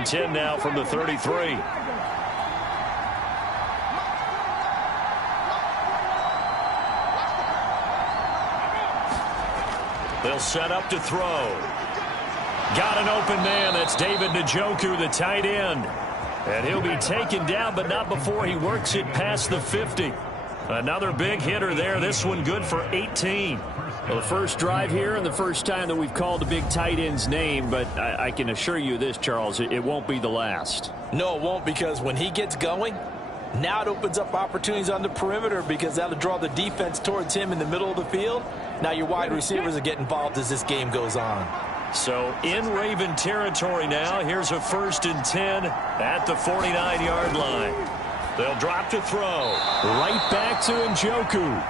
and 10 now from the 33. They'll set up to throw. Got an open man. That's David Njoku, the tight end. And he'll be taken down, but not before he works it past the 50. Another big hitter there. This one good for 18. Well, the first drive here and the first time that we've called the big tight end's name, but I can assure you this, Charles, it won't be the last. No, it won't, because when he gets going, now it opens up opportunities on the perimeter because that'll draw the defense towards him in the middle of the field. Now your wide receivers will get involved as this game goes on. So in Raven territory now. Here's a 1st and 10 at the 49-yard line. They'll drop to throw. Right back to Njoku.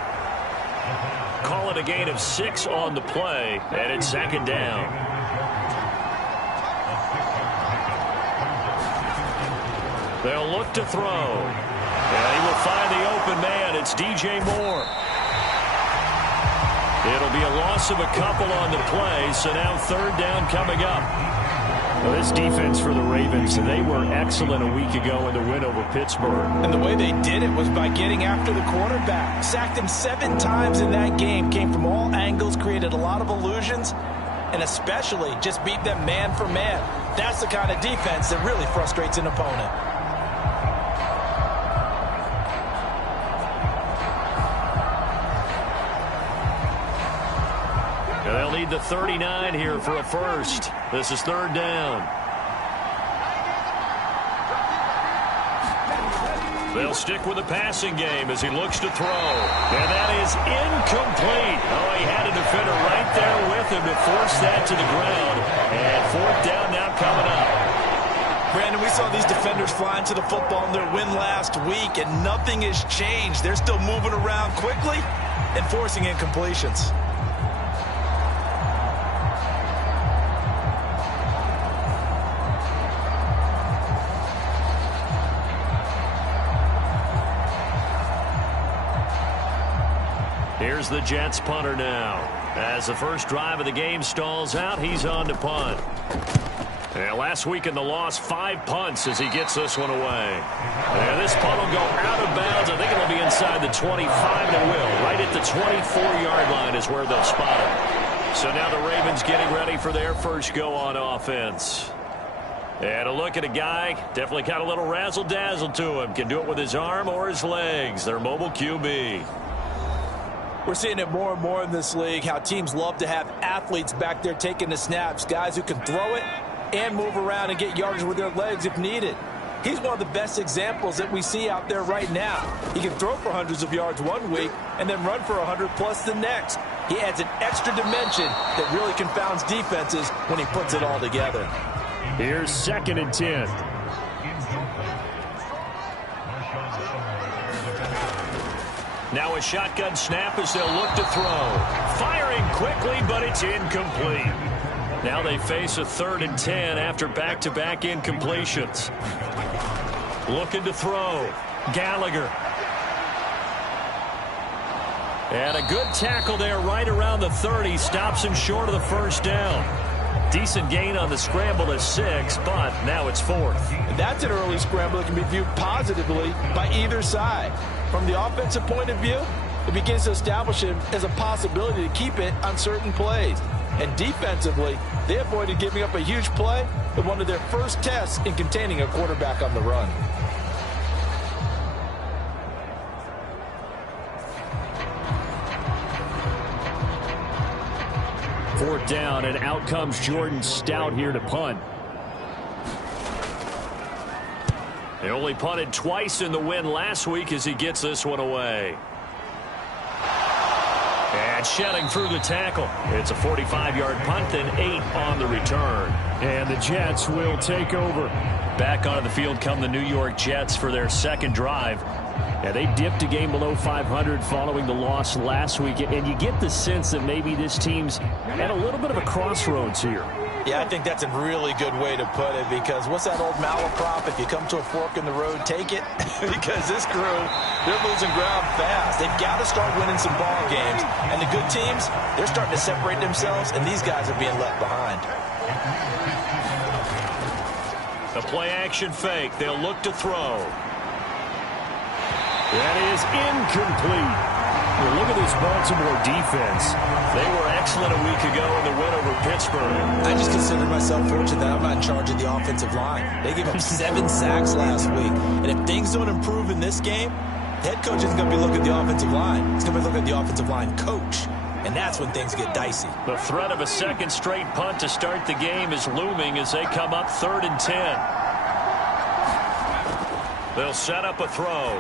Call it a gain of 6 on the play, and it's 2nd down. They'll look to throw. And he will find the open man. It's DJ Moore. It'll be a loss of a couple on the play, so now 3rd down coming up. Well, this defense for the Ravens, they were excellent a week ago in the win over Pittsburgh. And the way they did it was by getting after the quarterback. Sacked him 7 times in that game. Came from all angles, created a lot of illusions, and especially just beat them man for man. That's the kind of defense that really frustrates an opponent. They'll need the 39 here for a first. This is 3rd down. They'll stick with the passing game as he looks to throw. And that is incomplete. Oh, he had a defender right there with him to force that to the ground. And 4th down now coming up. Brandon, we saw these defenders flying to the football in their win last week, and nothing has changed. They're still moving around quickly and forcing incompletions. Here's the Jets punter now. As the first drive of the game stalls out, he's on to punt. And last week in the loss, 5 punts as he gets this one away. And this punt will go out of bounds. I think it'll be inside the 25, and it will. Right at the 24-yard line is where they'll spot it. So now the Ravens getting ready for their first go on offense. And a look at a guy, definitely got a little razzle-dazzle to him. Can do it with his arm or his legs. Their mobile QB. We're seeing it more and more in this league, how teams love to have athletes back there taking the snaps, guys who can throw it and move around and get yardage with their legs if needed. He's one of the best examples that we see out there right now. He can throw for hundreds of yards one week and then run for 100+ the next. He adds an extra dimension that really confounds defenses when he puts it all together. Here's 2nd and 10. Now a shotgun snap as they'll look to throw. Firing quickly, but it's incomplete. Now they face a 3rd and 10 after back-to-back incompletions. Looking to throw. Gallagher. And a good tackle there right around the 30. Stops him short of the 1st down. Decent gain on the scramble to 6, but now it's 4th. And that's an early scramble that can be viewed positively by either side. From the offensive point of view, it begins to establish him as a possibility to keep it on certain plays. And defensively, they avoided giving up a huge play with one of their first tests in containing a quarterback on the run. Fourth down, and out comes Jordan Stout here to punt. They only punted twice in the win last week as he gets this one away. And shedding through the tackle. It's a 45-yard punt, then 8 on the return. And the Jets will take over. Back onto the field come the New York Jets for their 2nd drive. Yeah, they dipped a game below 500 following the loss last week. And you get the sense that maybe this team's at a little bit of a crossroads here. Yeah, I think that's a really good way to put it, because what's that old malaprop? If you come to a fork in the road, take it. Because this crew, they're losing ground fast. They've got to start winning some ball games. And the good teams, they're starting to separate themselves, and these guys are being left behind. A play-action fake. They'll look to throw. That is incomplete. Well, look at this Baltimore defense. They were excellent a week ago in the win over Pittsburgh. I just consider myself fortunate that I'm not in charge of the offensive line. They gave up 7 sacks last week. And if things don't improve in this game, the head coach isn't going to be looking at the offensive line. He's going to be looking at the offensive line coach. And that's when things get dicey. The threat of a second straight punt to start the game is looming as they come up 3rd and 10. They'll set up a throw.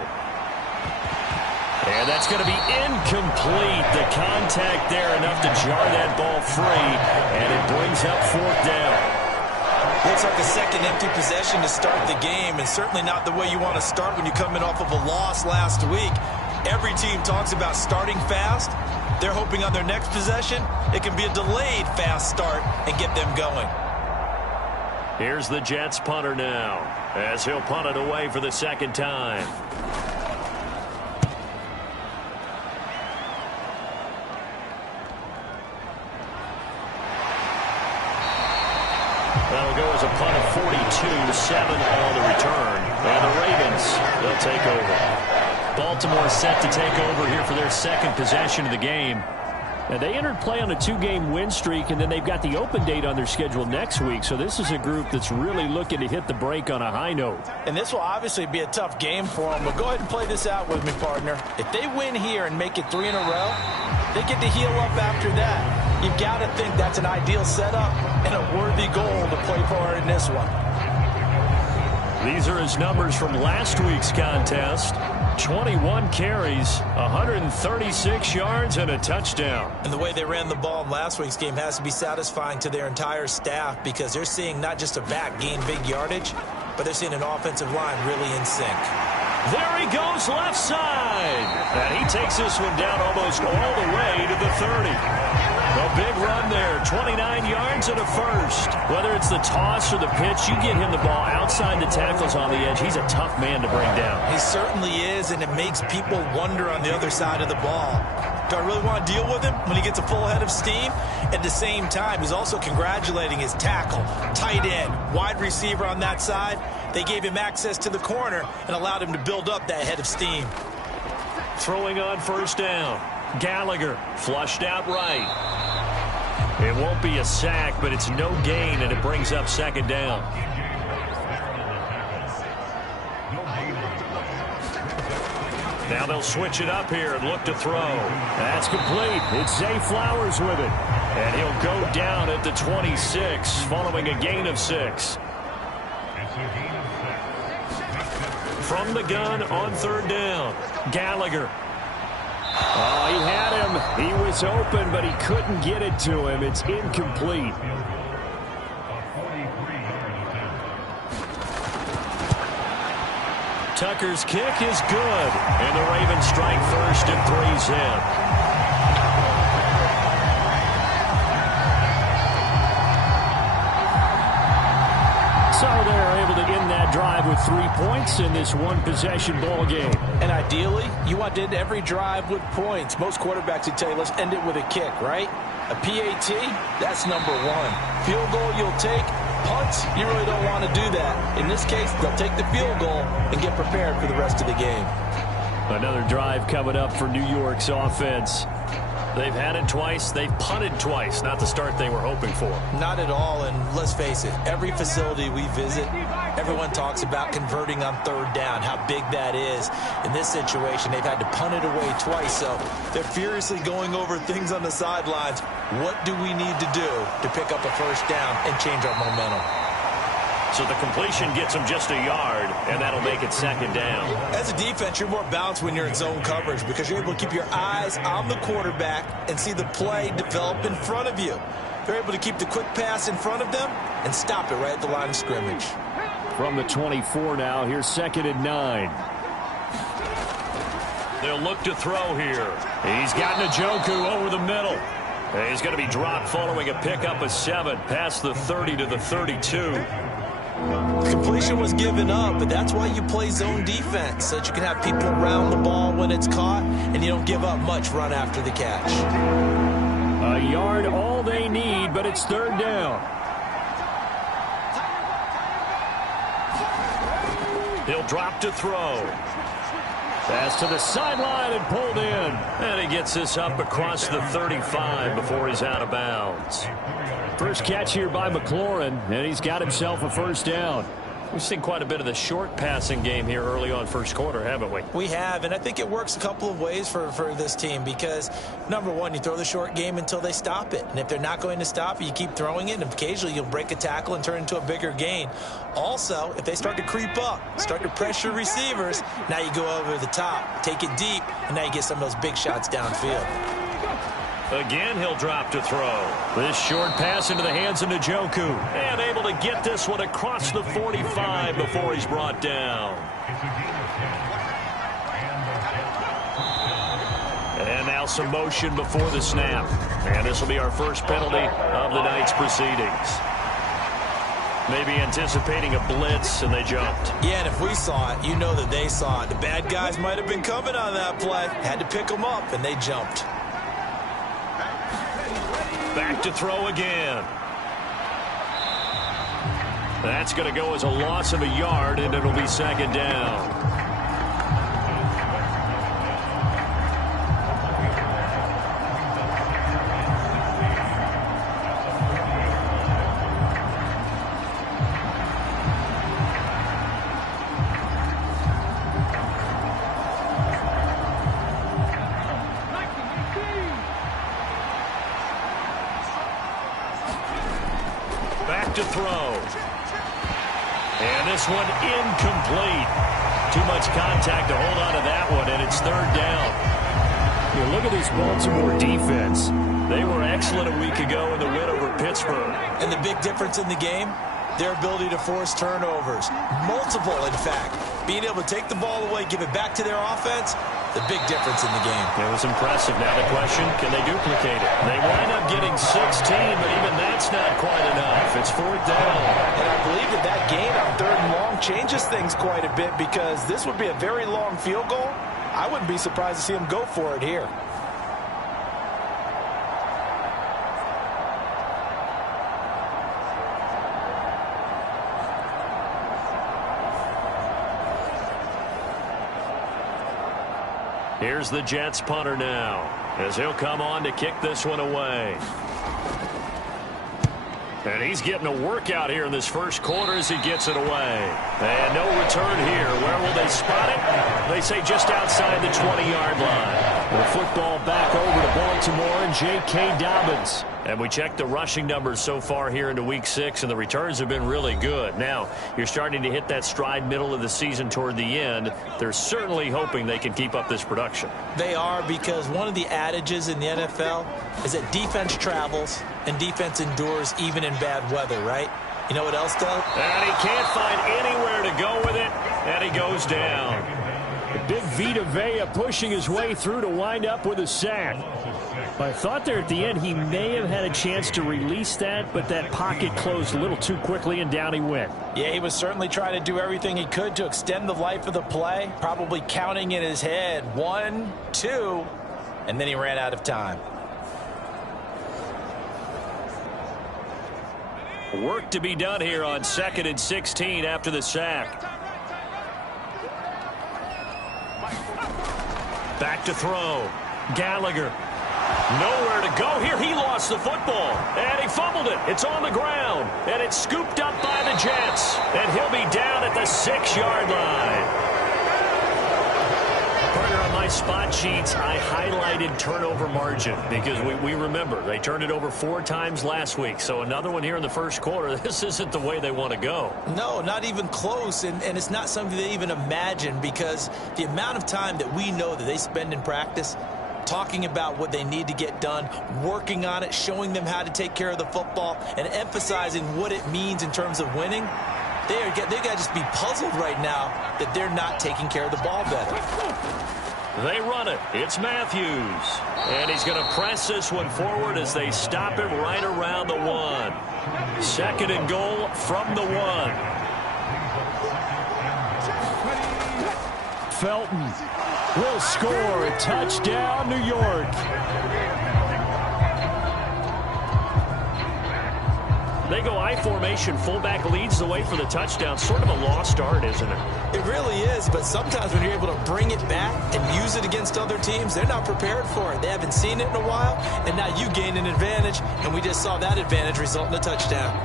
And that's going to be incomplete. The contact there enough to jar that ball free. And it brings up 4th down. Looks like a second empty possession to start the game, and certainly not the way you want to start when you come in off of a loss last week. Every team talks about starting fast. They're hoping on their next possession, it can be a delayed fast start and get them going. Here's the Jets punter now, as he'll punt it away for the second time. That'll go as a punt of 42-7 on the return. And the Ravens, they'll take over. Baltimore set to take over here for their second possession of the game. And they entered play on a 2-game win streak, and then they've got the open date on their schedule next week. So this is a group that's really looking to hit the break on a high note. And this will obviously be a tough game for them, but go ahead and play this out with me, partner. If they win here and make it 3 in a row, they get to heal up after that. You've got to think that's an ideal setup and a worthy goal to play for in this one. These are his numbers from last week's contest. 21 carries, 136 yards, and a touchdown. And the way they ran the ball in last week's game has to be satisfying to their entire staff because they're seeing not just a back gain big yardage, but they're seeing an offensive line really in sync. There he goes left side. And he takes this one down almost all the way to the 30. A big run there, 29 yards and a first. Whether it's the toss or the pitch, you get him the ball outside the tackles on the edge. He's a tough man to bring down. He certainly is, and it makes people wonder on the other side of the ball. Do I really want to deal with him when he gets a full head of steam? At the same time, he's also congratulating his tackle, tight end, wide receiver on that side. They gave him access to the corner and allowed him to build up that head of steam. Throwing on first down. Gallagher flushed out right. It won't be a sack, but it's no gain, and it brings up second down. Now they'll switch it up here and look to throw. That's complete. It's Zay Flowers with it. And he'll go down at the 26, following a gain of 6. From the gun on third down, Gallagher. Oh, he had him. He was open, but he couldn't get it to him. It's incomplete. Tucker's kick is good. And the Ravens strike first and 3's in. So they're able to end that drive with 3 points in this one-possession ball game. And ideally, you want to end every drive with points. Most quarterbacks would tell you, let's end it with a kick, right? A PAT, that's number 1. Field goal you'll take. Punts, you really don't want to do that. In this case, they'll take the field goal and get prepared for the rest of the game. Another drive coming up for New York's offense. They've had it twice. They've punted twice. Not the start they were hoping for. Not at all, and let's face it, every facility we visit, everyone talks about converting on third down, how big that is. In this situation, they've had to punt it away twice, so they're furiously going over things on the sidelines. What do we need to do to pick up a first down and change our momentum? So the completion gets them just a yard, and that'll make it second down. As a defense, you're more balanced when you're in zone coverage because you're able to keep your eyes on the quarterback and see the play develop in front of you. They're able to keep the quick pass in front of them and stop it right at the line of scrimmage. From the 24 now, here's 2nd and 9. They'll look to throw here. He's got Njoku over the middle. He's going to be dropped following a pickup of 7 past the 30 to the 32. Completion was given up, but that's why you play zone defense, so that you can have people around the ball when it's caught, and you don't give up much run after the catch. A yard all they need, but it's third down. He'll drop to throw. Pass to the sideline and pulled in. And he gets this up across the 35 before he's out of bounds. First catch here by McLaurin, and he's got himself a first down. We've seen quite a bit of the short passing game here early on first quarter, haven't we? We have, and I think it works a couple of ways for this team because, number one, you throw the short game until they stop it. And if they're not going to stop it, you keep throwing it, and occasionally you'll break a tackle and turn it into a bigger gain. Also, if they start to creep up, start to pressure receivers, now you go over the top, take it deep, and now you get some of those big shots downfield. Again, he'll drop to throw. This short pass into the hands of Njoku. And able to get this one across the 45 before he's brought down. And now some motion before the snap. And this will be our first penalty of the night's proceedings. Maybe anticipating a blitz, and they jumped. Yeah, and if we saw it, you know that they saw it. The bad guys might have been coming on that play. Had to pick them up, and they jumped. Back to throw again. That's going to go as a loss of a yard, and it'll be second down. To throw. And this one incomplete. Too much contact to hold on to that one, and it's third down. Yeah, look at this Baltimore defense. They were excellent a week ago in the win over Pittsburgh. And the big difference in the game, their ability to force turnovers. Multiple, in fact. Being able to take the ball away, give it back to their offense, the big difference in the game. It was impressive. Now the question, can they duplicate it? They wind up getting 16, but even that's not quite enough. It's fourth down. And I believe that gain on third and long changes things quite a bit because this would be a very long field goal. I wouldn't be surprised to see him go for it here. Here's the Jets punter now as he'll come on to kick this one away. And he's getting a workout here in this first quarter as he gets it away. And no return here. Where will they spot it? They say just outside the 20-yard line. The football back over to Baltimore and J.K. Dobbins. And we checked the rushing numbers so far here into Week 6, and the returns have been really good. Now, you're starting to hit that stride middle of the season toward the end. They're certainly hoping they can keep up this production. They are, because one of the adages in the NFL is that defense travels and defense endures even in bad weather, right? You know what else does? And he can't find anywhere to go with it, and he goes down. Big Vita Vea pushing his way through to wind up with a sack. I thought there at the end he may have had a chance to release that, but that pocket closed a little too quickly, and down he went. Yeah, he was certainly trying to do everything he could to extend the life of the play, probably counting in his head 1, 2, and then he ran out of time. Work to be done here on 2nd and 16 after the sack. Back to throw. Gallagher. Nowhere to go here. He lost the football. And he fumbled it. It's on the ground. And it's scooped up by the Jets. And he'll be down at the 6-yard line. Partner, on my spot sheets, I highlighted turnover margin because we remember they turned it over 4 times last week. So another one here in the first quarter. This isn't the way they want to go. No, not even close. And it's not something they even imagine, because the amount of time that we know that they spend in practice talking about what they need to get done, working on it, showing them how to take care of the football, and emphasizing what it means in terms of winning. They got to just be puzzled right now that they're not taking care of the ball better. They run it. It's Matthews. And he's going to press this one forward as they stop him right around the 1. 2nd and goal from the 1. Felton will score a touchdown, New York. They go I formation. Fullback leads the way for the touchdown. Sort of a lost art, isn't it? It really is, but sometimes when you're able to bring it back and use it against other teams, they're not prepared for it. They haven't seen it in a while, and now you gain an advantage, and we just saw that advantage result in a touchdown.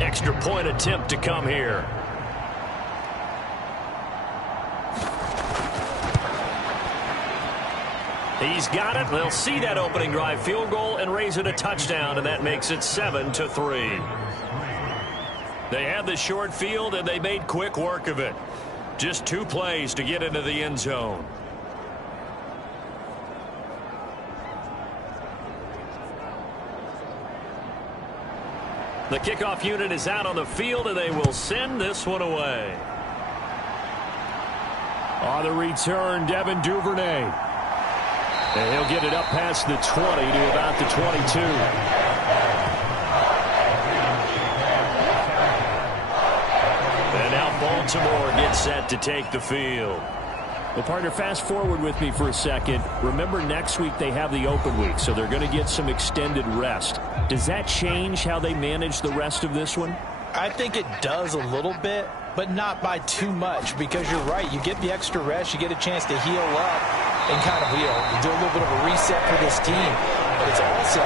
Extra point attempt to come here. He's got it. They'll see that opening drive field goal and raise it a touchdown, and that makes it 7-3. They had the short field, and they made quick work of it. Just 2 plays to get into the end zone. The kickoff unit is out on the field, and they will send this one away. On the return, Devin Duvernay. And he'll get it up past the 20 to about the 22. And now Baltimore gets set to take the field. Well, partner, fast forward with me for a second. Remember, next week they have the open week, so they're going to get some extended rest. Does that change how they manage the rest of this one? I think it does a little bit, but not by too much, because you're right. You get the extra rest. You get a chance to heal up and kind of, do a little bit of a reset for this team. But it's also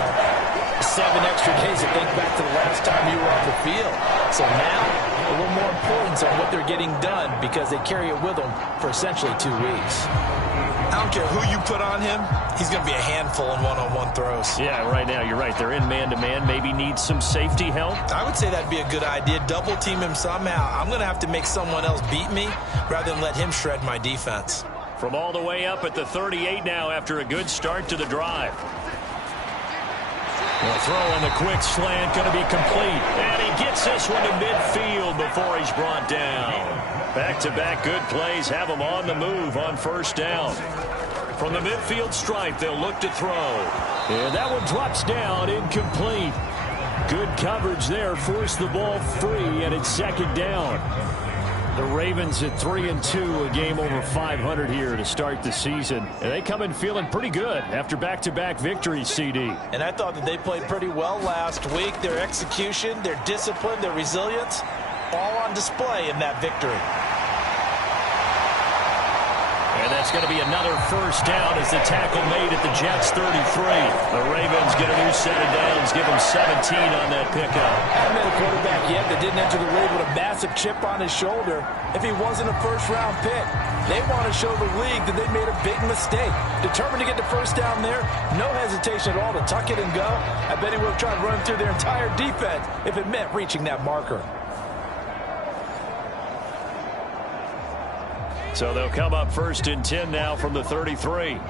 7 extra days to think back to the last time you were on the field. So now, a little more importance on what they're getting done, because they carry it with them for essentially 2 weeks. I don't care who you put on him, he's going to be a handful in one-on-one throws. Yeah, right now, you're right. They're in man-to-man, maybe need some safety help. I would say that'd be a good idea. Double team him somehow. I'm going to have to make someone else beat me rather than let him shred my defense. From all the way up at the 38 now after a good start to the drive. The throw on the quick slant going to be complete. And he gets this one to midfield before he's brought down. Back-to-back good plays have him on the move on first down. From the midfield stripe, they'll look to throw. And that one drops down, incomplete. Good coverage there, forced the ball free, and it's second down. The Ravens at 3-2, a game over 500 here to start the season. And they come in feeling pretty good after back-to-back victories, CD. And I thought that they played pretty well last week. Their execution, their discipline, their resilience, all on display in that victory. And that's going to be another first down as the tackle made at the Jets' 33. The Ravens get a new set of downs, give them 17 on that pickup. Haven't had a quarterback yet that didn't enter the league with a massive chip on his shoulder. If he wasn't a first-round pick, they want to show the league that they made a big mistake. Determined to get the first down there, no hesitation at all to tuck it and go. I bet he would have tried to run through their entire defense if it meant reaching that marker. So they'll come up first and 10 now from the 33.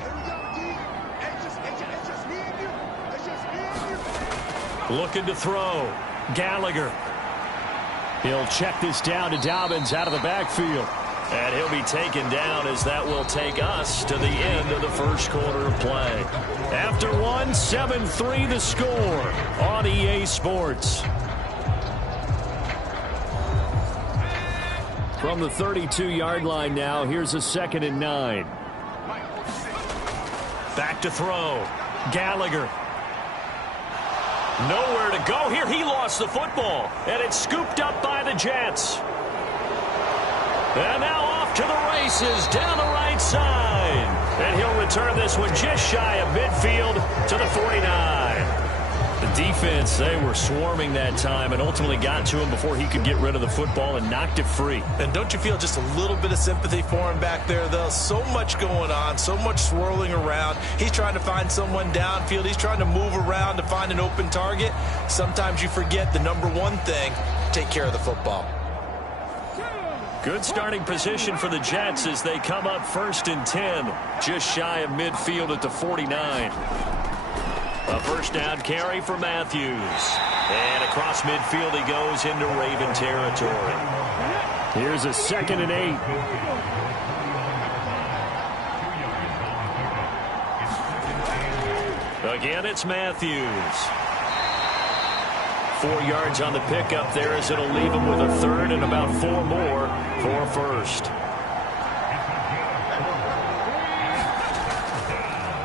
Looking to throw. Gallagher. He'll check this down to Dobbins out of the backfield. And he'll be taken down as that will take us to the end of the first quarter of play. After one, 7-3 the score on EA Sports. From the 32-yard line now, here's a 2nd and 9. Back to throw. Gallagher. Nowhere to go here. He lost the football. And it's scooped up by the Jets. And now off to the races down the right side. And he'll return this one just shy of midfield to the 49. The defense, they were swarming that time and ultimately got to him before he could get rid of the football and knocked it free. And don't you feel just a little bit of sympathy for him back there, though? So much going on, so much swirling around. He's trying to find someone downfield. He's trying to move around to find an open target. Sometimes you forget the number one thing, take care of the football. Good starting position for the Jets as they come up first and 10, just shy of midfield at the 49. A first down carry for Matthews. And across midfield he goes into Raven territory. Here's a 2nd and 8. Again, it's Matthews. 4 yards on the pickup there as it'll leave him with a 3rd and about 4 more for first.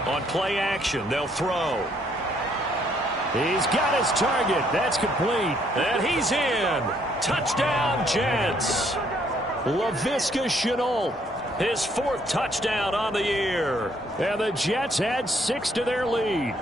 On play action, they'll throw. He's got his target. That's complete. And he's in. Touchdown, Jets. Laviska Shenault. His 4th touchdown on the year. And the Jets add 6 to their lead.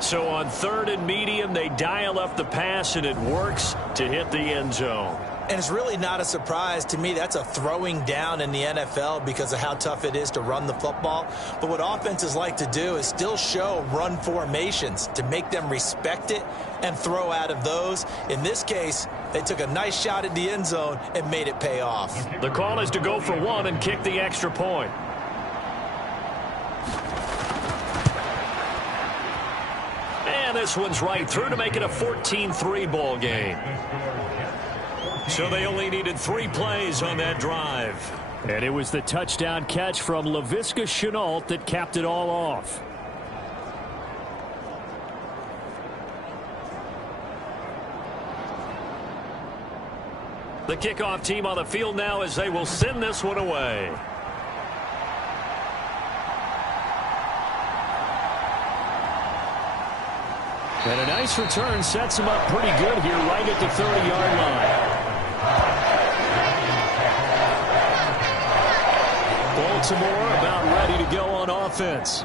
So on 3rd and medium, they dial up the pass, and it works to hit the end zone. And it's really not a surprise to me. That's a throwing down in the NFL because of how tough it is to run the football. But what offenses like to do is still show run formations to make them respect it and throw out of those. In this case, they took a nice shot at the end zone and made it pay off. The call is to go for 1 and kick the extra point. And this one's right through to make it a 14-3 ball game. So they only needed 3 plays on that drive. And it was the touchdown catch from Laviska Shenault that capped it all off. The kickoff team on the field now as they will send this one away. And a nice return sets him up pretty good here right at the 30-yard line. Baltimore about ready to go on offense.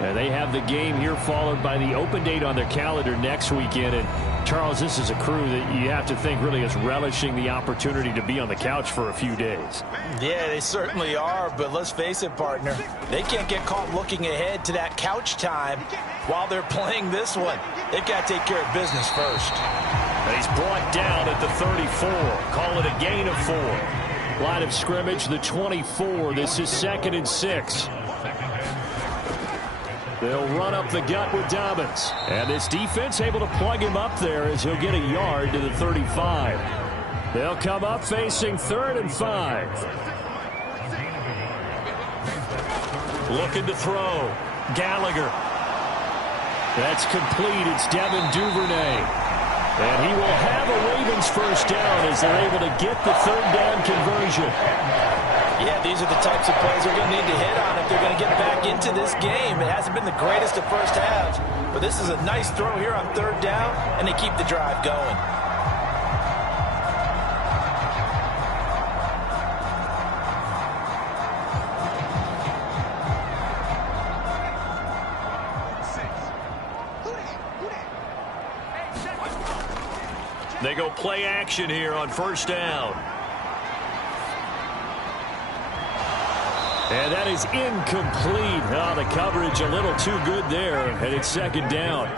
And they have the game here followed by the open date on their calendar next weekend. And Charles, this is a crew that you have to think really is relishing the opportunity to be on the couch for a few days. Yeah, they certainly are, but let's face it, partner. They can't get caught looking ahead to that couch time while they're playing this one. They've got to take care of business first. He's brought down at the 34. Call it a gain of 4. Line of scrimmage, the 24. This is 2nd and 6. They'll run up the gut with Dobbins. And this defense able to plug him up there as he'll get a yard to the 35. They'll come up facing 3rd and 5. Looking to throw. Gallagher. That's complete. It's Devin Duvernay. And he will have a Ravens first down as they're able to get the 3rd down conversion. Yeah, these are the types of plays they're going to need to hit on if they're going to get back into this game. It hasn't been the greatest of first halves, but this is a nice throw here on 3rd down, and they keep the drive going. They go play action here on 1st down. And that is incomplete. Oh, the coverage a little too good there, and it's 2nd down.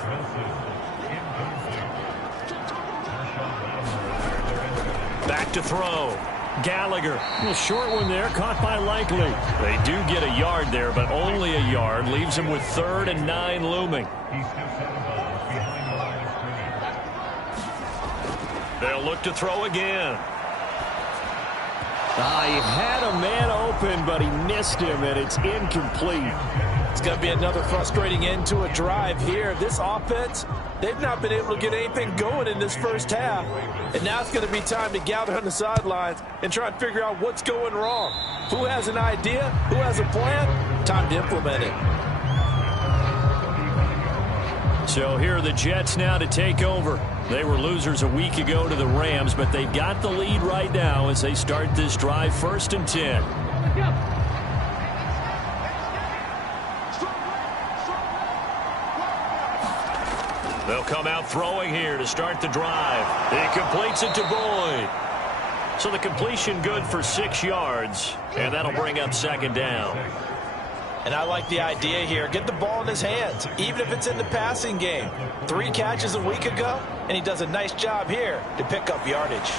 Back to throw. Gallagher. A little short one there, caught by Likely. They do get a yard there, but only a yard. Leaves them with 3rd and 9 looming. They'll look to throw again. He had a man open, but he missed him, and it's incomplete. It's going to be another frustrating end to a drive here. This offense, they've not been able to get anything going in this first half. And now it's going to be time to gather on the sidelines and try and figure out what's going wrong. Who has an idea? Who has a plan? Time to implement it. So here are the Jets now to take over. They were losers a week ago to the Rams, but they've got the lead right now as they start this drive 1st and 10. They'll come out throwing here to start the drive. He completes it to Boyd. So the completion good for 6 yards, and that'll bring up 2nd down. And I like the idea here. Get the ball in his hands, even if it's in the passing game. 3 catches a week ago, and he does a nice job here to pick up yardage.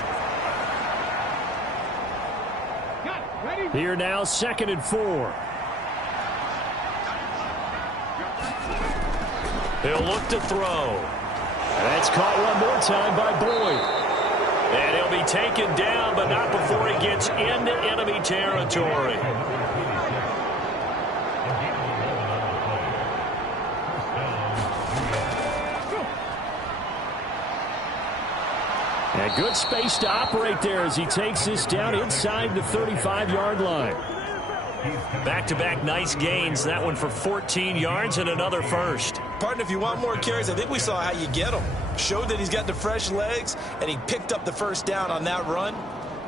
Here now, 2nd and 4. He'll look to throw. That's caught one more time by Boyd. And he'll be taken down, but not before he gets into enemy territory. And good space to operate there as he takes this down inside the 35-yard line. Back-to-back nice gains. That one for 14 yards and another first. Partner, if you want more carries, I think we saw how you get them. Showed that he's got the fresh legs, and he picked up the first down on that run.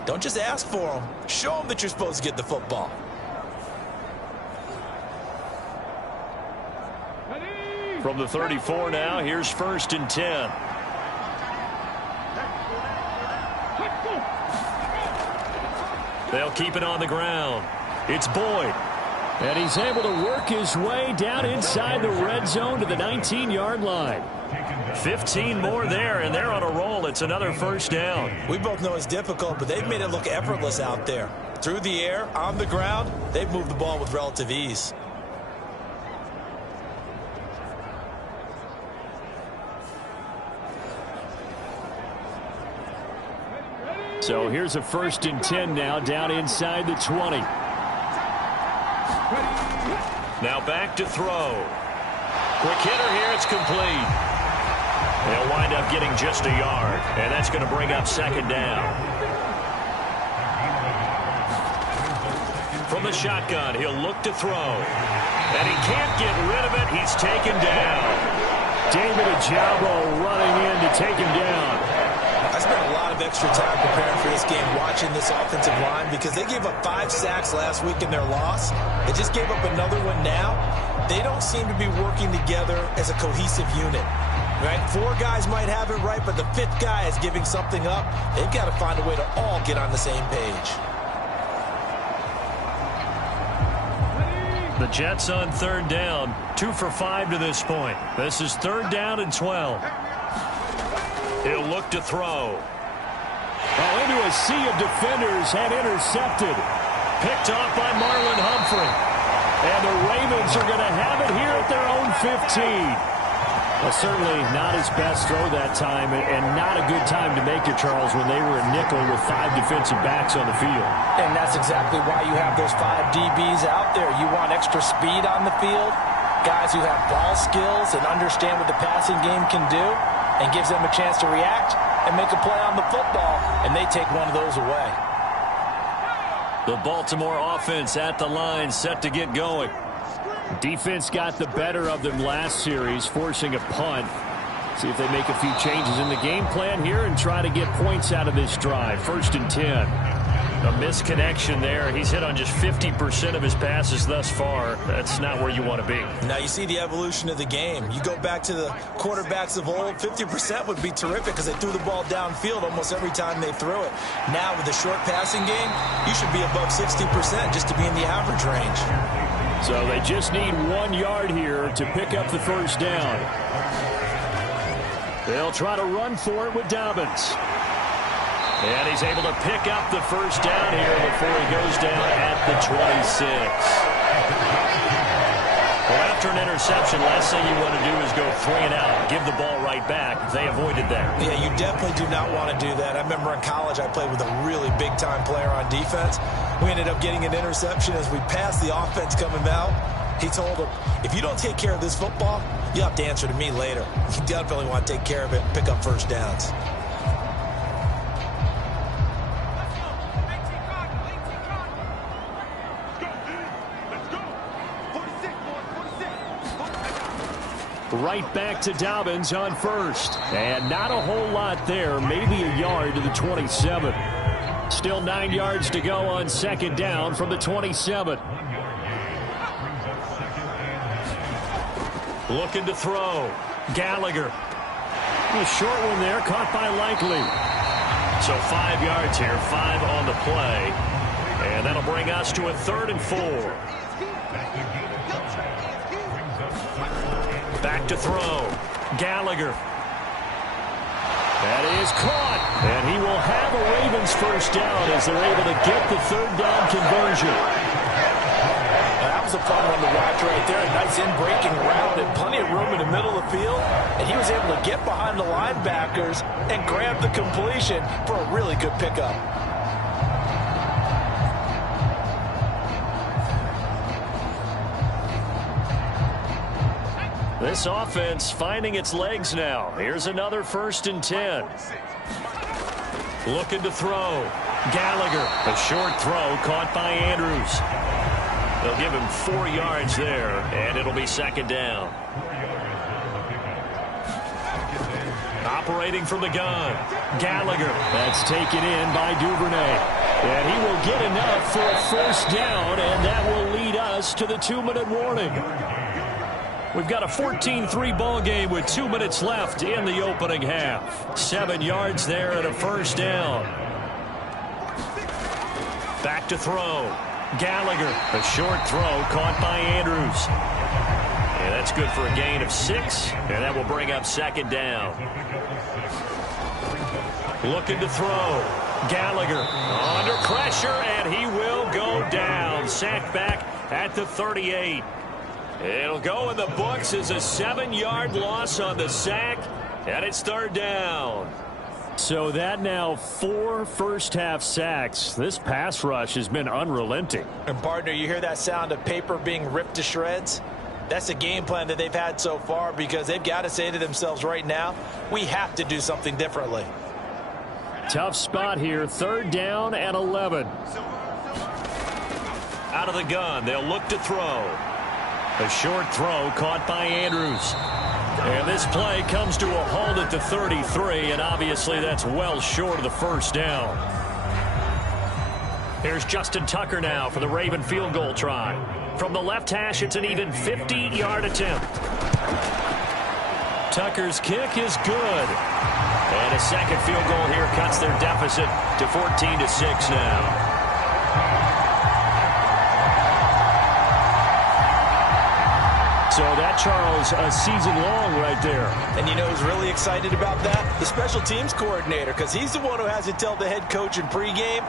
Don't just ask for them. Show them that you're supposed to get the football. From the 34 now, here's 1st and 10. They'll keep it on the ground. It's Boyd. And he's able to work his way down inside the red zone to the 19-yard line. 15 more there, and they're on a roll. It's another first down. We both know it's difficult, but they've made it look effortless out there. Through the air, on the ground, they've moved the ball with relative ease. So here's a 1st and 10 now down inside the 20. Now back to throw. Quick hitter here. It's complete. They'll wind up getting just a yard, and that's going to bring up 2nd down. From the shotgun, he'll look to throw. And he can't get rid of it. He's taken down. David Ajabo running in to take him down. I spent a lot of extra time preparing for this game, watching this offensive line, because they gave up 5 sacks last week in their loss. They just gave up another one now. They don't seem to be working together as a cohesive unit. Right? 4 guys might have it right, but the 5th guy is giving something up. They've got to find a way to all get on the same page. The Jets on 3rd down. 2 for 5 to this point. This is 3rd down and 12. He'll look to throw. Oh, into a sea of defenders and intercepted. Picked off by Marlon Humphrey. And the Ravens are going to have it here at their own 15. Well, certainly not his best throw that time, and not a good time to make it, Charles, when they were a nickel with 5 defensive backs on the field. And that's exactly why you have those 5 DBs out there. You want extra speed on the field, guys who have ball skills and understand what the passing game can do, and gives them a chance to react and make a play on the football, and they take one of those away. The Baltimore offense at the line, set to get going. Defense got the better of them last series, forcing a punt. See if they make a few changes in the game plan here and try to get points out of this drive. 1st and 10. A misconnection there. He's hit on just 50% of his passes thus far. That's not where you want to be. Now you see the evolution of the game. You go back to the quarterbacks of old, 50% would be terrific because they threw the ball downfield almost every time they threw it. Now with the short passing game, you should be above 60% just to be in the average range. So they just need 1 yard here to pick up the 1st down. They'll try to run for it with Dobbins. And he's able to pick up the 1st down here before he goes down at the 26. Well, after an interception, last thing you want to do is go 3 and out, give the ball right back. They avoided that. Yeah, you definitely do not want to do that. I remember in college I played with a really big-time player on defense. We ended up getting an interception as we passed the offense coming out. He told him, if you don't take care of this football, you'll have to answer to me later. You definitely want to take care of it and pick up 1st downs. Right back to Dobbins on 1st. And not a whole lot there. Maybe a yard to the 27. Still 9 yards to go on 2nd down from the 27. Looking to throw. Gallagher. A short one there, caught by Likely. So 5 yards here, 5 on the play. And that'll bring us to a 3rd and 4. Back to throw. Gallagher. That is caught. And he will have a Ravens 1st down as they're able to get the 3rd down conversion. That was a fun one to watch right there. A nice in-breaking route and plenty of room in the middle of the field. And he was able to get behind the linebackers and grab the completion for a really good pickup. This offense finding its legs now. Here's another 1st and 10. Looking to throw. Gallagher, a short throw caught by Andrews. They'll give him 4 yards there, and it'll be second down. Operating from the gun, Gallagher. That's taken in by Duvernay. And he will get enough for a first down, and that will lead us to the 2-minute warning. We've got a 14-3 ball game with 2 minutes left in the opening half. 7 yards there and a first down. Back to throw. Gallagher, a short throw caught by Andrews. And that's good for a gain of 6, and that will bring up second down. Looking to throw. Gallagher under pressure, and he will go down. Sacked back at the 38. It'll go in the books as a 7-yard loss on the sack, and it's third down. So that now 4 first-half sacks. This pass rush has been unrelenting. And, partner, you hear that sound of paper being ripped to shreds? That's the game plan that they've had so far, because they've got to say to themselves right now, we have to do something differently. Tough spot here. Third down and 11. Out of the gun, they'll look to throw. A short throw caught by Andrews. And this play comes to a halt at the 33, and obviously that's well short of the first down. Here's Justin Tucker now for the Raven field goal try. From the left hash, it's an even 50-yard attempt. Tucker's kick is good. And a second field goal here cuts their deficit to 14-6 now. So that, Charles, a season long right there. And you know who's really excited about that? The special teams coordinator, because he's the one who has to tell the head coach in pregame,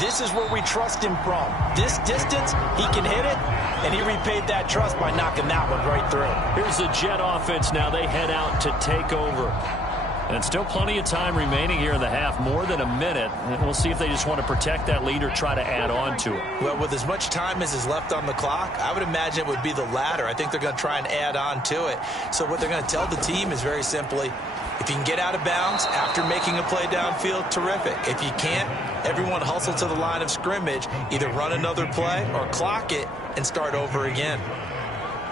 this is where we trust him from. This distance, he can hit it, and he repaid that trust by knocking that one right through. Here's the Jet offense now. They head out to take over. And still plenty of time remaining here in the half, more than a minute. And we'll see if they just want to protect that lead or try to add on to it. Well, with as much time as is left on the clock, I would imagine it would be the latter. I think they're going to try and add on to it. So what they're going to tell the team is very simply, if you can get out of bounds after making a play downfield, terrific. If you can't, everyone hustle to the line of scrimmage, either run another play or clock it and start over again.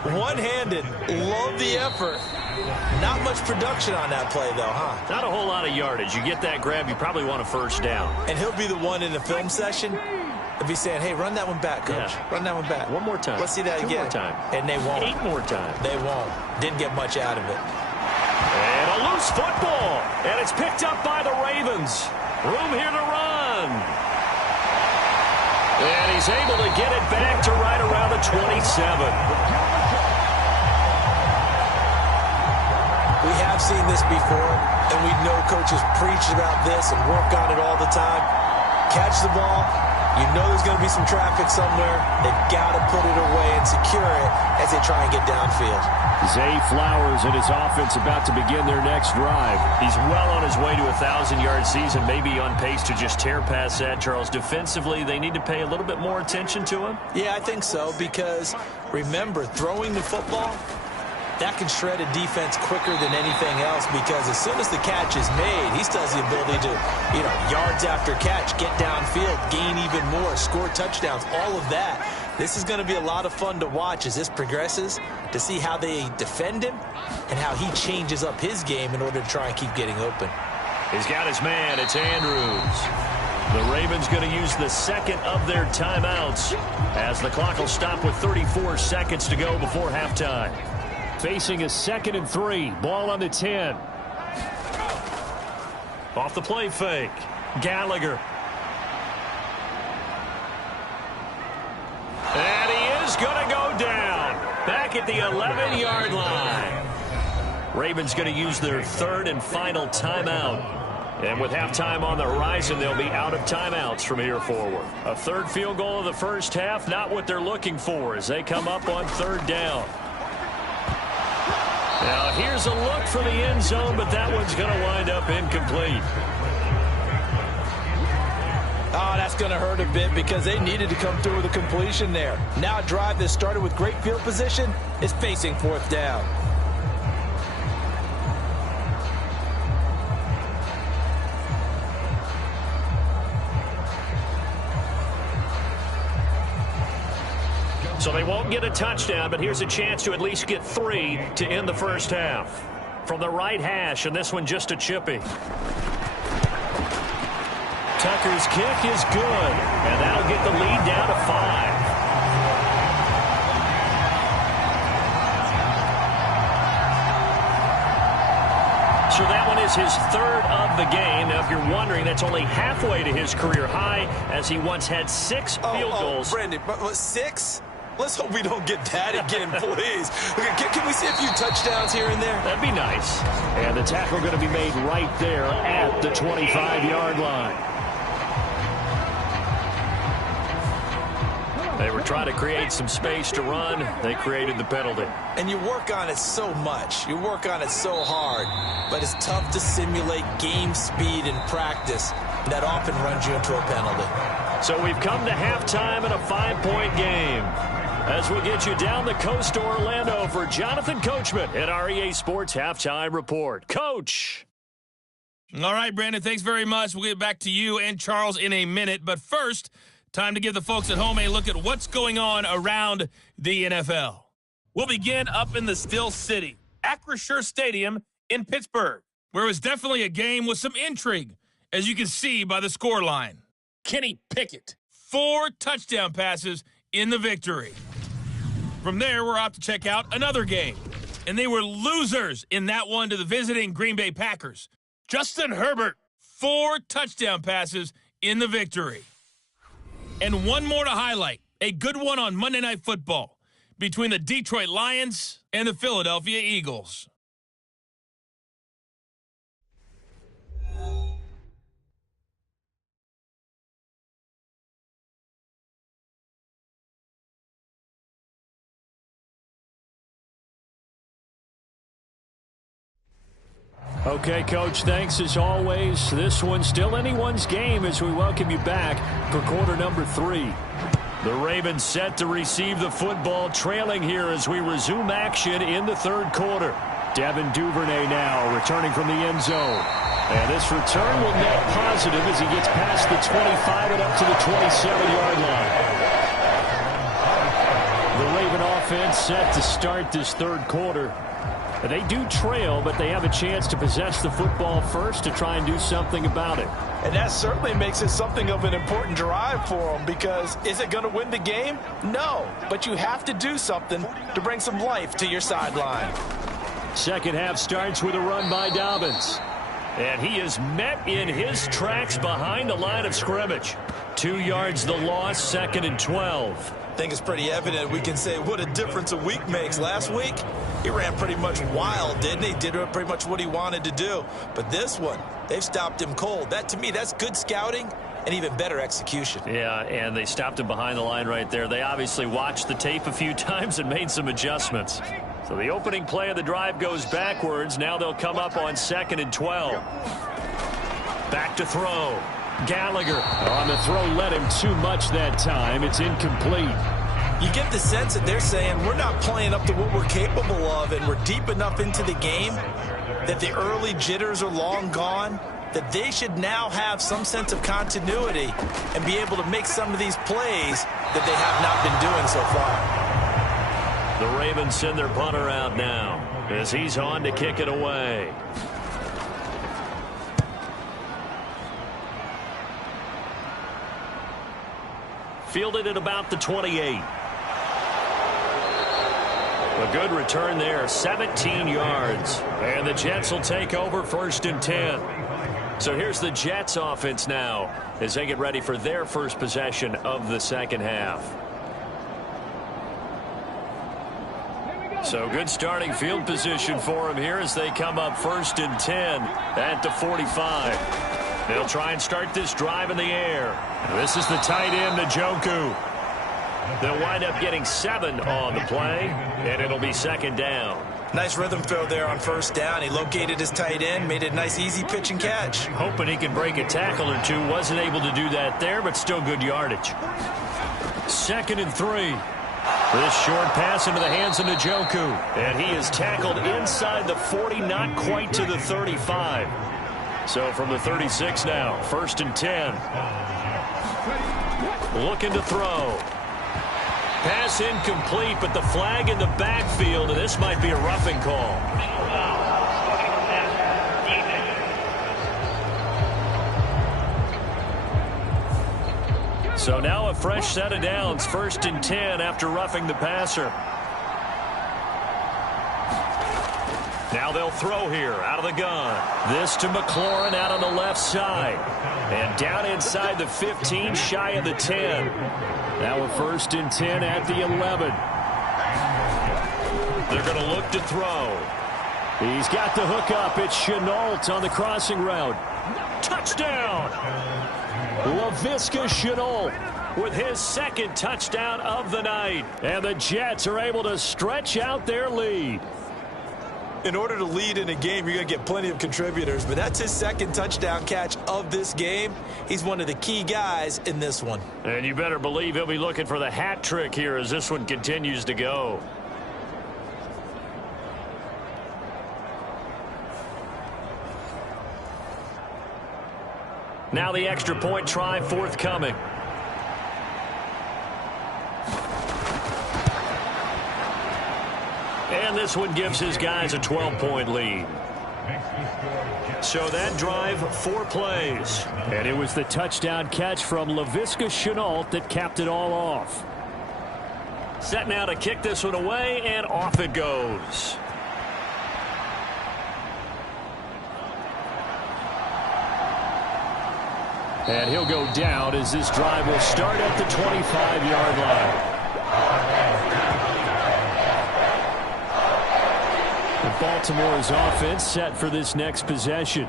One-handed, love the effort. Not much production on that play, though, huh? Not a whole lot of yardage. You get that grab, you probably want a first down. And he'll be the one in the film session. He'll be saying, hey, run that one back, coach. Yeah. Run that one back. One more time. Let's see that 2 again. more time. And they won't. 8 more times. They won't. Didn't get much out of it. And a loose football. And it's picked up by the Ravens. Room here to run. And he's able to get it back to right around the 27. We have seen this before, and we know coaches preach about this and work on it all the time. Catch the ball. You know there's going to be some traffic somewhere. They've got to put it away and secure it as they try and get downfield. Zay Flowers and his offense about to begin their next drive. He's well on his way to a 1,000-yard season, maybe on pace to just tear past that, Charles. Defensively, they need to pay a little bit more attention to him. Yeah, I think so, because remember, throwing the football, that can shred a defense quicker than anything else, because as soon as the catch is made, he still has the ability to, yards after catch, get downfield, gain even more, score touchdowns, all of that. This is going to be a lot of fun to watch as this progresses, to see how they defend him and how he changes up his game in order to try and keep getting open. He's got his man. It's Andrews. The Ravens going to use the second of their timeouts as the clock will stop with 34 seconds to go before halftime. Facing a 2nd and 3. Ball on the 10. Off the play fake. Gallagher. And he is going to go down. Back at the 11-yard line. Ravens going to use their third and final timeout. And with halftime on the horizon, they'll be out of timeouts from here forward. A third field goal of the first half, not what they're looking for as they come up on third down. Now, here's a look for the end zone, but that one's going to wind up incomplete. Oh, that's going to hurt a bit because they needed to come through with a completion there. Now a drive that started with great field position is facing fourth down. So they won't get a touchdown, but here's a chance to at least get 3 to end the first half. From the right hash, and this one just a chippy. Tucker's kick is good, and that'll get the lead down to 5. So that one is his 3rd of the game. Now, if you're wondering, that's only halfway to his career high, as he once had 6 field goals. Brandon, but 6? Let's hope we don't get that again, please. Can we see a few touchdowns here and there? That'd be nice. And the tackle going to be made right there at the 25-yard line. They were trying to create some space to run. They created the penalty. And you work on it so much. You work on it so hard. But it's tough to simulate game speed in practice. That often runs you into a penalty. So we've come to halftime in a 5-point game. As we get you down the coast to Orlando for Jonathan Coachman at our EA Sports Halftime Report. Coach. All right, Brandon, thanks very much. We'll get back to you and Charles in a minute. But first, time to give the folks at home a look at what's going on around the NFL. We'll begin up in the Still City, Acrisure Stadium in Pittsburgh, where it was definitely a game with some intrigue, as you can see by the scoreline. Kenny Pickett, 4 touchdown passes in the victory. From there, we're off to check out another game. And they were losers in that one to the visiting Green Bay Packers. Justin Herbert, 4 touchdown passes in the victory. And one more to highlight, a good one on Monday Night Football between the Detroit Lions and the Philadelphia Eagles. Okay, Coach, thanks as always. This one's still anyone's game as we welcome you back for quarter number 3. The Ravens set to receive the football, trailing here as we resume action in the 3rd quarter. Devin Duvernay now returning from the end zone. And this return will net positive as he gets past the 25 and up to the 27-yard line. The Raven offense set to start this 3rd quarter. They do trail, but they have a chance to possess the football first to try and do something about it. And that certainly makes it something of an important drive for them, because is it going to win the game? No, but you have to do something to bring some life to your sideline. Second half starts with a run by Dobbins. And he is met in his tracks behind the line of scrimmage. 2 yards the loss, 2nd and 12. I think it's pretty evident. We can say what a difference a week makes. Last week, he ran pretty much wild, didn't he? Did pretty much what he wanted to do. But this one, they've stopped him cold. That, to me, that's good scouting and even better execution. Yeah, and they stopped him behind the line right there. They obviously watched the tape a few times and made some adjustments. So the opening play of the drive goes backwards. Now they'll come up on 2nd and 12. Back to throw. Gallagher. On the throw, led him too much that time. It's incomplete. You get the sense that they're saying we're not playing up to what we're capable of, and we're deep enough into the game that the early jitters are long gone, that they should now have some sense of continuity and be able to make some of these plays that they have not been doing so far. The Ravens send their punter out now as he's on to kick it away. Fielded at about the 28. A good return there, 17 yards. And the Jets will take over 1st and 10. So here's the Jets offense now as they get ready for their first possession of the 2nd half. So good starting field position for them here as they come up 1st and 10 at the 45. They'll try and start this drive in the air. This is the tight end, Njoku. They'll wind up getting 7 on the play, and it'll be 2nd down. Nice rhythm throw there on 1st down. He located his tight end, made it a nice, easy pitch and catch. Hoping he can break a tackle or two. Wasn't able to do that there, but still good yardage. 2nd and 3. This short pass into the hands of Njoku. And he is tackled inside the 40, not quite to the 35. So from the 36 now, 1st and 10. Looking to throw. Pass incomplete, but the flag in the backfield, and this might be a roughing call. So now a fresh set of downs, 1st and 10 after roughing the passer. Now they'll throw here out of the gun. This to McLaurin out on the left side. And down inside the 15, shy of the 10. Now a 1st and 10 at the 11. They're going to look to throw. He's got the hook up. It's Chenault on the crossing route. Touchdown! Laviska Chenault with his 2nd touchdown of the night. And the Jets are able to stretch out their lead. In order to lead in a game, you're going to get plenty of contributors, but that's his 2nd touchdown catch of this game. He's one of the key guys in this one. And you better believe he'll be looking for the hat trick here as this one continues to go. Now the extra point try forthcoming. And this one gives his guys a 12-point lead. So that drive, 4 plays. And it was the touchdown catch from Laviska Chenault that capped it all off. Set now to kick this one away, and off it goes. And he'll go down as this drive will start at the 25-yard line. Baltimore's offense set for this next possession.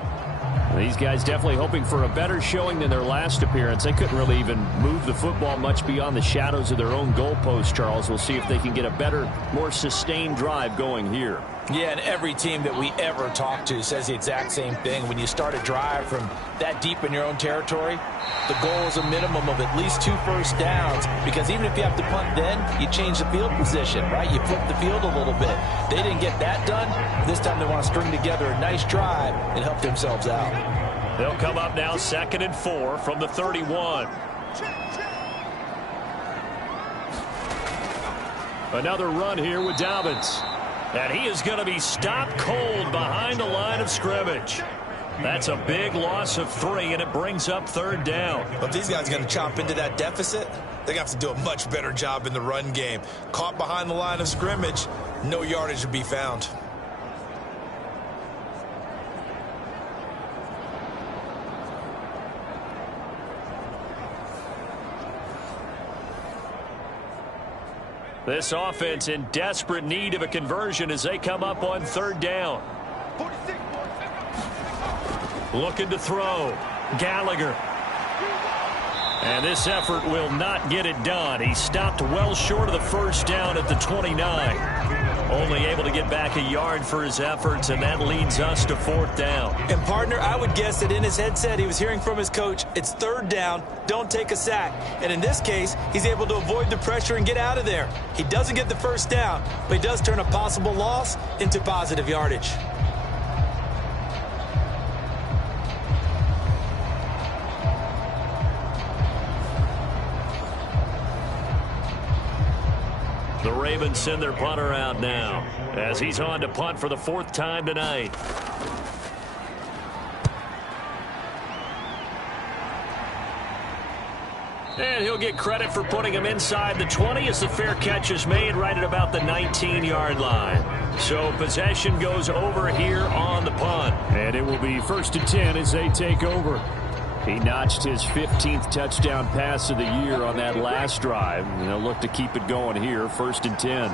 These guys definitely hoping for a better showing than their last appearance. They couldn't really even move the football much beyond the shadows of their own goalpost, Charles. We'll see if they can get a better, more sustained drive going here. Yeah, and every team that we ever talk to says the exact same thing. When you start a drive from that deep in your own territory, the goal is a minimum of at least 2 first downs, because even if you have to punt then, you change the field position, right? You flip the field a little bit. They didn't get that done. This time they want to string together a nice drive and help themselves out. They'll come up now 2nd and 4 from the 31. Another run here with Dobbins. And he is going to be stopped cold behind the line of scrimmage. That's a big loss of 3, and it brings up 3rd down. But these guys are going to chop into that deficit. They're going to have to do a much better job in the run game. Caught behind the line of scrimmage, no yardage to be found. This offense in desperate need of a conversion as they come up on 3rd down. Looking to throw. Gallagher. And this effort will not get it done. He stopped well short of the 1st down at the 29. Only able to get back a yard for his efforts, and that leads us to 4th down. And, partner, I would guess that in his headset he was hearing from his coach, it's 3rd down, don't take a sack. And in this case, he's able to avoid the pressure and get out of there. He doesn't get the 1st down, but he does turn a possible loss into positive yardage. The Ravens send their punter out now as he's on to punt for the 4th time tonight. And he'll get credit for putting him inside the 20 as the fair catch is made right at about the 19-yard line. So possession goes over here on the punt. And it will be 1st and 10 as they take over. He notched his 15th touchdown pass of the year on that last drive. And they'll look to keep it going here, 1st and 10.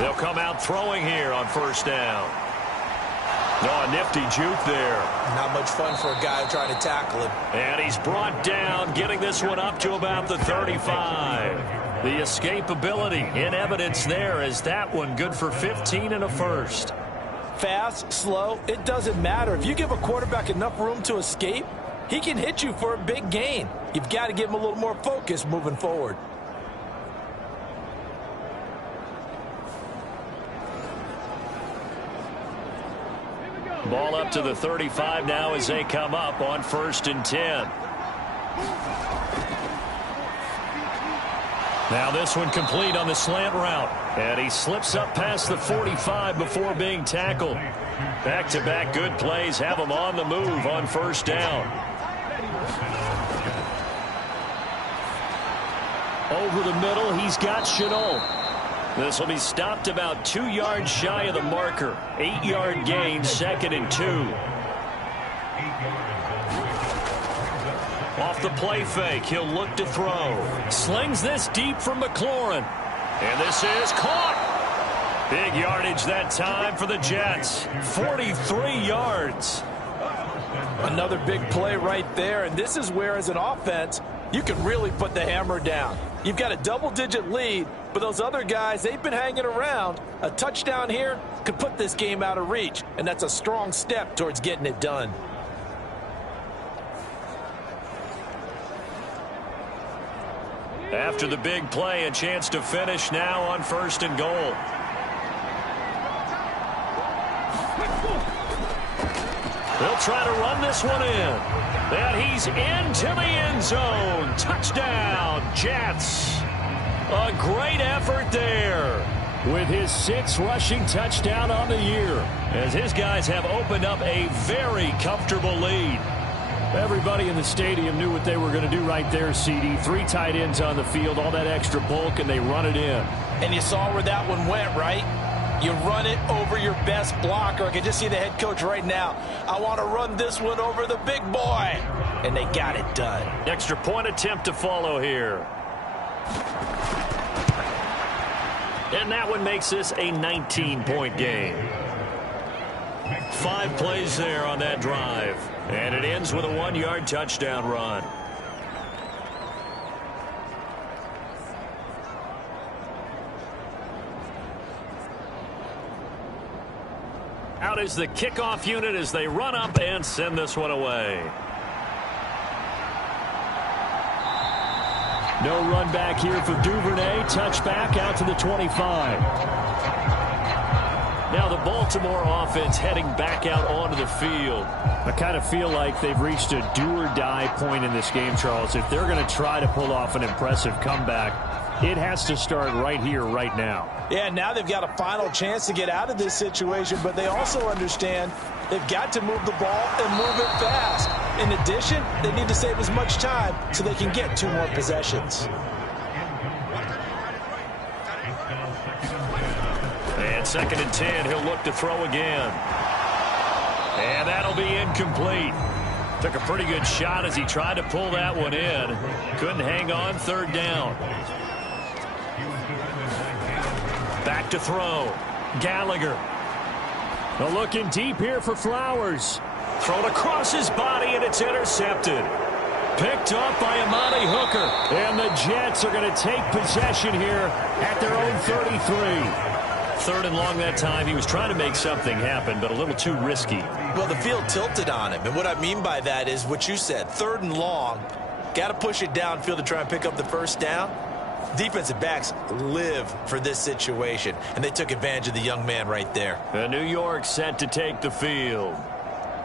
They'll come out throwing here on 1st down. No, a nifty juke there. Not much fun for a guy trying to tackle him. And he's brought down, getting this one up to about the 35. The escapability in evidence there as that one good for 15 and a 1st. Fast, slow, it doesn't matter. If you give a quarterback enough room to escape, he can hit you for a big gain. You've got to give him a little more focus moving forward. Ball up to the 35 now as they come up on 1st and 10. Now this one complete on the slant route. And he slips up past the 45 before being tackled. Back-to-back good plays have him on the move on first down. Over the middle, he's got Chenault. This will be stopped about 2 yards shy of the marker. 8-yard gain, 2nd and 2. Off the play fake, he'll look to throw. Slings this deep from McLaurin. And this is caught. Big yardage that time for the Jets. 43 yards. Another big play right there, and this is where, as an offense, you can really put the hammer down. You've got a double-digit lead, but those other guys, they've been hanging around. A touchdown here could put this game out of reach, and that's a strong step towards getting it done. After the big play, a chance to finish now on 1st and goal. They'll try to run this one in. And he's into the end zone. Touchdown, Jets. A great effort there. With his 6th rushing touchdown on the year, as his guys have opened up a very comfortable lead. Everybody in the stadium knew what they were going to do right there, CD. 3 tight ends on the field, all that extra bulk, and they run it in. And you saw where that one went, right? You run it over your best blocker. I can just see the head coach right now. I want to run this one over the big boy. And they got it done. Extra point attempt to follow here. And that one makes this a 19-point game. 5 plays there on that drive. And it ends with a 1-yard touchdown run. Out is the kickoff unit as they run up and send this one away. No run back here for Duvernay. Touchback out to the 25. Now the Baltimore offense heading back out onto the field. I kind of feel like they've reached a do-or-die point in this game, Charles. If they're going to try to pull off an impressive comeback, it has to start right here, right now. Yeah, now they've got a final chance to get out of this situation, but they also understand they've got to move the ball and move it fast. In addition, they need to save as much time so they can get 2 more possessions. And 2nd and 10, he'll look to throw again. And that'll be incomplete. Took a pretty good shot as he tried to pull that one in. Couldn't hang on, 3rd down. Back to throw. Gallagher. They're looking deep here for Flowers. Thrown across his body, and it's intercepted. Picked off by Amani Hooker. And the Jets are going to take possession here at their own 33. 3rd and long that time. He was trying to make something happen, but a little too risky. Well, the field tilted on him, and what I mean by that is what you said. 3rd and long. Got to push it downfield to try and pick up the 1st down. Defensive backs live for this situation, and they took advantage of the young man right there. And New York set to take the field.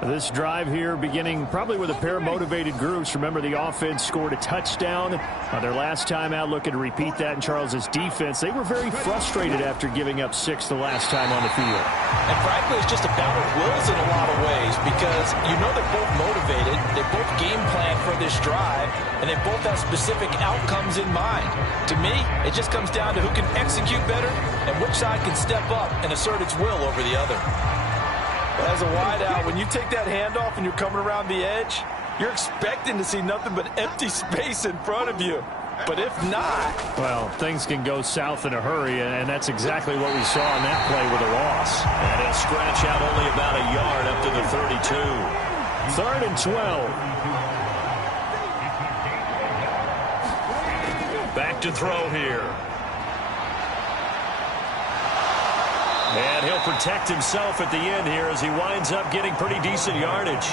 This drive here beginning probably with a pair of motivated groups. Remember, the offense scored a touchdown on their last time out. Looking to repeat that in Charles's defense. They were very frustrated after giving up 6 the last time on the field. And frankly, it's just a battle of wills in a lot of ways because you know they're both motivated. They both game plan for this drive, and they both have specific outcomes in mind. To me, it just comes down to who can execute better and which side can step up and assert its will over the other. As a wideout, when you take that handoff and you're coming around the edge, you're expecting to see nothing but empty space in front of you. But if not... well, things can go south in a hurry, and that's exactly what we saw in that play with a loss. And he'll scratch out only about a yard up to the 32. 3rd and 12. Back to throw here. And he'll protect himself at the end here as he winds up getting pretty decent yardage.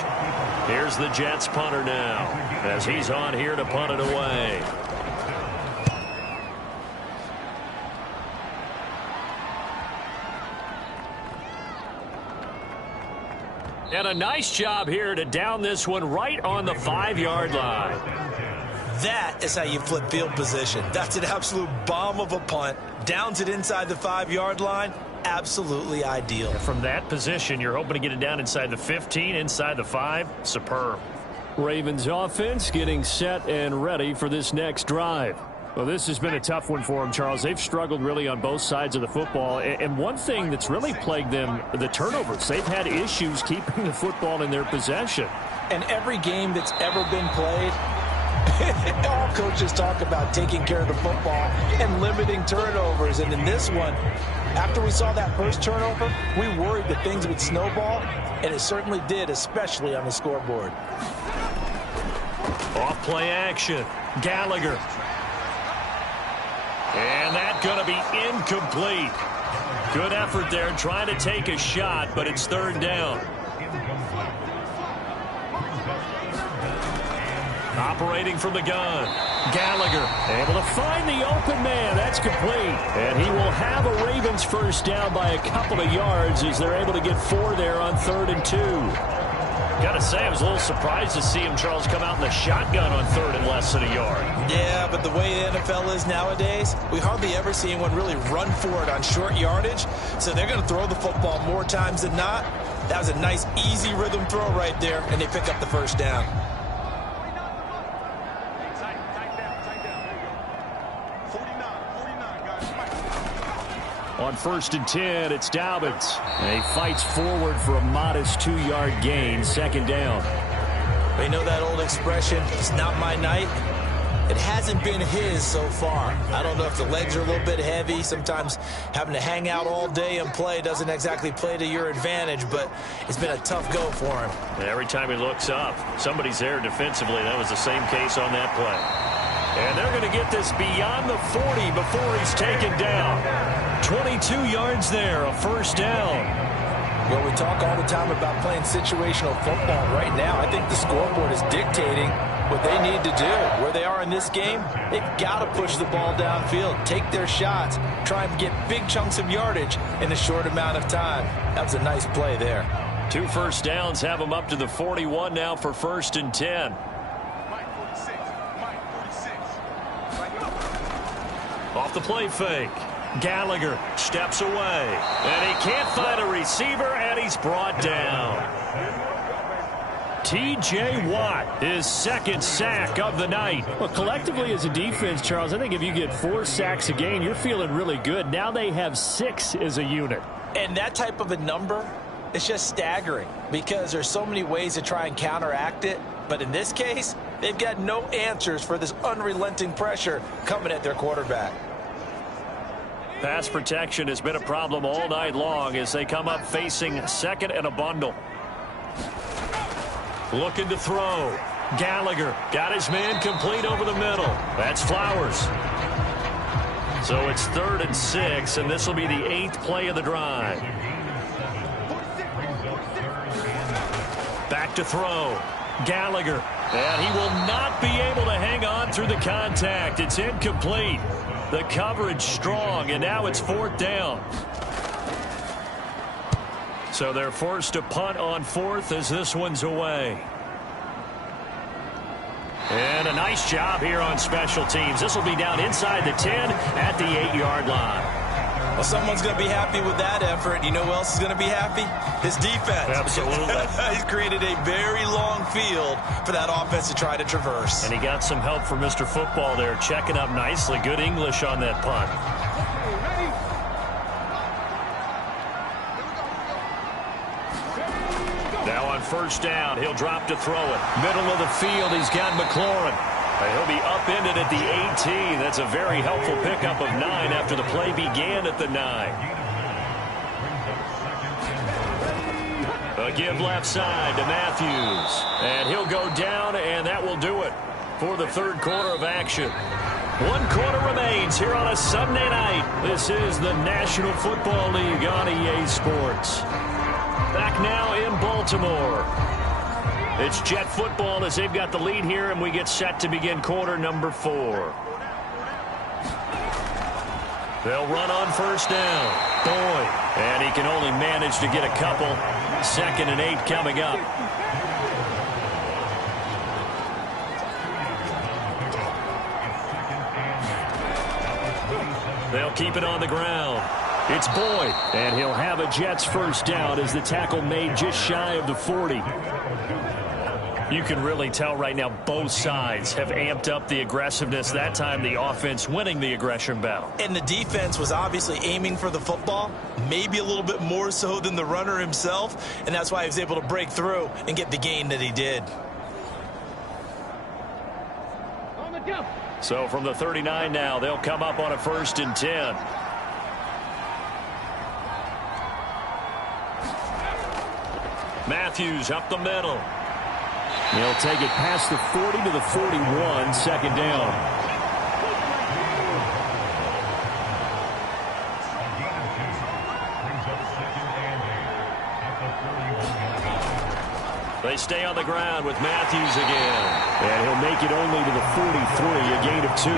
Here's the Jets punter now as he's on here to punt it away. And a nice job here to down this one right on the 5-yard line. That is how you flip field position. That's an absolute bomb of a punt. Downs it inside the 5-yard line. Absolutely ideal. From that position, you're hoping to get it down inside the 15, inside the 5. Superb. Ravens offense getting set and ready for this next drive. Well, this has been a tough one for them, Charles. They've struggled really on both sides of the football. And one thing that's really plagued them, the turnovers. They've had issues keeping the football in their possession. And every game that's ever been played, all coaches talk about taking care of the football and limiting turnovers. And in this one, after we saw that first turnover, we worried that things would snowball, and it certainly did, especially on the scoreboard. Off play action. Gallagher. And that's going to be incomplete. Good effort there trying to take a shot, but it's third down. Operating from the gun. Gallagher able to find the open man. That's complete. And he will have a Ravens first down by a couple of yards as they're able to get 4 there on 3rd and 2. Got to say, I was a little surprised to see him, Charles, come out in the shotgun on 3rd and less than a yard. Yeah, but the way the NFL is nowadays, we hardly ever see anyone really run for it on short yardage. So they're going to throw the football more times than not. That was a nice, easy rhythm throw right there, and they pick up the first down. On 1st and 10, it's Dobbins. And he fights forward for a modest 2-yard gain, 2nd down. They know that old expression, it's not my night. It hasn't been his so far. I don't know if the legs are a little bit heavy. Sometimes having to hang out all day and play doesn't exactly play to your advantage, but it's been a tough go for him. Every time he looks up, somebody's there defensively. That was the same case on that play. And they're going to get this beyond the 40 before he's taken down. 22 yards there, a first down. Well, we talk all the time about playing situational football. Right now, I think the scoreboard is dictating what they need to do. Where they are in this game, they've got to push the ball downfield, take their shots, try and get big chunks of yardage in a short amount of time. That was a nice play there. 2 first downs have them up to the 41 now for 1st and 10. Off the play fake. Gallagher steps away. And he can't find a receiver, and he's brought down. T.J. Watt, his 2nd sack of the night. Well, collectively as a defense, Charles, I think if you get 4 sacks a game, you're feeling really good. Now they have 6 as a unit. And that type of a number, it's just staggering because there's so many ways to try and counteract it. But in this case, they've got no answers for this unrelenting pressure coming at their quarterback. Pass protection has been a problem all night long as they come up facing 2nd and a bundle. Looking to throw. Gallagher got his man complete over the middle. That's Flowers. So it's 3rd and 6, and this will be the 8th play of the drive. Back to throw. Gallagher. And he will not be able to hang on through the contact. It's incomplete. The coverage strong, and now it's 4th down. So they're forced to punt on 4th as this one's away. And a nice job here on special teams. This will be down inside the 10 at the 8-yard line. Well, someone's going to be happy with that effort. You know who else is going to be happy? His defense. Absolutely. He's created a very long field for that offense to try to traverse. And he got some help from Mr. Football there, checking up nicely. Good English on that punt. Now on 1st down, he'll drop to throw it. Middle of the field, he's got McLaurin. He'll be upended at the 18. That's a very helpful pickup of 9 after the play began at the 9. A give left side to Matthews. And he'll go down, and that will do it for the 3rd quarter of action. 1 quarter remains here on a Sunday night. This is the National Football League on EA Sports. Back now in Baltimore. It's Jet football as they've got the lead here, and we get set to begin quarter number 4. They'll run on 1st down. Boyd. And he can only manage to get a couple. 2nd and 8 coming up. They'll keep it on the ground. It's Boyd. And he'll have a Jets first down as the tackle made just shy of the 40. You can really tell right now both sides have amped up the aggressiveness. That time the offense winning the aggression battle. And the defense was obviously aiming for the football, maybe a little bit more so than the runner himself, and that's why he was able to break through and get the gain that he did. So from the 39 now, they'll come up on a 1st and 10. Matthews up the middle. He'll take it past the 40 to the 41, second down. They stay on the ground with Matthews again. And he'll make it only to the 43, a gain of 2.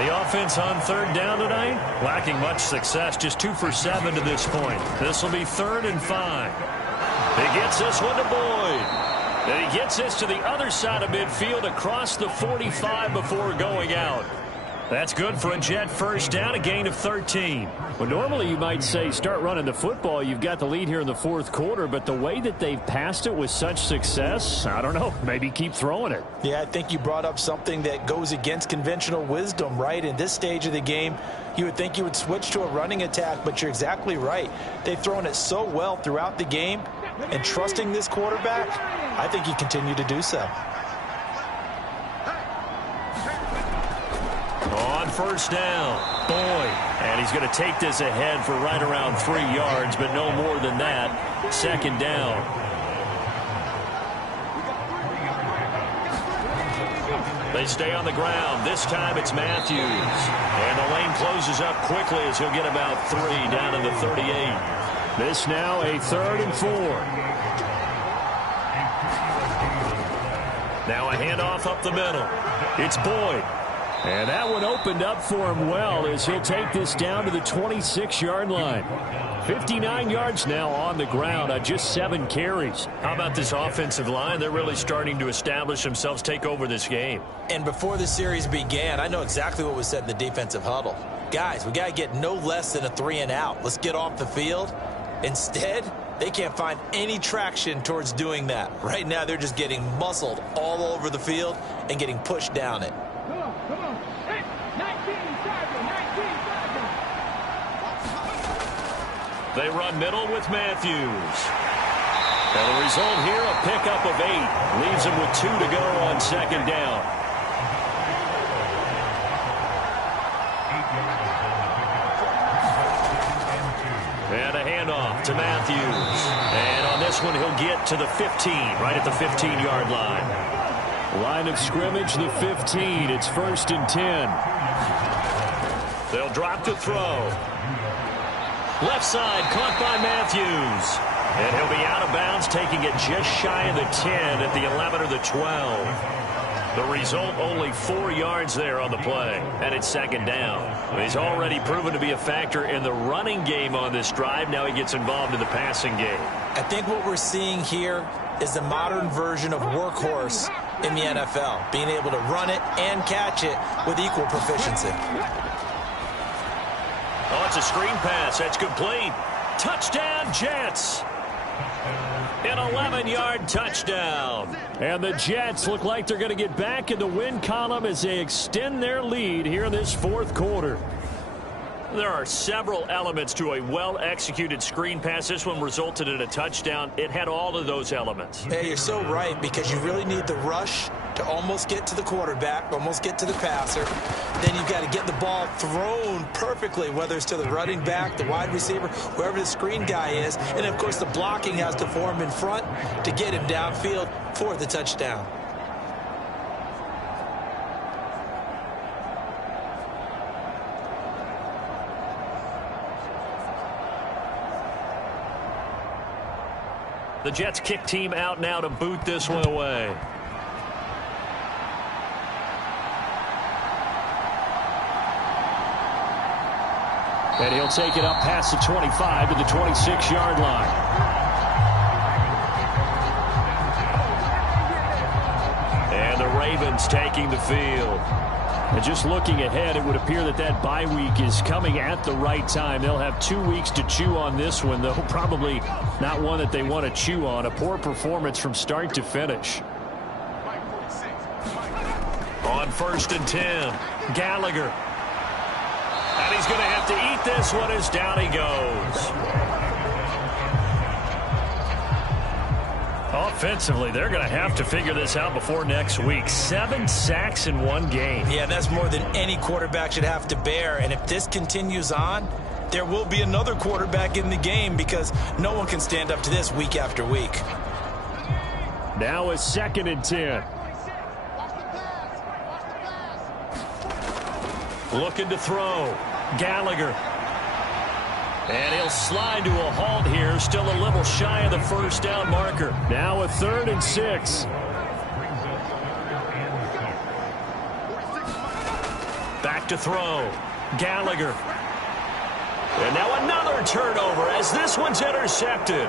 The offense on 3rd down tonight, lacking much success, just 2 for 7 to this point. This will be 3rd and 5. He gets this one to Boyd. And he gets this to the other side of midfield across the 45 before going out. That's good for a Jet first down, a gain of 13. Well, normally you might say start running the football. You've got the lead here in the 4th quarter, but the way that they've passed it with such success, I don't know, maybe keep throwing it. Yeah, I think you brought up something that goes against conventional wisdom, right? In this stage of the game, you would think you would switch to a running attack, but you're exactly right. They've thrown it so well throughout the game, and trusting this quarterback, I think you continue to do so. On 1st down, Boyd. And he's going to take this ahead for right around 3 yards, but no more than that. 2nd down. They stay on the ground. This time it's Matthews. And the lane closes up quickly as he'll get about 3 down to the 38. This now a 3rd and 4. Now a handoff up the middle. It's Boyd. And that one opened up for him well as he'll take this down to the 26-yard line. 59 yards now on the ground on just 7 carries. How about this offensive line? They're really starting to establish themselves, take over this game. And before the series began, I know exactly what was said in the defensive huddle. Guys, we got to get no less than a 3 and out. Let's get off the field. Instead, they can't find any traction towards doing that. Right now, they're just getting muscled all over the field and getting pushed down it. Come on. Hey, 19, They run middle with Matthews. And the result here, a pickup of 8. Leaves them with 2 to go on 2nd down. And a handoff to Matthews. And on this one, he'll get to the 15, right at the 15-yard line. Line of scrimmage, the 15. It's 1st and 10. They'll drop to throw. Left side, caught by Matthews. And he'll be out of bounds, taking it just shy of the 10 at the 11 or the 12. The result, only 4 yards there on the play. And it's 2nd down. He's already proven to be a factor in the running game on this drive. Now he gets involved in the passing game. I think what we're seeing here is the modern version of workhorse in the NFL, being able to run it and catch it with equal proficiency. Oh, it's a screen pass. That's complete. Touchdown, Jets. An 11-yard touchdown. And the Jets look like they're going to get back in the win column as they extend their lead here in this 4th quarter. There are several elements to a well-executed screen pass. This one resulted in a touchdown. It had all of those elements. Yeah, you're so right, because you really need the rush to almost get to the quarterback, almost get to the passer. Then you've got to get the ball thrown perfectly, whether it's to the running back, the wide receiver, whoever the screen guy is. And, of course, the blocking has to form in front to get him downfield for the touchdown. The Jets kick team out now to boot this one away. And he'll take it up past the 25 to the 26-yard line. And the Ravens taking the field. And just looking ahead, it would appear that that bye week is coming at the right time. They'll have 2 weeks to chew on this one, though probably not one that they want to chew on. A poor performance from start to finish. On 1st and 10, Gallagher. And he's going to have to eat this one as down he goes. Offensively, they're going to have to figure this out before next week. 7 sacks in one game. Yeah, that's more than any quarterback should have to bear. And if this continues on, there will be another quarterback in the game because no one can stand up to this week after week. Now a 2nd and 10. Looking to throw. Gallagher. And he'll slide to a halt here. Still a little shy of the first down marker. Now a 3rd and 6. Back to throw. Gallagher. And now another turnover as this one's intercepted.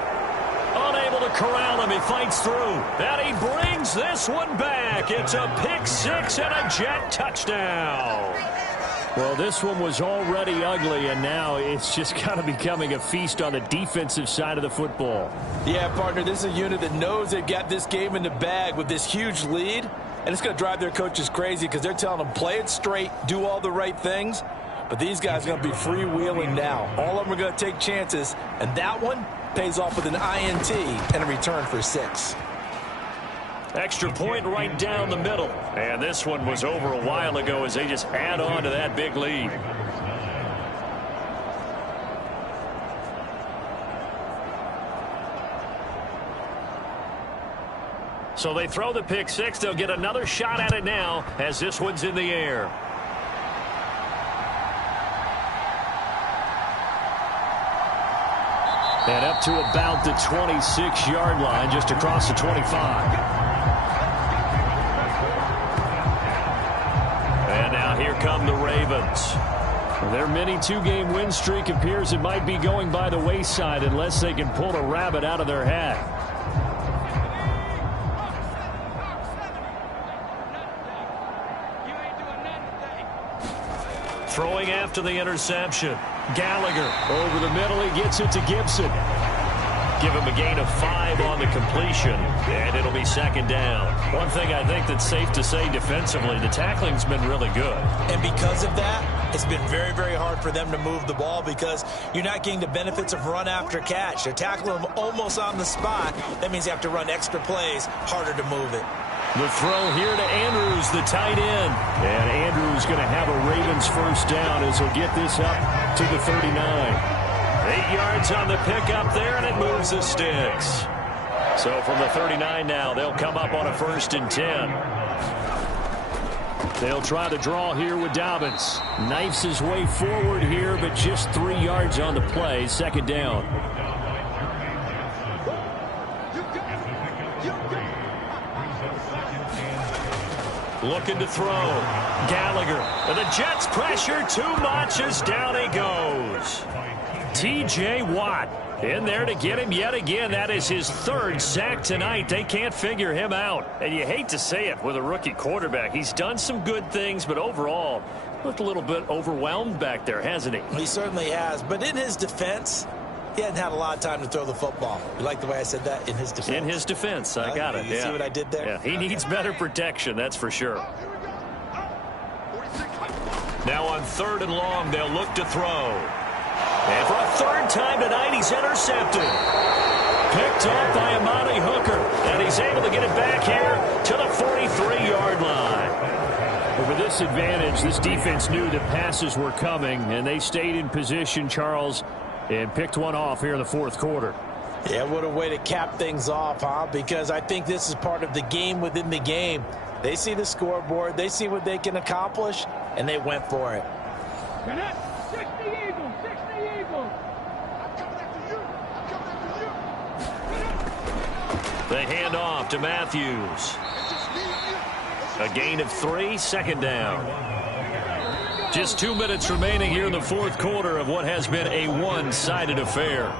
Unable to corral him. He fights through. And he brings this one back. It's a pick 6 and a Jet touchdown. Well, this one was already ugly, and now it's just kind of becoming a feast on the defensive side of the football. Yeah, partner, this is a unit that knows they've got this game in the bag with this huge lead, and it's going to drive their coaches crazy because they're telling them play it straight, do all the right things, but these guys are going to be freewheeling now. All of them are going to take chances, and that one pays off with an INT and a return for 6. Extra point right down the middle. And this one was over a while ago as they just add on to that big lead. So they throw the pick 6. They'll get another shot at it now as this one's in the air. And up to about the 26-yard line, just across the 25. And now here come the Ravens. Their mini 2-game win streak appears it might be going by the wayside unless they can pull a rabbit out of their hat. Throwing after the interception. Gallagher. Over the middle, he gets it to Gibson. Give him a gain of 5 on the completion, and it'll be 2nd down. One thing I think that's safe to say defensively, the tackling's been really good. And because of that, it's been very, very hard for them to move the ball because you're not getting the benefits of run after catch. They're tackling them almost on the spot. That means you have to run extra plays, harder to move it. The throw here to Andrews, the tight end. And Andrews going to have a Ravens first down as he'll get this up to the 39. 8 yards on the pickup there, and it moves the sticks. So from the 39 now, they'll come up on a 1st and 10. They'll try the draw here with Dobbins. Knifes his way forward here, but just 3 yards on the play. 2nd down. Looking to throw. Gallagher. And the Jets pressure too much as down he goes. T.J. Watt in there to get him yet again. That is his 3rd sack tonight. They can't figure him out. And you hate to say it with a rookie quarterback. He's done some good things, but overall looked a little bit overwhelmed back there, hasn't he? He certainly has. But in his defense, he hadn't had a lot of time to throw the football. You like the way I said that? In his defense. In his defense. I got it. You see what I did there? Yeah, he needs better protection, that's for sure. Now on 3rd and long, they'll look to throw. And for a 3rd time tonight, he's intercepted. Picked up by Amani Hooker. And he's able to get it back here to the 43-yard line. With this advantage, this defense knew that passes were coming, and they stayed in position, Charles, and picked one off here in the 4th quarter. Yeah, what a way to cap things off, huh? Because I think this is part of the game within the game. They see the scoreboard, they see what they can accomplish, and they went for it. 60 Eagles, 60 Eagles. They hand off to Matthews. A gain of 3, 2nd down. Just 2 minutes remaining here in the 4th quarter of what has been a one-sided affair.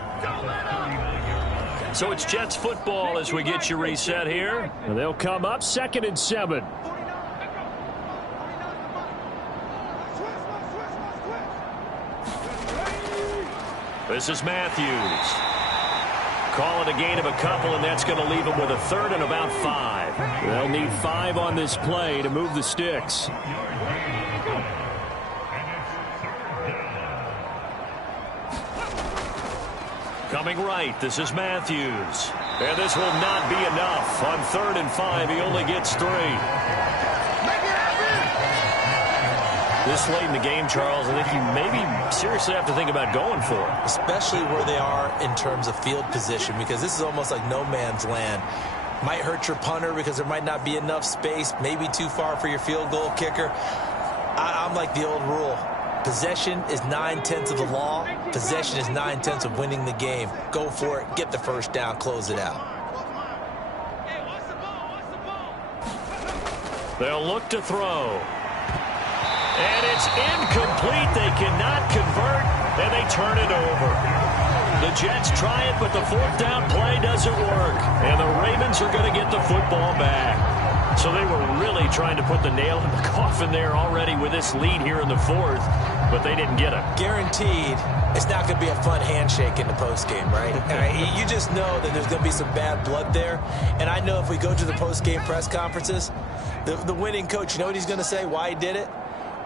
So it's Jets football as we get you reset here. And they'll come up 2nd and 7. This is Matthews. Call it a gain of a couple, and that's going to leave them with a third and about 5. They'll need 5 on this play to move the sticks. Coming right, this is Matthews. And this will not be enough. On 3rd and 5, he only gets 3. This late in the game, Charles, I think you maybe seriously have to think about going for it. Especially where they are in terms of field position, because this is almost like no man's land. Might hurt your punter because there might not be enough space, maybe too far for your field goal kicker. I'm like the old rule. Possession is 9/10 of the law. Possession is 9/10 of winning the game. Go for it, get the first down, close it out. They'll look to throw. And it's incomplete. They cannot convert, and they turn it over. The Jets try it, but the 4th down play doesn't work. And the Ravens are going to get the football back. So they were really trying to put the nail in the coffin there already with this lead here in the 4th, but they didn't get it. Guaranteed, it's not going to be a fun handshake in the postgame, right? You just know that there's going to be some bad blood there. And I know if we go to the postgame press conferences, the winning coach, you know what he's going to say, why he did it?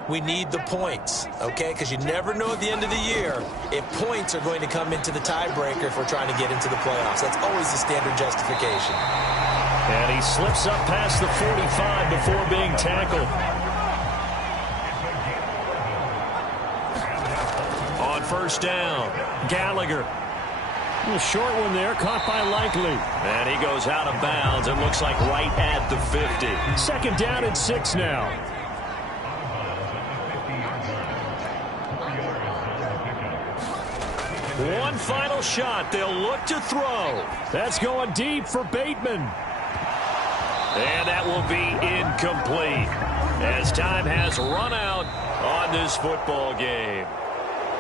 We need the points, okay? Because you never know at the end of the year if points are going to come into the tiebreaker if we're trying to get into the playoffs. That's always the standard justification. And he slips up past the 45 before being tackled. On 1st down, Gallagher. A short one there, caught by Likely. And he goes out of bounds. It looks like right at the 50. 2nd down and 6 now. One final shot. They'll look to throw. That's going deep for Bateman. And that will be incomplete as time has run out on this football game.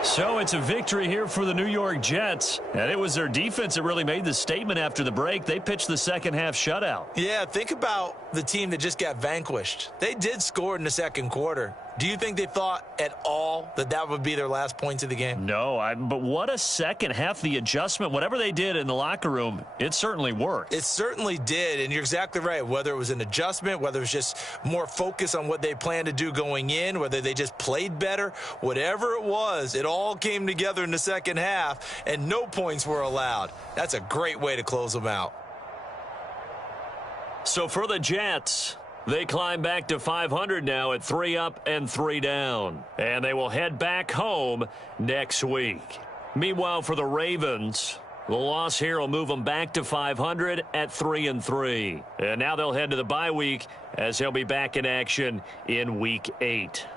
So it's a victory here for the New York Jets. And it was their defense that really made the statement after the break. They pitched the second-half shutout. Yeah, think about the team that just got vanquished. They did score in the 2nd quarter. Do you think they thought at all that that would be their last points of the game? No, but what a second half. The adjustment, whatever they did in the locker room, it certainly worked. It certainly did, and you're exactly right. Whether it was an adjustment, whether it was just more focus on what they planned to do going in, whether they just played better, whatever it was, it all came together in the 2nd half, and no points were allowed. That's a great way to close them out. So for the Jets, they climb back to 500 now at 3 up and 3 down. And they will head back home next week. Meanwhile, for the Ravens, the loss here will move them back to 500 at 3-3. And now they'll head to the bye week as they'll be back in action in Week 8.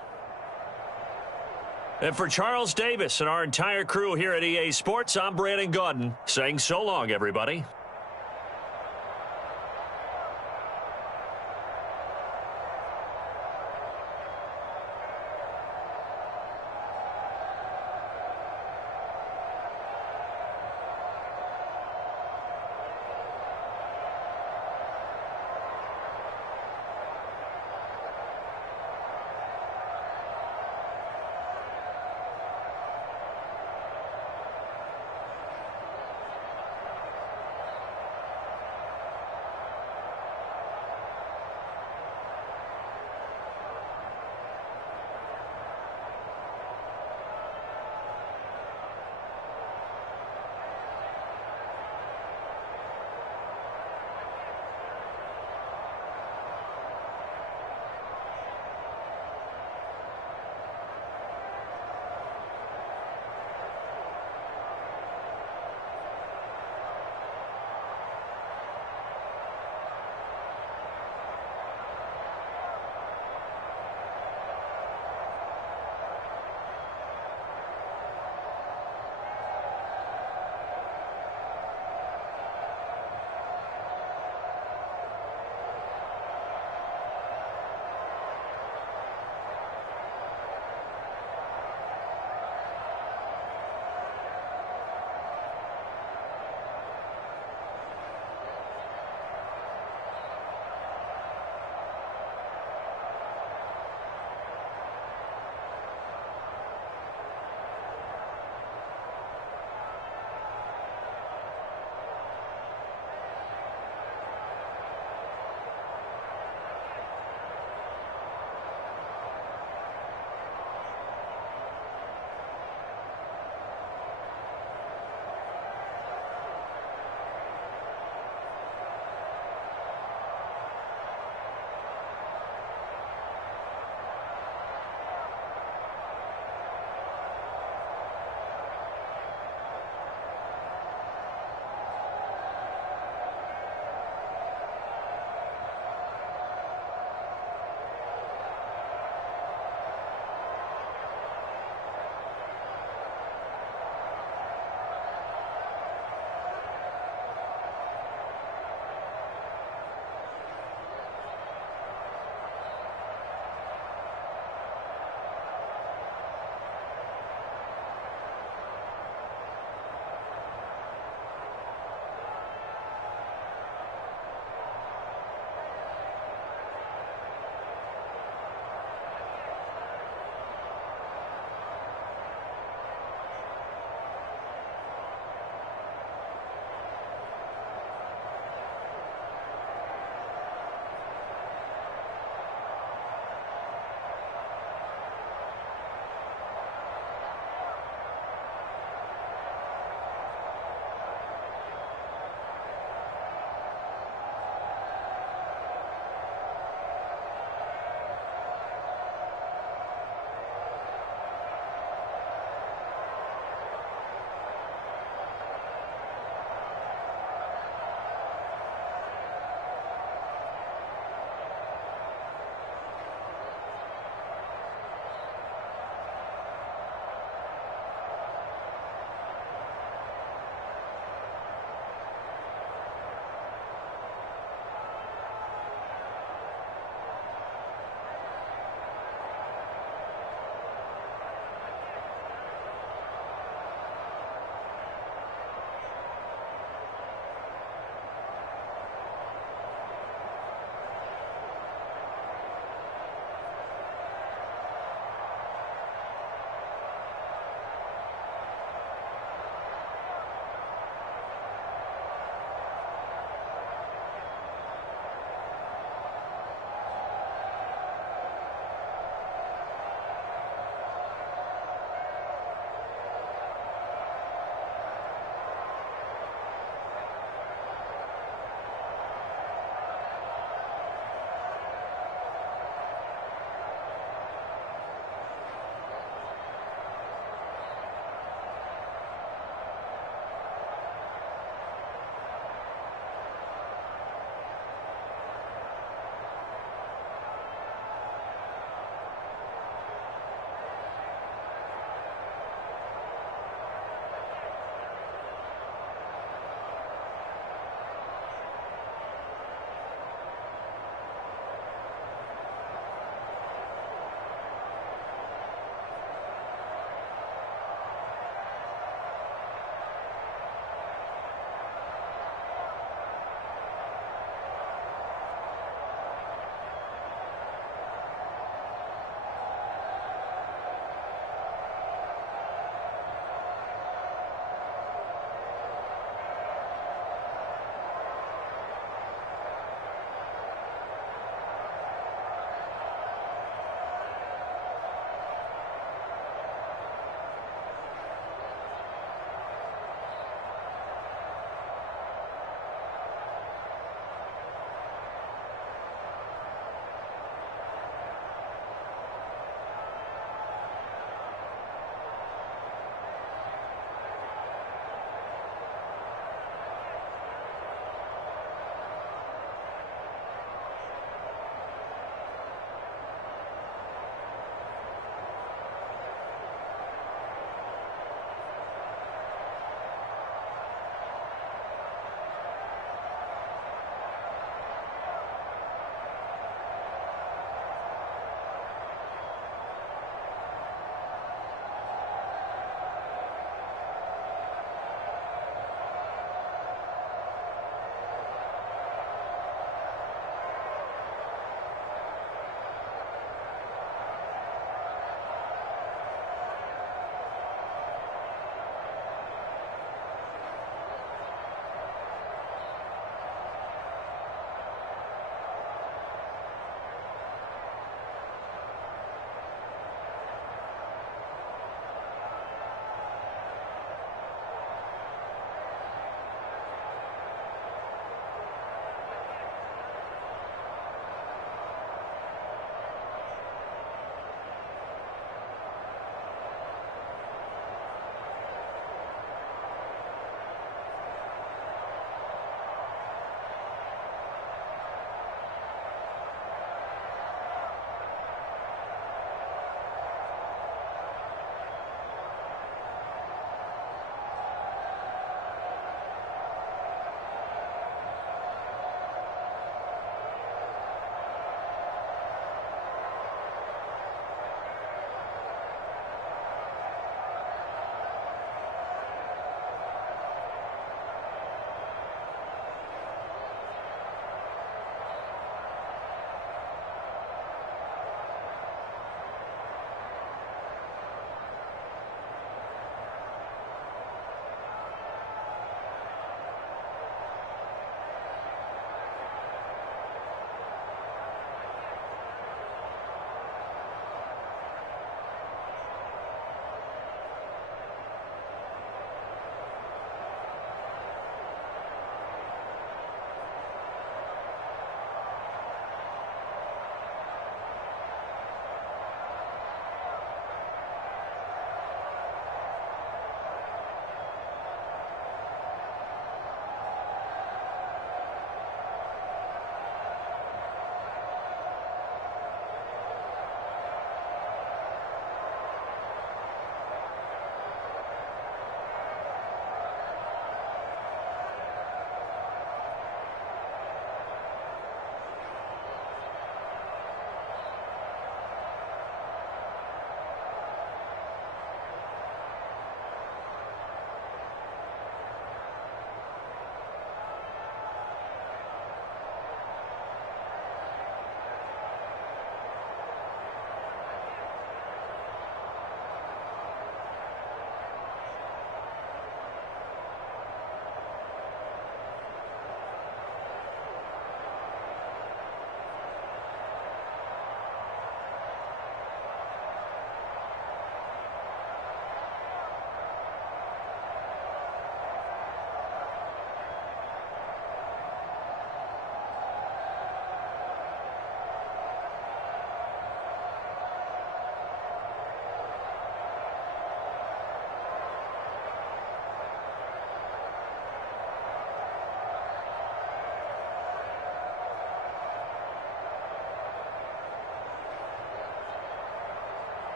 And for Charles Davis and our entire crew here at EA Sports, I'm Brandon Gaudin saying so long, everybody.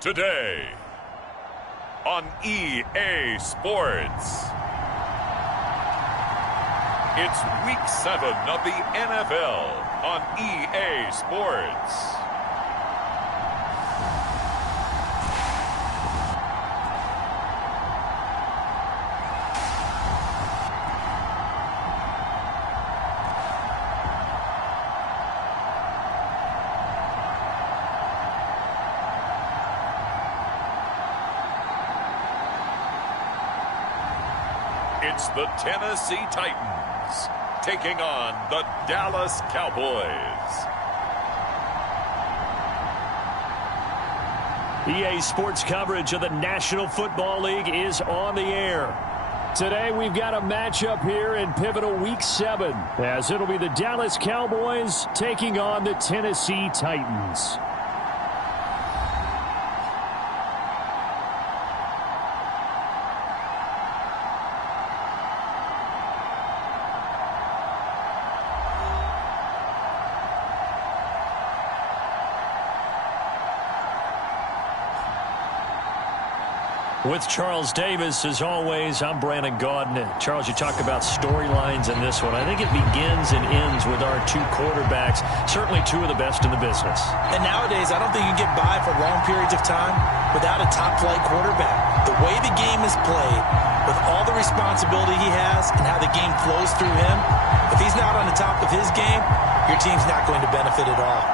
Today on EA Sports. It's Week 7 of the NFL on EA Sports. It's the Tennessee Titans taking on the Dallas Cowboys. EA Sports coverage of the National Football League is on the air. Today we've got a matchup here in pivotal Week 7, as it'll be the Dallas Cowboys taking on the Tennessee Titans. With Charles Davis, as always, I'm Brandon Gaudin. Charles, you talk about storylines in this one. I think it begins and ends with our two quarterbacks, certainly two of the best in the business. And nowadays, I don't think you can get by for long periods of time without a top-flight quarterback. The way the game is played, with all the responsibility he has and how the game flows through him, if he's not on the top of his game, your team's not going to benefit at all.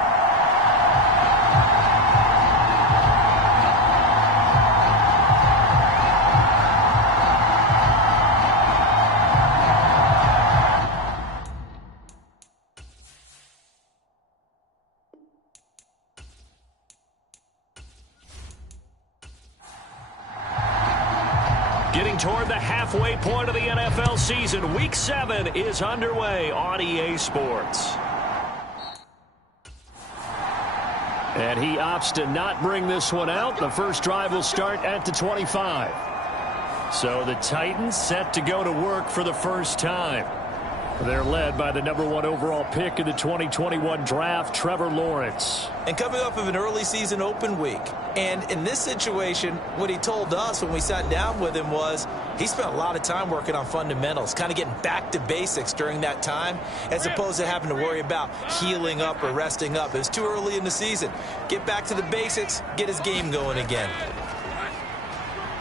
Getting toward the halfway point of the NFL season, Week 7 is underway on EA Sports. And he opts to not bring this one out. The first drive will start at the 25. So the Titans set to go to work for the first time. They're led by the #1 overall pick in the 2021 draft, Trevor Lawrence. And coming off of an early season open week. And in this situation, what he told us when we sat down with him was he spent a lot of time working on fundamentals, kind of getting back to basics during that time, as opposed to having to worry about healing up or resting up. It was too early in the season. Get back to the basics, get his game going again.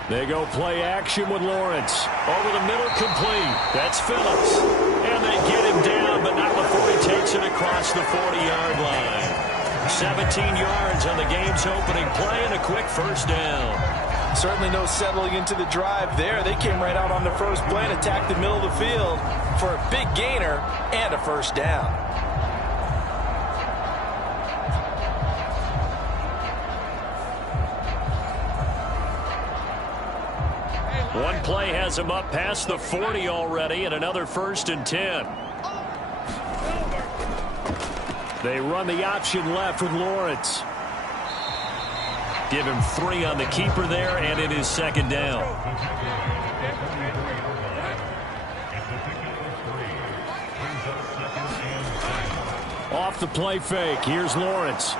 They go play action with Lawrence. Over the middle, complete. That's Phillips. And they get him down, but not before he takes it across the 40-yard line. 17 yards on the game's opening play and a quick first down. Certainly no settling into the drive there. They came right out on the first play and attacked the middle of the field for a big gainer and a first down. One play has him up past the 40 already, and another 1st and 10. They run the option left with Lawrence. Give him 3 on the keeper there, and it is second down. Off the play fake, here's Lawrence.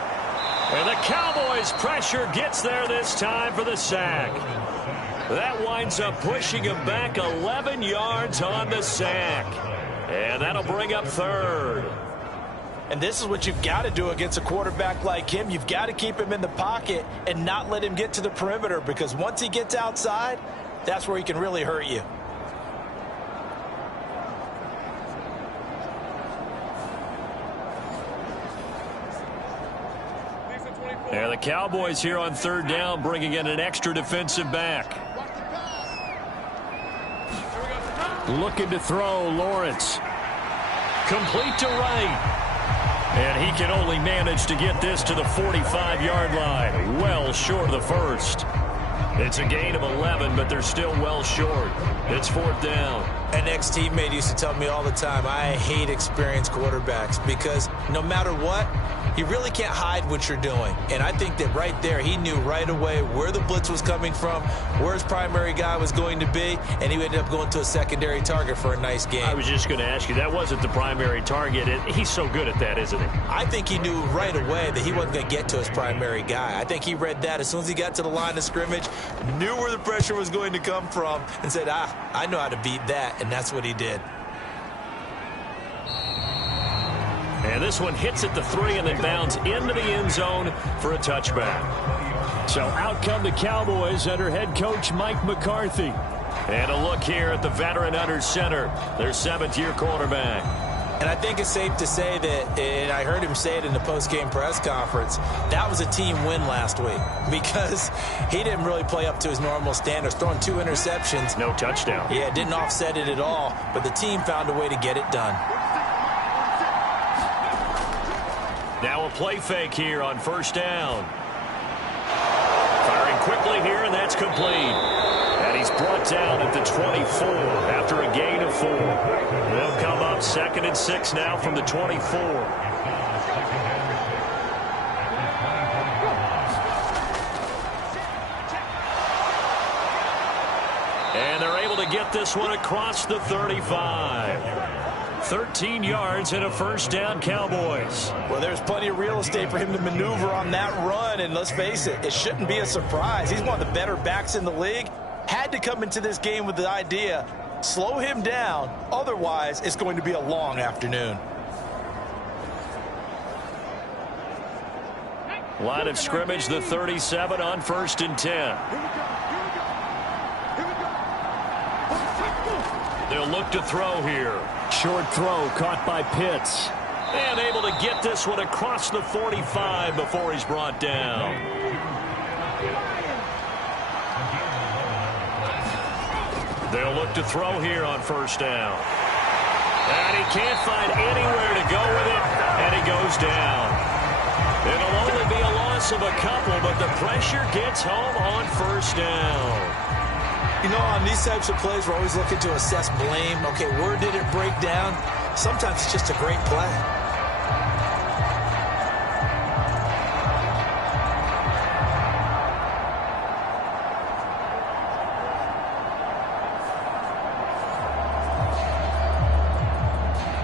And the Cowboys' pressure gets there this time for the sack. That winds up pushing him back 11 yards on the sack. And that'll bring up 3rd. And this is what you've got to do against a quarterback like him. You've got to keep him in the pocket and not let him get to the perimeter, because once he gets outside, that's where he can really hurt you. And the Cowboys here on 3rd down, bringing in an extra defensive back. Looking to throw, Lawrence. Complete to right. And he can only manage to get this to the 45-yard line. Well short of the first. It's a gain of 11, but they're still well short. It's 4th down. An ex-teammate used to tell me all the time, I hate experienced quarterbacks because no matter what, you really can't hide what you're doing. And I think that right there, he knew right away where the blitz was coming from, where his primary guy was going to be, and he ended up going to a secondary target for a nice game. I was just going to ask you, that wasn't the primary target. He's so good at that, isn't he? I think he knew right away that he wasn't going to get to his primary guy. I think he read that as soon as he got to the line of scrimmage, knew where the pressure was going to come from, and said, I know how to beat that, and that's what he did. And this one hits at the 3 and then bounds into the end zone for a touchback. So out come the Cowboys under head coach Mike McCarthy. And a look here at the veteran under center, their 7th-year quarterback. And I think it's safe to say that, and I heard him say it in the post-game press conference, that was a team win last week because he didn't really play up to his normal standards, throwing 2 interceptions. No touchdown. Yeah, didn't offset it at all, but the team found a way to get it done. Now a play fake here on 1st down. Firing quickly here, and that's complete. And he's brought down at the 24 after a gain of 4. They'll come up 2nd and 6 now from the 24. And they're able to get this one across the 35. 13 yards and a 1st down, Cowboys. Well, there's plenty of real estate for him to maneuver on that run, and let's face it, it shouldn't be a surprise. He's one of the better backs in the league. Had to come into this game with the idea, slow him down, otherwise it's going to be a long afternoon. Line of scrimmage, the 37 on 1st and 10. They'll look to throw here. Short throw caught by Pitts. And able to get this one across the 45 before he's brought down. They'll look to throw here on 1st down. And he can't find anywhere to go with it, and he goes down. It'll only be a loss of a couple, but the pressure gets home on 1st down. You know, on these types of plays, we're always looking to assess blame. Okay, where did it break down? Sometimes it's just a great play.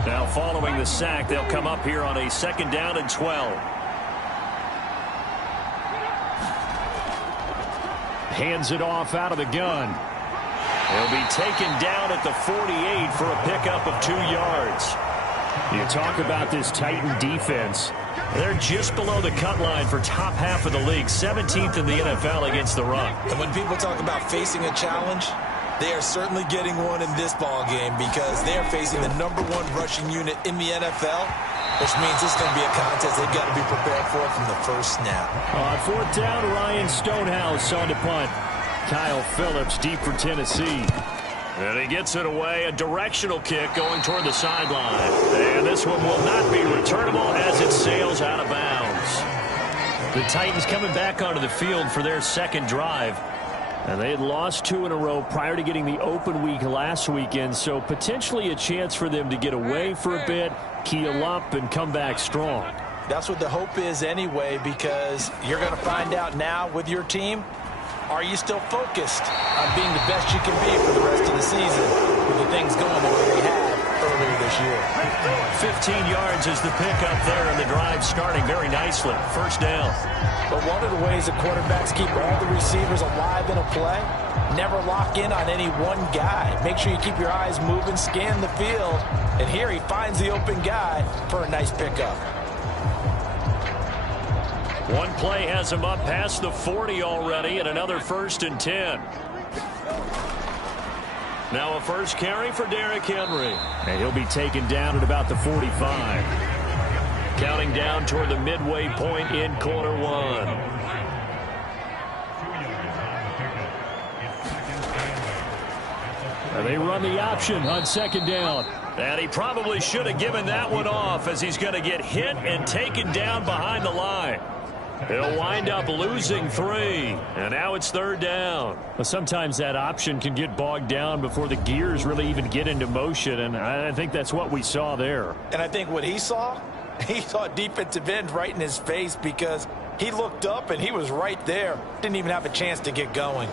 Now following the sack, they'll come up here on a 2nd down and 12. Hands it off out of the gun. He'll be taken down at the 48 for a pickup of 2 yards. You talk about this Titan defense. They're just below the cut line for top half of the league, 17th in the NFL against the run. And when people talk about facing a challenge, they are certainly getting one in this ball game because they are facing the #1 rushing unit in the NFL, which means this is going to be a contest they've got to be prepared for from the first snap. On 4th down, Ryan Stonehouse on to punt. Kyle Phillips deep for Tennessee. And he gets it away, a directional kick going toward the sideline. And this one will not be returnable as it sails out of bounds. The Titans coming back onto the field for their 2nd drive. And they had lost 2 in a row prior to getting the open week last weekend, so potentially a chance for them to get away for a bit, keel up, and come back strong. That's what the hope is anyway, because you're going to find out now with your team, are you still focused on being the best you can be for the rest of the season with the things going the way they have earlier this year? 15 yards is the pickup there, and the drive starting very nicely. 1st down. But one of the ways that quarterbacks keep all the receivers alive in a play, never lock in on any one guy. Make sure you keep your eyes moving, scan the field, and here he finds the open guy for a nice pickup. One play has him up past the 40 already, and another 1st and 10. Now a first carry for Derrick Henry. And he'll be taken down at about the 45. Counting down toward the midway point in quarter 1. And they run the option on 2nd down. And he probably should have given that one off as he's going to get hit and taken down behind the line. He'll wind up losing 3, and now it's 3rd down. Well, sometimes that option can get bogged down before the gears really even get into motion, and I think that's what we saw there. And I think what he saw defensive end right in his face, because he looked up and he was right there. Didn't even have a chance to get going.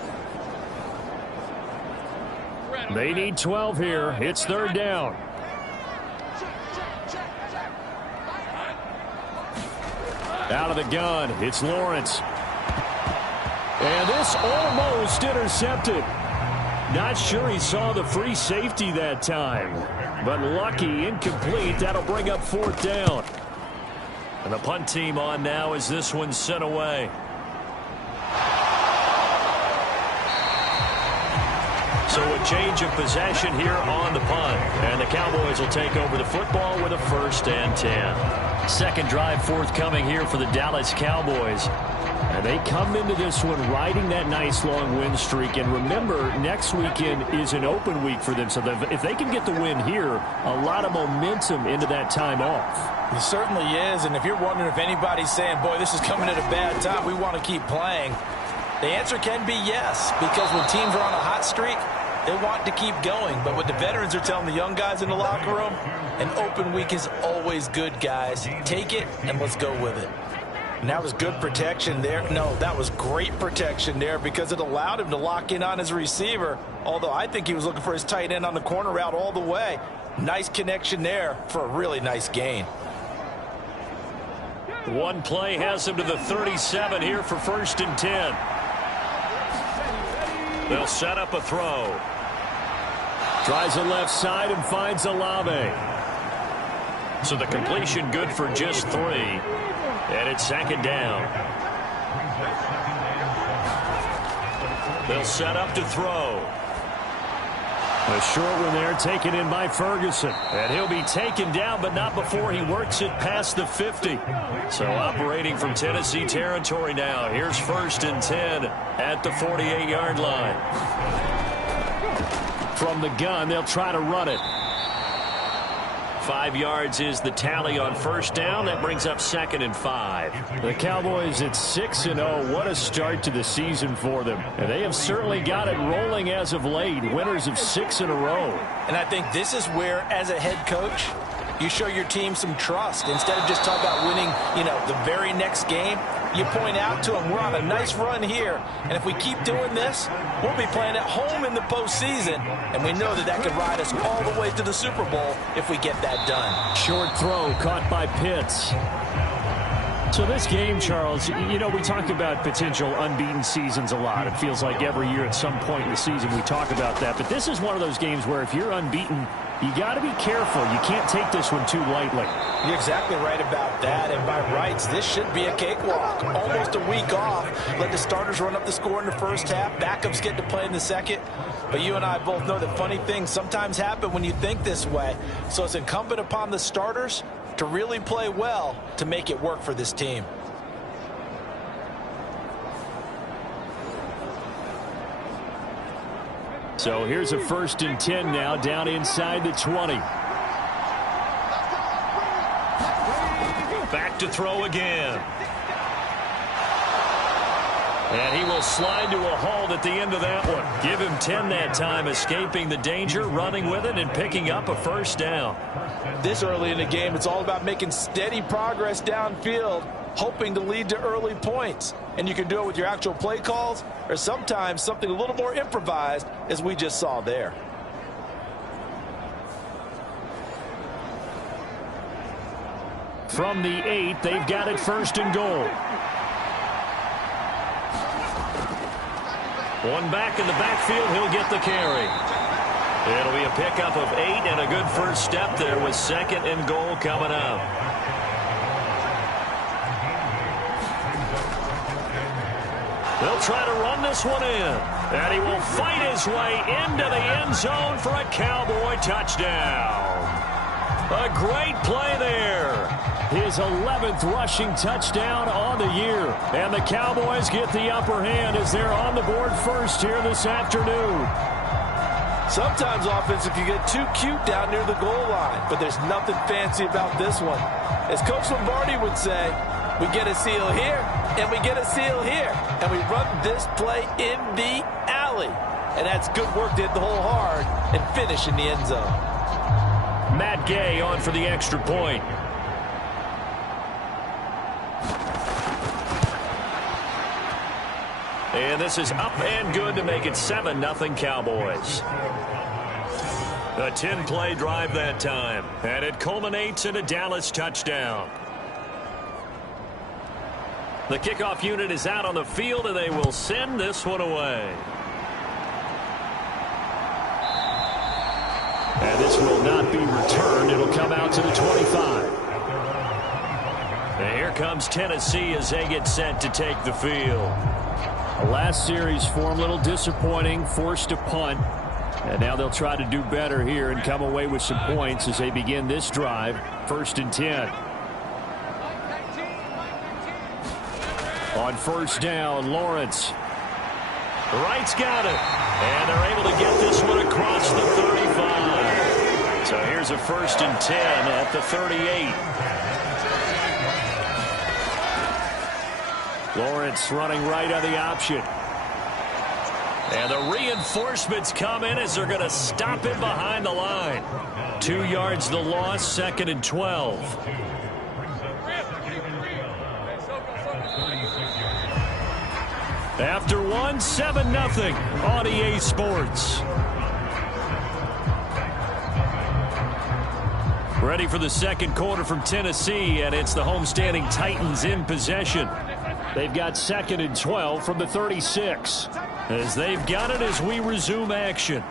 They need 12 here. It's 3rd down. Out of the gun, it's Lawrence. And this almost intercepted. Not sure he saw the free safety that time. But lucky, incomplete. That'll bring up 4th down. And the punt team on now as this one's sent away. So a change of possession here on the punt. And the Cowboys will take over the football with a 1st and 10. Second drive forthcoming here for the Dallas Cowboys. And they come into this one riding that nice long win streak. And remember, next weekend is an open week for them. So if they can get the win here, a lot of momentum into that time off. It certainly is. And if you're wondering if anybody's saying, boy, this is coming at a bad time, we want to keep playing, the answer can be yes. Because when teams are on a hot streak, they want to keep going. But what the veterans are telling the young guys in the locker room, an open week is always good, guys. Take it and let's go with it. And that was good protection there. No, that was great protection there because it allowed him to lock in on his receiver. Although I think he was looking for his tight end on the corner route all the way. Nice connection there for a really nice gain. One play has him to the 37 here for 1st and 10. They'll set up a throw. Tries the left side and finds Olave. So the completion good for just 3. And it's 2nd down. They'll set up to throw. A short one there taken in by Ferguson. And he'll be taken down, but not before he works it past the 50. So operating from Tennessee territory now. Here's 1st and 10 at the 48-yard line. From the gun, they'll try to run it. 5 yards is the tally on 1st down. That brings up 2nd and 5. The Cowboys at 6-0. What a start to the season for them. And they have certainly got it rolling as of late. Winners of 6 in a row. And I think this is where, as a head coach, you show your team some trust. Instead of just talking about winning, the very next game, you point out to them, we're on a nice run here. And if we keep doing this, we'll be playing at home in the postseason. And we know that could ride us all the way to the Super Bowl if we get that done. Short throw caught by Pitts. So this game, Charles, we talk about potential unbeaten seasons a lot. It feels like every year at some point in the season we talk about that. But this is one of those games where if you're unbeaten, you got to be careful. You can't take this one too lightly. You're exactly right about that. And by rights, this should be a cakewalk. Almost a week off. Let the starters run up the score in the first half. Backups get to play in the second. But you and I both know that funny things sometimes happen when you think this way. So it's incumbent upon the starters to really play well to make it work for this team. So here's a 1st and 10 now down inside the 20. Back to throw again. And he will slide to a halt at the end of that one. Give him 10 that time, escaping the danger, running with it, and picking up a 1st down. This early in the game, it's all about making steady progress downfield, hoping to lead to early points. And you can do it with your actual play calls or sometimes something a little more improvised, as we just saw there. From the 8, they've got it 1st and goal. One back in the backfield, he'll get the carry. It'll be a pickup of 8 and a good first step there with 2nd and goal coming up. They'll try to run this one in. And he will fight his way into the end zone for a Cowboy touchdown. A great play there. His 11th rushing touchdown on the year. And the Cowboys get the upper hand as they're on the board first here this afternoon. Sometimes offense can get too cute down near the goal line, but there's nothing fancy about this one. As Coach Lombardi would say, We get a seal here, and we get a seal here. And we run this play in the alley. And that's good work to hit the hole hard and finish in the end zone. Matt Gay on for the extra point. And this is up and good to make it 7-0 Cowboys. A 10-play drive that time. And it culminates in a Dallas touchdown. The kickoff unit is out on the field, and they will send this one away. And this will not be returned. It'll come out to the 25. And here comes Tennessee as they get set to take the field. The last series for him, a little disappointing, forced a punt. And now they'll try to do better here and come away with some points as they begin this drive. 1st and 10. On 1st down, Lawrence. Wright's got it. And they're able to get this one across the 35. So here's a 1st and 10 at the 38. Lawrence running right on the option. And the reinforcements come in as they're going to stop him behind the line. 2 yards the loss, 2nd and 12. After 7-0 on EA Sports. Ready for the second quarter from Tennessee, and it's the homestanding Titans in possession. They've got 2nd and 12 from the 36. As they've got it as we resume action.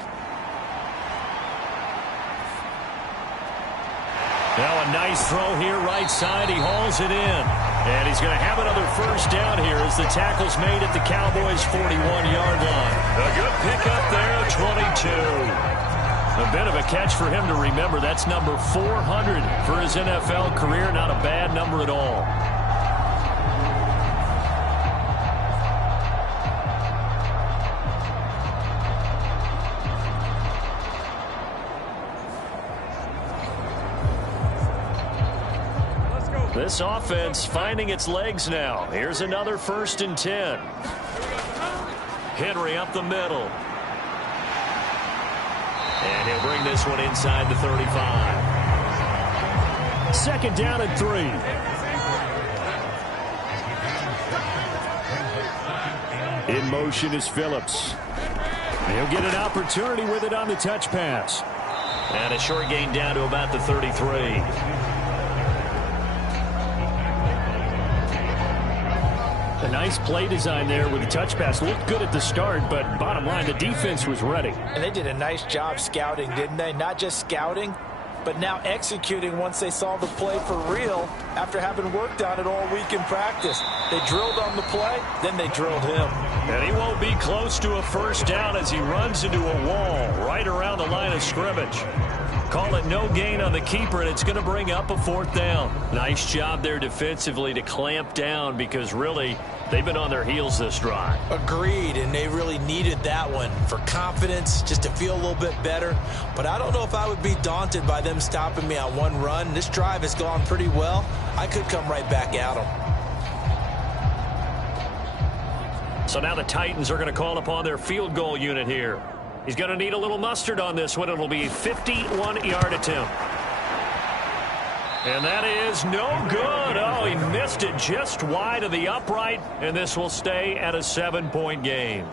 Now a nice throw here right side. He hauls it in. And he's going to have another 1st down here as the tackle's made at the Cowboys' 41-yard line. A good pickup there, 22. A bit of a catch for him to remember. That's number 400 for his NFL career. Not a bad number at all. This offense finding its legs now. Here's another 1st and 10. Henry up the middle. And he'll bring this one inside the 35. 2nd down and 3. In motion is Phillips. He'll get an opportunity with it on the touch pass. And a short gain down to about the 33. A nice play design there with the touch pass. Looked good at the start, but bottom line, the defense was ready. And they did a nice job scouting, didn't they? Not just scouting, but now executing once they saw the play for real after having worked on it all week in practice. They drilled on the play, then they drilled him. And he won't be close to a 1st down as he runs into a wall right around the line of scrimmage. Call it no gain on the keeper, and it's going to bring up a 4th down. Nice job there defensively to clamp down because really they've been on their heels this drive. Agreed, and they really needed that one for confidence, just to feel a little bit better. But I don't know if I would be daunted by them stopping me on one run. This drive has gone pretty well. I could come right back at them. So now the Titans are going to call upon their field goal unit here. He's going to need a little mustard on this one. It'll be a 51-yard attempt. And that is no good. Oh, he missed it just wide of the upright, and this will stay at a 7-point game.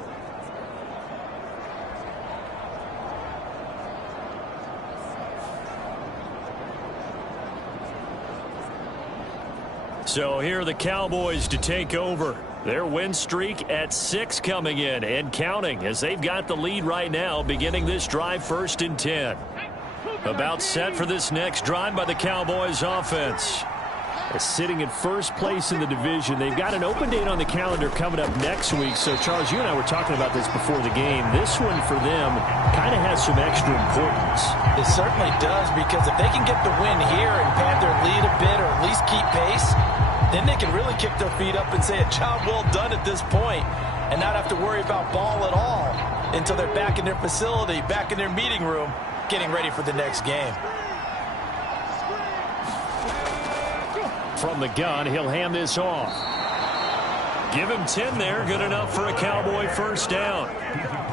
So here are the Cowboys to take over. Their win streak at 6 coming in and counting as they've got the lead right now beginning this drive 1st and 10. About set for this next drive by the Cowboys offense. Sitting in 1st place in the division. They've got an open date on the calendar coming up next week. So, Charles, you and I were talking about this before the game. This one for them kind of has some extra importance. It certainly does, because if they can get the win here and pad their lead a bit or at least keep pace, then they can really kick their feet up and say a job well done at this point and not have to worry about ball at all until they're back in their facility, back in their meeting room, getting ready for the next game. from the gun. He'll hand this off. Give him 10 there. Good enough for a Cowboy first down.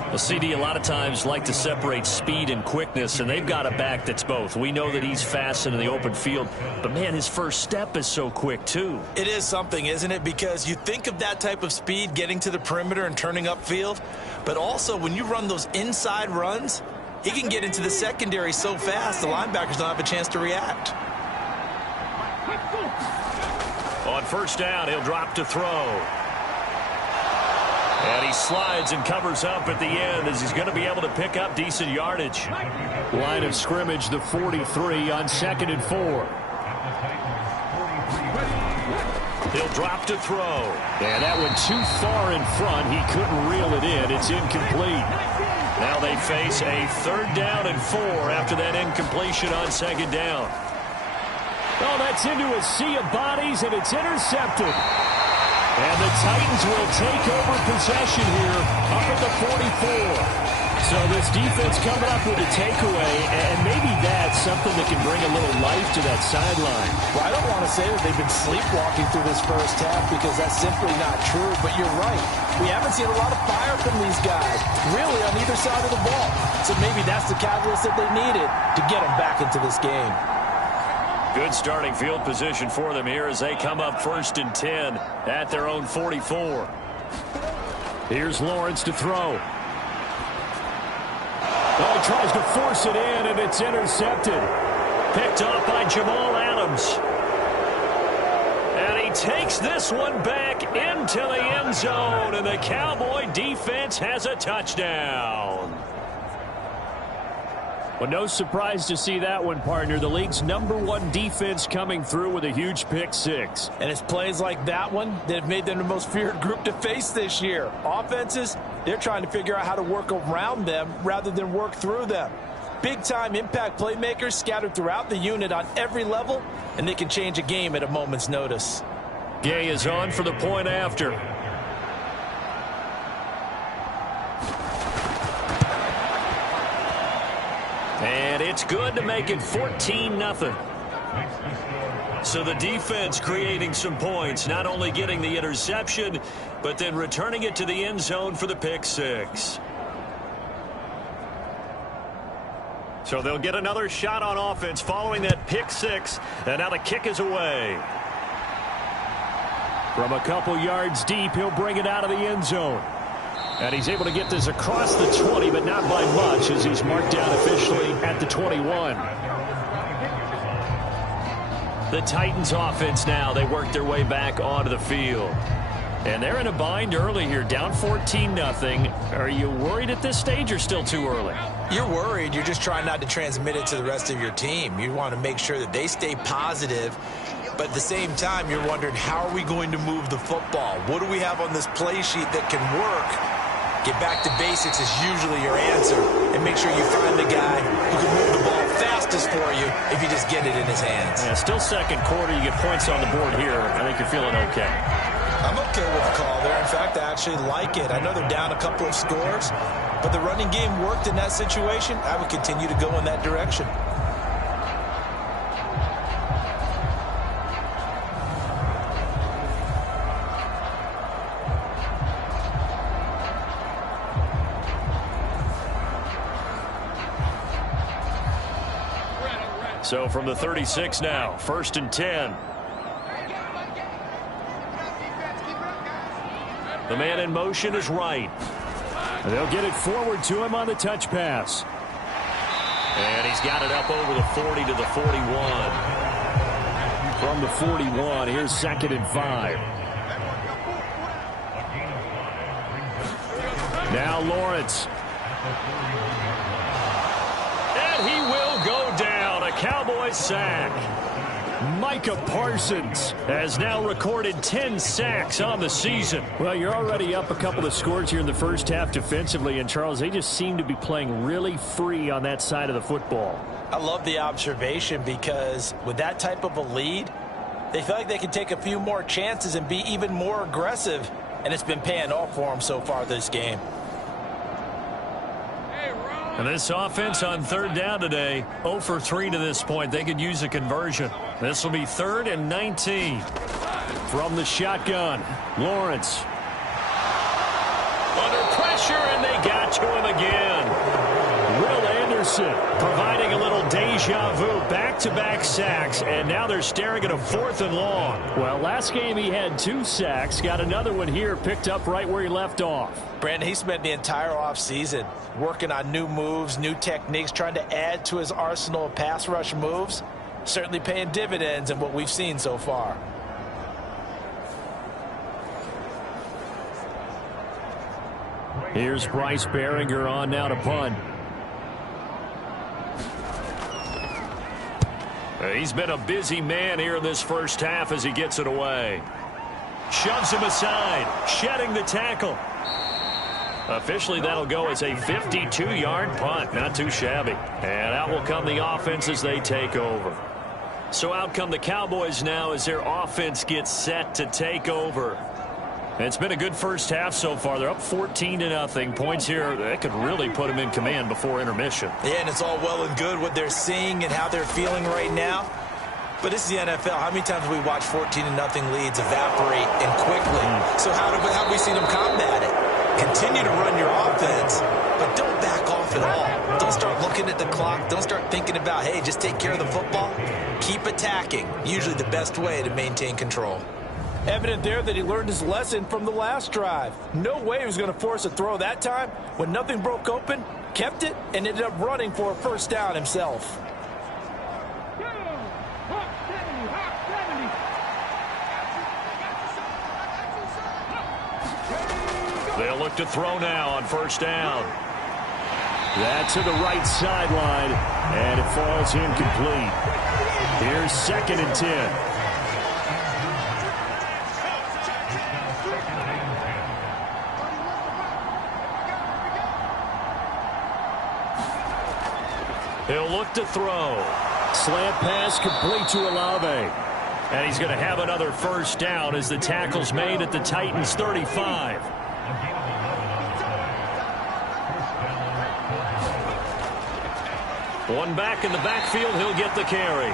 Well, CD, a lot of times like to separate speed and quickness, and they've got a back that's both. We know that he's fast in the open field, but, man, his first step is so quick, too. It is something, isn't it? Because you think of that type of speed getting to the perimeter and turning upfield, but also when you run those inside runs, he can get into the secondary so fast the linebackers don't have a chance to react. On first down, he'll drop to throw. And he slides and covers up at the end as he's going to be able to pick up decent yardage. Line of scrimmage, the 43 on 2nd and 4. He'll drop to throw. And that went too far in front. He couldn't reel it in. It's incomplete. Now they face a 3rd down and 4 after that incompletion on 2nd down. Oh, that's into a sea of bodies, and it's intercepted. And the Titans will take over possession here up at the 44. So this defense coming up with a takeaway, and maybe that's something that can bring a little life to that sideline. Well, I don't want to say that they've been sleepwalking through this first half because that's simply not true, but you're right. We haven't seen a lot of fire from these guys, really, on either side of the ball. So maybe that's the catalyst that they needed to get them back into this game. Good starting field position for them here as they come up 1st and 10 at their own 44. Here's Lawrence to throw. Oh, he tries to force it in, and it's intercepted. Picked off by Jamal Adams. And he takes this one back into the end zone, and the Cowboy defense has a touchdown. Well, no surprise to see that one, partner. The league's #1 defense coming through with a huge pick six. And it's plays like that one that have made them the most feared group to face this year. Offenses, they're trying to figure out how to work around them rather than work through them. Big-time impact playmakers scattered throughout the unit on every level, and they can change a game at a moment's notice. Gay is on for the point after. And it's good to make it 14-0. So the defense creating some points, not only getting the interception, but then returning it to the end zone for the pick six. So they'll get another shot on offense following that pick six, and now the kick is away. From a couple yards deep, he'll bring it out of the end zone. And he's able to get this across the 20, but not by much as he's marked down officially at the 21. The Titans offense now, they work their way back onto the field. And they're in a bind early here, down 14-0. Are you worried at this stage or still too early? You're worried. You're just trying not to transmit it to the rest of your team. You want to make sure that they stay positive. But at the same time, you're wondering, how are we going to move the football? What do we have on this play sheet that can work? Get back to basics is usually your answer. And make sure you find the guy who can move the ball fastest for you if you just get it in his hands. Yeah, still second quarter. You get points on the board here. I think you're feeling okay. I'm okay with the call there. In fact, I actually like it. I know they're down a couple of scores, but the running game worked in that situation. I would continue to go in that direction. So from the 36 now, 1st and 10. The man in motion is Wright. They'll get it forward to him on the touch pass. And he's got it up over the 40 to the 41. From the 41, here's 2nd and 5. Now Lawrence. And he will go down. A Cowboy sack. Micah Parsons has now recorded 10 sacks on the season. Well, you're already up a couple of scores here in the first half defensively, and Charles, they just seem to be playing really free on that side of the football. I love the observation because with that type of a lead, they feel like they can take a few more chances and be even more aggressive, and it's been paying off for them so far this game. Hey, Ron. And this offense on third down today, 0 for 3 to this point. They could use a conversion. This will be 3rd and 19. From the shotgun, Lawrence. Under pressure, and they got to him again. Will Anderson Providing a little deja vu, back-to-back sacks, and now they're staring at a 4th and long. Well, last game he had 2 sacks. Got another one here, picked up right where he left off. Brandon, he spent the entire offseason working on new moves, new techniques, trying to add to his arsenal of pass rush moves. Certainly paying dividends in what we've seen so far. Here's Bryce Behringer on now to punt. He's been a busy man here in this first half as he gets it away. Shoves him aside, shedding the tackle. Officially, that'll go as a 52-yard punt. Not too shabby. And out will come the offense as they take over. So out come the Cowboys now as their offense gets set to take over. It's been a good first half so far. They're up 14-0. Points here that could really put them in command before intermission. Yeah, and it's all well and good what they're seeing and how they're feeling right now. But this is the NFL. How many times have we watched 14-0 leads evaporate and quickly? So how have we seen them combat it? Continue to run your offense, but don't back off at all. Don't start looking at the clock. Don't start thinking about, hey, just take care of the football. Keep attacking. Usually the best way to maintain control. Evident there that he learned his lesson from the last drive. No way he was going to force a throw that time. When nothing broke open, kept it, and ended up running for a first down himself. They'll look to throw now on first down. That to the right sideline, and it falls incomplete. Here's 2nd and 10. He'll look to throw. Slant pass complete to Olave. And he's going to have another first down as the tackle's made at the Titans' 35. One back in the backfield, he'll get the carry.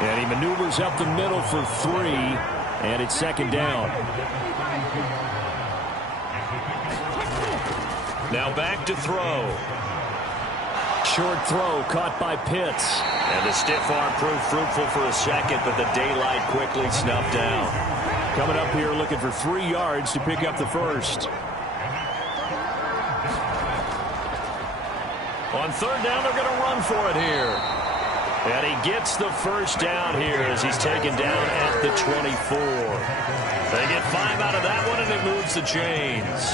And he maneuvers up the middle for 3, and it's 2nd down. Now back to throw. Short throw caught by Pitts. And the stiff arm proved fruitful for a second, but the daylight quickly snuffed down. Coming up here looking for 3 yards to pick up the first. On third down, they're going to run for it here. And he gets the first down here as he's taken down at the 24. They get 5 out of that one, and it moves the chains.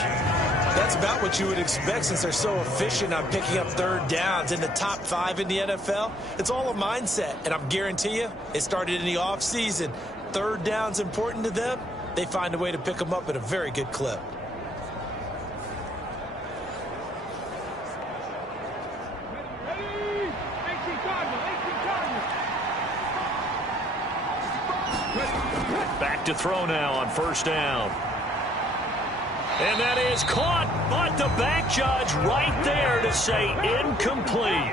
That's about what you would expect since they're so efficient on picking up third downs in the top 5 in the NFL. It's all a mindset, and I'm guarantee you it started in the offseason. Third down's important to them. They find a way to pick them up at a very good clip. Back to throw now on first down. And that is caught, but the back judge right there to say incomplete.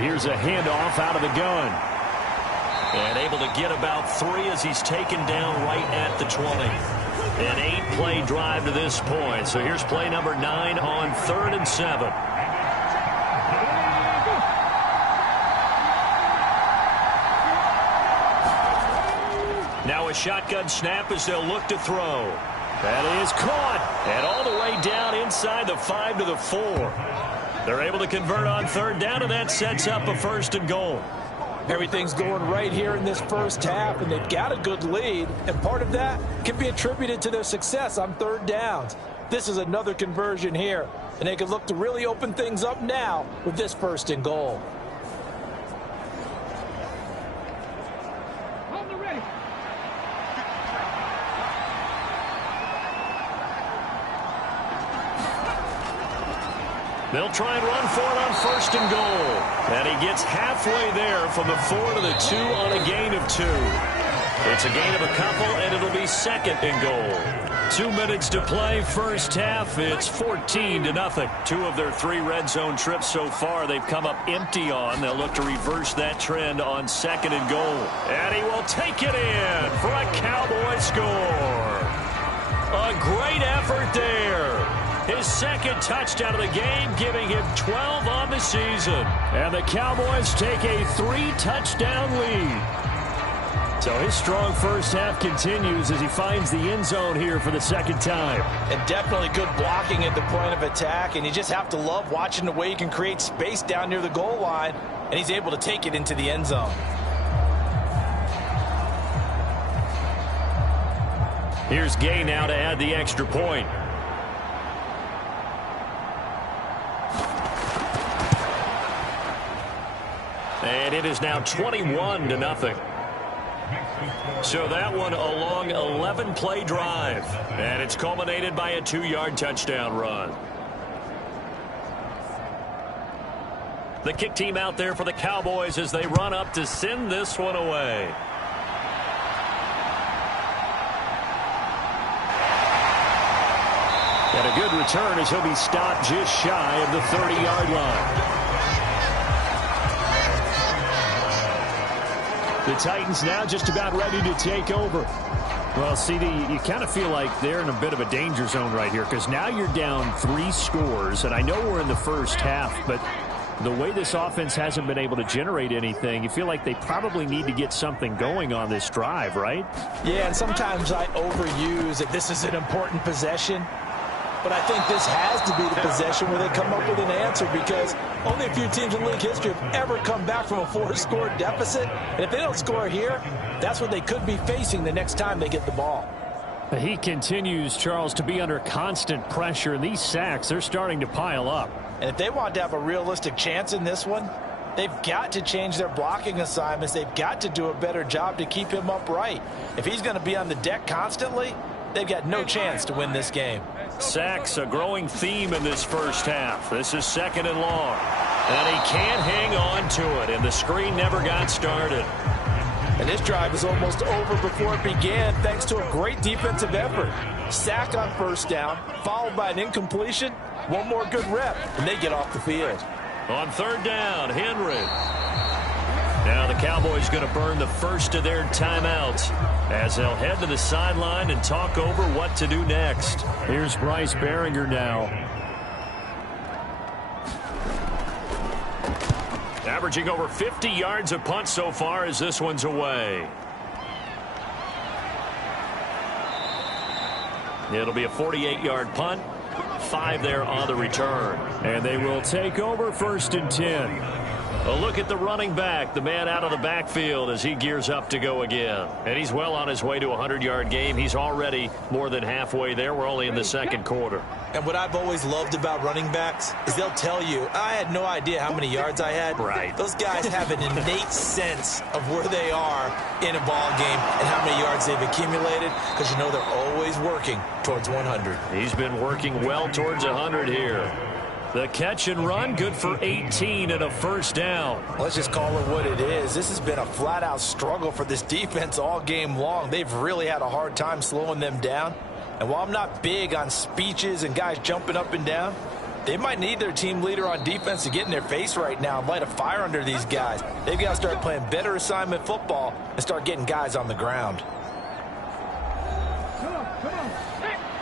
Here's a handoff out of the gun. And able to get about 3 as he's taken down right at the 20. An 8-play drive to this point. So here's play number 9 on 3rd and 7. Now a shotgun snap as they'll look to throw. That is caught. And all the way down inside the 5 to the 4. They're able to convert on third down, and that sets up a 1st and goal. Everything's going right here in this first half, and they've got a good lead, and part of that can be attributed to their success on third downs. This is another conversion here, and they can look to really open things up now with this 1st and goal. They'll try and run for it on 1st and goal. And he gets halfway there from the 4 to the 2 on a gain of 2. It's a gain of a couple, and it'll be second and goal. 2 minutes to play, first half. It's 14-0. 2 of their 3 red zone trips so far they've come up empty on. They'll look to reverse that trend on second and goal. And he will take it in for a Cowboy score. A great effort there. His second touchdown of the game, giving him 12 on the season. And the Cowboys take a 3-touchdown lead. So his strong first half continues as he finds the end zone here for the second time. And definitely good blocking at the point of attack. And you just have to love watching the way he can create space down near the goal line. And he's able to take it into the end zone. Here's Gay now to add the extra point. And it is now 21-0. So that one a long 11-play drive. And it's culminated by a 2-yard touchdown run. The kick team out there for the Cowboys as they run up to send this one away. And a good return as he'll be stopped just shy of the 30-yard line. The Titans now just about ready to take over. Well, CD, you kind of feel like they're in a bit of a danger zone right here because now you're down 3 scores, and I know we're in the first half, but the way this offense hasn't been able to generate anything, you feel like they probably need to get something going on this drive, right? Yeah, and sometimes I overuse that this is an important possession. But I think this has to be the possession where they come up with an answer because only a few teams in league history have ever come back from a 4-score deficit. And if they don't score here, that's what they could be facing the next time they get the ball. He continues, Charles, to be under constant pressure. And these sacks, they're starting to pile up. And if they want to have a realistic chance in this one, they've got to change their blocking assignments. They've got to do a better job to keep him upright. If he's going to be on the deck constantly, they've got no chance to win this game. Sacks, a growing theme in this first half. This is second and long. And he can't hang on to it, and the screen never got started. And this drive was almost over before it began thanks to a great defensive effort. Sack on first down, followed by an incompletion. One more good rep, and they get off the field. On third down, Henry. Now the Cowboys going to burn the first of their timeouts as they'll head to the sideline and talk over what to do next. Here's Bryce Behringer now. Averaging over 50 yards a punt so far as this one's away. It'll be a 48-yard punt. 5 there on the return. And they will take over first and 10. A look at the running back, the man out of the backfield as he gears up to go again. And he's well on his way to a 100-yard game. He's already more than halfway there. We're only in the second quarter. And what I've always loved about running backs is they'll tell you, I had no idea how many yards I had. Right. Those guys have an innate sense of where they are in a ball game and how many yards they've accumulated because you know they're always working towards 100. He's been working well towards 100 here. The catch and run, good for 18 and a first down. Let's just call it what it is. This has been a flat-out struggle for this defense all game long. They've really had a hard time slowing them down. And while I'm not big on speeches and guys jumping up and down, they might need their team leader on defense to get in their face right now and light a fire under these guys. They've got to start playing better assignment football and start getting guys on the ground. Come on.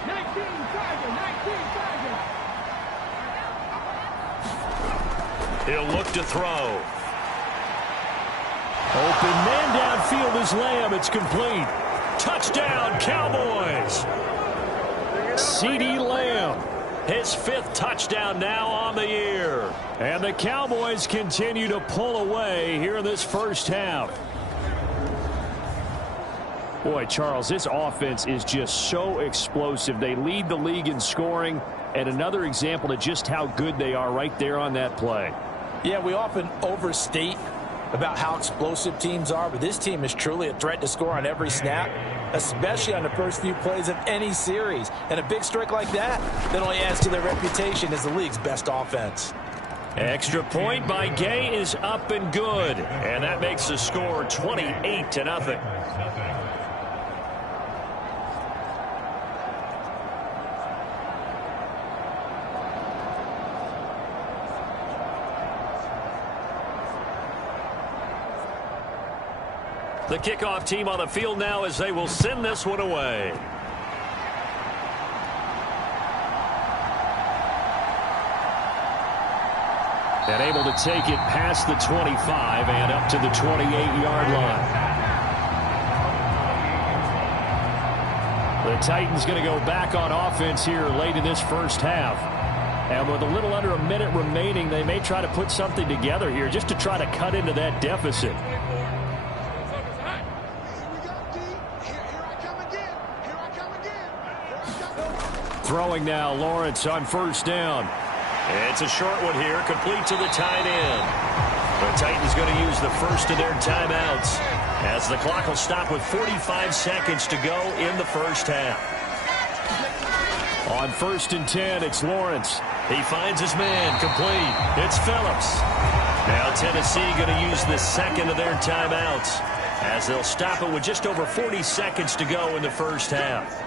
19 Tiger. He'll look to throw. Open man downfield is Lamb. It's complete. Touchdown, Cowboys. CeeDee Lamb. His 5th touchdown now on the year. And the Cowboys continue to pull away here in this first half. Boy, Charles, this offense is just so explosive. They lead the league in scoring, and another example of just how good they are right there on that play. Yeah, we often overstate about how explosive teams are, but this team is truly a threat to score on every snap, especially on the first few plays of any series. And a big strike like that only adds to their reputation as the league's best offense. Extra point by Gay is up and good. And that makes the score 28-0. The kickoff team on the field now as they will send this one away. And able to take it past the 25 and up to the 28-yard line. The Titans going to go back on offense here late in this first half. And with a little under a minute remaining, they may try to put something together here just to try to cut into that deficit. Throwing now, Lawrence on first down. It's a short one here, complete to the tight end. The Titans going to use the first of their timeouts as the clock will stop with 45 seconds to go in the first half. On 1st and 10, it's Lawrence. He finds his man, complete. It's Phillips. Now Tennessee going to use the second of their timeouts as they'll stop it with just over 40 seconds to go in the first half.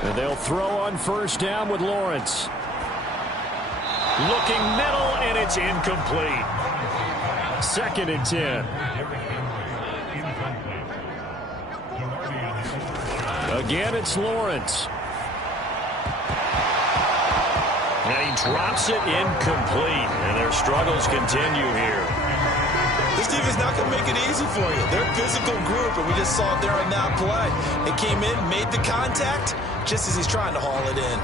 And they'll throw on first down with Lawrence. Looking middle, and it's incomplete. 2nd and 10. Again, it's Lawrence. And he drops it incomplete. And their struggles continue here. This defense not going to make it easy for you. They're a physical group, and we just saw it there on that play. They came in, made the contact, just as he's trying to haul it in.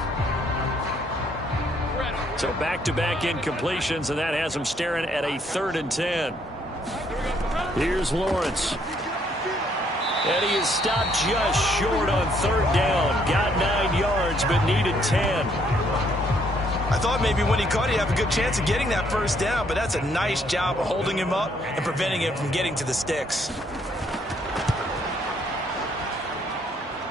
So back-to-back incompletions, and that has him staring at a 3rd and 10. Here's Lawrence. And he is stopped just short on 3rd down. Got 9 yards, but needed 10. I thought maybe when he caught, he'd have a good chance of getting that first down, but that's a nice job of holding him up and preventing him from getting to the sticks.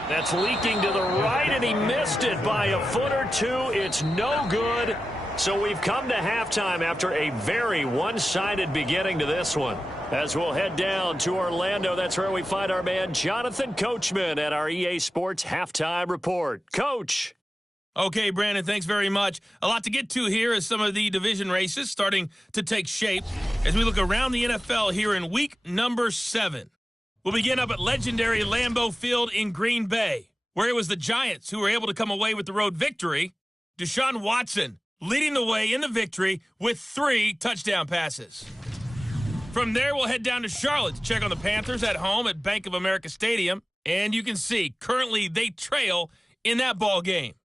That's leaking to the right, and he missed it by a foot or two. It's no good. So we've come to halftime after a very one-sided beginning to this one. As we'll head down to Orlando, that's where we find our man Jonathan Coachman at our EA Sports Halftime Report. Coach. Okay, Brandon, thanks very much. A lot to get to here as some of the division races starting to take shape as we look around the NFL here in week number 7. We'll begin up at legendary Lambeau Field in Green Bay, where it was the Giants who were able to come away with the road victory. Deshaun Watson leading the way in the victory with 3 touchdown passes. From there, we'll head down to Charlotte to check on the Panthers at home at Bank of America Stadium. And you can see, currently they trail in that ball game.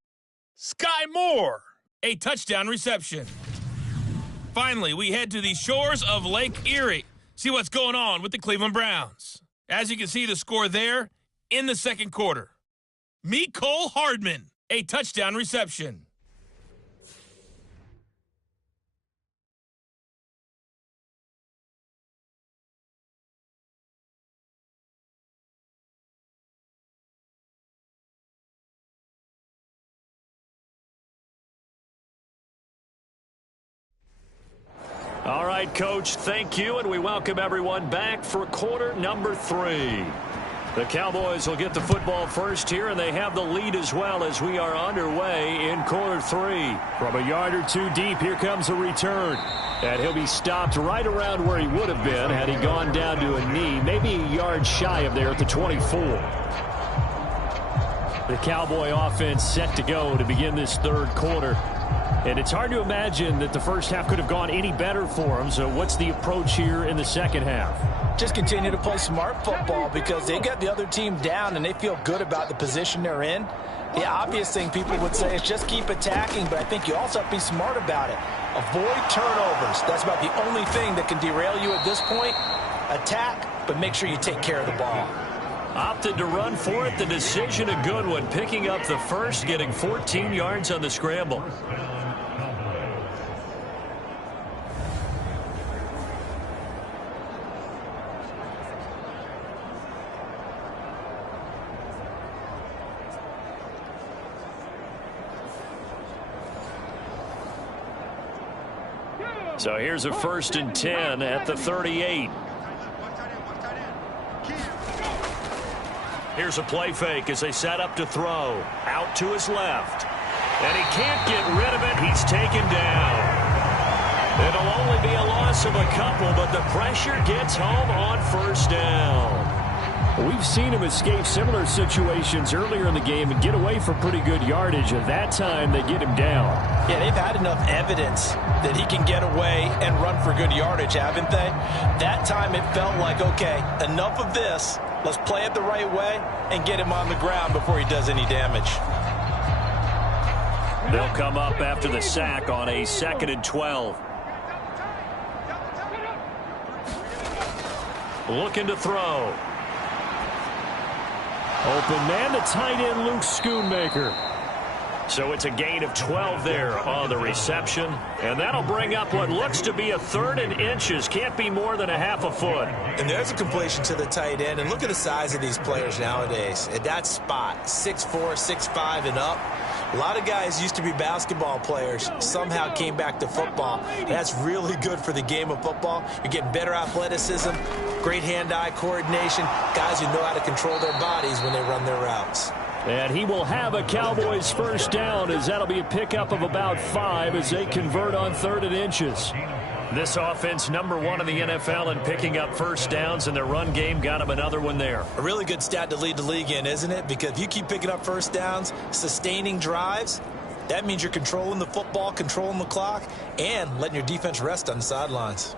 Sky Moore, a touchdown reception. Finally, we head to the shores of Lake Erie. See what's going on with the Cleveland Browns. As you can see, the score there in the second quarter. Mecole Hardman, a touchdown reception. All right, Coach, thank you, and we welcome everyone back for quarter number 3. The Cowboys will get the football first here, and they have the lead as well as we are underway in quarter 3. From a yard or 2 deep, here comes a return. And he'll be stopped right around where he would have been had he gone down to a knee, maybe a yard shy of there at the 24. The Cowboy offense set to go to begin this third quarter. And it's hard to imagine that the first half could have gone any better for them. So what's the approach here in the second half? Just continue to play smart football because they got the other team down and they feel good about the position they're in. The obvious thing people would say is just keep attacking, but I think you also have to be smart about it. Avoid turnovers. That's about the only thing that can derail you at this point. Attack, but make sure you take care of the ball. Opted to run for it. The decision a good one. Picking up the first, getting 14 yards on the scramble. So here's a 1st and 10 at the 38. Here's a play fake as they set up to throw. Out to his left. And he can't get rid of it. He's taken down. It'll only be a loss of a couple, but the pressure gets home on first down. We've seen him escape similar situations earlier in the game and get away for pretty good yardage. At that time, they get him down. Yeah, they've had enough evidence that he can get away and run for good yardage, haven't they? That time it felt like, okay, enough of this. Let's play it the right way and get him on the ground before he does any damage. They'll come up after the sack on a 2nd and 12. Looking to throw. Open man, the tight end, Luke Schoonmaker. So it's a gain of 12 there on the reception. And that'll bring up what looks to be a 3rd and inches. Can't be more than a half a foot. And there's a completion to the tight end. And look at the size of these players nowadays. At that spot, 6'4", 6'5", and up. A lot of guys used to be basketball players, somehow came back to football. And that's really good for the game of football. You're getting better athleticism, great hand-eye coordination, guys who know how to control their bodies when they run their routes. And he will have a Cowboys first down, as that'll be a pickup of about 5 as they convert on 3rd and inches. This offense, #1 in the NFL in picking up first downs, and their run game got them another one there. A really good stat to lead the league in, isn't it? Because if you keep picking up first downs, sustaining drives, that means you're controlling the football, controlling the clock, and letting your defense rest on the sidelines.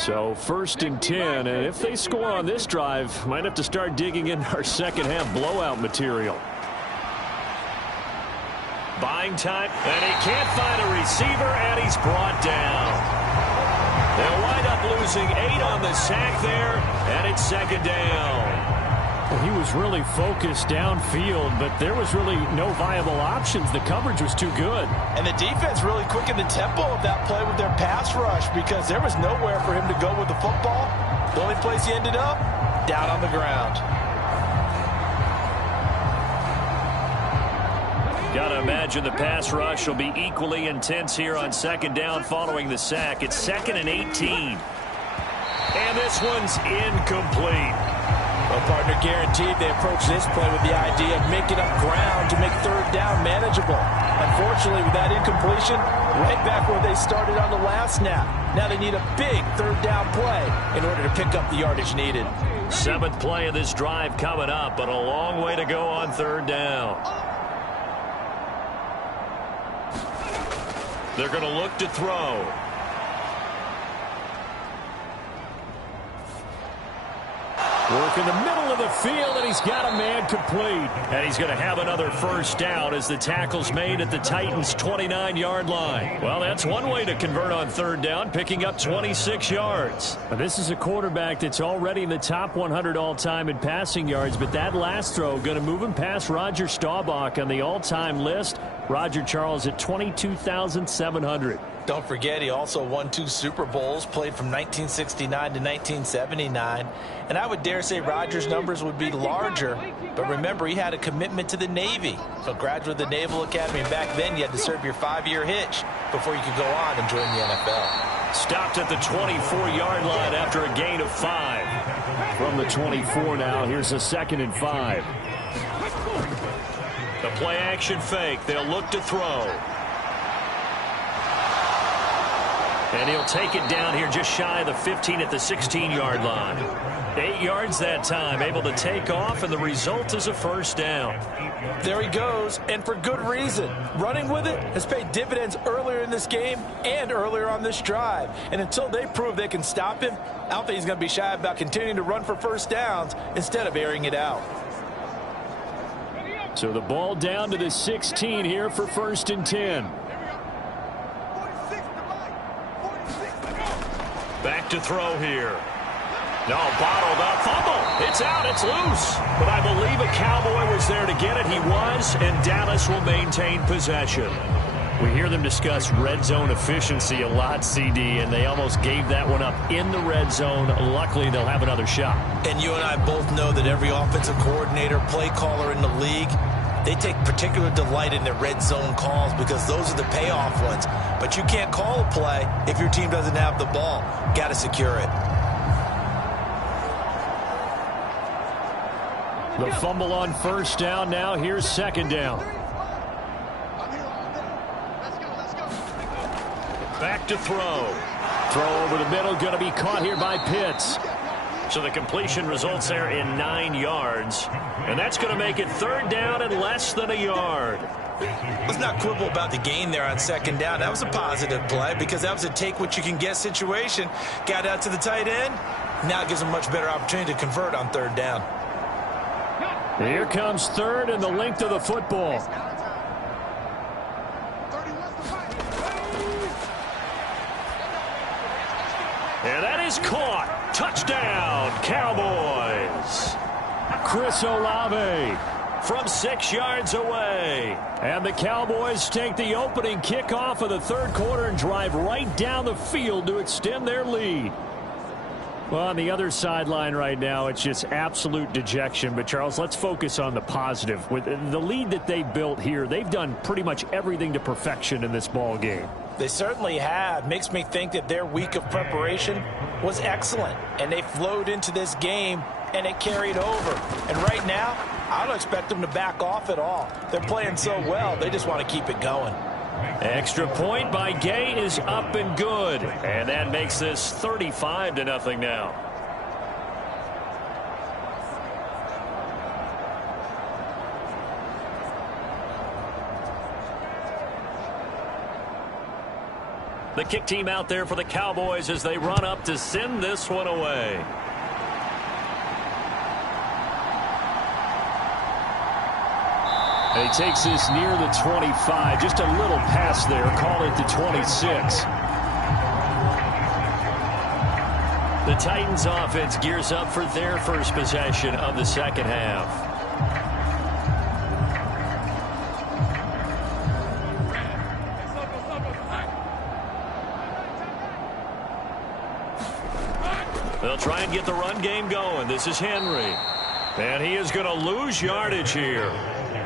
So 1st and 10, and if they score on this drive, might have to start digging in our second half blowout material. Buying time, and he can't find a receiver, and he's brought down. They'll wind up losing 8 on the sack there, and it's 2nd down. Well, he was really focused downfield, but there was really no viable options. The coverage was too good. And the defense really quickened the tempo of that play with their pass rush because there was nowhere for him to go with the football. The only place he ended up, down on the ground. Got to imagine the pass rush will be equally intense here on 2nd down following the sack. It's 2nd and 18. And this one's incomplete. Well, partner, guaranteed they approach this play with the idea of making up ground to make 3rd down manageable. Unfortunately, with that incompletion, right back where they started on the last snap. Now they need a big 3rd down play in order to pick up the yardage needed. 7th play of this drive coming up, but a long way to go on 3rd down. They're going to look to throw. Work in the middle of the field, and he's got a man complete. And he's going to have another first down as the tackle's made at the Titans' 29-yard line. Well, that's one way to convert on 3rd down, picking up 26 yards. Now, this is a quarterback that's already in the top 100 all-time in passing yards, but that last throw going to move him past Roger Staubach on the all-time list. Roger Charles at 22,700. Don't forget, he also won 2 Super Bowls, played from 1969 to 1979. And I would dare say Rodgers' numbers would be larger. But remember, he had a commitment to the Navy. So graduate of the Naval Academy. And back then, you had to serve your 5-year hitch before you could go on and join the NFL. Stopped at the 24-yard line after a gain of 5. From the 24 now, here's a 2nd and 5. The play-action fake. They'll look to throw. And he'll take it down here just shy of the 15 at the 16-yard line. 8 yards that time, able to take off, and the result is a first down. There he goes, and for good reason. Running with it has paid dividends earlier in this game and earlier on this drive. And until they prove they can stop him, I don't think he's going to be shy about continuing to run for first downs instead of airing it out. So the ball down to the 16 here for 1st and 10. Back to throw here. No, bottled up. Fumble. It's out. It's loose. But I believe a Cowboy was there to get it. He was, and Dallas will maintain possession. We hear them discuss red zone efficiency a lot, CD, and they almost gave that one up in the red zone. Luckily, they'll have another shot. And you and I both know that every offensive coordinator, play caller in the league, they take particular delight in their red zone calls because those are the payoff ones. But you can't call a play if your team doesn't have the ball. Got to secure it. The fumble on first down now. Here's 2nd down. Back to throw. Throw over the middle, going to be caught here by Pitts. So the completion results there in 9 yards. And that's going to make it 3rd down and less than a yard. Let's not quibble about the gain there on 2nd down. That was a positive play because that was a take-what-you-can-get situation. Got out to the tight end. Now it gives them a much better opportunity to convert on 3rd down. Here comes 3rd and the length of the football. And that is caught. Touchdown, Cowboys. Chris Olave from 6 yards away. And the Cowboys take the opening kickoff of the 3rd quarter and drive right down the field to extend their lead. Well, on the other sideline right now, it's just absolute dejection. But, Charles, let's focus on the positive. With the lead that they built here, they've done pretty much everything to perfection in this ball game. They certainly have. Makes me think that their week of preparation was excellent. And they flowed into this game, and it carried over. And right now, I don't expect them to back off at all. They're playing so well, they just want to keep it going. Extra point by Gay is up and good. And that makes this 35-0 now. The kick team out there for the Cowboys as they run up to send this one away. And he takes this near the 25. Just a little pass there. Call it the 26. The Titans offense gears up for their first possession of the 2nd half. They'll try and get the run game going. This is Henry. And he is going to lose yardage here.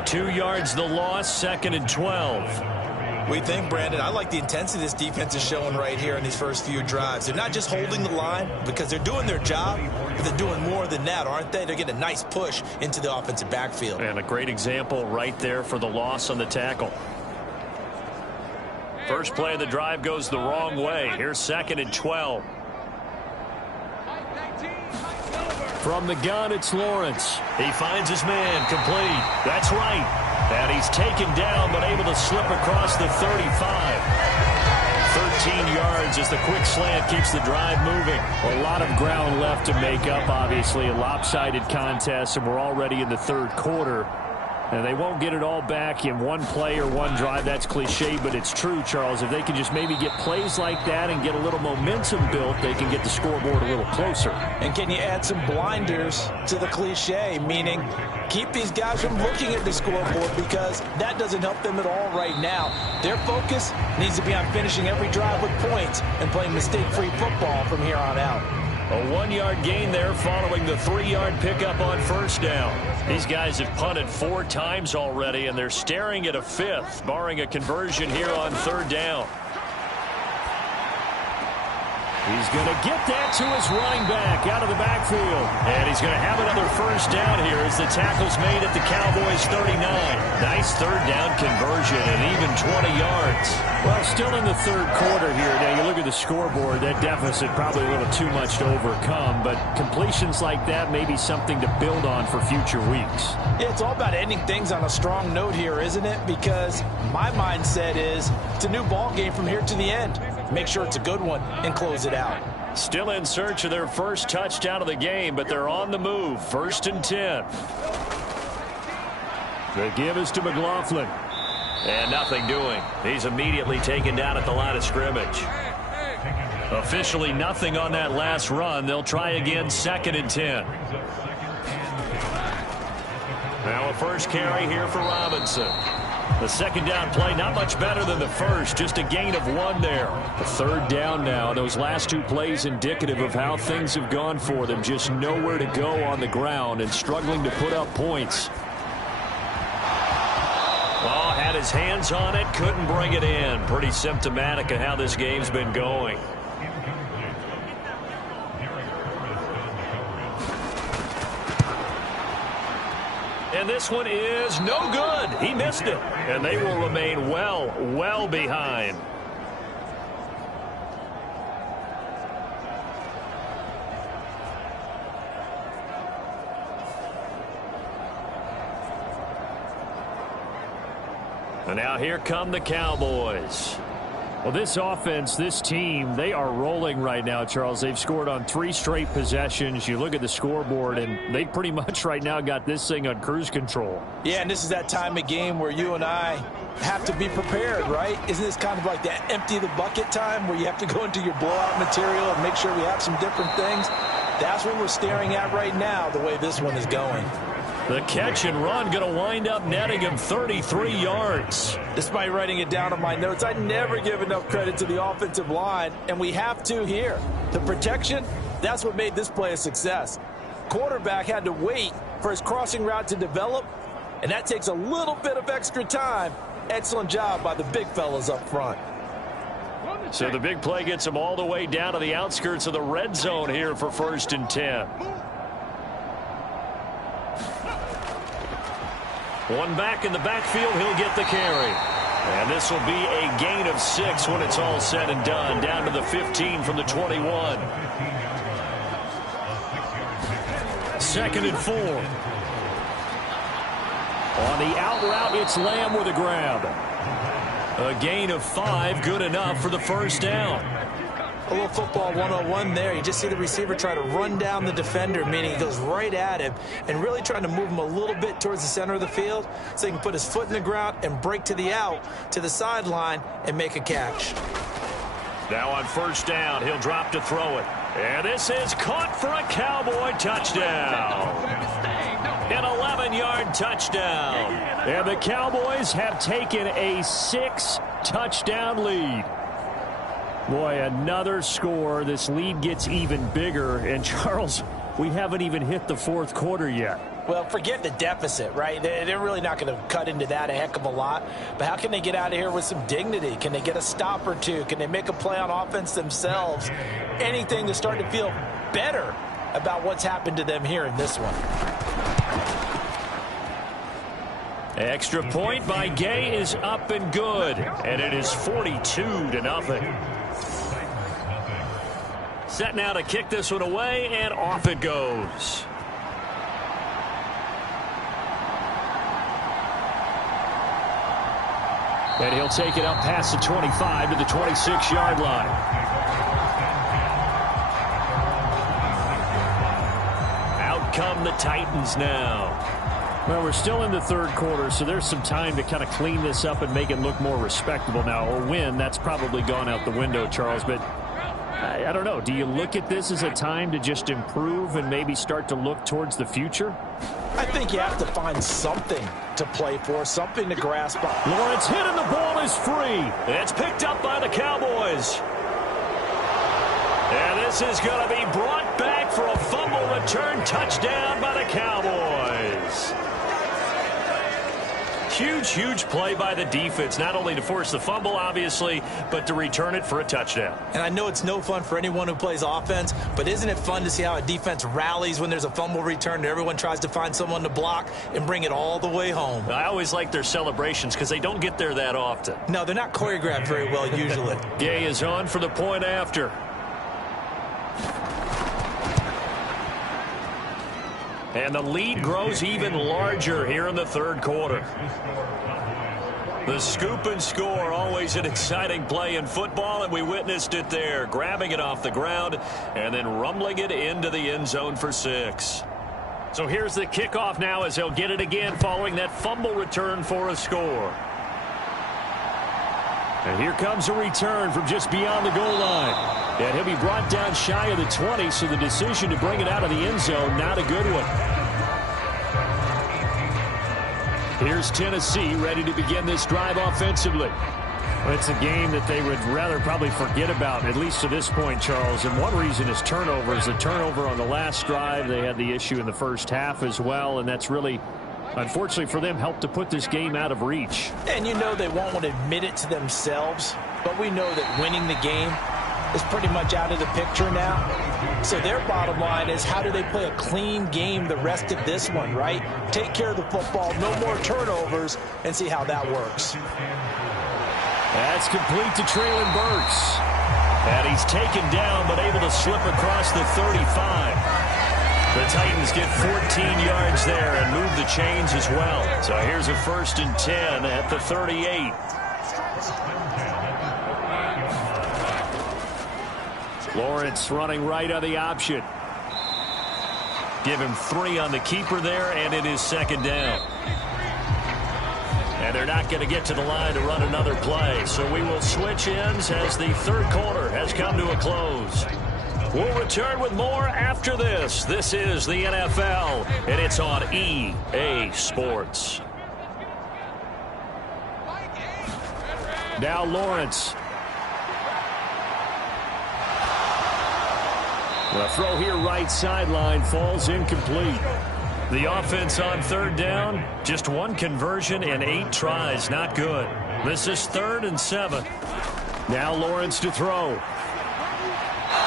2 yards the loss, 2nd and 12. We think, Brandon, I like the intensity this defense is showing right here in these first few drives. They're not just holding the line because they're doing their job, but they're doing more than that, aren't they? They're getting a nice push into the offensive backfield. And a great example right there for the loss on the tackle. First play of the drive goes the wrong way. Here's 2nd and 12. From the gun, it's Lawrence. He finds his man, complete. That's right. And he's taken down, but able to slip across the 35. 13 yards as the quick slant keeps the drive moving. A lot of ground left to make up, obviously. A lopsided contest, and we're already in the 3rd quarter. And they won't get it all back in one play or one drive. That's cliche, but it's true, Charles. If they can just maybe get plays like that and get a little momentum built, they can get the scoreboard a little closer. And can you add some blinders to the cliche, meaning keep these guys from looking at the scoreboard because that doesn't help them at all right now. Their focus needs to be on finishing every drive with points and playing mistake-free football from here on out. A 1-yard gain there following the 3-yard pickup on 1st down. These guys have punted 4 times already, and they're staring at a 5th, barring a conversion here on 3rd down. He's going to get that to his running back out of the backfield. And he's going to have another 1st down here as the tackle's made at the Cowboys 39. Nice 3rd down conversion and even 20 yards. Well, still in the 3rd quarter here. Now, you look at the scoreboard, that deficit probably a little too much to overcome, but completions like that may be something to build on for future weeks. Yeah, it's all about ending things on a strong note here, isn't it? Because my mindset is it's a new ball game from here to the end. Make sure it's a good one and close it out. Still in search of their first touchdown of the game, but they're on the move. 1st and 10. The give is to McLaughlin. And nothing doing. He's immediately taken down at the line of scrimmage. Officially nothing on that last run. They'll try again 2nd and 10. Now a first carry here for Robinson. The 2nd down play, not much better than the first, just a gain of 1 there. A 3rd down now. Those last 2 plays indicative of how things have gone for them. Just nowhere to go on the ground and struggling to put up points. Oh, had his hands on it, couldn't bring it in. Pretty symptomatic of how this game's been going. And this one is no good. He missed it. And they will remain well behind. And now here come the Cowboys. Well, this offense, this team, they are rolling right now, Charles. They've scored on 3 straight possessions. You look at the scoreboard, and they pretty much right now got this thing on cruise control. Yeah, and this is that time of game where you and I have to be prepared, right? Isn't this kind of like that empty the bucket time where you have to go into your blowout material and make sure we have some different things? That's what we're staring at right now, the way this one is going. The catch and run going to wind up netting him 33 yards. Despite writing it down on my notes, I never give enough credit to the offensive line, and we have to here. The protection, that's what made this play a success. Quarterback had to wait for his crossing route to develop, and that takes a little bit of extra time. Excellent job by the big fellas up front. So the big play gets him all the way down to the outskirts of the red zone here for 1st and 10. One back in the backfield, he'll get the carry. And this will be a gain of 6 when it's all said and done. Down to the 15 from the 21. 2nd and 4. On the out route, it's Lamb with a grab. A gain of 5, good enough for the 1st down. A little football 101 there. You just see the receiver try to run down the defender, meaning he goes right at him and really trying to move him a little bit towards the center of the field so he can put his foot in the ground and break to the out, to the sideline, and make a catch. Now on 1st down, he'll drop to throw it. And this is caught for a Cowboy touchdown. An 11-yard touchdown. And the Cowboys have taken a 6-touchdown lead. Boy, another score. This lead gets even bigger. And, Charles, we haven't even hit the 4th quarter yet. Well, forget the deficit, right? They're really not going to cut into that a heck of a lot. But how can they get out of here with some dignity? Can they get a stop or two? Can they make a play on offense themselves? Anything to start to feel better about what's happened to them here in this one. Extra point by Gay is up and good. And it is 42-0. Set now to kick this one away, and off it goes. And he'll take it up past the 25 to the 26-yard line. Out come the Titans now. Well, we're still in the 3rd quarter, so there's some time to kind of clean this up and make it look more respectable now. A win, that's probably gone out the window, Charles, but I don't know. Do you look at this as a time to just improve and maybe start to look towards the future? I think you have to find something to play for, something to grasp on. Lawrence hit and the ball is free. It's picked up by the Cowboys. And this is going to be brought back for a fumble return touchdown by the Cowboys. Huge play by the defense, not only to force the fumble, obviously, but to return it for a touchdown. And I know it's no fun for anyone who plays offense, but isn't it fun to see how a defense rallies when there's a fumble return and everyone tries to find someone to block and bring it all the way home? I always like their celebrations because they don't get there that often. No, they're not choreographed very well usually. Gay is on for the point after. And the lead grows even larger here in the 3rd quarter. The scoop and score, always an exciting play in football, and we witnessed it there, grabbing it off the ground and then rumbling it into the end zone for 6. So here's the kickoff now as he'll get it again following that fumble return for a score. And here comes a return from just beyond the goal line. And he'll be brought down shy of the 20, so the decision to bring it out of the end zone, not a good one. Here's Tennessee ready to begin this drive offensively. Well, it's a game that they would rather probably forget about, at least to this point, Charles. And one reason is turnovers. The turnover on the last drive, they had the issue in the 1st half as well, and that's really, unfortunately for them, helped to put this game out of reach. And you know they won't want to admit it to themselves, but we know that winning the game is pretty much out of the picture now. So their bottom line is, how do they play a clean game the rest of this one, right? Take care of the football, no more turnovers, and see how that works. That's complete to Traylon Burks. And he's taken down but able to slip across the 35. The Titans get 14 yards there and move the chains as well. So here's a 1st and 10 at the 38. Lawrence running right on the option. Give him 3 on the keeper there, and it is 2nd down. And they're not going to get to the line to run another play. So we will switch ends as the 3rd quarter has come to a close. We'll return with more after this. This is the NFL, and it's on EA Sports. Now Lawrence. The throw here right sideline falls incomplete. The offense on 3rd down, just 1 conversion and 8 tries. Not good. This is 3rd and 7. Now Lawrence to throw.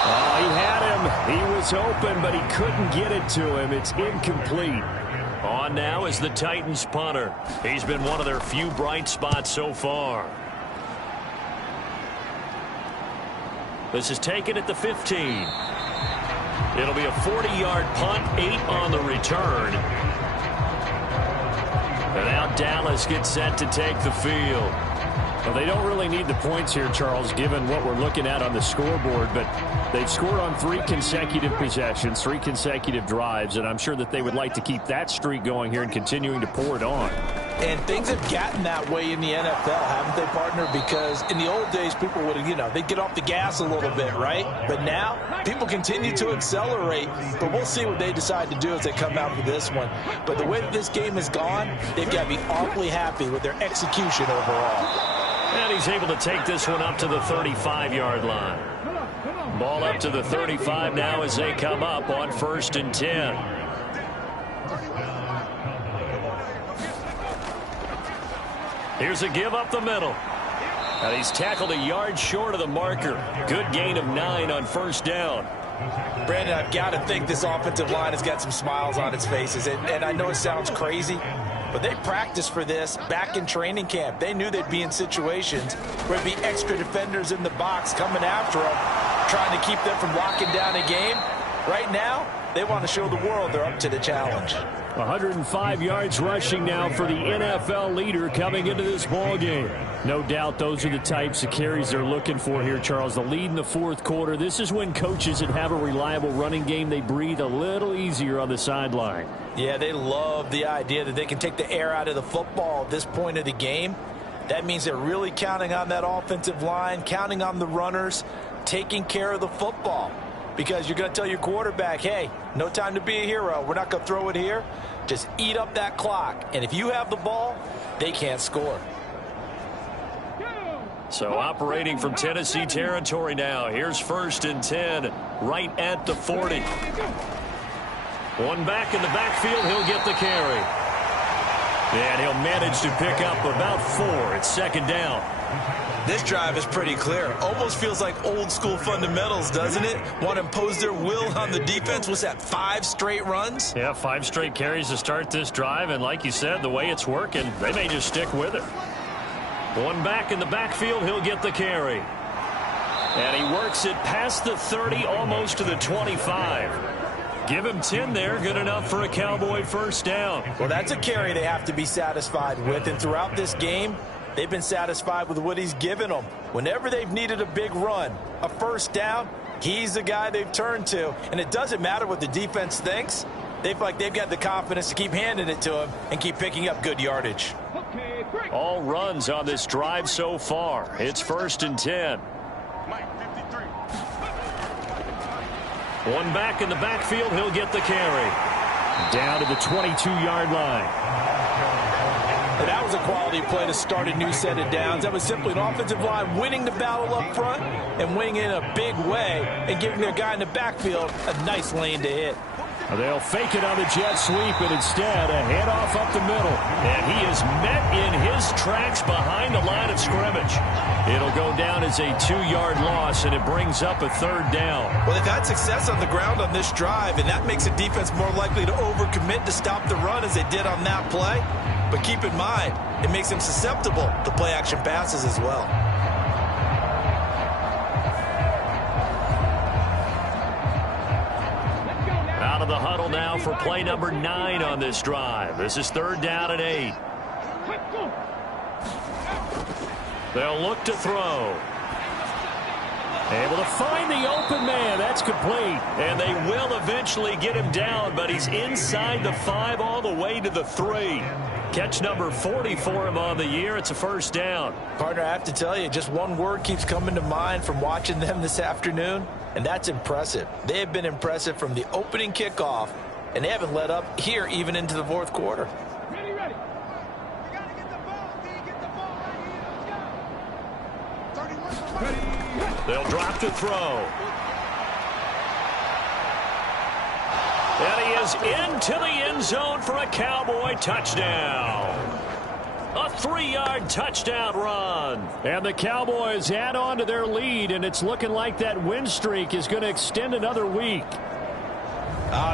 Oh, he had him. He was open, but he couldn't get it to him. It's incomplete. On now is the Titans punter. He's been one of their few bright spots so far. This is taken at the 15. It'll be a 40-yard punt, 8 on the return. And now Dallas gets set to take the field. Well, they don't really need the points here, Charles, given what we're looking at on the scoreboard, but they've scored on 3 consecutive possessions, 3 consecutive drives, and I'm sure that they would like to keep that streak going here and continuing to pour it on. And things have gotten that way in the NFL, haven't they, partner? Because in the old days, people would, they'd get off the gas a little bit, right? But now, people continue to accelerate, but we'll see what they decide to do as they come out for this one. But the way that this game has gone, they've got to be awfully happy with their execution overall. And he's able to take this one up to the 35-yard line. Ball up to the 35 now as they come up on 1st and 10. Here's a give up the middle. And he's tackled a yard short of the marker. Good gain of 9 on 1st down. Brandon, I've got to think this offensive line has got some smiles on its faces. And I know it sounds crazy, but they practiced for this back in training camp. They knew they'd be in situations where there'd be extra defenders in the box coming after them, trying to keep them from locking down a game. Right now, they want to show the world they're up to the challenge. 105 yards rushing now for the NFL leader coming into this ball game. No doubt those are the types of carries they're looking for here, Charles. The lead in the 4th quarter. This is when coaches that have a reliable running game, they breathe a little easier on the sideline. Yeah, they love the idea that they can take the air out of the football at this point of the game. That means they're really counting on that offensive line, counting on the runners, taking care of the football. Because you're going to tell your quarterback, hey, no time to be a hero. We're not going to throw it here. Just eat up that clock. And if you have the ball, they can't score. So operating from Tennessee territory now. Here's 1st and 10 right at the 40. One back in the backfield. He'll get the carry. And he'll manage to pick up about 4. It's 2nd down. This drive is pretty clear. Almost feels like old school fundamentals, doesn't it? Want to impose their will on the defense. Was that 5 straight runs? Yeah, 5 straight carries to start this drive. And like you said, the way it's working, they may just stick with it. One back in the backfield. He'll get the carry. And he works it past the 30, almost to the 25. Give him 10 there. Good enough for a Cowboy 1st down. Well, that's a carry they have to be satisfied with. And throughout this game, they've been satisfied with what he's given them. Whenever they've needed a big run, a 1st down, he's the guy they've turned to. And it doesn't matter what the defense thinks. They feel like they've got the confidence to keep handing it to him and keep picking up good yardage. All runs on this drive so far. It's 1st and 10. One back in the backfield. He'll get the carry. Down to the 22-yard line. And that was a quality play to start a new set of downs. That was simply an offensive line winning the battle up front and winning in a big way and giving their guy in the backfield a nice lane to hit. They'll fake it on the jet sweep, and instead a handoff up the middle. And he is met in his tracks behind the line of scrimmage. It'll go down as a 2-yard loss, and it brings up a 3rd down. Well, they've had success on the ground on this drive, and that makes the defense more likely to overcommit to stop the run as they did on that play. But keep in mind, it makes them susceptible to play-action passes as well. Out out of the huddle now for play number 9 on this drive. This is 3rd down and 8. They'll look to throw. Able to find the open man. That's complete. And they will eventually get him down, but he's inside the 5 all the way to the 3. Catch number 40 for him on the year. It's a 1st down. Partner, I have to tell you, just one word keeps coming to mind from watching them this afternoon, and that's impressive. They have been impressive from the opening kickoff, and they haven't let up here even into the 4th quarter. Ready. You got to get the ball, D. Get the ball right here. Let's go. 31. They'll drop to throw. And he is into the end zone for a Cowboy touchdown. A 3-yard touchdown run. And the Cowboys add on to their lead, and it's looking like that win streak is going to extend another week.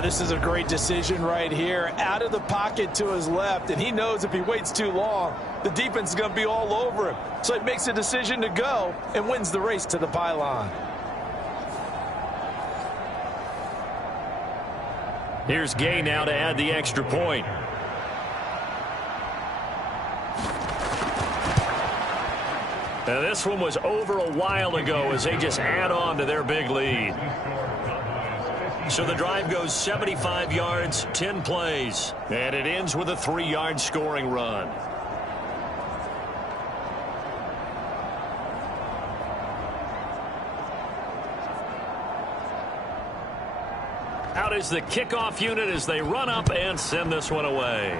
This is a great decision right here. Out of the pocket to his left, and he knows if he waits too long, the defense is going to be all over him. So he makes a decision to go and wins the race to the pylon. Here's Gay now to add the extra point. Now this one was over a while ago as they just add on to their big lead. So the drive goes 75 yards, 10 plays, and it ends with a 3-yard scoring run. Out is the kickoff unit as they run up and send this one away.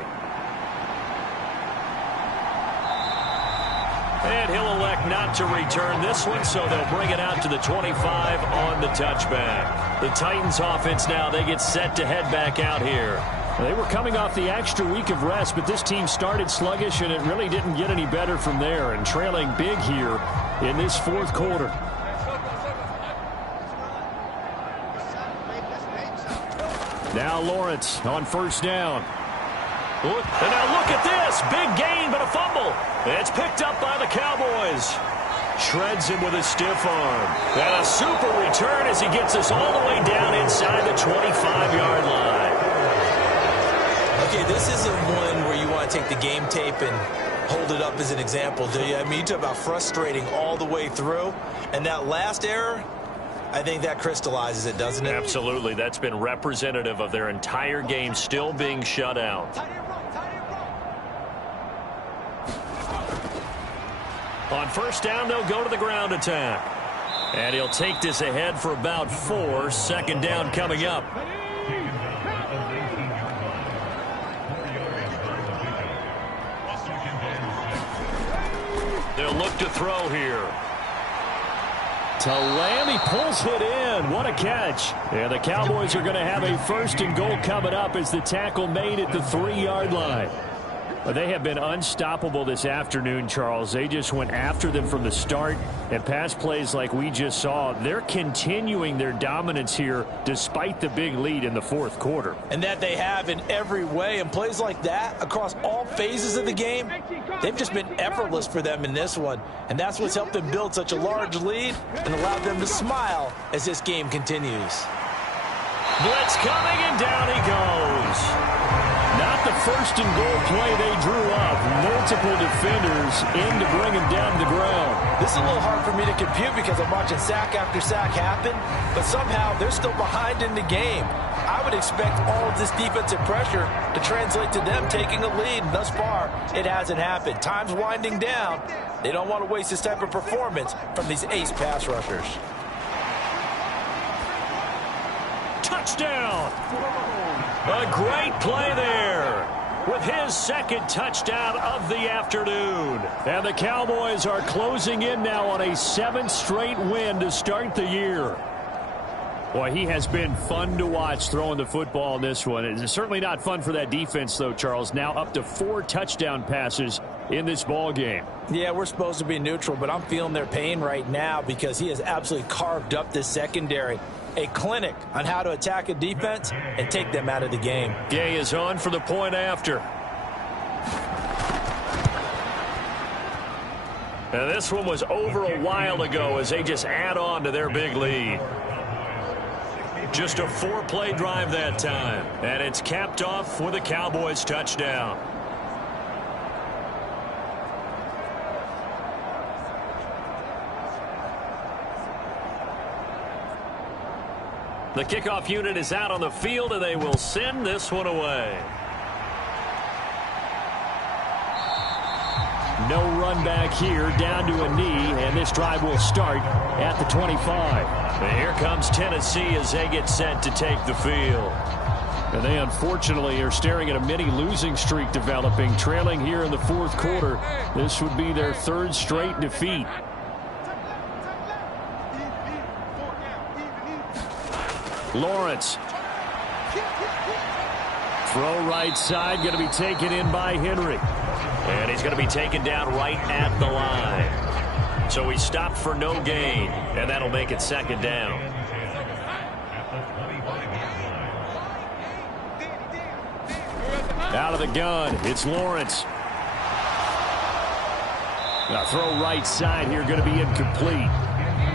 And he'll elect not to return this one, so they'll bring it out to the 25 on the touchback. The Titans offense now, they get set to head back out here. They were coming off the extra week of rest, but this team started sluggish, and it really didn't get any better from there, and trailing big here in this 4th quarter. Now Lawrence on 1st down. And now look at this. Big gain, but a fumble. It's picked up by the Cowboys. Shreds him with a stiff arm. And a super return as he gets us all the way down inside the 25-yard line. Okay, this isn't one where you want to take the game tape and hold it up as an example, do you? I mean, you talk about frustrating all the way through. And that last error, I think that crystallizes it, doesn't it? Absolutely. That's been representative of their entire game still being shut out. On 1st down, they'll go to the ground attack. And he'll take this ahead for about 4. 2nd down coming up. They'll look to throw here. To Lamb, he pulls it in. What a catch. And the Cowboys are going to have a 1st and goal coming up as the tackle made at the 3-yard line. Well, they have been unstoppable this afternoon, Charles. They just went after them from the start, and pass plays like we just saw, they're continuing their dominance here despite the big lead in the 4th quarter. And that they have in every way, and plays like that across all phases of the game, they've just been effortless for them in this one. And that's what's helped them build such a large lead and allowed them to smile as this game continues. Blitz coming, and down he goes. Not the 1st and goal play they drew up. Multiple defenders in to bring him down to the ground. This is a little hard for me to compute because I'm watching sack after sack happen, but somehow they're still behind in the game. I would expect all of this defensive pressure to translate to them taking a lead. And thus far, it hasn't happened. Time's winding down. They don't want to waste this type of performance from these ace pass rushers. Touchdown! A great play there with his 2nd touchdown of the afternoon. And the Cowboys are closing in now on a 7th straight win to start the year. Boy, he has been fun to watch throwing the football in this one. It's certainly not fun for that defense, though, Charles. Now up to 4 touchdown passes in this ball game. Yeah, we're supposed to be neutral, but I'm feeling their pain right now because he has absolutely carved up this secondary. A clinic on how to attack a defense and take them out of the game. Gay is on for the point after. And this one was over a while ago as they just add on to their big lead. Just a 4-play drive that time. And it's capped off with a Cowboys touchdown. The kickoff unit is out on the field, and they will send this one away. No run back here, down to a knee, and this drive will start at the 25. And here comes Tennessee as they get set to take the field. And they unfortunately are staring at a mini losing streak developing, trailing here in the fourth quarter. This would be their third straight defeat. Lawrence. Throw right side, going to be taken in by Henry. And he's going to be taken down right at the line. So he stopped for no gain, and that'll make it second down. Out of the gun, it's Lawrence. Now throw right side here, going to be incomplete.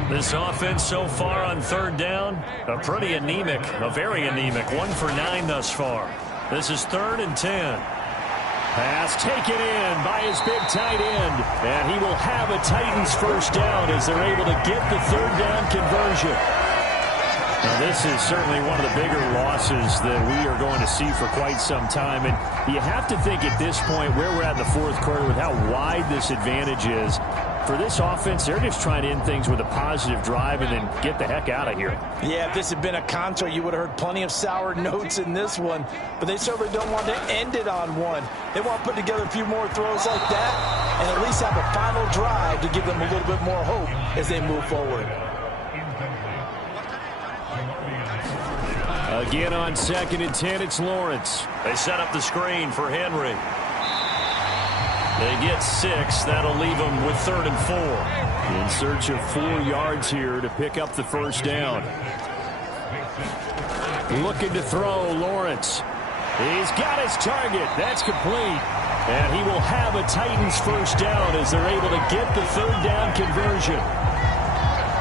This offense so far on third down, a very anemic. 1 for 9 thus far. This is 3rd and 10. Pass taken in by his big tight end. And he will have a Titans first down as they're able to get the third down conversion. Now, this is certainly one of the bigger losses that we are going to see for quite some time. And you have to think at this point where we're at in the fourth quarter with how wide this advantage is. For this offense, they're just trying to end things with a positive drive and then get the heck out of here. Yeah, if this had been a concert, you would have heard plenty of sour notes in this one. But they certainly don't want to end it on one. They want to put together a few more throws like that and at least have a final drive to give them a little bit more hope as they move forward. Again on 2nd and 10, it's Lawrence. They set up the screen for Henry. They get 6. That'll leave them with 3rd and 4. In search of 4 yards here to pick up the first down. Looking to throw, Lawrence. He's got his target. That's complete. And he will have a Titans first down as they're able to get the third down conversion.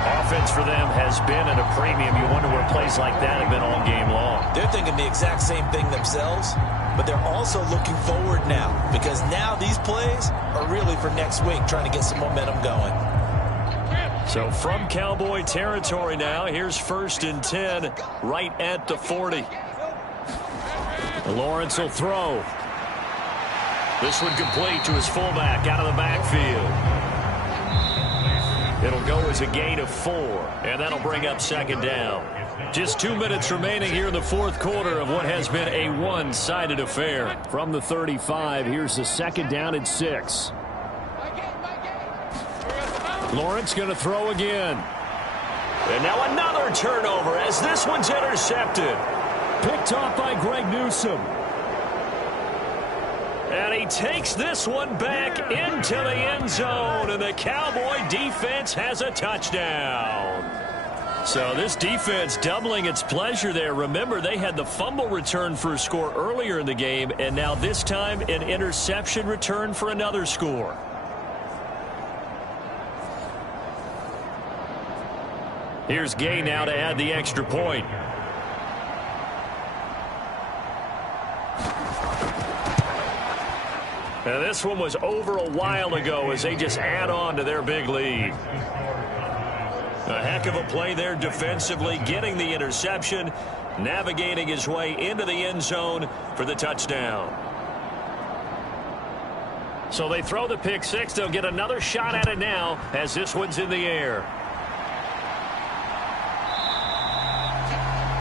Offense for them has been at a premium. You wonder where plays like that have been all game long. They're thinking the exact same thing themselves, but they're also looking forward now because now these plays are really for next week, trying to get some momentum going. So from Cowboy territory now, here's 1st and 10 right at the 40. Lawrence will throw. This one complete to his fullback out of the backfield. It'll go as a gain of 4, and that'll bring up 2nd down. Just 2 minutes remaining here in the fourth quarter of what has been a one-sided affair. From the 35, here's the 2nd down and 6. Lawrence going to throw again. And now another turnover as this one's intercepted. Picked off by Greg Newsome. And he takes this one back into the end zone, and the Cowboy defense has a touchdown. So this defense doubling its pleasure there. Remember, they had the fumble return for a score earlier in the game, and now this time an interception return for another score. Here's Gay now to add the extra point. And this one was over a while ago as they just add on to their big lead. A heck of a play there defensively, getting the interception, navigating his way into the end zone for the touchdown. So they throw the pick 6. They'll get another shot at it now as this one's in the air.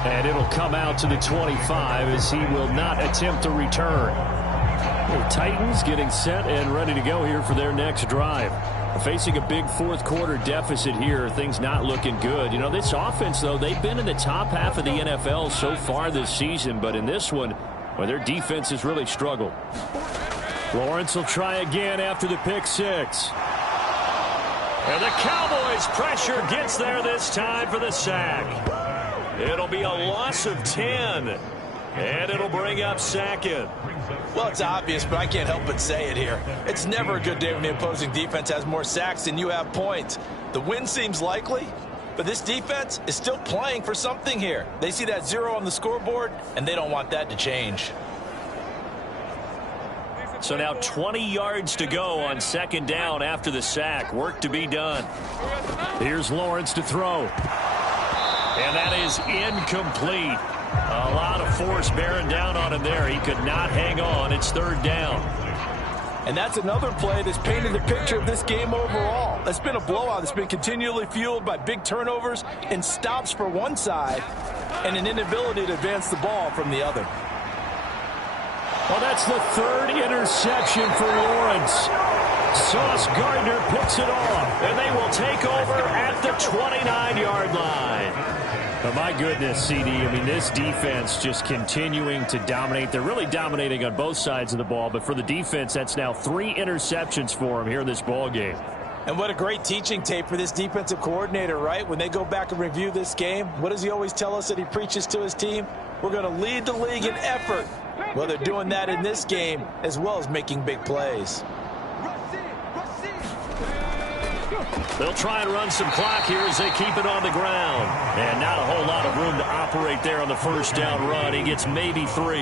And it'll come out to the 25 as he will not attempt to return. The Titans getting set and ready to go here for their next drive. Facing a big fourth quarter deficit here, things not looking good. You know, this offense, though, they've been in the top half of the NFL so far this season, but in this one, well, their defense has really struggled. Lawrence will try again after the pick 6. And the Cowboys' pressure gets there this time for the sack. It'll be a loss of 10. And it'll bring up 2nd. Well, it's obvious, but I can't help but say it here. It's never a good day when the opposing defense has more sacks than you have points. The win seems likely, But this defense is still playing for something here. They see that 0 on the scoreboard, and they don't want that to change. So now 20 yards to go on second down after the sack. Work to be done. Here's Lawrence to throw. And that is incomplete. A lot of force bearing down on him there. He could not hang on. It's third down. And that's another play that's painted the picture of this game overall. It's been a blowout. It's been continually fueled by big turnovers and stops for one side and an inability to advance the ball from the other. Well, that's the third interception for Lawrence. Sauce Gardner picks it off. And they will take over at the 29-yard line. But my goodness, CD, I mean, this defense just continuing to dominate. They're really dominating on both sides of the ball. But for the defense, that's now 3 interceptions for them here in this ball game. And what a great teaching tape for this defensive coordinator, right? When they go back and review this game, what does he always tell us that he preaches to his team? We're going to lead the league in effort. Well, they're doing that in this game as well as making big plays. They'll try and run some clock here as they keep it on the ground. And not a whole lot of room to operate there on the first down run. He gets maybe 3.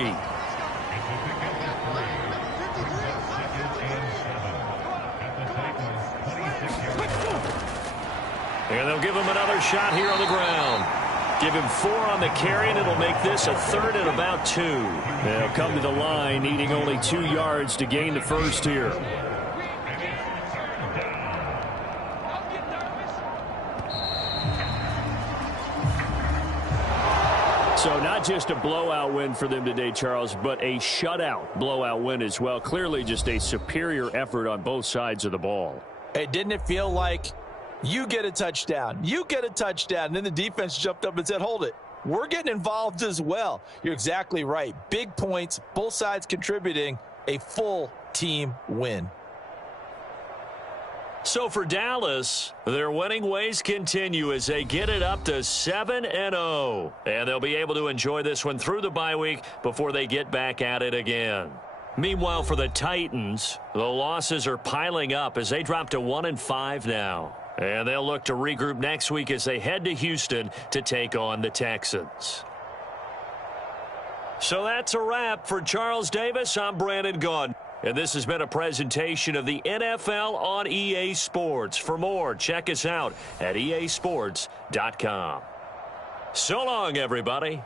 And they'll give him another shot here on the ground. Give him 4 on the carry, and it'll make this a third and about 2. They'll come to the line, needing only 2 yards to gain the first here. So not just a blowout win for them today, Charles, but a shutout blowout win as well. Clearly just a superior effort on both sides of the ball. Hey, didn't it feel like you get a touchdown, you get a touchdown, and then the defense jumped up and said, hold it, we're getting involved as well. You're exactly right. Big points, both sides contributing, a full team win. So for Dallas, their winning ways continue as they get it up to 7-0. And they'll be able to enjoy this one through the bye week before they get back at it again. Meanwhile, for the Titans, the losses are piling up as they drop to 1-5 now. And they'll look to regroup next week as they head to Houston to take on the Texans. So that's a wrap for Charles Davis. I'm Brandon Gaudin. And this has been a presentation of the NFL on EA Sports. For more, check us out at easports.com. So long, everybody.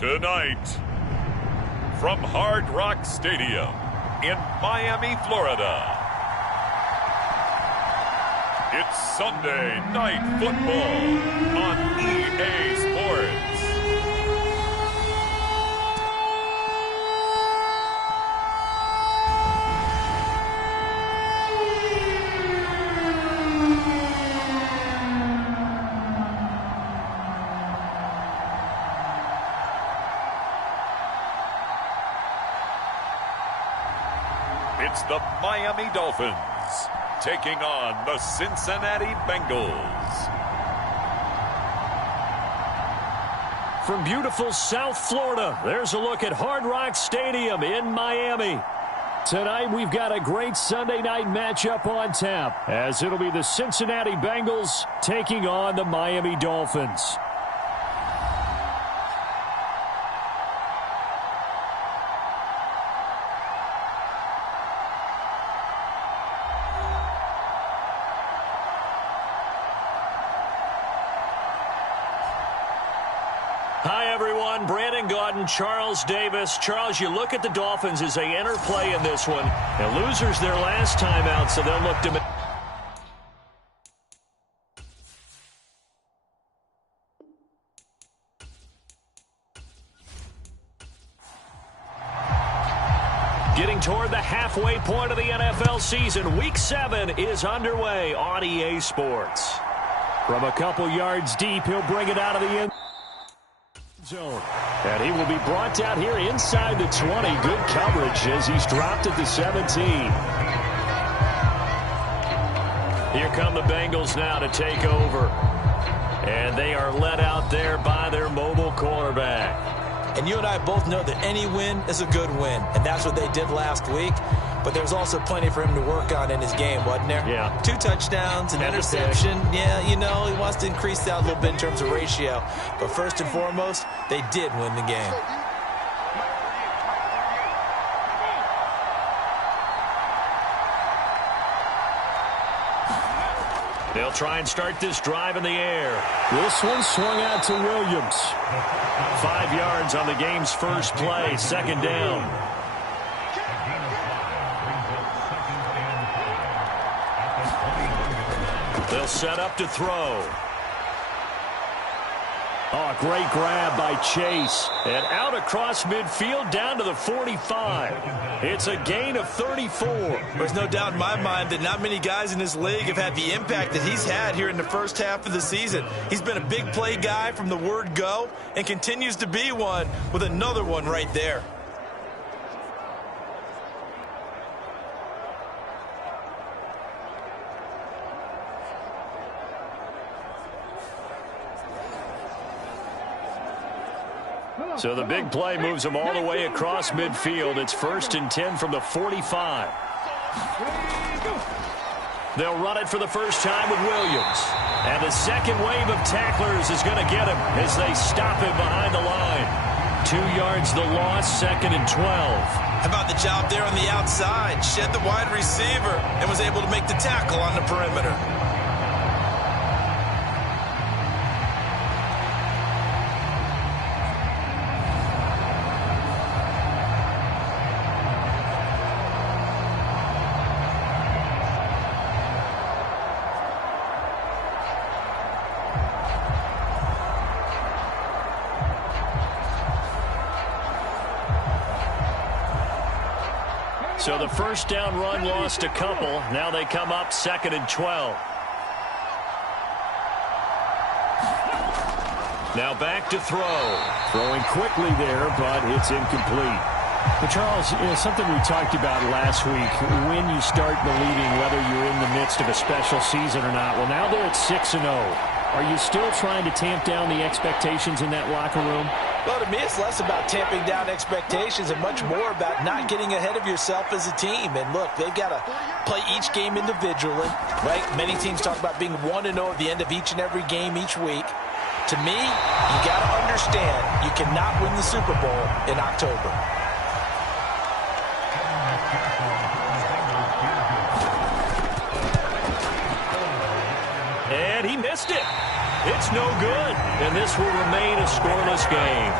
Tonight, from Hard Rock Stadium in Miami, Florida, it's Sunday Night Football on EA Sports. It's the Miami Dolphins taking on the Cincinnati Bengals. From beautiful South Florida, there's a look at Hard Rock Stadium in Miami. Tonight, we've got a great Sunday night matchup on tap, as it'll be the Cincinnati Bengals taking on the Miami Dolphins. Hi, everyone. Brandon Gaudin, Charles Davis. Charles, you look at the Dolphins as they enter play in this one. And losers their last time out, so they'll look to... Getting toward the halfway point of the NFL season, Week 7 is underway on EA Sports. From a couple yards deep, he'll bring it out of the end zone. And he will be brought down here inside the 20. Good coverage as he's dropped at the 17. Here come the Bengals now to take over. And they are led out there by their mobile quarterback. And you and I both know that any win is a good win. And that's what they did last week. But there's also plenty for him to work on in his game, wasn't there? Yeah. 2 touchdowns, an interception. Yeah, you know, he wants to increase that a little bit in terms of ratio. But first and foremost, they did win the game. They'll try and start this drive in the air. This one swung out to Williams. 5 yards on the game's first play, second down. They'll set up to throw. Oh, great grab by Chase. And out across midfield down to the 45. It's a gain of 34. There's no doubt in my mind that not many guys in this league have had the impact that he's had here in the first half of the season. He's been a big play guy from the word go and continues to be one with another one right there. So the big play moves them all the way across midfield. It's 1st and 10 from the 45. They'll run it for the first time with Williams. And the second wave of tacklers is going to get him as they stop him behind the line. 2 yards the loss, 2nd and 12. How about the job there on the outside? Shed the wide receiver and was able to make the tackle on the perimeter. So the first down run lost a couple. Now they come up 2nd and 12. Now back to throw. Throwing quickly there, but it's incomplete. But Charles, something we talked about last week, when you start believing whether you're in the midst of a special season or not. Well, now they're at 6-0. Are you still trying to tamp down the expectations in that locker room? Well, to me, it's less about tamping down expectations and much more about not getting ahead of yourself as a team. And look, they've got to play each game individually, right? Many teams talk about being 1-0 at the end of each and every game each week. To me, you got to understand you cannot win the Super Bowl in October. And he missed it. It's no good, and this will remain a scoreless game.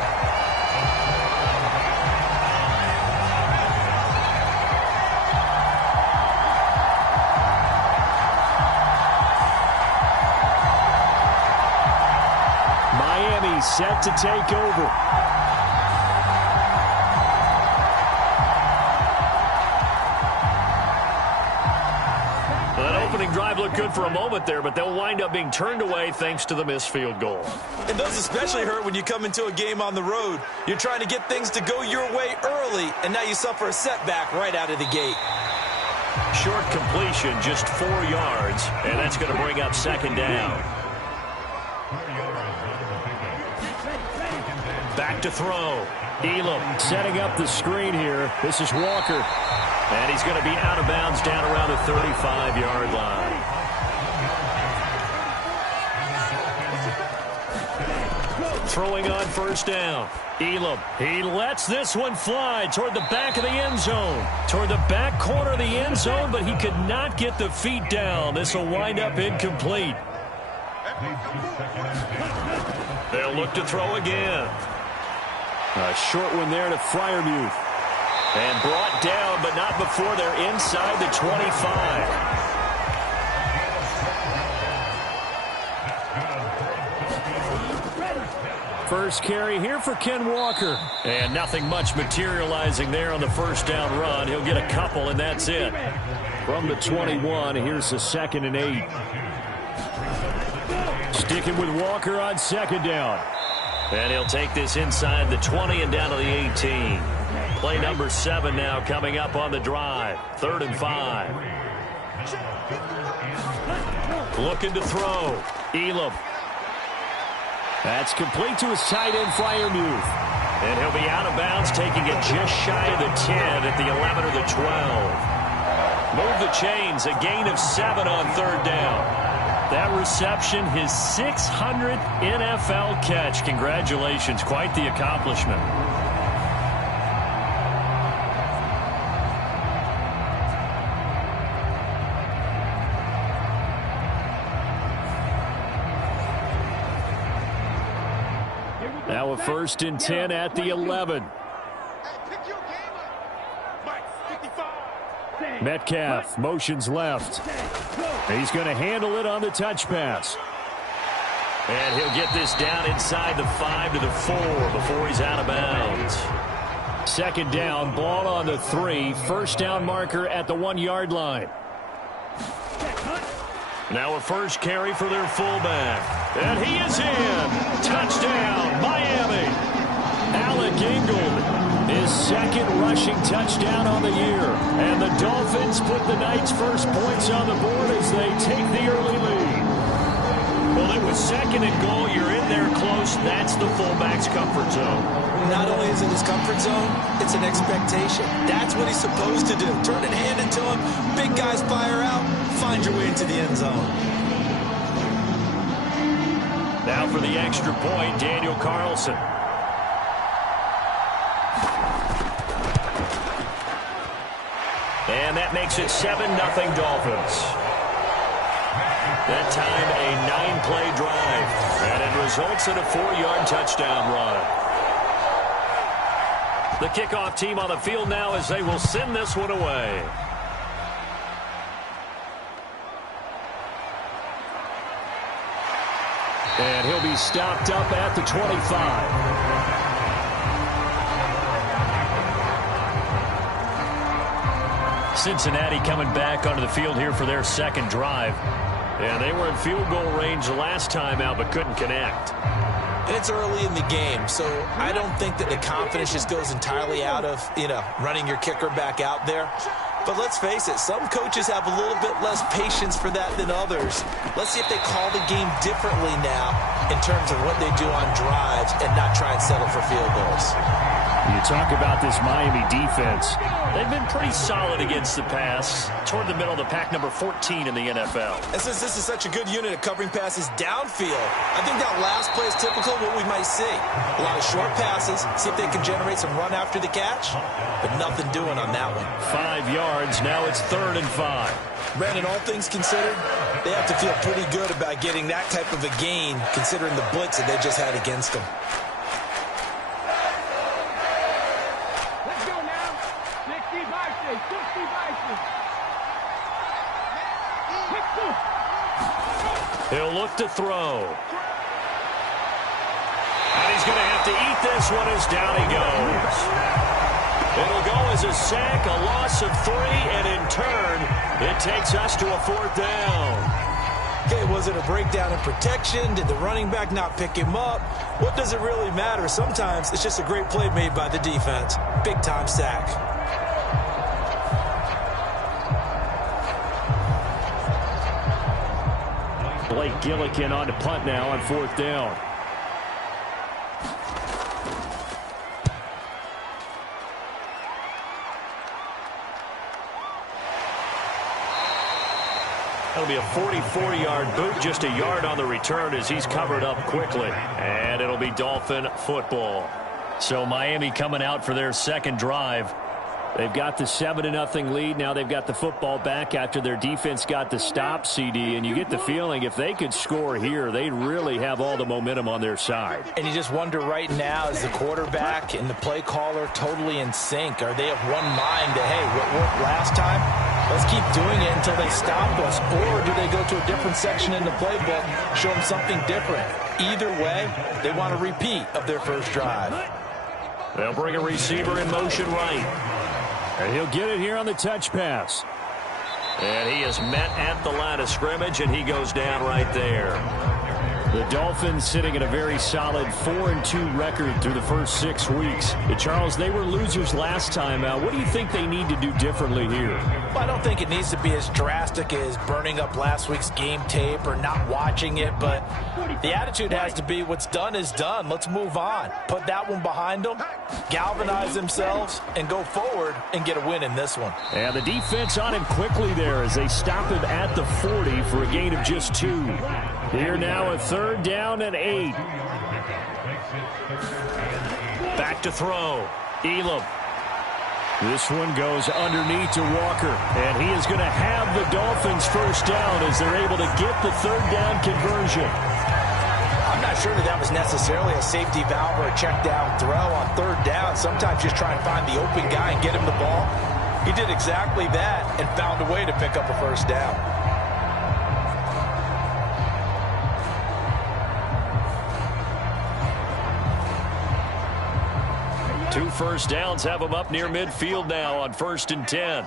Miami set to take over. Opening drive looked good for a moment there, but they'll wind up being turned away thanks to the missed field goal. And those especially hurt when you come into a game on the road. You're trying to get things to go your way early, and now you suffer a setback right out of the gate. Short completion, just 4 yards, and that's going to bring up second down. Back to throw. Elam setting up the screen here. This is Walker. And he's going to be out of bounds down around the 35-yard line. Throwing on first down. Elam, he lets this one fly toward the back of the end zone. Toward the back corner of the end zone, but he could not get the feet down. This will wind up incomplete. They'll look to throw again. A short one there to Freiermuth. And brought down, but not before they're inside the 25. First carry here for Ken Walker. And nothing much materializing there on the first down run. He'll get a couple, and that's it. From the 21, here's the 2nd and 8. Sticking with Walker on second down. And he'll take this inside the 20 and down to the 18. Play number 7 now coming up on the drive. 3rd and 5. Looking to throw. Elam. That's complete to his tight end, Freiermuth. And he'll be out of bounds, taking it just shy of the 10 at the 11 or the 12. Move the chains, a gain of 7 on 3rd down. That reception, his 600th NFL catch. Congratulations, quite the accomplishment. Now a 1st and 10 at the 11. Metcalf motions left. He's going to handle it on the touch pass. And he'll get this down inside the 5 to the 4 before he's out of bounds. 2nd down, ball on the 3. First down marker at the 1-yard line. Now a first carry for their fullback. And he is in. Touchdown, Miami. Alec Ingold, his 2nd rushing touchdown on the year. And the Dolphins put the Knights' first points on the board as they take the early lead. Well, it was 2nd and goal. You're in there close. That's the fullback's comfort zone. Not only is it his comfort zone, it's an expectation. That's what he's supposed to do. Turn it, hand it to him. Big guys fire out. Find your way into the end zone. Now for the extra point, Daniel Carlson. And that makes it 7-0 Dolphins. That time a 9-play drive. And it results in a 4-yard touchdown run. The kickoff team on the field now as they will send this one away. And he'll be stopped up at the 25. Cincinnati coming back onto the field here for their 2nd drive. And they were in field goal range last time out but couldn't connect. And it's early in the game, so I don't think that the confidence just goes entirely out of, running your kicker back out there. But let's face it, some coaches have a little bit less patience for that than others. Let's see if they call the game differently now in terms of what they do on drives and not try and settle for field goals. You talk about this Miami defense. They've been pretty solid against the pass. Toward the middle of the pack, number 14 in the NFL. And since this is such a good unit at covering passes downfield, I think that last play is typical of what we might see. A lot of short passes, see if they can generate some run after the catch, but nothing doing on that one. 5 yards, now it's 3rd and 5. Brandon, all things considered, they have to feel pretty good about getting that type of a gain, considering the blitz that they just had against them. He'll look to throw. he's going to have to eat this one as down he goes. It'll go as a sack, a loss of 3, and in turn, it takes us to a 4th down. Okay, was it a breakdown in protection? Did the running back not pick him up? What does it really matter? Sometimes it's just a great play made by the defense. Big-time sack. Blake Gillikin on to punt now on 4th down. That'll be a 44-yard boot, just a yard on the return as he's covered up quickly. And it'll be Dolphin football. So Miami coming out for their second drive. They've got the 7-0 lead. Now they've got the football back after their defense got the stop, CD. And you get the feeling if they could score here, they'd really have all the momentum on their side. And you just wonder right now, is the quarterback and the play caller totally in sync? Are they of one mind that, hey, what worked last time? Let's keep doing it until they stop us. Or do they go to a different section in the playbook, show them something different? Either way, they want a repeat of their first drive. They'll bring a receiver in motion right. And he'll get it here on the touch pass. And he is met at the line of scrimmage, and he goes down right there. The Dolphins sitting at a very solid 4-2 record through the first 6 weeks. Charles, they were losers last time out. What do you think they need to do differently here? Well, I don't think it needs to be as drastic as burning up last week's game tape or not watching it, but the attitude has to be what's done is done. Let's move on. Put that one behind them, galvanize themselves, and go forward and get a win in this one. And the defense on him quickly there as they stop him at the 40 for a gain of just 2. Here now a 3rd down and 8. Back to throw. Elam. This one goes underneath to Walker. And he is going to have the Dolphins first down as they're able to get the 3rd down conversion. I'm not sure that was necessarily a safety valve or a check down throw on 3rd down. Sometimes just try and find the open guy and get him the ball. He did exactly that and found a way to pick up a first down. Two first downs have him up near midfield now on 1st and 10.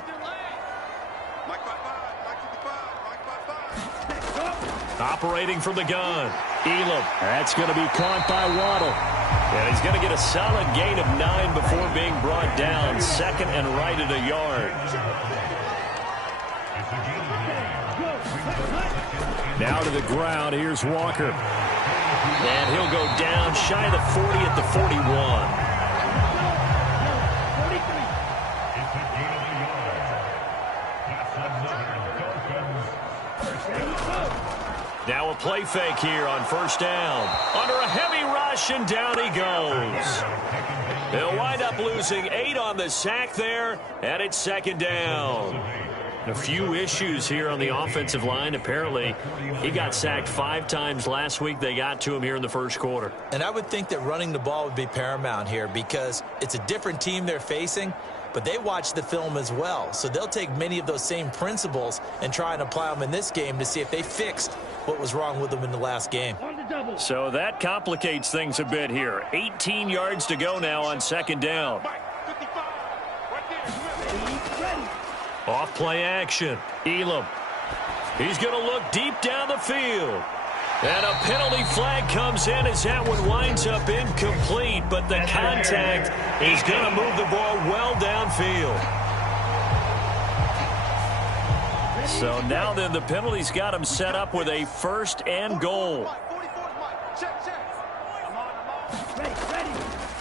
Operating from the gun. Elam. That's going to be caught by Waddle. And he's going to get a solid gain of 9 before being brought down. 2nd and right at a yard. Now to the ground. Here's Walker. And he'll go down shy of the 40 at the 41. Now a play fake here on 1st down. Under a heavy rush, and down he goes. They'll wind up losing 8 on the sack there, and it's 2nd down. A few issues here on the offensive line. Apparently, he got sacked 5 times last week. They got to him here in the first quarter. And I would think that running the ball would be paramount here because it's a different team they're facing, but they watch the film as well. So they'll take many of those same principles and try and apply them in this game to see if they fixed what was wrong with them in the last game. So that complicates things a bit here. 18 yards to go now on 2nd down. Off play action. Elam. He's going to look deep down the field. And a penalty flag comes in as that one winds up incomplete, but the contact is going to move the ball well downfield. So now then the penalty's got him set up with a 1st and goal.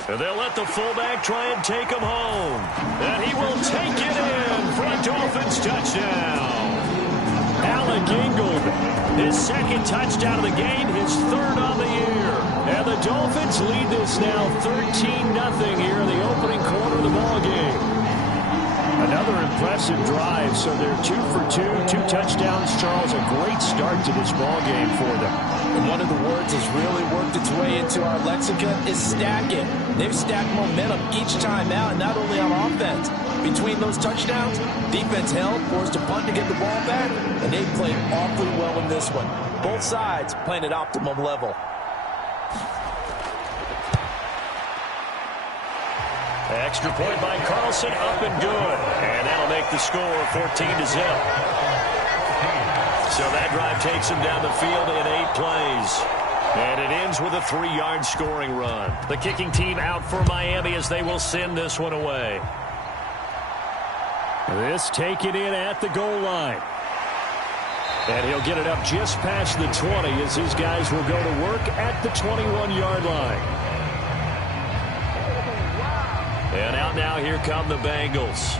And they'll let the fullback try and take him home. And he will take it in for a Dolphins touchdown. Alec Ingold, his 2nd touchdown of the game, his 3rd on the year. And the Dolphins lead this now 13-0 here in the opening quarter of the ball game. Another impressive drive, so they're 2 for 2, 2 touchdowns. Charles, a great start to this ball game for them. And one of the words that's really worked its way into our lexicon is stacking. They've stacked momentum each time out, not only on offense. Between those touchdowns, defense held, forced a punt to get the ball back, and they played awfully well in this one. Both sides playing at optimum level. Extra point by Carlson, up and good. And that'll make the score 14-0. So that drive takes him down the field in 8 plays. And it ends with a 3-yard scoring run. The kicking team out for Miami as they will send this one away. This taken in at the goal line. And he'll get it up just past the 20 as his guys will go to work at the 21-yard line. And out now, here come the Bengals.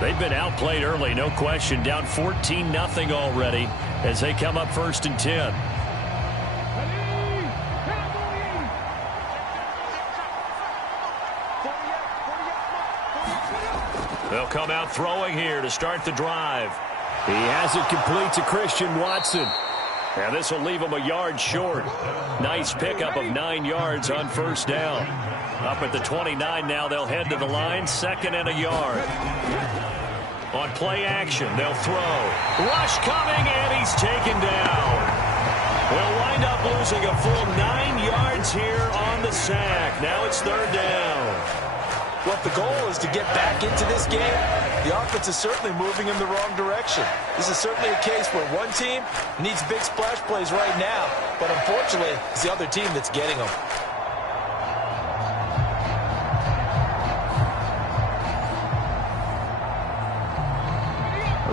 They've been outplayed early, no question. Down 14-0 already as they come up 1st and 10. They'll come out throwing here to start the drive. He has it complete to Christian Watson. And this will leave him a yard short. Nice pickup of 9 yards on 1st down. Up at the 29 now, they'll head to the line, 2nd and a yard. On play action, they'll throw. Rush coming, and he's taken down. We'll wind up losing a full 9 yards here on the sack. Now it's 3rd down. Well, if the goal is to get back into this game, the offense is certainly moving in the wrong direction. This is certainly a case where one team needs big splash plays right now, but unfortunately, it's the other team that's getting them.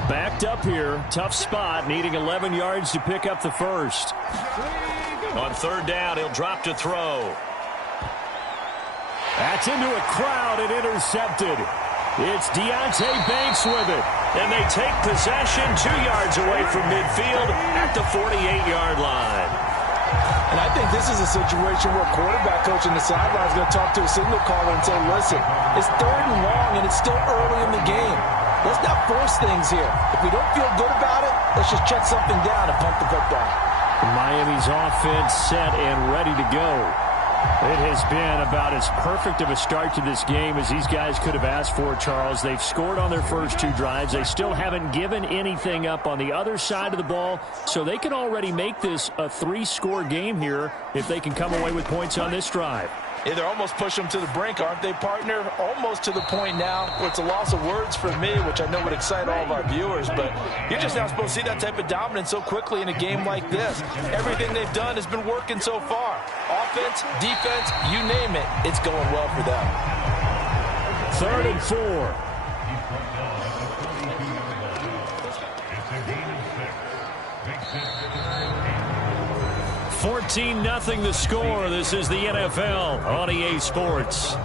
Backed up here, tough spot, needing 11 yards to pick up the first. On 3rd down, he'll drop to throw. That's into a crowd and intercepted. It's Deonte Banks with it. And they take possession 2 yards away from midfield at the 48-yard line. And I think this is a situation where quarterback coach on the sideline is going to talk to a signal caller and say, listen, it's 3rd and long and it's still early in the game. Let's not force things here. If we don't feel good about it, let's just check something down and punt the football. Miami's offense set and ready to go. It has been about as perfect of a start to this game as these guys could have asked for, Charles. They've scored on their first 2 drives. They still haven't given anything up on the other side of the ball, so they can already make this a 3-score game here if they can come away with points on this drive. Yeah, they're almost pushing them to the brink, aren't they, partner? Almost to the point now where it's a loss of words for me, which I know would excite all of our viewers, but you're just not supposed to see that type of dominance so quickly in a game like this. Everything they've done has been working so far. Offense, defense, you name it, it's going well for them. 3rd and 4. 14-0 the score. This is the NFL on EA Sports.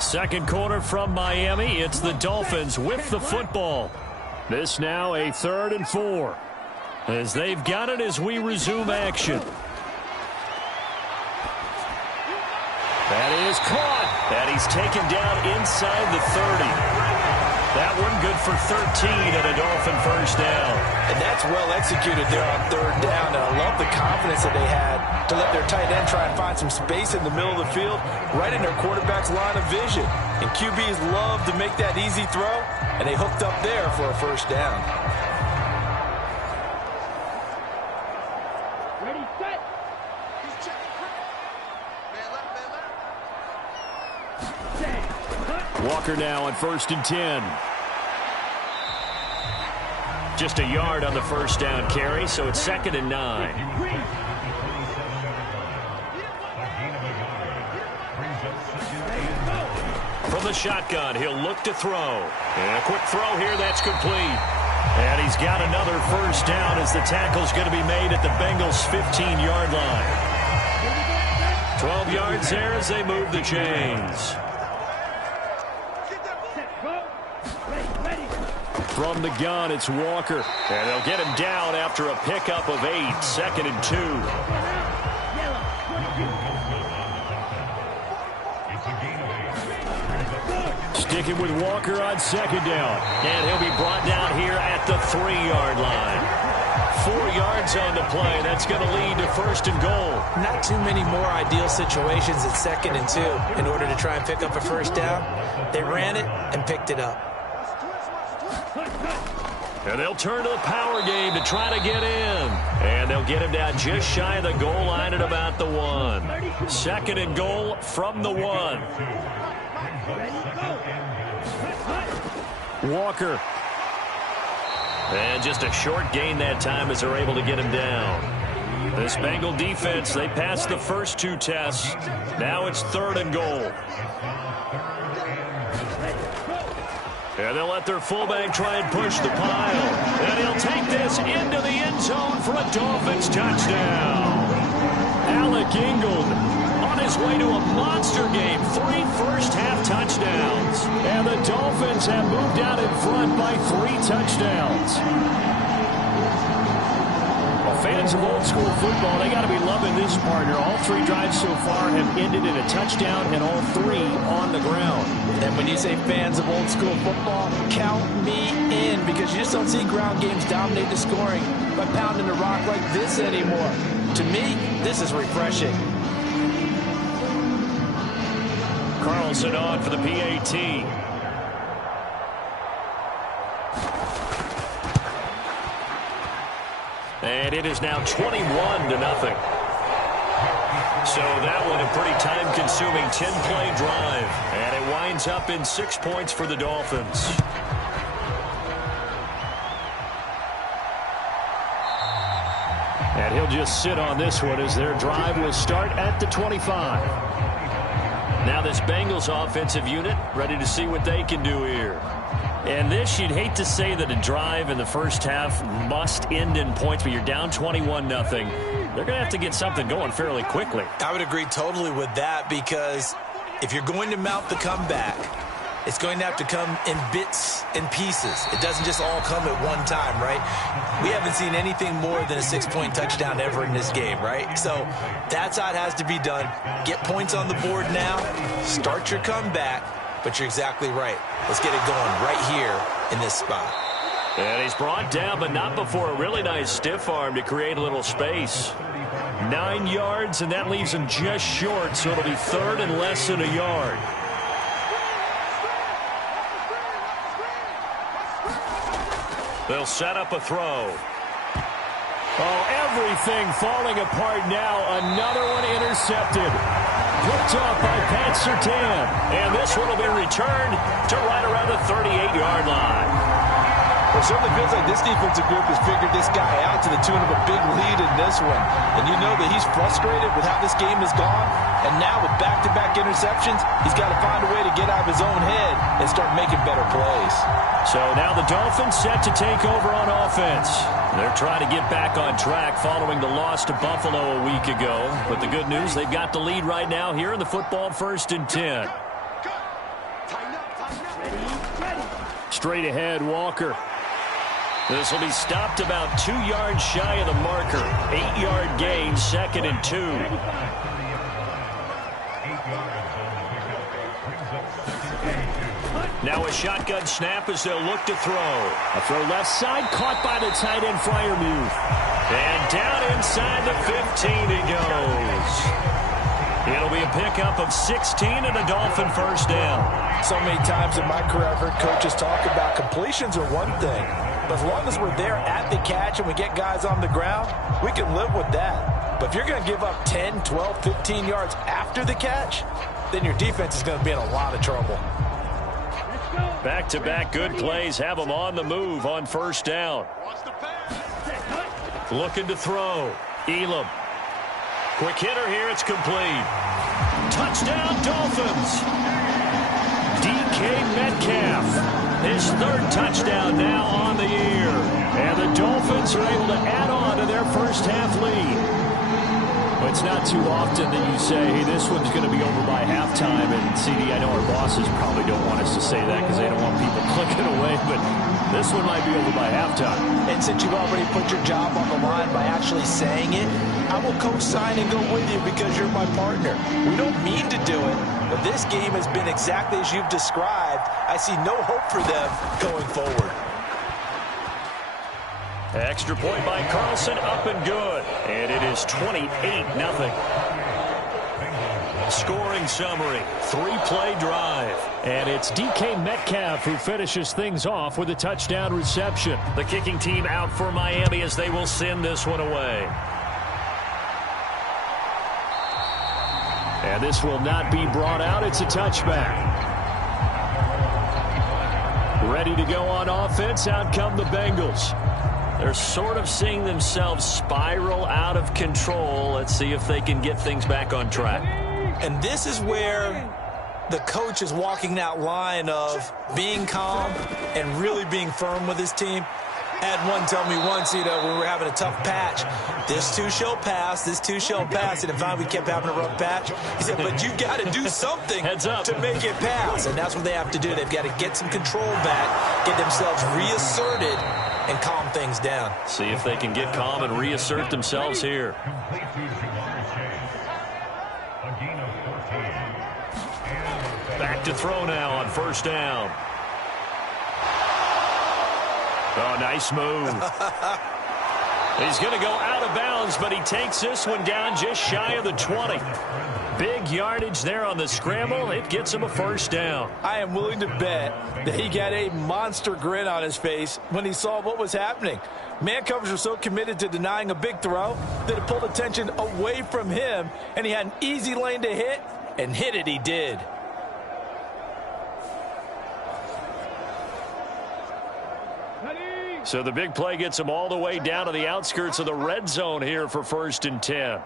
2nd quarter from Miami. It's the Dolphins with the football. This now a 3rd and 4. As they've got it as we resume action. That is caught. And he's taken down inside the 30. That one good for 13 and a Dolphin 1st down. And that's well executed there on 3rd down. And I love the confidence that they had to let their tight end try and find some space in the middle of the field, right in their quarterback's line of vision. And QBs love to make that easy throw, and they hooked up there for a 1st down. Ready, set. Walker now on 1st and 10. Just a yard on the 1st down carry, so it's 2nd and 9. From the shotgun, he'll look to throw. And a quick throw here, that's complete. And he's got another 1st down as the tackle's going to be made at the Bengals' 15-yard line. 12 yards there as they move the chains. From the gun, it's Walker. And they'll get him down after a pickup of 8. 2nd and 2. Sticking with Walker on 2nd down. And he'll be brought down here at the 3-yard line. 4 yards on the play. That's going to lead to 1st and goal. Not too many more ideal situations at 2nd and 2 in order to try and pick up a 1st down. They ran it and picked it up. And they'll turn to the power game to try to get in. And they'll get him down just shy of the goal line at about the 1. 2nd and goal from the 1. Walker. And just a short gain that time as they're able to get him down. This Bengal defense, they passed the first 2 tests. Now it's 3rd and goal. And they'll let their fullback try and push the pile. And he'll take this into the end zone for a Dolphins touchdown. Alec Ingold on his way to a monster game. 3 first-half touchdowns. And the Dolphins have moved out in front by 3 touchdowns. Fans of old school football, they got to be loving this partner. All 3 drives so far have ended in a touchdown, and all 3 on the ground. And when you say fans of old school football, count me in, because you just don't see ground games dominate the scoring by pounding the rock like this anymore. To me, this is refreshing. Carlson on for the PAT. And it is now 21-0. So that one a pretty time-consuming 10-play drive. And it winds up in 6 points for the Dolphins. And he'll just sit on this one as their drive will start at the 25. Now this Bengals offensive unit ready to see what they can do here. And this, you'd hate to say that a drive in the first half must end in points, but you're down 21-0. They're going to have to get something going fairly quickly. I would agree totally with that, because if you're going to mount the comeback, it's going to have to come in bits and pieces. It doesn't just all come at one time, right? We haven't seen anything more than a 6-point touchdown ever in this game, right? So that's how it has to be done. Get points on the board now. Start your comeback. But you're exactly right. Let's get it going right here in this spot. And he's brought down, but not before a really nice stiff arm to create a little space. 9 yards, and that leaves him just short, so it'll be 3rd and less than a yard. They'll set up a throw. Oh, everything falling apart now. Another one intercepted. Picked off by Pat Surtain. And this one will be returned to right around the 38-yard line. Well, it certainly feels like this defensive group has figured this guy out to the tune of a big lead in this one. And you know that he's frustrated with how this game has gone. And now with back-to-back interceptions, he's got to find a way to get out of his own head and start making better plays. So now the Dolphins set to take over on offense. They're trying to get back on track following the loss to Buffalo a week ago. But the good news, they've got the lead right now here in the football 1st and 10. Straight ahead, Walker. This will be stopped about 2 yards shy of the marker. 8-yard gain, 2nd and 2. Now a shotgun snap as they'll look to throw. A throw left side, caught by the tight end, Freiermuth. And down inside the 15 he goes. It'll be a pickup of 16 and a Dolphin 1st down. So many times in my career, I've heard coaches talk about completions are one thing. But as long as we're there at the catch and we get guys on the ground, we can live with that. But if you're going to give up 10, 12, 15 yards after the catch, then your defense is going to be in a lot of trouble. Back-to-back good plays have them on the move on 1st down. Looking to throw. Elam. Quick hitter here. It's complete. Touchdown, Dolphins. DK Metcalf. His 3rd touchdown now on the year. And the Dolphins are able to add on to their first-half lead. It's not too often that you say, hey, this one's going to be over by halftime. And, CD, I know our bosses probably don't want us to say that because they don't want people clicking away. But this one might be over by halftime. And since you've already put your job on the line by actually saying it, I will co-sign and go with you because you're my partner. We don't mean to do it, but this game has been exactly as you've described. I see no hope for them going forward. Extra point by Carlson, up and good. And it is 28-0. Scoring summary, 3-play drive. And it's DK Metcalf who finishes things off with a touchdown reception. The kicking team out for Miami as they will send this one away. And this will not be brought out. It's a touchback. Ready to go on offense. Out come the Bengals. They're sort of seeing themselves spiral out of control. Let's see if they can get things back on track. And this is where the coach is walking that line of being calm and really being firm with his team. I had one tell me once, when we were having a tough patch, this too shall pass, this too shall pass. And finally we kept having a rough patch. He said, but you've got to do something Heads up. to make it pass. And that's what they have to do. They've got to get some control back, get themselves reasserted, and calm things down. See if they can get calm and reassert themselves here. Back to throw now on first down. Oh, nice move. He's going to go out of bounds, but he takes this one down just shy of the 20. Big yardage there on the scramble. It gets him a first down. I am willing to bet that he got a monster grin on his face when he saw what was happening. Man covers were so committed to denying a big throw that it pulled attention away from him, and he had an easy lane to hit, and hit it he did. So the big play gets him all the way down to the outskirts of the red zone here for 1st and 10.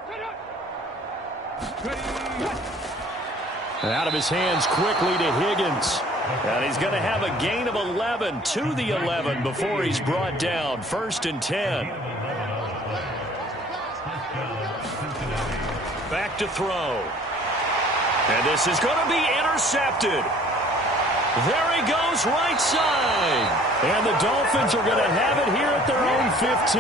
And out of his hands quickly to Higgins. And he's going to have a gain of 11 to the 11 before he's brought down. 1st and 10. Back to throw. And this is going to be intercepted. There he goes, right side. And the Dolphins are going to have it here at their own 15.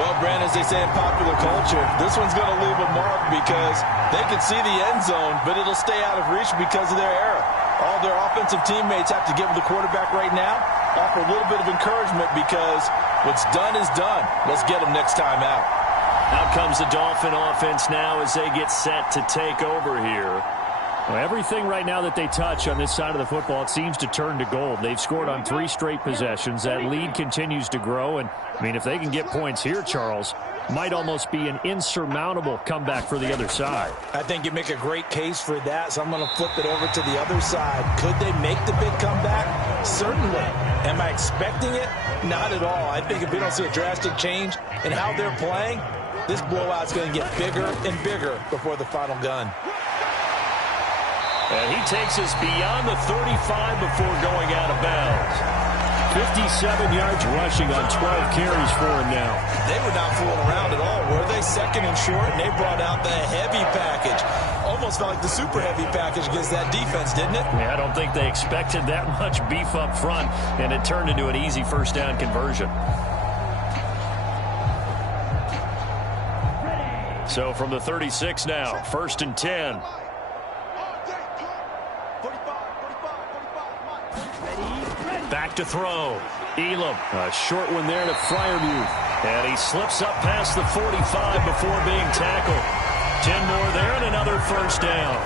Well, Brandon, as they say in popular culture, this one's going to leave a mark because they can see the end zone, but it'll stay out of reach because of their error. All their offensive teammates have to give the quarterback right now, offer a little bit of encouragement because what's done is done. Let's get them next time out. Out comes the Dolphin offense now as they get set to take over here. Well, everything right now that they touch on this side of the football, it seems to turn to gold. They've scored on 3 straight possessions. That lead continues to grow. And, I mean, if they can get points here, Charles, might almost be an insurmountable comeback for the other side. I think you make a great case for that, so I'm going to flip it over to the other side. Could they make the big comeback? Certainly. Am I expecting it? Not at all. I think if we don't see a drastic change in how they're playing, this blowout's going to get bigger and bigger before the final gun. And he takes us beyond the 35 before going out of bounds. 57 yards rushing on 12 carries for him now. They were not fooling around at all, were they? 2nd and short, and they brought out the heavy package. Almost felt like the super heavy package against that defense, didn't it? Yeah, I don't think they expected that much beef up front, and it turned into an easy first down conversion. So from the 36 now, 1st and 10. Back to throw. Elam, a short one there to Freiermuth. And he slips up past the 45 before being tackled. 10 more there and another first down.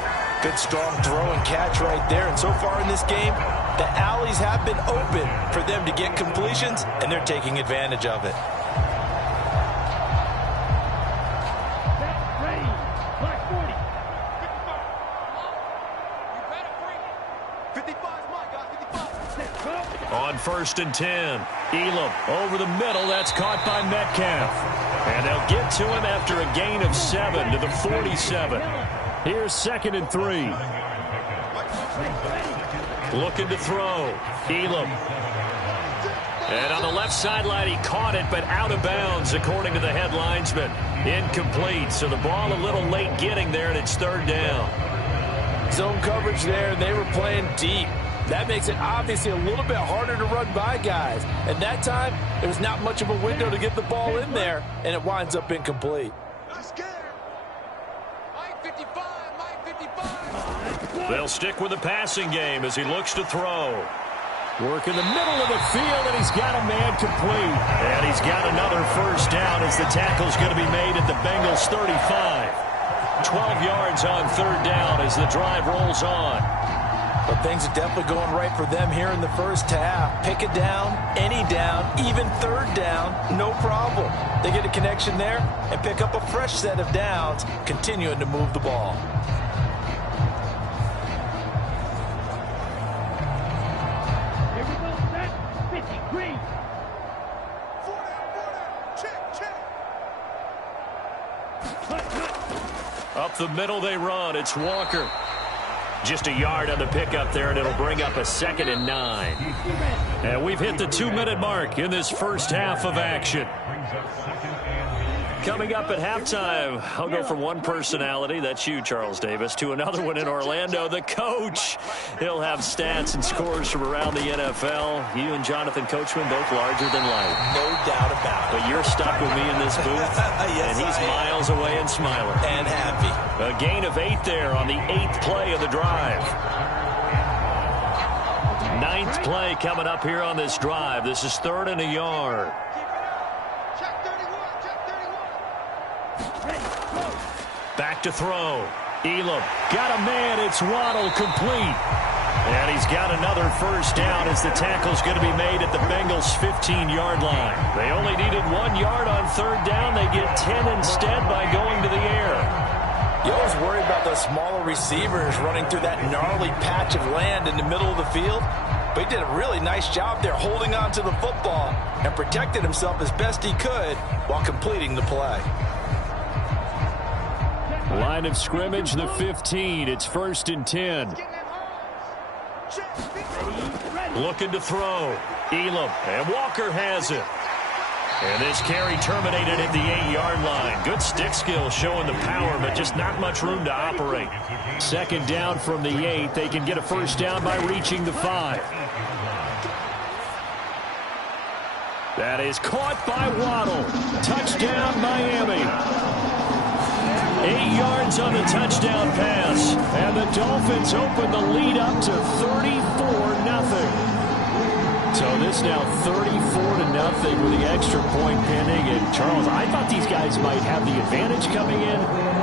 Good strong throw and catch right there. And so far in this game, the alleys have been open for them to get completions, and they're taking advantage of it. On 1st and 10, Elam over the middle. That's caught by Metcalf. And they'll get to him after a gain of 7 to the 47. Here's 2nd and 3. Looking to throw. Elam. And on the left sideline, he caught it, but out of bounds, according to the head linesman. Incomplete. So the ball a little late getting there, and it's 3rd down. Zone coverage there, and they were playing deep. That makes it obviously a little bit harder to run by guys. And that time, there was not much of a window to get the ball in there, and it winds up incomplete. They'll stick with the passing game as he looks to throw. Work in the middle of the field, and he's got a man complete. And he's got another first down as the tackle's going to be made at the Bengals 35. 12 yards on third down as the drive rolls on. But things are definitely going right for them here in the first half. Pick it down, any down, even third down, no problem. They get a connection there and pick up a fresh set of downs, continuing to move the ball. Here we go, set, 50, green. 4 down, check. Up the middle they run. It's Walker. Just a yard on the pickup there, and it'll bring up a 2nd and 9. And we've hit the 2-minute mark in this first half of action. Coming up at halftime, I'll go from one personality, that's you, Charles Davis, to another one in Orlando, the coach. He'll have stats and scores from around the NFL. You and Jonathan Coachman, both larger than life. No doubt about it. But you're stuck with me in this booth, Yes, and he's miles away and smiling. And happy. A gain of 8 there on the 8th play of the drive. 9th play coming up here on this drive. This is 3rd and a yard. Check 31. Back to throw. Elam got a man. It's Waddle, complete. And he's got another first down as the tackle's going to be made at the Bengals' 15-yard line. They only needed 1 yard on third down. They get 10 instead by going to the air. You always worry about those smaller receivers running through that gnarly patch of land in the middle of the field. But he did a really nice job there holding on to the football and protected himself as best he could while completing the play. Line of scrimmage, the 15. It's 1st and 10. Looking to throw. Elam, and Walker has it. And this carry terminated at the 8-yard line. Good stick skill showing the power, but just not much room to operate. 2nd down from the 8. They can get a first down by reaching the 5. That is caught by Waddle. Touchdown, Miami. 8 yards on the touchdown pass. And the Dolphins open the lead up to 34-0. So this now 34-0 with the extra point pending. And Charles, I thought these guys might have the advantage coming in,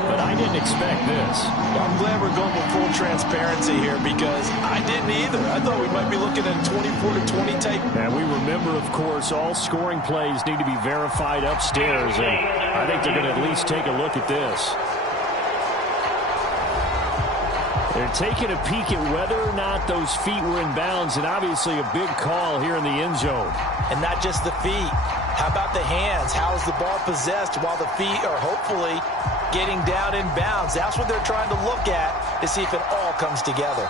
but I didn't expect this. Well, I'm glad we're going with full transparency here because I didn't either. I thought we might be looking at a 24-20 type. And we remember, of course, all scoring plays need to be verified upstairs. And I think they're going to at least take a look at this. They're taking a peek at whether or not those feet were in bounds, and obviously a big call here in the end zone. And not just the feet. How about the hands? How is the ball possessed while the feet are hopefully getting down in bounds? That's what they're trying to look at to see if it all comes together.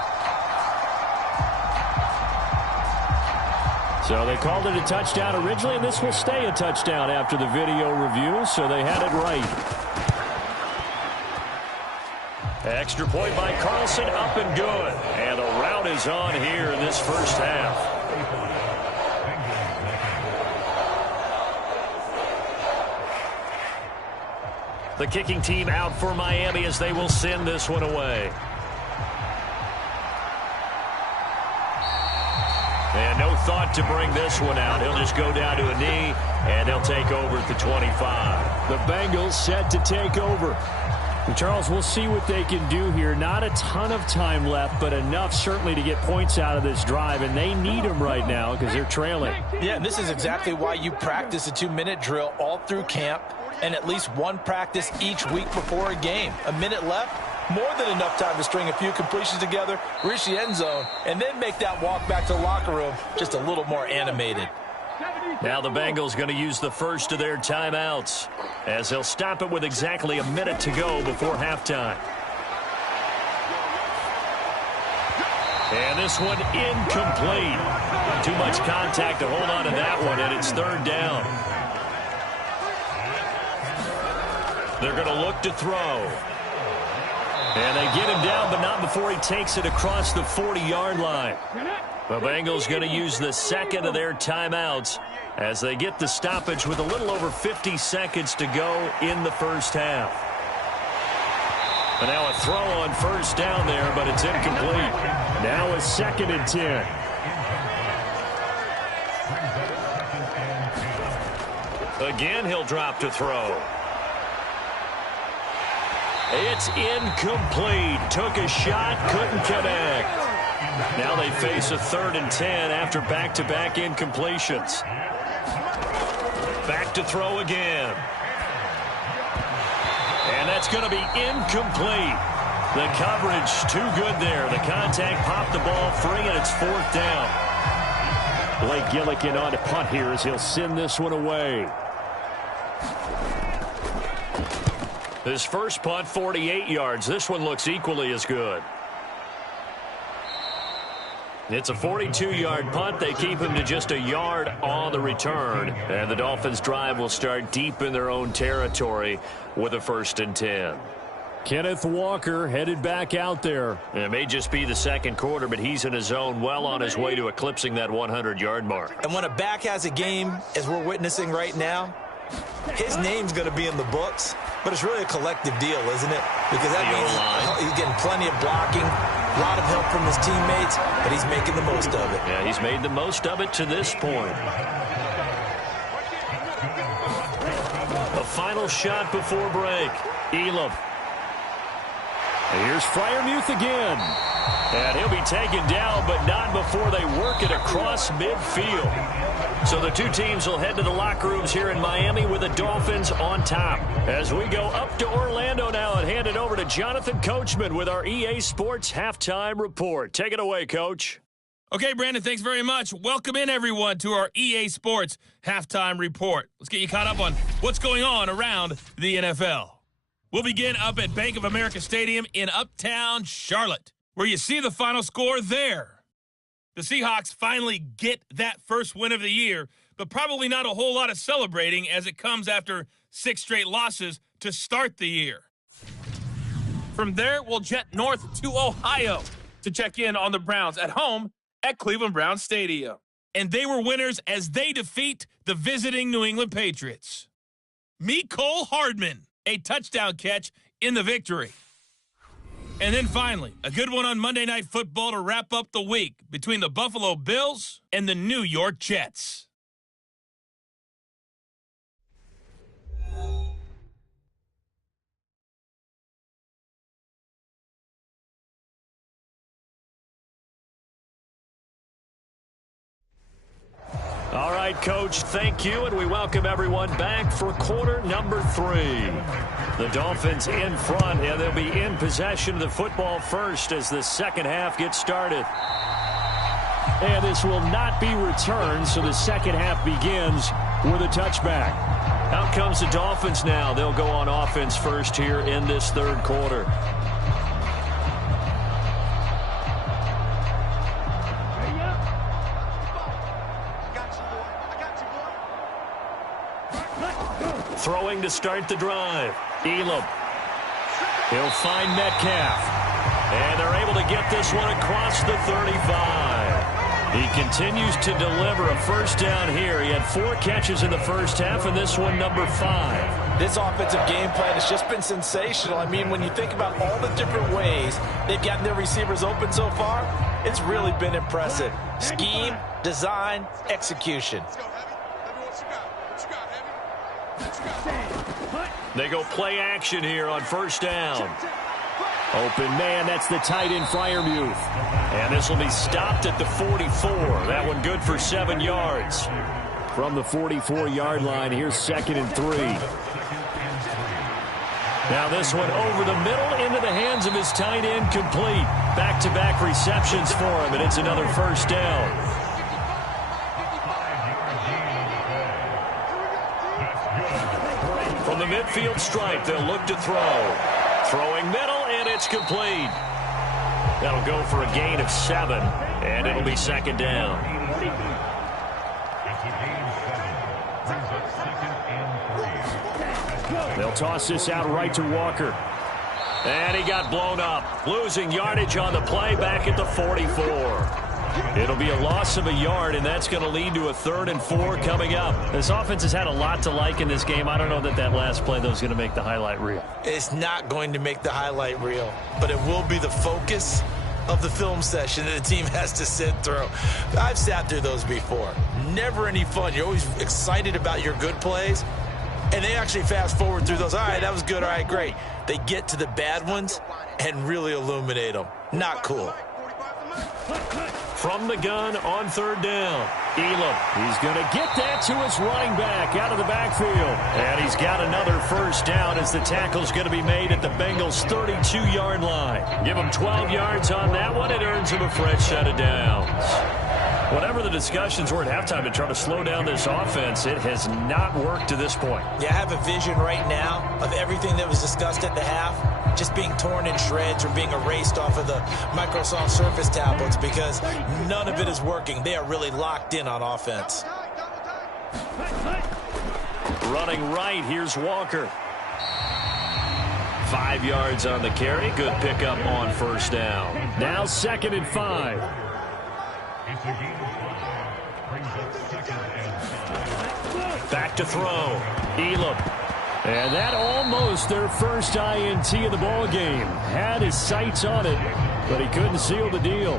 So they called it a touchdown originally, and this will stay a touchdown after the video review, so they had it right. Extra point by Carlson, up and good. And the route is on here in this first half. The kicking team out for Miami as they will send this one away. And no thought to bring this one out. He'll just go down to a knee, and they'll take over at the 25. The Bengals set to take over. And Charles, we'll see what they can do here. Not a ton of time left, but enough certainly to get points out of this drive, and they need them right now because they're trailing. Yeah, and this is exactly why you practice a 2-minute drill all through camp and at least one practice each week before a game. A minute left, more than enough time to string a few completions together, reach the end zone, and then make that walk back to the locker room just a little more animated. Now the Bengals going to use the first of their timeouts as they'll stop it with exactly a minute to go before halftime. And this one incomplete. Too much contact to hold on to that one, and it's 3rd down. They're going to look to throw. And they get him down, but not before he takes it across the 40-yard line. The Bengals going to use the second of their timeouts as they get the stoppage with a little over 50 seconds to go in the first half. And now a throw on first down there, but it's incomplete. Now a 2nd and 10. Again, he'll drop to throw. It's incomplete. Took a shot, couldn't connect. Now they face a 3rd and 10 after back-to-back incompletions. Back to throw again. And that's going to be incomplete. The coverage too good there. The contact popped the ball free, and it's 4th down. Blake Gillikin on to punt here as he'll send this one away. His first punt, 48 yards. This one looks equally as good. It's a 42-yard punt. They keep him to just a yard on the return. And the Dolphins' drive will start deep in their own territory with a 1st and 10. Kenneth Walker headed back out there. It may just be the second quarter, but he's in his zone, well on his way to eclipsing that 100-yard mark. And when a back has a game, as we're witnessing right now, his name's going to be in the books, but it's really a collective deal, isn't it? Because that means he's getting plenty of blocking, a lot of help from his teammates, but he's making the most of it. Yeah, he's made the most of it to this point. A final shot before break. Elam. Here's Freiermuth again. And he'll be taken down, but not before they work it across midfield. So the two teams will head to the locker rooms here in Miami with the Dolphins on top. As we go up to Orlando now and hand it over to Jonathan Coachman with our EA Sports Halftime Report. Take it away, Coach. Okay, Brandon, thanks very much. Welcome in, everyone, to our EA Sports Halftime Report. Let's get you caught up on what's going on around the NFL. We'll begin up at Bank of America Stadium in Uptown Charlotte, where you see the final score there. The Seahawks finally get that first win of the year, but probably not a whole lot of celebrating as it comes after 6 straight losses to start the year. From there, we'll jet north to Ohio to check in on the Browns at home at Cleveland Browns Stadium. And they were winners as they defeat the visiting New England Patriots. Mecole Hardman, a touchdown catch in the victory. And then finally, a good one on Monday Night Football to wrap up the week between the Buffalo Bills and the New York Jets. All right, Coach, thank you, and we welcome everyone back for quarter number 3. The Dolphins in front, and they'll be in possession of the football first as the second half gets started. And this will not be returned, so the second half begins with a touchback. Out comes the Dolphins now. They'll go on offense first here in this third quarter. Throwing to start the drive. Elam. He'll find Metcalf. And they're able to get this one across the 35. He continues to deliver a first down here. He had 4 catches in the first half, and this one number 5. This offensive game plan has just been sensational. I mean, when you think about all the different ways they've gotten their receivers open so far, it's really been impressive. Scheme, design, execution. They go play action here on first down. Open man, that's the tight end Freiermuth. And this will be stopped at the 44. That one good for 7 yards. From the 44-yard line, here's 2nd and 3. Now this one over the middle into the hands of his tight end, complete. Back-to-back receptions for him, and it's another first down. From the midfield stripe, they'll look to throw. Throwing middle, and it's complete. That'll go for a gain of 7, and it'll be second down. They'll toss this out right to Walker. And he got blown up. Losing yardage on the play back at the 44. It'll be a loss of a yard, and that's going to lead to a 3rd and 4 coming up. This offense has had a lot to like in this game. I don't know that last play, though, is going to make the highlight reel. It's not going to make the highlight reel, but it will be the focus of the film session that the team has to sit through. I've sat through those before. Never any fun. You're always excited about your good plays, And they actually fast forward through those. All right, that was good. All right, great. They get to the bad ones and really illuminate them. Not cool. From the gun on third down, Elam. He's going to get that to his running back out of the backfield. And he's got another first down as the tackle's going to be made at the Bengals' 32-yard line. Give him 12 yards on that one. It earns him a fresh set of downs. Whatever the discussions were at halftime to try to slow down this offense, it has not worked to this point. Yeah, I have a vision right now of everything that was discussed at the half just being torn in shreds or being erased off of the Microsoft Surface tablets because none of it is working. They are really locked in on offense. Running right, here's Walker. 5 yards on the carry. Good pickup on first down. Now 2nd and 5. Back to throw. Elam. And that almost their first INT of the ball game. Had his sights on it, but he couldn't seal the deal.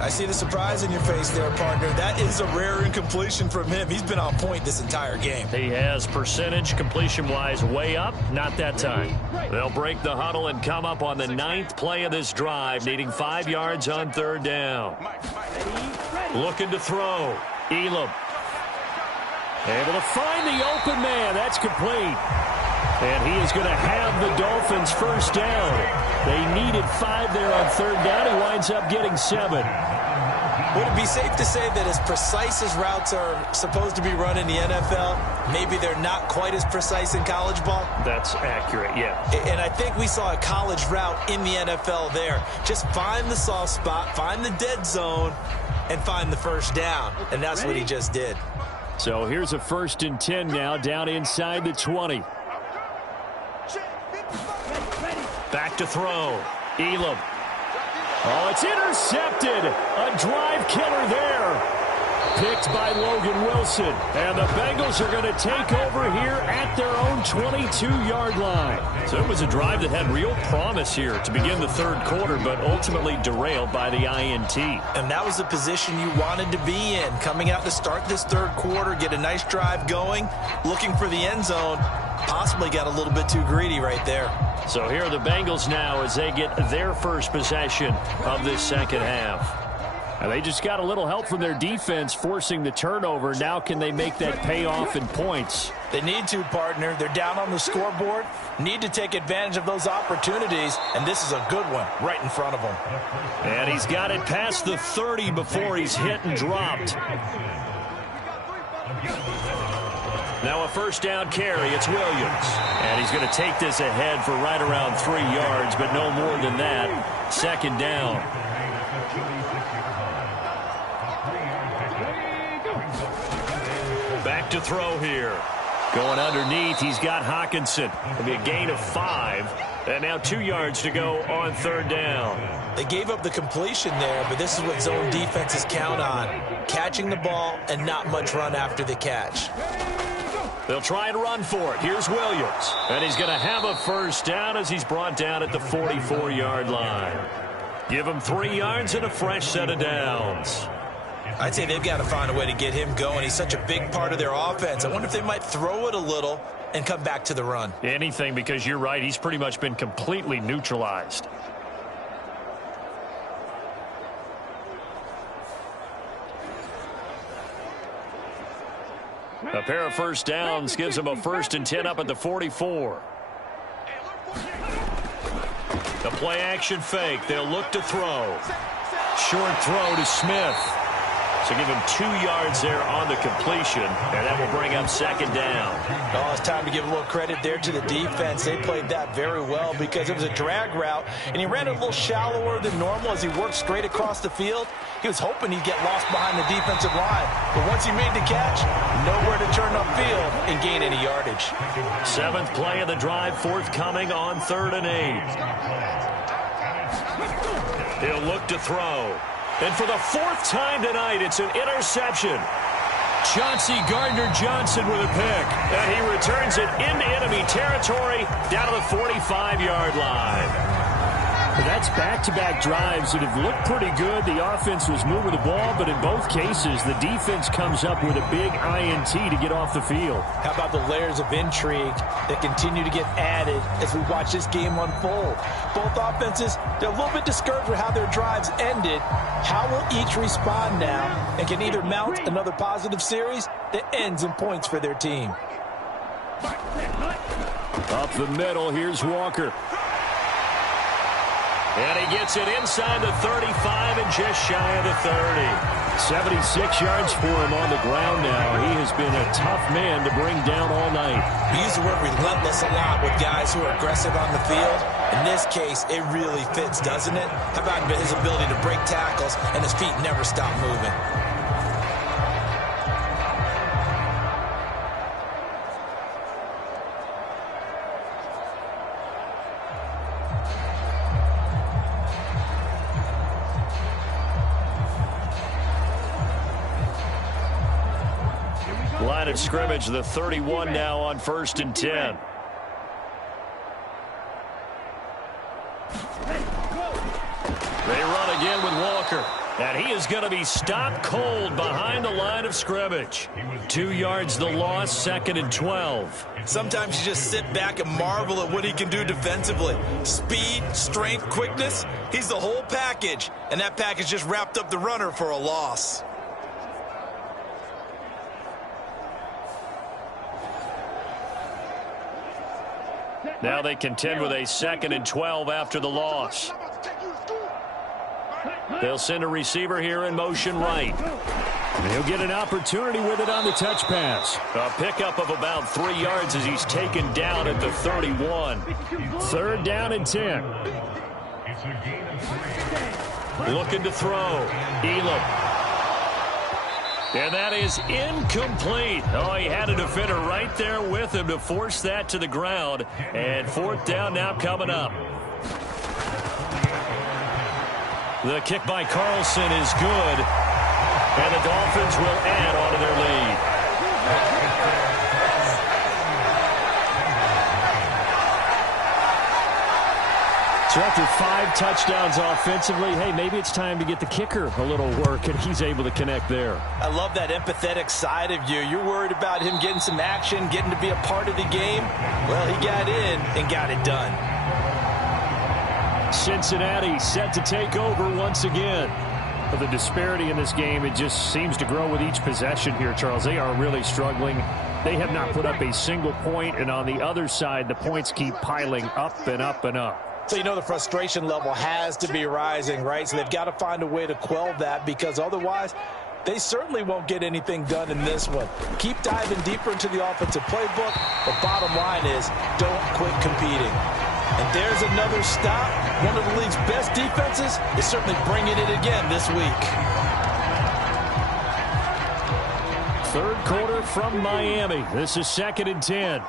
I see the surprise in your face there, partner. That is a rare incompletion from him. He's been on point this entire game. He has percentage completion-wise way up. Not that time. They'll break the huddle and come up on the 9th play of this drive, needing 5 yards on third down. Looking to throw. Elam. Able to find the open man. That's complete. And he is going to have the Dolphins first down. They needed 5 there on third down. He winds up getting 7. Would it be safe to say that as precise as routes are supposed to be run in the NFL, maybe they're not quite as precise in college ball? That's accurate, yeah. And I think we saw a college route in the NFL there. Just find the soft spot, find the dead zone, and find the first down. And that's what he just did. So here's a 1st and 10 now, down inside the 20. Back to throw. Elam. Oh, it's intercepted. A drive killer there. Picked by Logan Wilson. And the Bengals are going to take over here at their own 22-yard line. So it was a drive that had real promise here to begin the third quarter, but ultimately derailed by the INT. And that was the position you wanted to be in. Coming out to start this third quarter, get a nice drive going, looking for the end zone. Possibly got a little bit too greedy right there. So here are the Bengals now as they get their first possession of this second half. And they just got a little help from their defense forcing the turnover. Now can they make that pay off in points? They need to, partner. They're down on the scoreboard. Need to take advantage of those opportunities. And this is a good one right in front of them. And he's got it past the 30 before he's hit and dropped. Now a first down carry. It's Williams. And he's going to take this ahead for right around 3 yards, but no more than that. Second down. Back to throw here. Going underneath, he's got Hawkinson. It'll be a gain of 5. And now 2 yards to go on third down. They gave up the completion there, but this is what zone defenses count on. Catching the ball and not much run after the catch. They'll try and run for it. Here's Williams. And he's going to have a first down as he's brought down at the 44-yard line. Give him 3 yards and a fresh set of downs. I'd say they've got to find a way to get him going. He's such a big part of their offense. I wonder if they might throw it a little and come back to the run. Anything, because you're right. He's pretty much been completely neutralized. A pair of first downs gives them a 1st and 10 up at the 44. The play action fake. They'll look to throw. Short throw to Smith. So give him 2 yards there on the completion, and that will bring up second down. Oh, it's time to give a little credit there to the defense. They played that very well because it was a drag route, and he ran a little shallower than normal as he worked straight across the field. He was hoping he'd get lost behind the defensive line, but once he made the catch, nowhere to turn upfield and gain any yardage. 7th play of the drive, forthcoming on 3rd and 8. He'll look to throw. And for the 4th time tonight, it's an interception. Chauncey Gardner-Johnson with a pick. And he returns it into enemy territory down to the 45-yard line. That's back-to-back drives that have looked pretty good. The offense was moving the ball, but in both cases, the defense comes up with a big INT to get off the field. How about the layers of intrigue that continue to get added as we watch this game unfold? Both offenses, they're a little bit discouraged with how their drives ended. How will each respond now and can either mount another positive series that ends in points for their team? Up the middle, here's Walker. And he gets it inside the 35 and just shy of the 30. 76 yards for him on the ground now. He has been a tough man to bring down all night. We use the word relentless a lot with guys who are aggressive on the field. In this case, it really fits, doesn't it? How about his ability to break tackles and his feet never stop moving? Line of scrimmage, the 31 now on 1st and 10. They run again with Walker. And he is going to be stopped cold behind the line of scrimmage. 2 yards the loss, 2nd and 12. Sometimes you just sit back and marvel at what he can do defensively. Speed, strength, quickness, he's the whole package. And that package just wrapped up the runner for a loss. Now they contend with a 2nd and 12 after the loss. They'll send a receiver here in motion right. He'll get an opportunity with it on the touch pass. A pickup of about 3 yards as he's taken down at the 31. 3rd down and 10. Looking to throw. Elam. And that is incomplete. Oh, he had a defender right there with him to force that to the ground. And 4th down now coming up. The kick by Carlson is good. And the Dolphins will add on to their lead. So after 5 touchdowns offensively, hey, maybe it's time to get the kicker a little work, and he's able to connect there. I love that empathetic side of you. You're worried about him getting some action, getting to be a part of the game. Well, he got in and got it done. Cincinnati set to take over once again. But the disparity in this game, it just seems to grow with each possession here, Charles. They are really struggling. They have not put up a single point, and on the other side, the points keep piling up and up and up. So you know the frustration level has to be rising, right? So they've got to find a way to quell that, because otherwise they certainly won't get anything done in this one. Keep diving deeper into the offensive playbook. The bottom line is don't quit competing. And there's another stop. One of the league's best defenses is certainly bringing it again this week. 3rd quarter from Miami. This is 2nd and 10.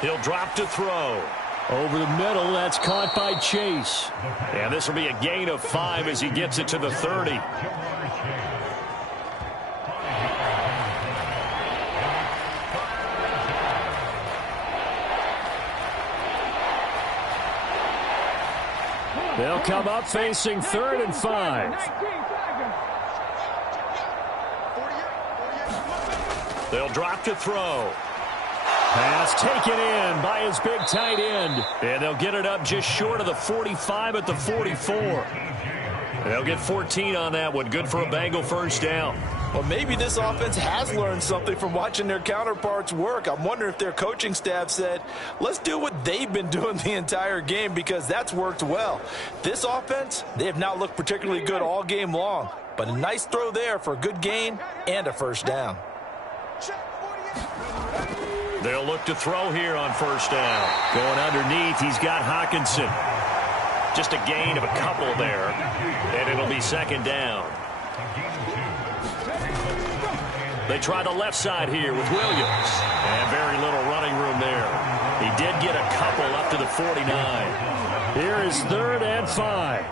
He'll drop to throw. Over the middle, that's caught by Chase. And this will be a gain of 5 as he gets it to the 30. They'll come up facing 3rd and 5. They'll drop to throw. Pass taken in by his big tight end. And they'll get it up just short of the 45 at the 44. They'll get 14 on that one. Good for a Bengal 1st down. Well, maybe this offense has learned something from watching their counterparts work. I'm wondering if their coaching staff said, let's do what they've been doing the entire game, because that's worked well. This offense, they have not looked particularly good all game long. But a nice throw there for a good gain and a 1st down. They'll look to throw here on 1st down. Going underneath, he's got Hawkinson. Just a gain of a couple there, and it'll be 2nd down. They try the left side here with Williams. And very little running room there. He did get a couple up to the 49. Here is 3rd and 5.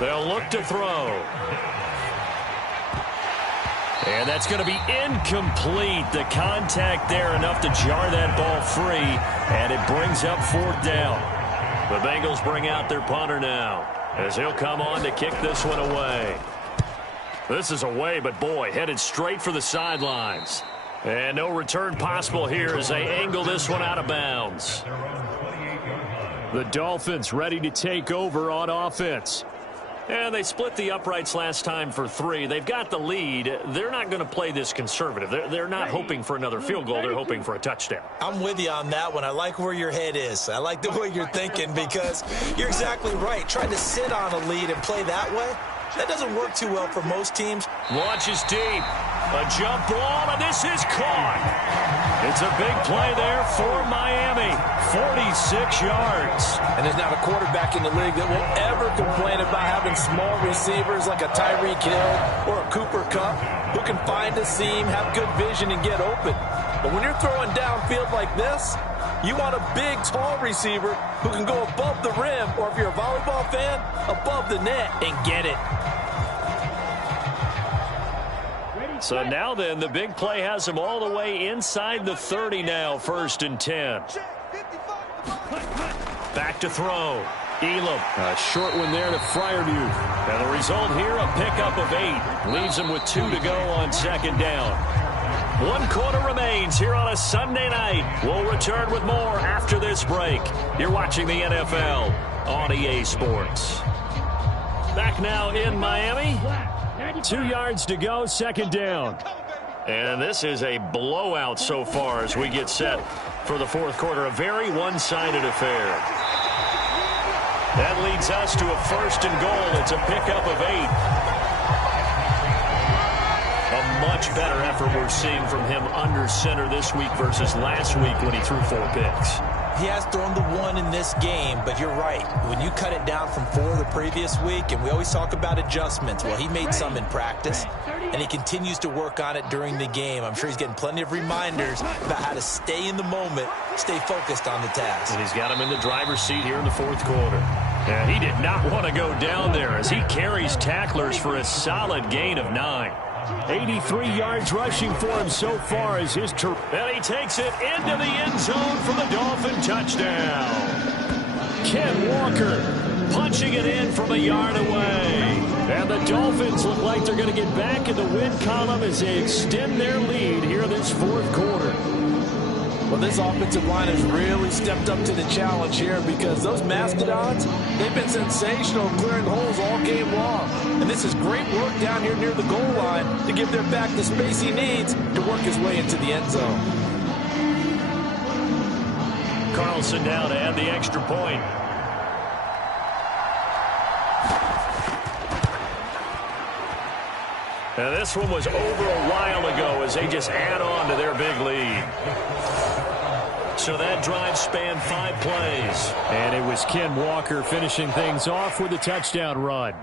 They'll look to throw. And that's going to be incomplete. The contact there enough to jar that ball free, and it brings up 4th down. The Bengals bring out their punter now, as he'll come on to kick this one away. This is away, but boy, headed straight for the sidelines. And no return possible here as they angle this one out of bounds. The Dolphins ready to take over on offense. And they split the uprights last time for 3. They've got the lead. They're not going to play this conservative. They're not hoping for another field goal. They're hoping for a touchdown. I'm with you on that one. I like where your head is. I like the way you're thinking because you're exactly right. Trying to sit on a lead and play that way, that doesn't work too well for most teams. Launches deep. A jump ball, and this is caught. It's a big play there for Miami. 46 yards. And there's not a quarterback in the league that will ever complain about having small receivers like a Tyreek Hill or a Cooper Kupp who can find a seam, have good vision, and get open. But when you're throwing downfield like this, you want a big, tall receiver who can go above the rim, or if you're a volleyball fan, above the net and get it. So now then, the big play has him all the way inside the 30 now, 1st and 10. Back to throw. Elam, a short one there to Fryermuth. And the result here, a pickup of 8. Leaves him with 2 to go on 2nd down. 1 quarter remains here on a Sunday night. We'll return with more after this break. You're watching the NFL on EA Sports. Back now in Miami. 2 yards to go, 2nd down. And this is a blowout so far as we get set for the 4th quarter. A very one-sided affair. That leads us to a 1st and goal. It's a pickup of 8. A much better effort we're seeing from him under center this week versus last week when he threw 4 picks. He has thrown the 1 in this game, but you're right. When you cut it down from 4 the previous week, and we always talk about adjustments, well, he made some in practice, and he continues to work on it during the game. I'm sure he's getting plenty of reminders about how to stay in the moment, stay focused on the task. And he's got him in the driver's seat here in the 4th quarter. And he did not want to go down there as he carries tacklers for a solid gain of 9. 83 yards rushing for him so far as his turn. And he takes it into the end zone for the Dolphin touchdown. Ken Walker punching it in from a yard away. And the Dolphins look like they're going to get back in the win column as they extend their lead here this 4th quarter. Well, this offensive line has really stepped up to the challenge here because those Mastodons, they've been sensational clearing holes all game long. And this is great work down here near the goal line to give their back the space he needs to work his way into the end zone. Carlson now to add the extra point. And this one was over a while ago as they just add on to their big lead. So that drive spanned 5 plays. And it was Ken Walker finishing things off with a touchdown run.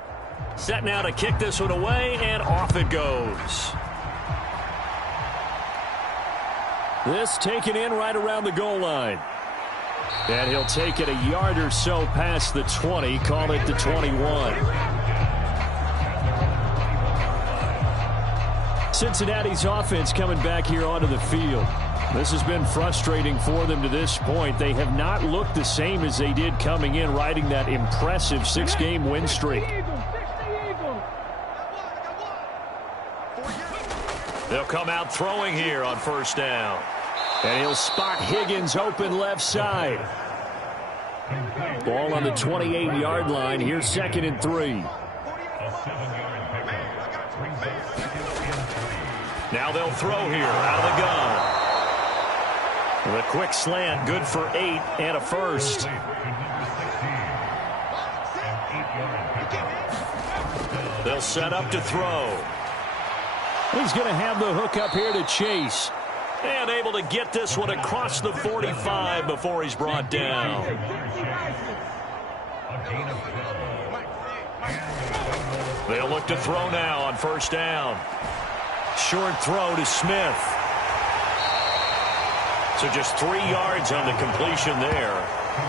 Set now to kick this one away, and off it goes. This taken in right around the goal line. And he'll take it a yard or so past the 20, call it the 21. Cincinnati's offense coming back here onto the field. This has been frustrating for them to this point. They have not looked the same as they did coming in, riding that impressive 6-game win streak. They'll come out throwing here on 1st down. And he'll spot Higgins open left side. Ball on the 28-yard line. Here's 2nd and 3. Now they'll throw here out of the gun. The quick slant, good for 8 and a 1st. They'll set up to throw. He's going to have the hook up here to Chase. And able to get this one across the 45 before he's brought down. They'll look to throw now on 1st down. Short throw to Smith. So just 3 yards on the completion there.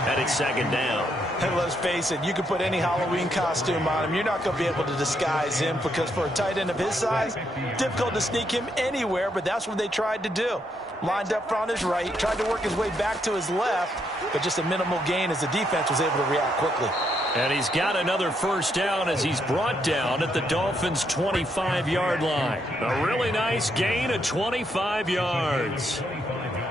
And it's second down. And let's face it, you can put any Halloween costume on him. You're not going to be able to disguise him because for a tight end of his size, difficult to sneak him anywhere, but that's what they tried to do. Lined up on his right, tried to work his way back to his left, but just a minimal gain as the defense was able to react quickly. And he's got another first down as he's brought down at the Dolphins' 25-yard line. A really nice gain of 25 yards.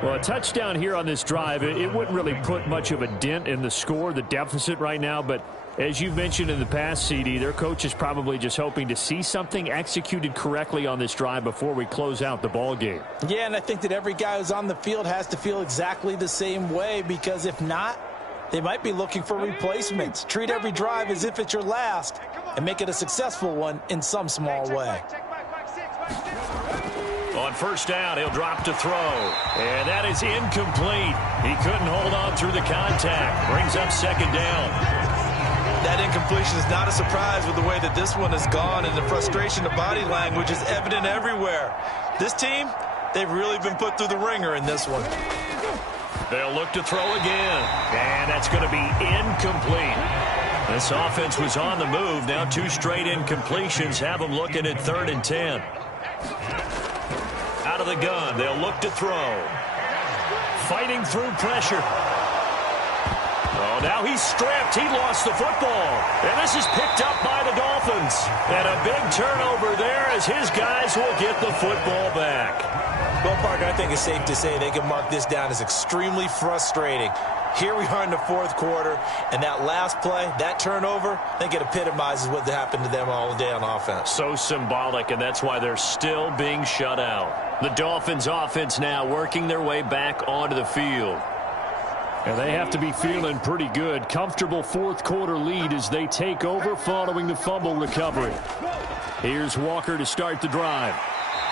Well, a touchdown here on this drive, it wouldn't really put much of a dent in the score, the deficit right now, but as you mentioned in the past, CD, their coach is probably just hoping to see something executed correctly on this drive before we close out the ball game. Yeah, and I think that every guy who's on the field has to feel exactly the same way, because if not, they might be looking for replacements. Treat every drive as if it's your last and make it a successful one in some small way. On first down, he'll drop to throw. And that is incomplete. He couldn't hold on through the contact. Brings up second down. That incompletion is not a surprise with the way that this one has gone, and the frustration of body language is evident everywhere. This team, they've really been put through the ringer in this one. They'll look to throw again. And that's going to be incomplete. This offense was on the move. Now 2 straight incompletions have them looking at 3rd and 10. Out of the gun, they'll look to throw. Fighting through pressure. Oh, now he's stripped. He lost the football. And this is picked up by the Dolphins. And a big turnover there as his guys will get the football back. Well, partner, I think it's safe to say they can mark this down as extremely frustrating. Here we are in the 4th quarter, and that last play, that turnover, I think it epitomizes what happened to them all day on offense. So symbolic, and that's why they're still being shut out. The Dolphins offense now working their way back onto the field. And they have to be feeling pretty good. Comfortable 4th quarter lead as they take over following the fumble recovery. Here's Walker to start the drive.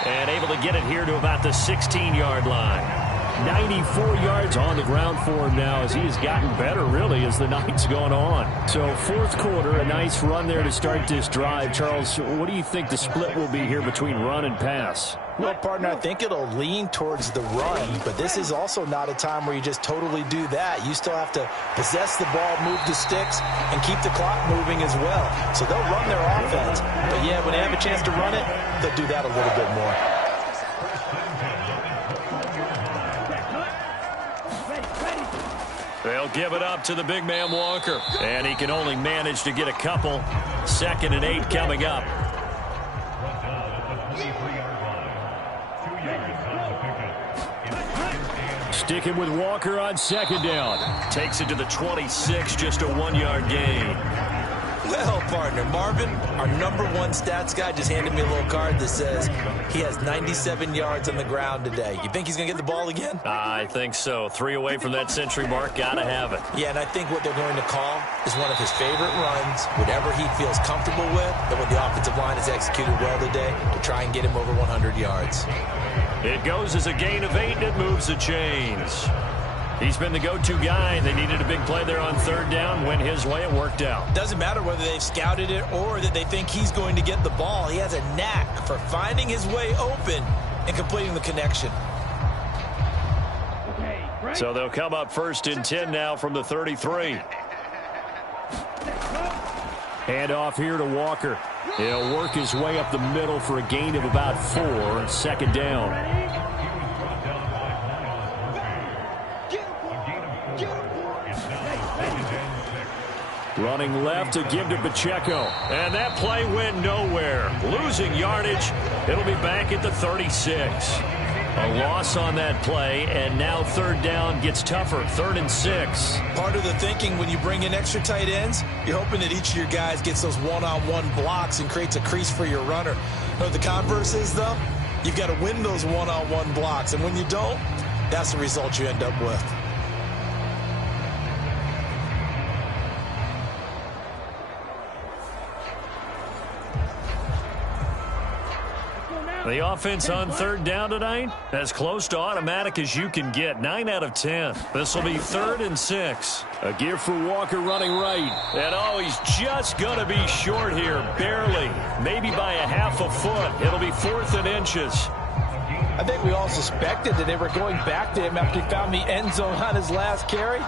And able to get it here to about the 16-yard line. 94 yards on the ground for him now as he has gotten better, really, as the night's gone on. So 4th quarter, a nice run there to start this drive. Charles, what do you think the split will be here between run and pass? Well, partner, I think it'll lean towards the run, but this is also not a time where you just totally do that. You still have to possess the ball, move the sticks, and keep the clock moving as well. So they'll run their offense, but yeah, when they have a chance to run it, they'll do that a little bit more. They'll give it up to the big man Walker, and he can only manage to get a couple. 2nd and 8 coming up. Sticking with Walker on 2nd down. Takes it to the 26, just a 1-yard gain. Well, partner, Marvin, our #1 stats guy, just handed me a little card that says he has 97 yards on the ground today. You think he's going to get the ball again? I think so. 3 away from that century mark. Got to have it. Yeah, and I think what they're going to call is one of his favorite runs, whatever he feels comfortable with, and what the offensive line has executed well today to try and get him over 100 yards. It goes as a gain of 8, and it moves the chains. He's been the go-to guy. They needed a big play there on 3rd down. Went his way. It worked out. Doesn't matter whether they've scouted it or that they think he's going to get the ball. He has a knack for finding his way open and completing the connection. So they'll come up 1st and 10 now from the 33. Hand off here to Walker. He'll work his way up the middle for a gain of about 4. 2nd down. Running left to give to Pacheco. And that play went nowhere. Losing yardage. It'll be back at the 36. A loss on that play, and now 3rd down gets tougher. 3rd and 6. Part of the thinking when you bring in extra tight ends, you're hoping that each of your guys gets those one-on-one blocks and creates a crease for your runner. You know what the converse is, though? You've got to win those one-on-one blocks, and when you don't, that's the result you end up with. The offense on 3rd down tonight, as close to automatic as you can get. 9 out of 10. This will be 3rd and 6. A give for Walker running right. And oh, he's just going to be short here. Barely. Maybe by a half a foot. It'll be 4th and inches. I think we all suspected that they were going back to him after he found the end zone on his last carry.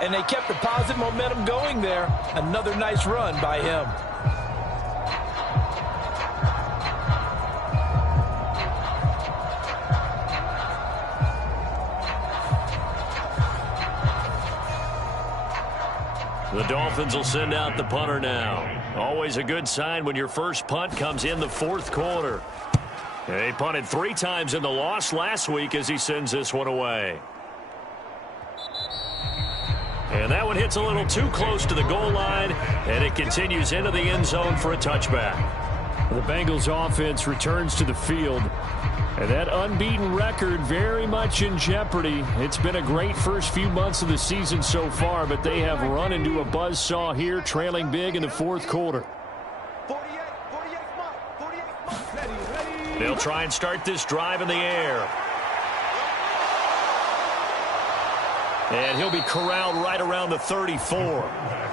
and they kept the positive momentum going there. Another nice run by him. The Dolphins will send out the punter now. Always a good sign when your first punt comes in the fourth quarter. They punted 3 times in the loss last week as he sends this one away. And that one hits a little too close to the goal line, and it continues into the end zone for a touchback. The Bengals offense returns to the field. And that unbeaten record very much in jeopardy. It's been a great first few months of the season so far, but they have run into a buzzsaw here, trailing big in the fourth quarter. They'll try and start this drive in the air. And he'll be corralled right around the 34.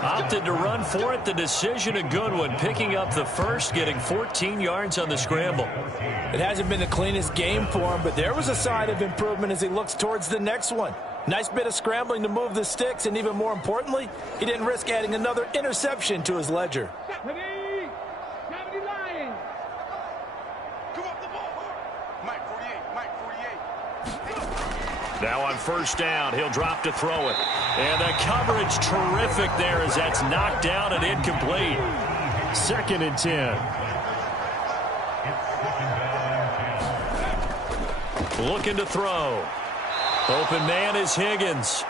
Opted to run for it. The decision a good one. Picking up the first, getting 14 yards on the scramble. It hasn't been the cleanest game for him, but there was a sign of improvement as he looks towards the next one. Nice bit of scrambling to move the sticks, and even more importantly, he didn't risk adding another interception to his ledger. Now on first down, he'll drop to throw it. And the coverage terrific there as that's knocked down and incomplete. 2nd and 10. Looking to throw. Open man is Higgins.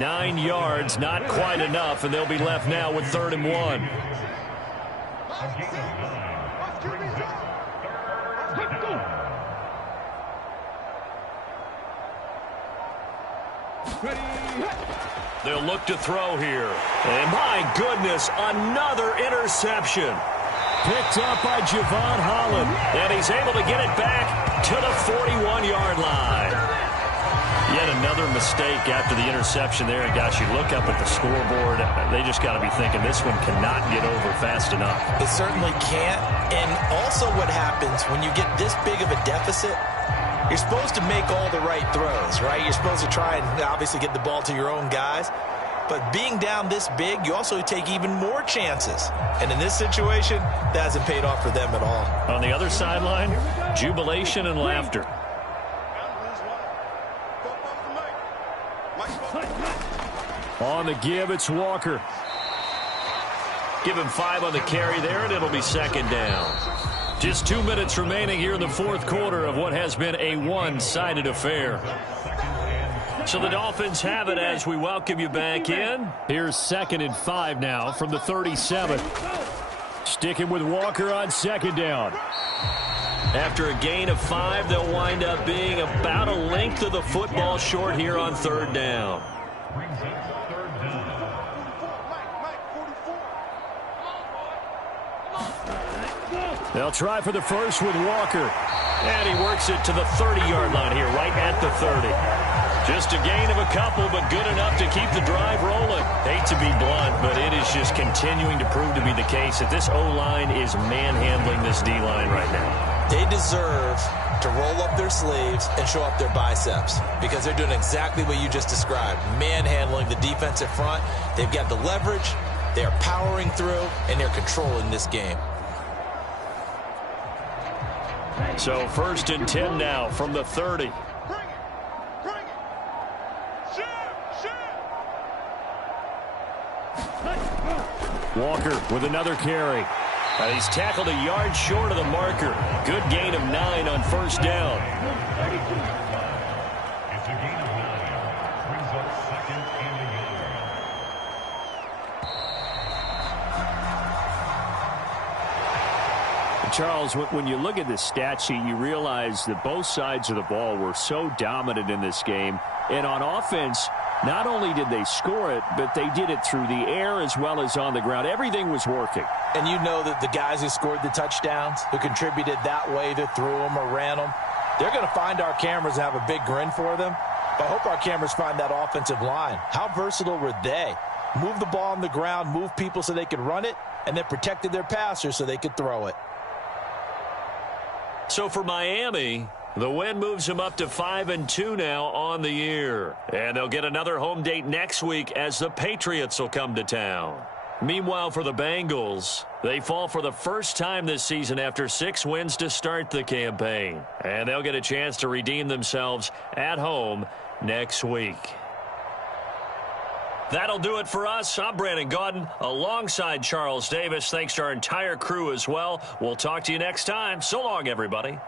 9 yards, not quite enough, and they'll be left now with 3rd and 1. They'll look to throw here. And my goodness, another interception. Picked up by Javon Holland. And he's able to get it back to the 41-yard line. Yet another mistake after the interception there. And gosh, you look up at the scoreboard, they just got to be thinking this one cannot get over fast enough. It certainly can't. And also what happens when you get this big of a deficit, you're supposed to make all the right throws, right? You're supposed to try and obviously get the ball to your own guys. But being down this big, you also take even more chances. And in this situation, that hasn't paid off for them at all. On the other sideline, jubilation and laughter. On the give, it's Walker. Give him 5 on the carry there, and it'll be 2nd down. Just 2 minutes remaining here in the fourth quarter of what has been a one-sided affair. So the Dolphins have it as we welcome you back in. Here's 2nd and 5 now from the 37. Sticking with Walker on 2nd down. After a gain of 5, they'll wind up being about a length of the football short here on 3rd down. They'll try for the first with Walker. And he works it to the 30-yard line here, right at the 30. Just a gain of a couple, but good enough to keep the drive rolling. Hate to be blunt, but it is just continuing to prove to be the case that this O-line is manhandling this D-line right now. They deserve to roll up their sleeves and show up their biceps because they're doing exactly what you just described, manhandling the defensive front. They've got the leverage, they're powering through, and they're controlling this game. So 1st and 10 now from the 30. Walker with another carry. And he's tackled a yard short of the marker. Good gain of 9 on 1st down. It's a gain of 9. Brings up 2nd and 8. Charles, when you look at the stat sheet, you realize that both sides of the ball were so dominant in this game. And on offense, not only did they score it, but they did it through the air as well as on the ground. Everything was working. And you know that the guys who scored the touchdowns, who contributed that way, either threw them or ran them, they're going to find our cameras and have a big grin for them. But I hope our cameras find that offensive line. How versatile were they? Move the ball on the ground, move people so they could run it, and then protected their passers so they could throw it. So for Miami, The win moves them up to 5-2 now on the year. And they'll get another home date next week as the Patriots will come to town. Meanwhile, for the Bengals, they fall for the first time this season after 6 wins to start the campaign. And they'll get a chance to redeem themselves at home next week. That'll do it for us. I'm Brandon Gaudin alongside Charles Davis. Thanks to our entire crew as well. We'll talk to you next time. So long, everybody.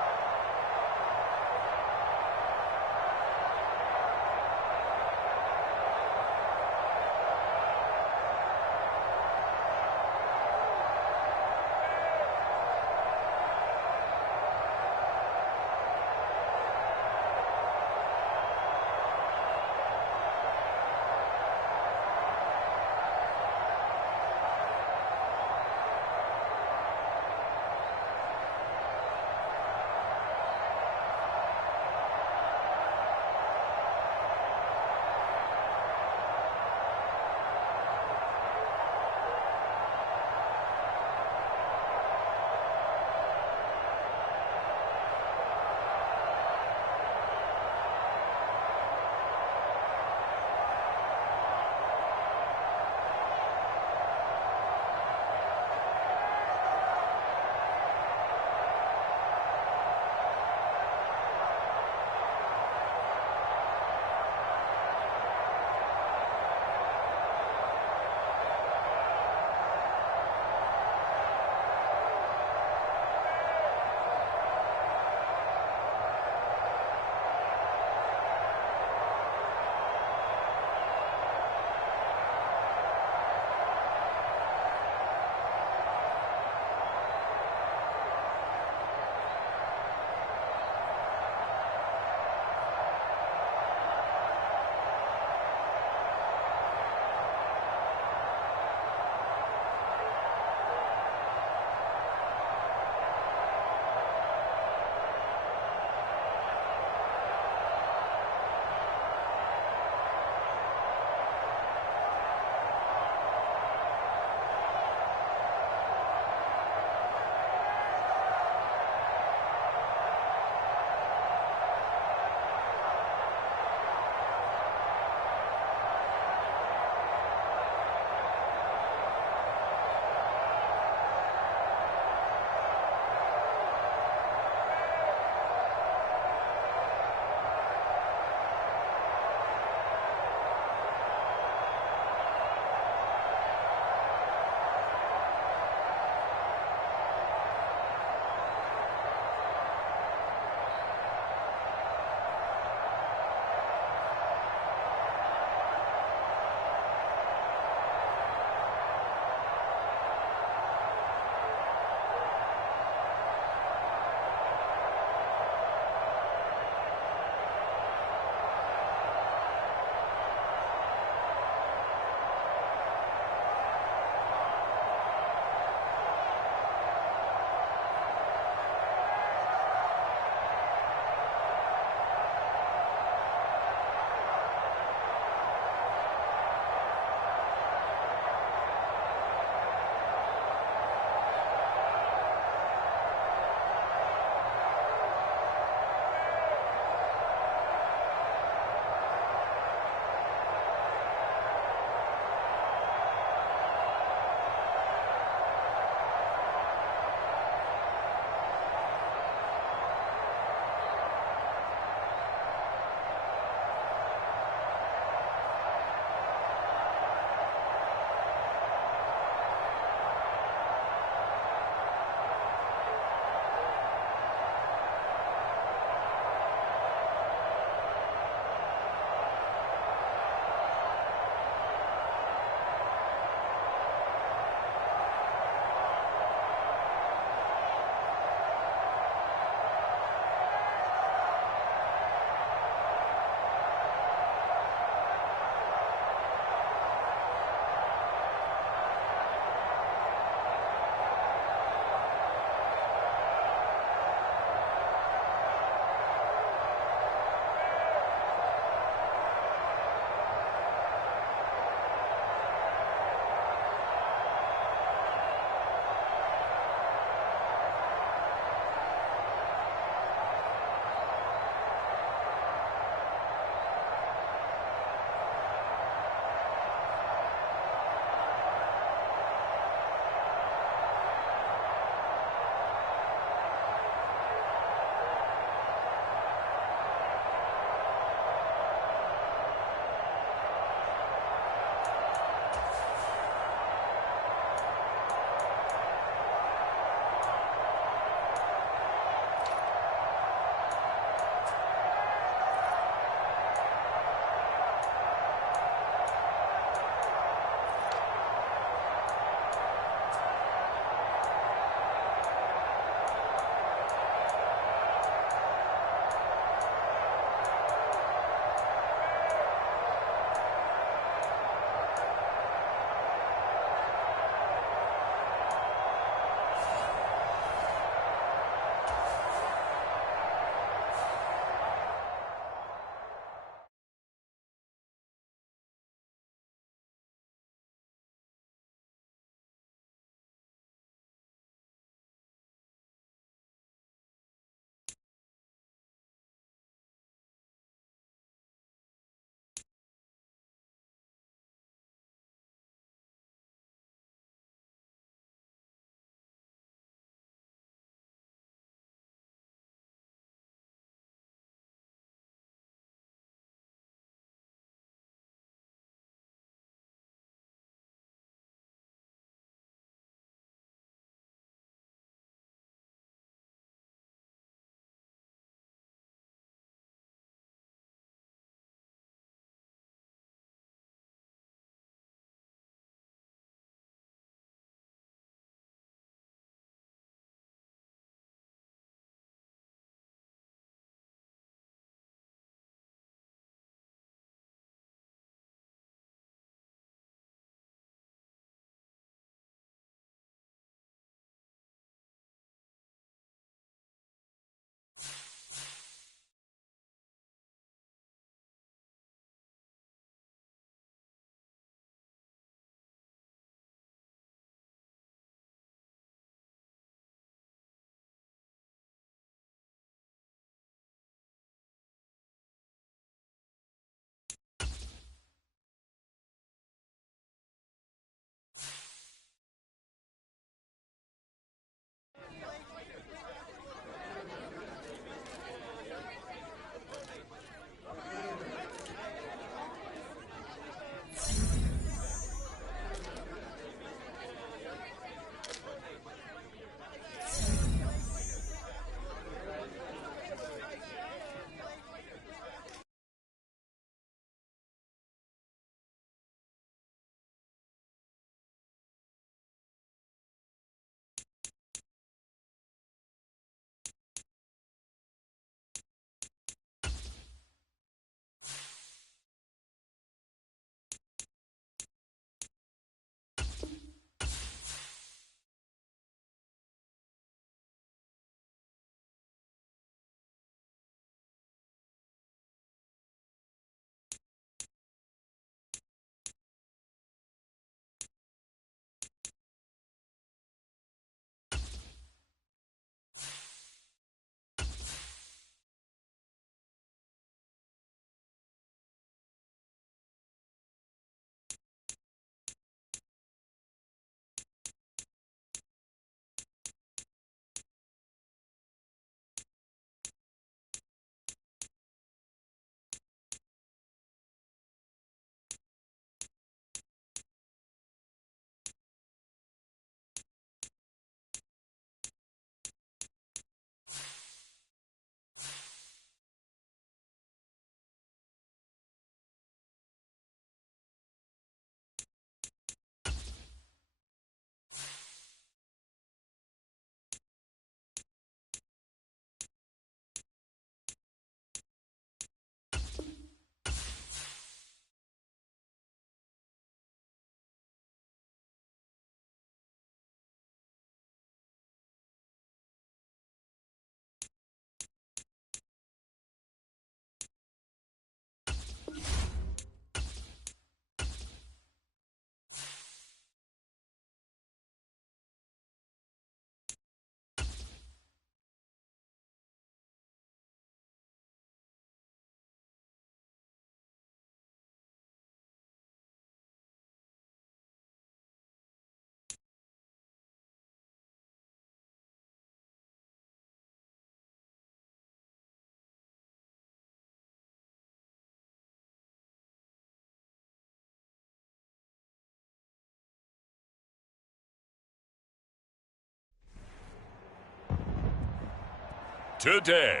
today.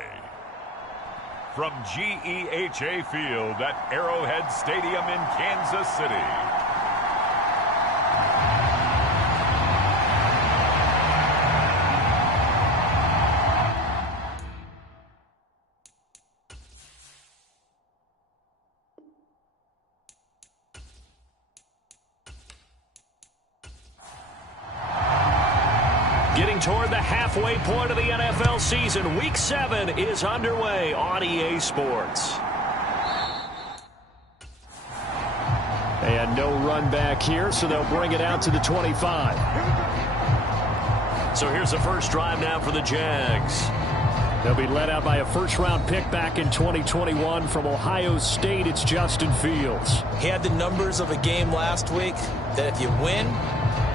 From GEHA Field at Arrowhead Stadium in Kansas City. Getting toward the halfway point of the NFL season, Week 7 is underway on EA Sports. And no run back here, so they'll bring it out to the 25. So here's the first drive now for the Jags. They'll be led out by a first-round pick back in 2021 from Ohio State. It's Justin Fields. He had the numbers of a game last week that if you win,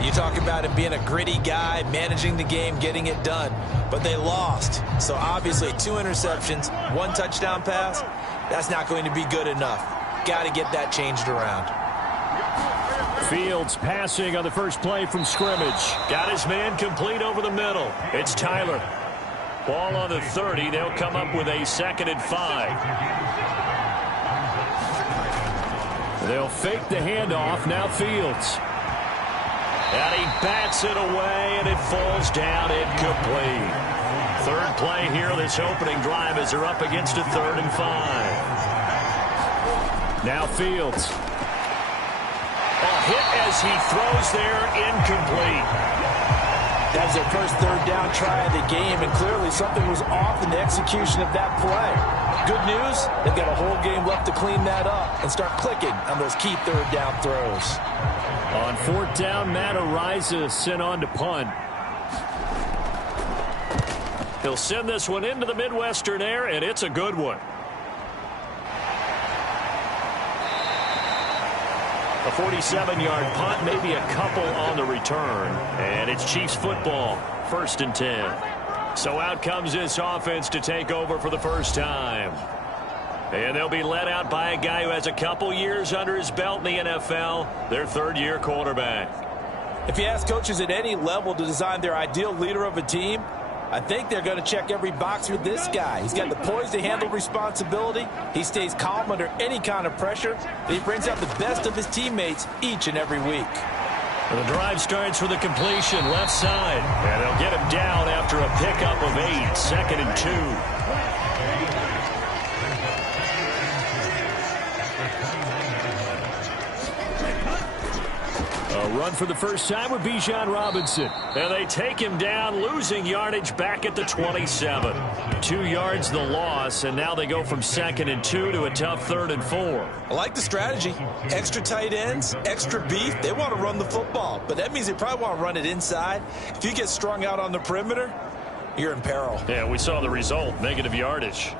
you talk about him being a gritty guy, managing the game, getting it done. But they lost. So obviously 2 interceptions, 1 touchdown pass, that's not going to be good enough. Got to get that changed around. Fields passing on the first play from scrimmage. Got his man complete over the middle. It's Tyler. Ball on the 30. They'll come up with a 2nd and 5. They'll fake the handoff. Now Fields. And he bats it away, and it falls down incomplete. Third play here, this opening drive, as they're up against a 3rd and 5. Now Fields. A hit as he throws there, incomplete. That's their first 3rd down try of the game, and clearly something was off in the execution of that play. Good news, they've got a whole game left to clean that up and start clicking on those key 3rd down throws. On 4th down, Matt Ariza sent on to punt. He'll send this one into the Midwestern air, and it's a good one. A 47-yard punt, maybe a couple on the return. And it's Chiefs football, 1st and 10. So out comes this offense to take over for the first time. And they'll be led out by a guy who has a couple years under his belt in the NFL, their 3rd-year quarterback. If you ask coaches at any level to design their ideal leader of a team, I think they're going to check every box with this guy. He's got the poise to handle responsibility. He stays calm under any kind of pressure. And he brings out the best of his teammates each and every week. Well, the drive starts with a completion left side. And they'll get him down after a pickup of 8, 2nd and 2. A run for the first time with Bijan Robinson. And they take him down, losing yardage back at the 27. 2 yards the loss, and now they go from 2nd and 2 to a tough 3rd and 4. I like the strategy. Extra tight ends, extra beef. They want to run the football, but that means they probably want to run it inside. If you get strung out on the perimeter, you're in peril. Yeah, we saw the result, negative yardage.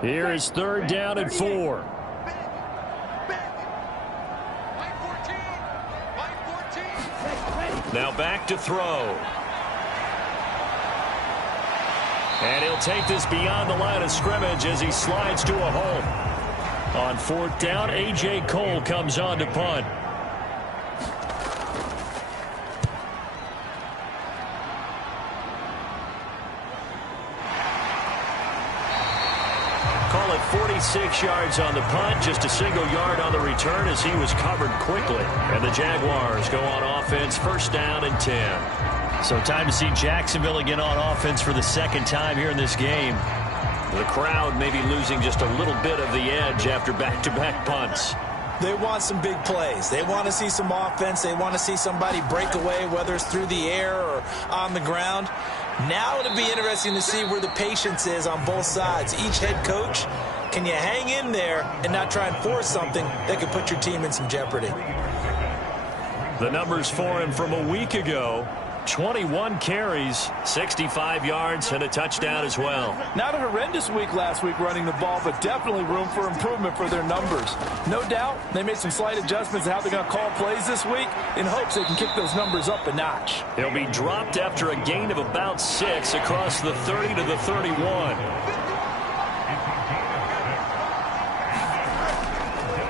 Here is 3rd down and 4. Now back to throw. And he'll take this beyond the line of scrimmage as he slides to a hole. On 4th down, A.J. Cole comes on to punt. Call it 46 yards on the punt, just a single yard on the return as he was covered quickly. And the Jaguars go on offense, 1st down and 10. So time to see Jacksonville again on offense for the 2nd time here in this game. The crowd maybe losing just a little bit of the edge after back-to-back punts. They want some big plays. They want to see some offense. They want to see somebody break away, whether it's through the air or on the ground. Now it'll be interesting to see where the patience is on both sides. Each head coach, can you hang in there and not try and force something that could put your team in some jeopardy? The numbers for him from a week ago: 21 carries, 65 yards, and a touchdown as well. Not a horrendous week last week running the ball, but definitely room for improvement for their numbers. No doubt they made some slight adjustments to how they're going to call plays this week in hopes they can kick those numbers up a notch. He'll be dropped after a gain of about 6 across the 30 to the 31.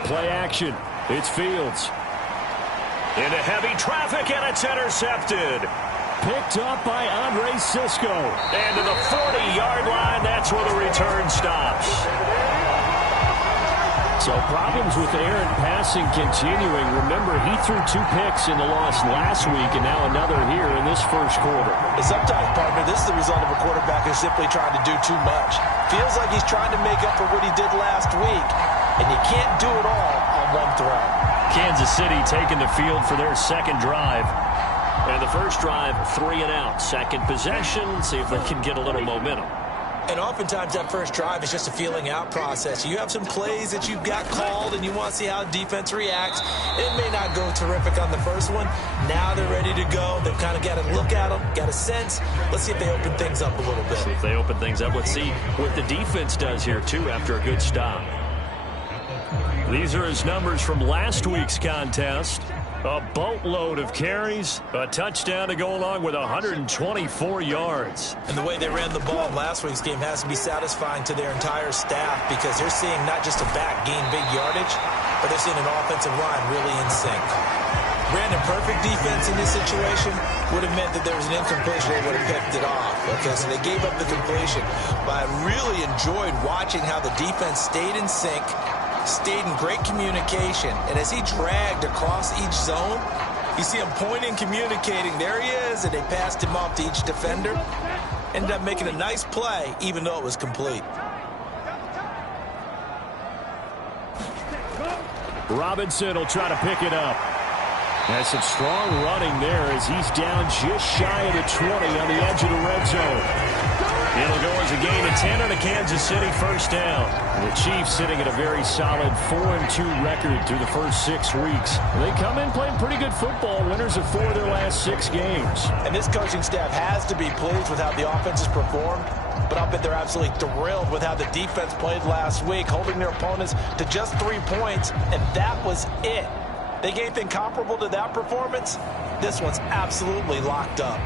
play action. It's Fields. Into heavy traffic, and it's intercepted. Picked up by Andre Sisco. And to the 40-yard line, that's where the return stops. So problems with errant passing continuing. Remember, he threw 2 picks in the loss last week, and now another here in this first quarter. Sometimes, partner, this is the result of a quarterback who's simply trying to do too much. Feels like he's trying to make up for what he did last week, and you can't do it all on one throw. Kansas City taking the field for their second drive. And the first drive, 3 and out. Second possession, see if they can get a little momentum. And oftentimes that first drive is just a feeling out process. You have some plays that you've got called and you want to see how the defense reacts. It may not go terrific on the first one. Now they're ready to go. They've kind of got to look at them, got a sense. Let's see if they open things up a little bit. See if they open things up. Let's see what the defense does here, too, after a good stop. These are his numbers from last week's contest. A boatload of carries, a touchdown to go along with 124 yards. And the way they ran the ball in last week's game has to be satisfying to their entire staff because they're seeing not just a back gain big yardage, but they're seeing an offensive line really in sync. Brandon, perfect defense in this situation would have meant that there was an incompletion. They would have picked it off. Okay, so they gave up the completion. But I really enjoyed watching how the defense stayed in sync, stayed in great communication, and as he dragged across each zone, you see him pointing, communicating. There he is, and they passed him off to each defender. Ended up making a nice play, even though it was complete. Robinson will try to pick it up. Has some strong running there as he's down just shy of the 20 on the edge of the red zone. It'll go as a gain of 10 on a Kansas City first down. The Chiefs sitting at a very solid 4-2 record through the first 6 weeks. They come in playing pretty good football, winners of 4 of their last 6 games. And this coaching staff has to be pleased with how the offense has performed, but I'll bet they're absolutely thrilled with how the defense played last week, holding their opponents to just 3 points, and that was it. They gave anything comparable to that performance? This one's absolutely locked up.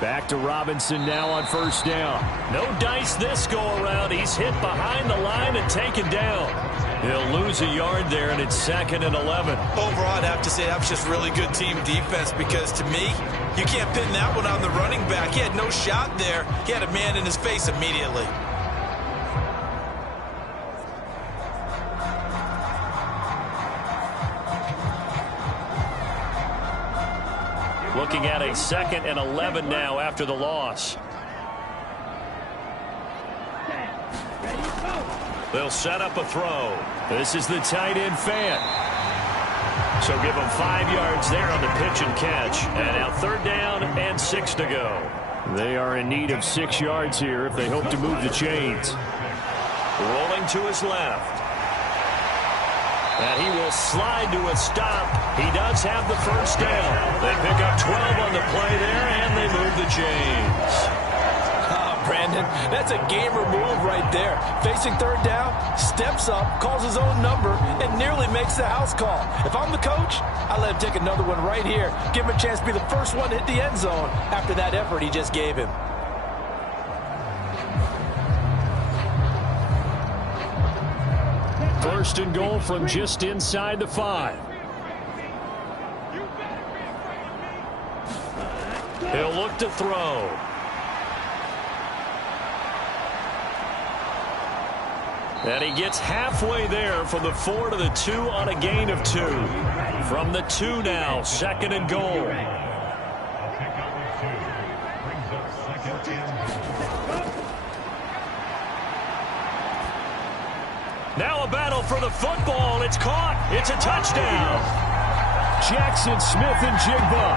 Back to Robinson now on first down. No dice this go-around. He's hit behind the line and taken down. He'll lose a yard there, and it's 2nd and 11. Overall, I'd have to say that was just really good team defense because, to me, you can't pin that one on the running back. He had no shot there. He had a man in his face immediately. Looking at a 2nd and 11 now after the loss. They'll set up a throw. This is the tight end fan. So give them 5 yards there on the pitch and catch. And now 3rd down and 6 to go. They are in need of 6 yards here if they hope to move the chains. Rolling to his left. And he will slide to a stop. He does have the first down. They pick up 12 on the play there, and they move the chains. Brandon, that's a gamer move right there. Facing 3rd down, steps up, calls his own number, and nearly makes the house call. If I'm the coach, I let him take another one right here. Give him a chance to be the first one to hit the end zone after that effort he just gave him. First and goal from just inside the 5. He'll look to throw. And he gets halfway there from the 4 to the 2 on a gain of 2. From the 2 now, 2nd and goal. Now a battle for the football. It's caught. It's a touchdown. Jackson Smith and Jigba.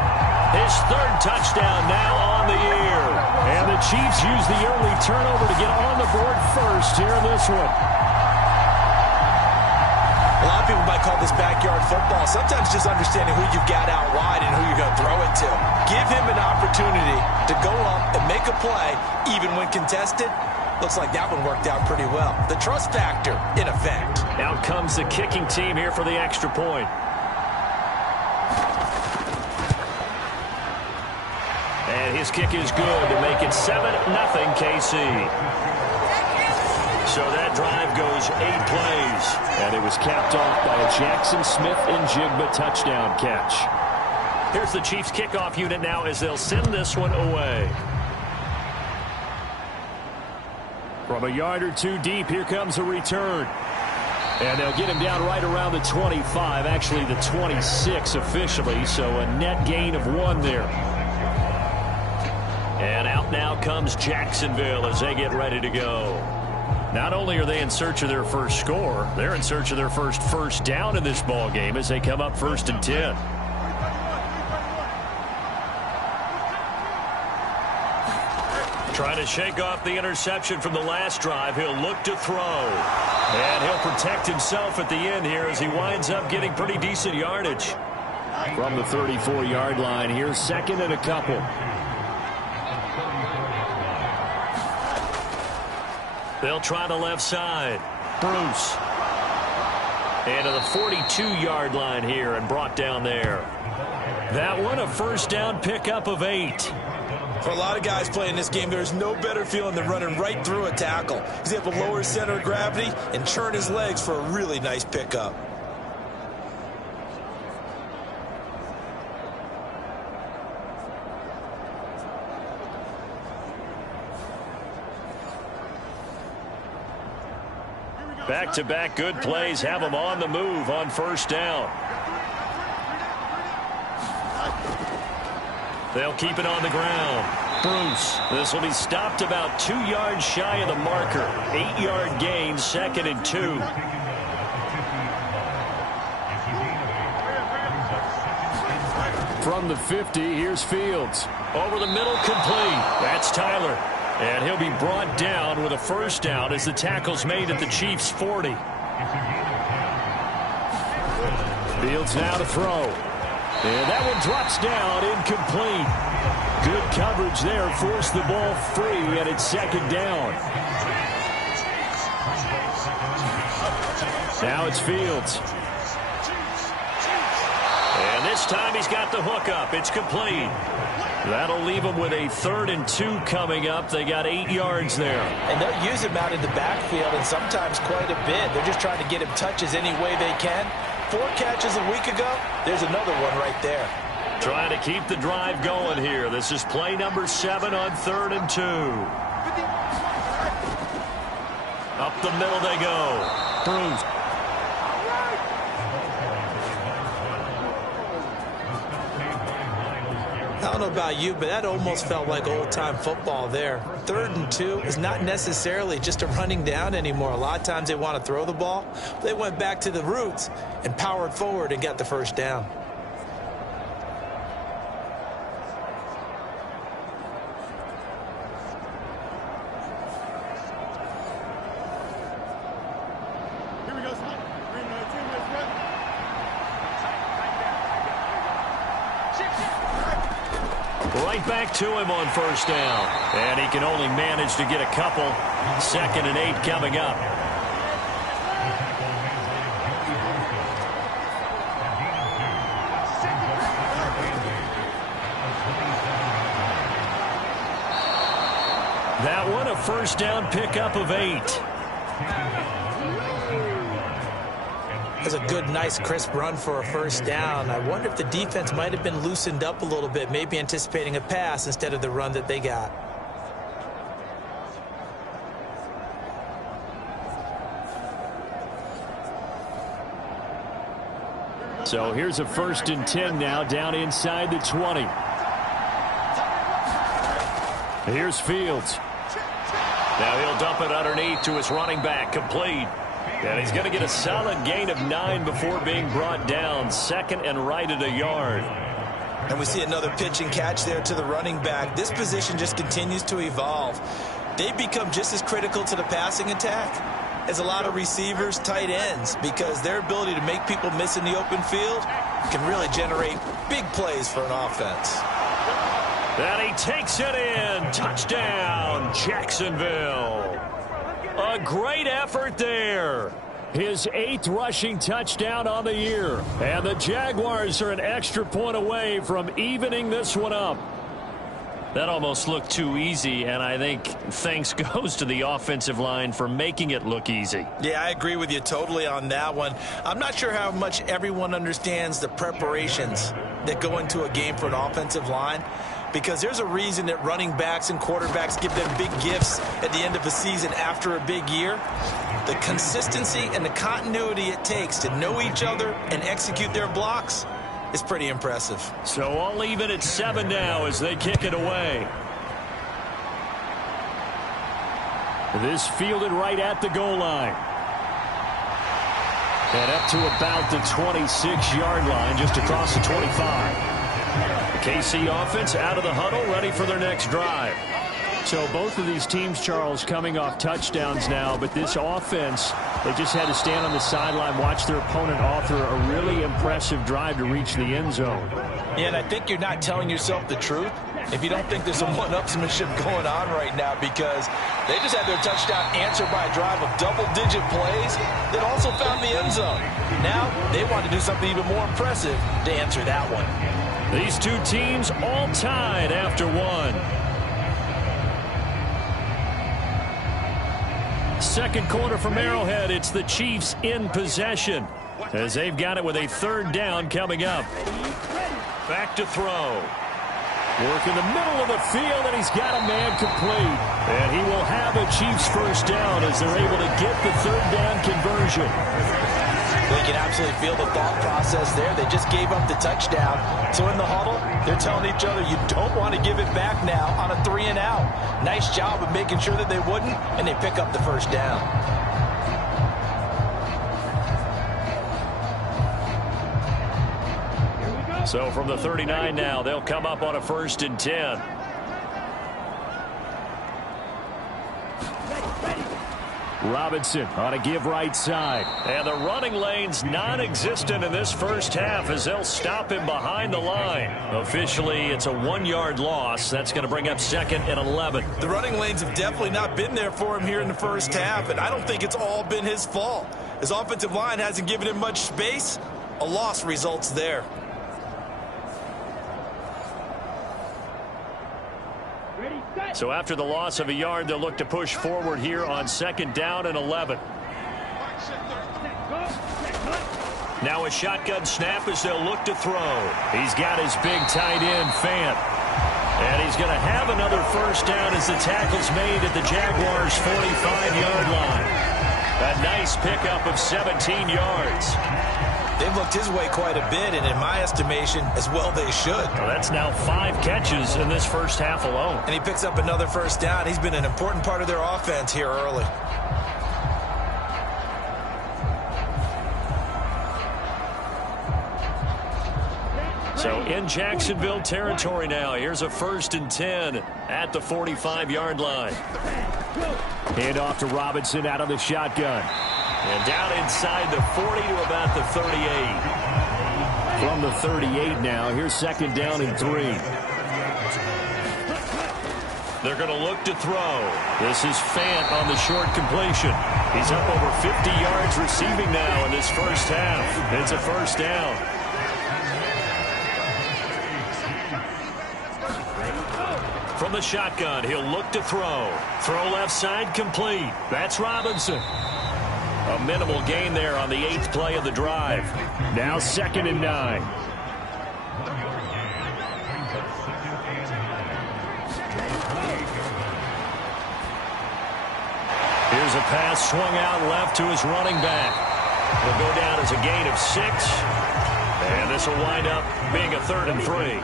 His 3rd touchdown now on the year. And the Chiefs use the early turnover to get on the board first here in this one. A lot of people might call this backyard football. Sometimes just understanding who you've got out wide and who you're going to throw it to. Give him an opportunity to go up and make a play, even when contested. Looks like that one worked out pretty well. The trust factor, in effect. Out comes the kicking team here for the extra point. And And his kick is good to make it 7-0 KC. So that drive goes 8 plays. And it was capped off by a Jackson Smith and Jigba touchdown catch. Here's the Chiefs kickoff unit now as they'll send this one away. From a yard or two deep, here comes a return. And they'll get him down right around the 25, actually the 26 officially, so a net gain of 1 there. And out now comes Jacksonville as they get ready to go. Not only are they in search of their first score, they're in search of their first down in this ball game as they come up 1st and 10. Trying to shake off the interception from the last drive. He'll look to throw. And he'll protect himself at the end here as he winds up getting pretty decent yardage. From the 34-yard line, here's 2nd and a couple. They'll try the left side. Bruce. And to the 42-yard line here and brought down there. That one a first down pickup of 8. For a lot of guys playing this game, there's no better feeling than running right through a tackle. He's able to lower his center of gravity and churn his legs for a really nice pickup. Back-to-back good plays have him on the move on first down. They'll keep it on the ground. Bruce. This will be stopped about 2 yards shy of the marker. 8-yard gain, 2nd and 2. From the 50, here's Fields. Over the middle, complete. That's Tyler. And he'll be brought down with a first down as the tackle's made at the Chiefs' 40. Fields now to throw. And that one drops down, incomplete. Good coverage there, forced the ball free, and it's 2nd down. Now it's Fields. And this time he's got the hook up. It's complete. That'll leave them with a 3rd and 2 coming up. They got 8 yards there. And they'll use him out in the backfield, and sometimes quite a bit. They're just trying to get him touches any way they can. 4 catches a week ago. There's another one right there. Trying to keep the drive going here. This is play number 7 on 3rd and 2. Up the middle they go. Bruce. I don't know about you, but that almost felt like old-time football there. 3rd and 2 is not necessarily just a running down anymore. A lot of times they want to throw the ball. They went back to the roots and powered forward and got the first down. Right back to him on first down. And he can only manage to get a couple. 2nd and 8 coming up. That one a first down pickup of 8. That's a good, nice, crisp run for a first down. I wonder if the defense might have been loosened up a little bit, maybe anticipating a pass instead of the run that they got. So here's a 1st and 10 now, down inside the 20. Here's Fields. Now he'll dump it underneath to his running back, complete. And he's going to get a solid gain of 9 before being brought down. 2nd and right at a yard. And we see another pitch and catch there to the running back. This position just continues to evolve. They become just as critical to the passing attack as a lot of receivers, tight ends, because their ability to make people miss in the open field can really generate big plays for an offense. And he takes it in. Touchdown, Jacksonville. A great effort there. His 8th rushing touchdown on the year. And the Jaguars are an extra point away from evening this one up. That almost looked too easy, and I think thanks goes to the offensive line for making it look easy. Yeah, I agree with you totally on that one. I'm not sure how much everyone understands the preparations that go into a game for an offensive line, because there's a reason that running backs and quarterbacks give them big gifts at the end of a season after a big year. The consistency and the continuity it takes to know each other and execute their blocks is pretty impressive. So all even at 7 now as they kick it away. This fielded right at the goal line. And up to about the 26-yard line, just across the 25. The KC offense out of the huddle, ready for their next drive. So both of these teams, Charles, coming off touchdowns now, but this offense, they just had to stand on the sideline, watch their opponent author a really impressive drive to reach the end zone. Yeah, and I think you're not telling yourself the truth if you don't think there's some one-upsmanship going on right now, because they just had their touchdown answered by a drive of double-digit plays that also found the end zone. Now they want to do something even more impressive to answer that one. These two teams all tied after one. Second quarter from Arrowhead. It's the Chiefs in possession as they've got it with a 3rd down coming up. Back to throw. Work in the middle of the field, and he's got a man complete. And he will have a Chiefs first down as they're able to get the 3rd down conversion. They can absolutely feel the thought process there. They just gave up the touchdown. So in the huddle, they're telling each other, you don't want to give it back now on a 3-and-out. Nice job of making sure that they wouldn't, and they pick up the first down. So from the 39 now, they'll come up on a 1st and 10. Robinson on a give right side. And the running lane's non-existent in this first half as they'll stop him behind the line. Officially, it's a 1-yard loss. That's going to bring up 2nd and 11. The running lanes have definitely not been there for him here in the first half, and I don't think it's all been his fault. His offensive line hasn't given him much space. A loss results there. So after the loss of a yard, they'll look to push forward here on 2nd down and 11. Now a shotgun snap as they'll look to throw. He's got his big tight end, Fant. And he's going to have another first down as the tackle's made at the Jaguars' 45-yard line. A nice pickup of 17 yards. They've looked his way quite a bit, and in my estimation, as well they should. Well, that's now 5 catches in this first half alone. And he picks up another first down. He's been an important part of their offense here early. So in Jacksonville territory now. Here's a 1st and 10 at the 45-yard line. Hand off to Robinson out of the shotgun. And down inside the 40 to about the 38. From the 38 now, here's 2nd down and 3. They're going to look to throw. This is Fant on the short completion. He's up over 50 yards receiving now in this first half. It's a first down. From the shotgun, he'll look to throw. Throw left side complete. That's Robinson. A minimal gain there on the 8th play of the drive. Now 2nd and 9. Here's a pass swung out left to his running back. Will go down as a gain of 6. And this will wind up being a 3rd and 3.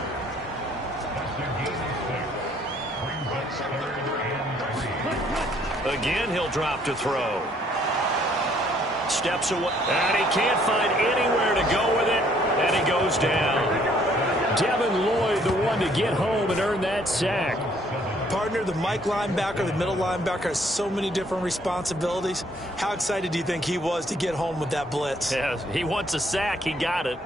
Again, he'll drop to throw. Steps away, and he can't find anywhere to go with it, and he goes down. Devin Lloyd, the one to get home and earn that sack. Partner, the Mike linebacker, the middle linebacker, has so many different responsibilities. How excited do you think he was to get home with that blitz? Yeah, he wants a sack. He got it.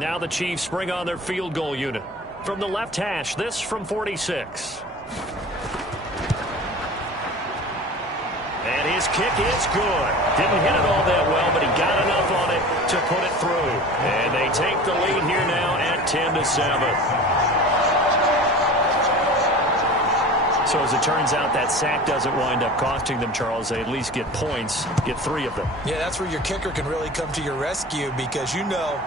Now the Chiefs bring on their field goal unit. From the left hash, this from 46. kick is good. Didn't hit it all that well, but he got enough on it to put it through. And they take the lead here now at 10-7. So as it turns out, that sack doesn't wind up costing them, Charles. They at least get points, get 3 of them. Yeah, that's where your kicker can really come to your rescue because, you know,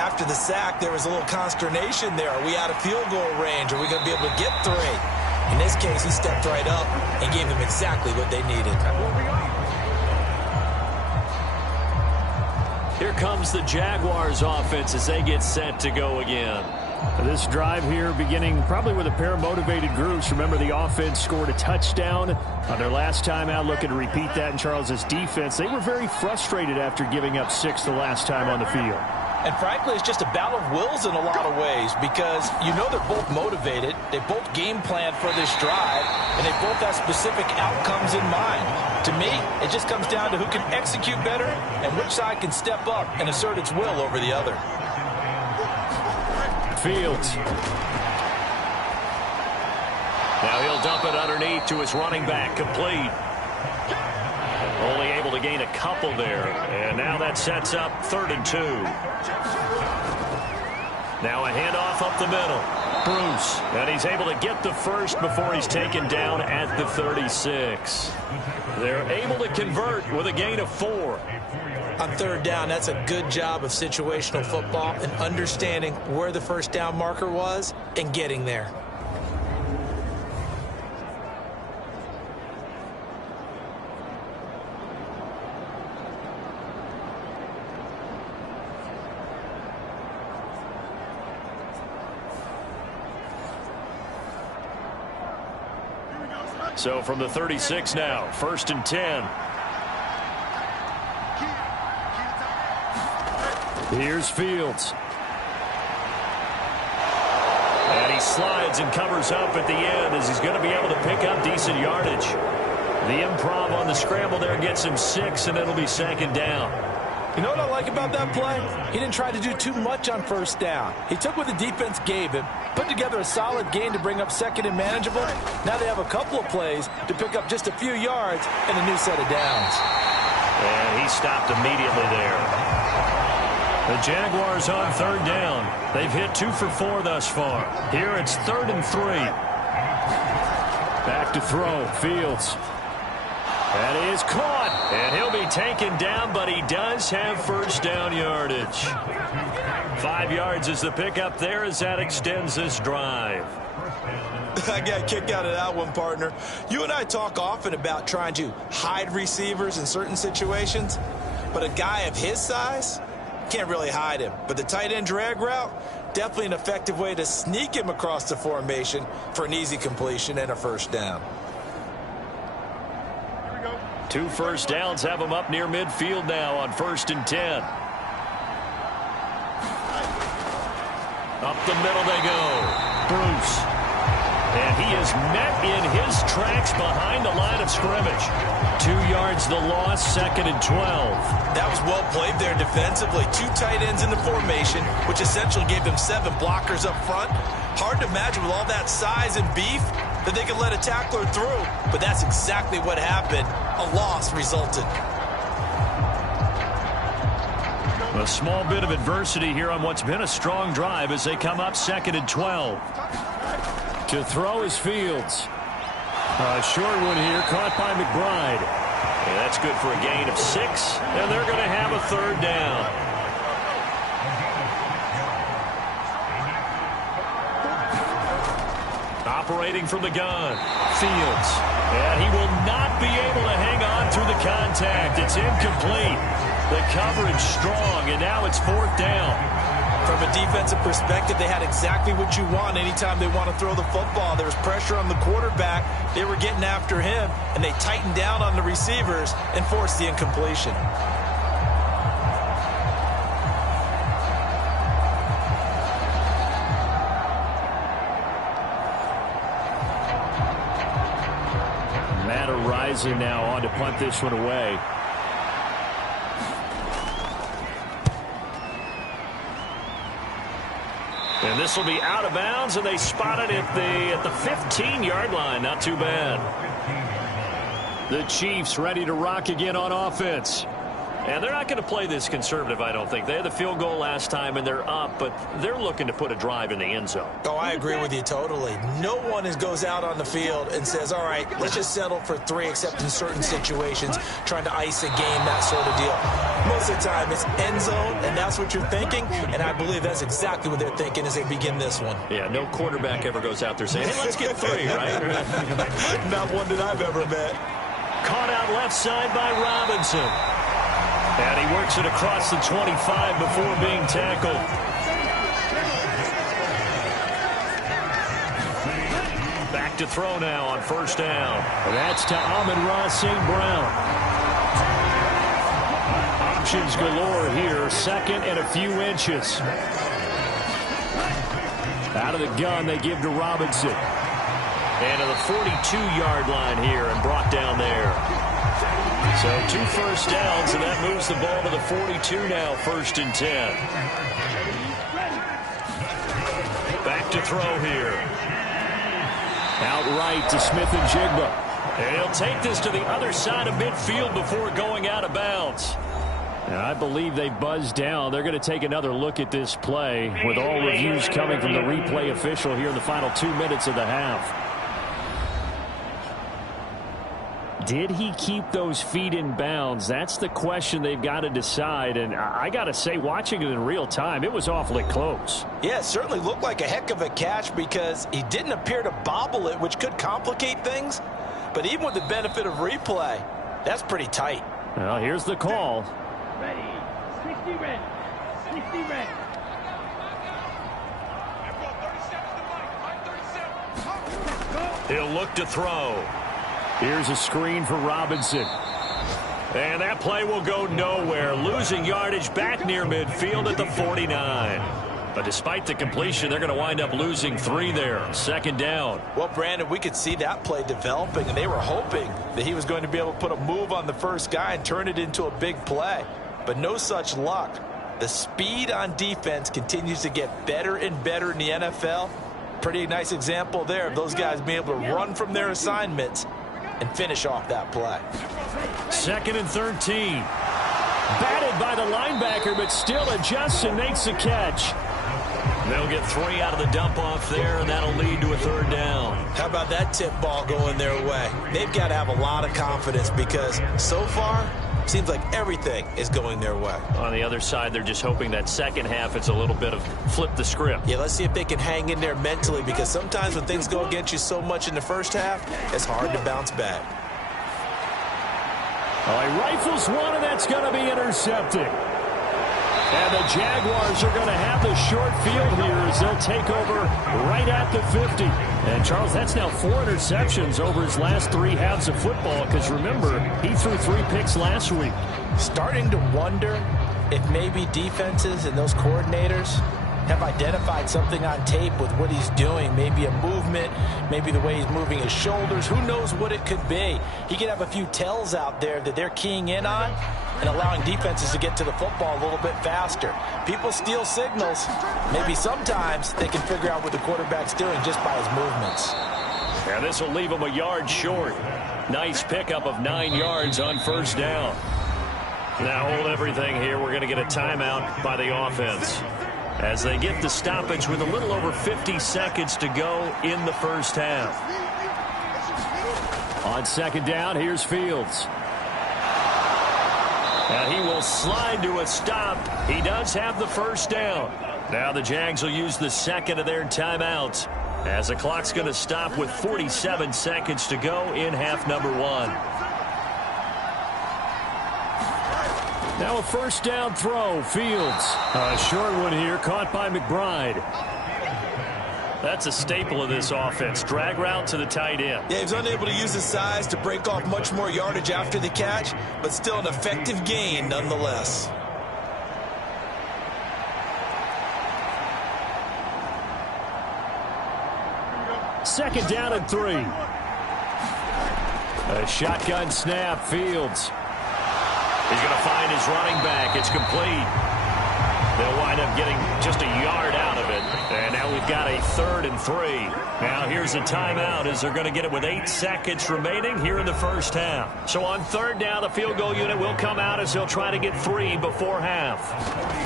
after the sack, there was a little consternation there. Are we out of field goal range? Are we going to be able to get 3? In this case, he stepped right up and gave them exactly what they needed. Here comes the Jaguars offense as they get set to go again. This drive here beginning probably with a pair of motivated groups. Remember, the offense scored a touchdown on their last time out. Looking to repeat that in Charles's defense. They were very frustrated after giving up 6 the last time on the field. And frankly, it's just a battle of wills in a lot of ways because you know they're both motivated. They both game plan for this drive, and they both have specific outcomes in mind. To me, it just comes down to who can execute better and which side can step up and assert its will over the other. Fields. Now he'll dump it underneath to his running back, complete. Only able to gain a couple there, and now that sets up 3rd and 2. Now a handoff up the middle. Bruce, and he's able to get the first before he's taken down at the 36. They're able to convert with a gain of 4. On 3rd down, that's a good job of situational football and understanding where the first down marker was and getting there. So from the 36 now, 1st and 10. Here's Fields. And he slides and covers up at the end as he's going to be able to pick up decent yardage. The improv on the scramble there gets him 6, and it'll be 2nd down. You know what I like about that play? He didn't try to do too much on 1st down. He took what the defense gave him, put together a solid gain to bring up 2nd and manageable. Now they have a couple of plays to pick up just a few yards and a new set of downs. And he stopped immediately there. The Jaguars on 3rd down. They've hit 2 for 4 thus far. Here it's 3rd and 3. Back to throw. Fields. That is caught. And he'll be taken down, but he does have 1st down yardage. 5 yards is the pickup there as that extends this drive. I got a kick out of that one, partner. You and I talk often about trying to hide receivers in certain situations, but a guy of his size can't really hide him. But the tight end drag route, definitely an effective way to sneak him across the formation for an easy completion and a 1st down. 2 first downs have him up near midfield now on 1st and 10. Up the middle they go. Bruce. And he is met in his tracks behind the line of scrimmage. 2 yards the loss, 2nd and 12. That was well played there defensively. 2 tight ends in the formation, which essentially gave them 7 blockers up front. Hard to imagine with all that size and beef that they could let a tackler through. But that's exactly what happened. A loss resulted. A small bit of adversity here on what's been a strong drive as they come up 2nd and 12. To throw is Fields. A short one here, caught by McBride. And that's good for a gain of 6, and they're going to have a 3rd down. Operating from the gun, Fields. And he will not be able to hang on through the contact. It's incomplete. The coverage strong, and now it's 4th down. From a defensive perspective, they had exactly what you want anytime they want to throw the football. There was pressure on the quarterback. They were getting after him, and they tightened down on the receivers and forced the incompletion. Matt Rising now on to punt this one away. And this will be out of bounds, and they spot it at the 15-yard line. Not too bad. The Chiefs ready to rock again on offense. And they're not going to play this conservative, I don't think. They had the field goal last time, and they're up, but they're looking to put a drive in the end zone. Oh, I agree with you totally. No one goes out on the field and says, all right, let's just settle for 3, except in certain situations, trying to ice a game, that sort of deal. Most of the time, it's end zone, and that's what you're thinking, and I believe that's exactly what they're thinking as they begin this one. Yeah, no quarterback ever goes out there saying, hey, let's get 3, right? Not one that I've ever met. Caught out left side by Robinson. And he works it across the 25 before being tackled. Back to throw now on first down. And that's to Amon-Ra St. Brown. Options galore here. Second and a few inches. Out of the gun, they give to Robinson. And to the 42-yard line here and brought down there. So 2 first downs, and that moves the ball to the 42 now, 1st and 10. Back to throw here. Outright to Smith and Jigba. And he'll take this to the other side of midfield before going out of bounds. And I believe they buzzed down. They're going to take another look at this play with all reviews coming from the replay official here in the final 2 minutes of the half. Did he keep those feet in bounds? That's the question they've got to decide. And I got to say, watching it in real time, it was awfully close. Yeah, it certainly looked like a heck of a catch because he didn't appear to bobble it, which could complicate things. But even with the benefit of replay, that's pretty tight. Well, here's the call. Ready. 60 ready. 60 ready. He'll look to throw. Here's a screen for Robinson. And that play will go nowhere. Losing yardage back near midfield at the 49. But despite the completion, they're going to wind up losing 3 there. 2nd down. Well, Brandon, we could see that play developing, and they were hoping that he was going to be able to put a move on the first guy and turn it into a big play. But no such luck. The speed on defense continues to get better and better in the NFL. Pretty nice example there of those guys being able to run from their assignments and finish off that play. 2nd and 13. Batted by the linebacker, but still adjusts and makes the catch. They'll get 3 out of the dump-off there, and that'll lead to a 3rd down. How about that tip ball going their way? They've got to have a lot of confidence because so far, seems like everything is going their way. On the other side, they're just hoping that second half it's a little bit of flip the script. Yeah, let's see if they can hang in there mentally because sometimes when things go against you so much in the first half, it's hard to bounce back. Oh, he rifles one, and that's going to be intercepted. And the Jaguars are going to have the short field here as they'll take over right at the 50. And, Charles, that's now 4 interceptions over his last 3 halves of football because, remember, he threw 3 picks last week. Starting to wonder if maybe defenses and those coordinators have identified something on tape with what he's doing. Maybe a movement, maybe the way he's moving his shoulders. Who knows what it could be? He could have a few tells out there that they're keying in on and allowing defenses to get to the football a little bit faster. People steal signals. Maybe sometimes they can figure out what the quarterback's doing just by his movements. And this will leave him a yard short. Nice pickup of 9 yards on 1st down. Now hold everything here. We're going to get a timeout by the offense as they get the stoppage with a little over 50 seconds to go in the first half. On 2nd down, here's Fields. And he will slide to a stop. He does have the 1st down. Now the Jags will use the 2nd of their timeouts as the clock's going to stop with 47 seconds to go in half number 1. Now a 1st down throw. Fields. A short one here, caught by McBride. That's a staple of this offense. Drag route to the tight end. Yeah, he was unable to use his size to break off much more yardage after the catch, but still an effective gain nonetheless. Second down and 3. A shotgun snap. Fields. He's going to find his running back. It's complete. They'll wind up getting just a yard out of it. And now we've got a 3rd and 3. Now here's a timeout as they're going to get it with 8 seconds remaining here in the first half. So on 3rd down, the field goal unit will come out as they'll try to get 3 before half.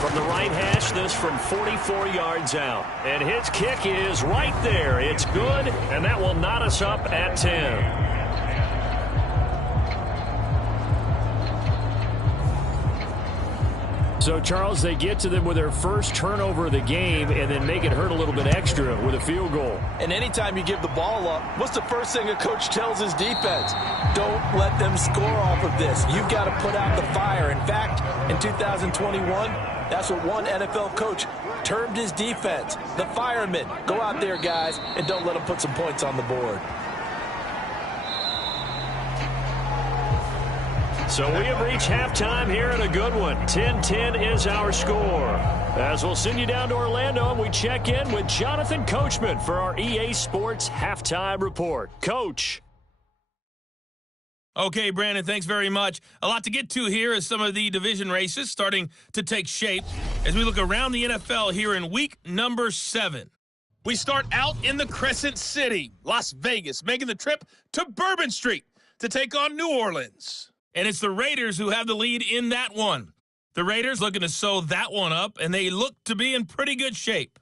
From the right hash, this from 44 yards out. And his kick is right there. It's good, and that will knot us up at 10. So, Charles, they get to them with their first turnover of the game and then make it hurt a little bit extra with a field goal. And anytime you give the ball up, what's the first thing a coach tells his defense? Don't let them score off of this. You've got to put out the fire. In fact, in 2021, that's what one NFL coach termed his defense, the firemen. Go out there, guys, and don't let them put some points on the board. So we have reached halftime here in a good one. 10-10 is our score. As we'll send you down to Orlando and we check in with Jonathan Coachman for our EA Sports Halftime Report. Coach. Okay, Brandon, thanks very much. A lot to get to here as some of the division races starting to take shape as we look around the NFL here in week number 7. We start out in the Crescent City, Las Vegas, making the trip to Bourbon Street to take on New Orleans. And it's the Raiders who have the lead in that one. The Raiders looking to sew that one up, and they look to be in pretty good shape.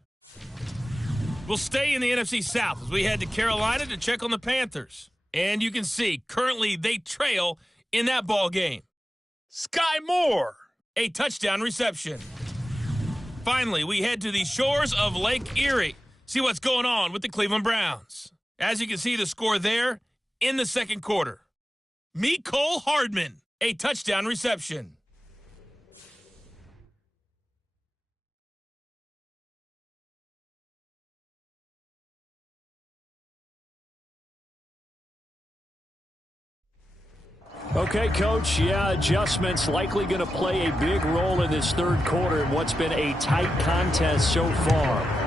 We'll stay in the NFC South as we head to Carolina to check on the Panthers. And you can see, currently they trail in that ball game. Sky Moore, a touchdown reception. Finally, we head to the shores of Lake Erie. See what's going on with the Cleveland Browns. As you can see, the score there in the second quarter. Mecole Hardman, a touchdown reception. Okay, Coach, adjustments likely going to play a big role in this third quarter in what's been a tight contest so far.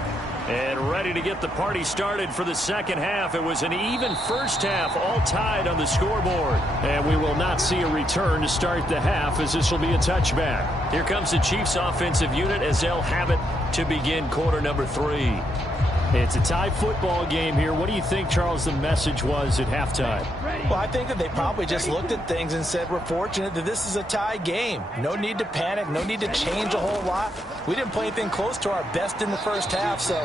And ready to get the party started for the second half. It was an even first half, all tied on the scoreboard. And we will not see a return to start the half as this will be a touchback. Here comes the Chiefs offensive unit as they'll have it to begin quarter number 3. It's a tie football game here. What do you think, Charles, the message was at halftime? Well, I think that they probably just looked at things and said, we're fortunate that this is a tie game. No need to panic. No need to change a whole lot. We didn't play anything close to our best in the first half, so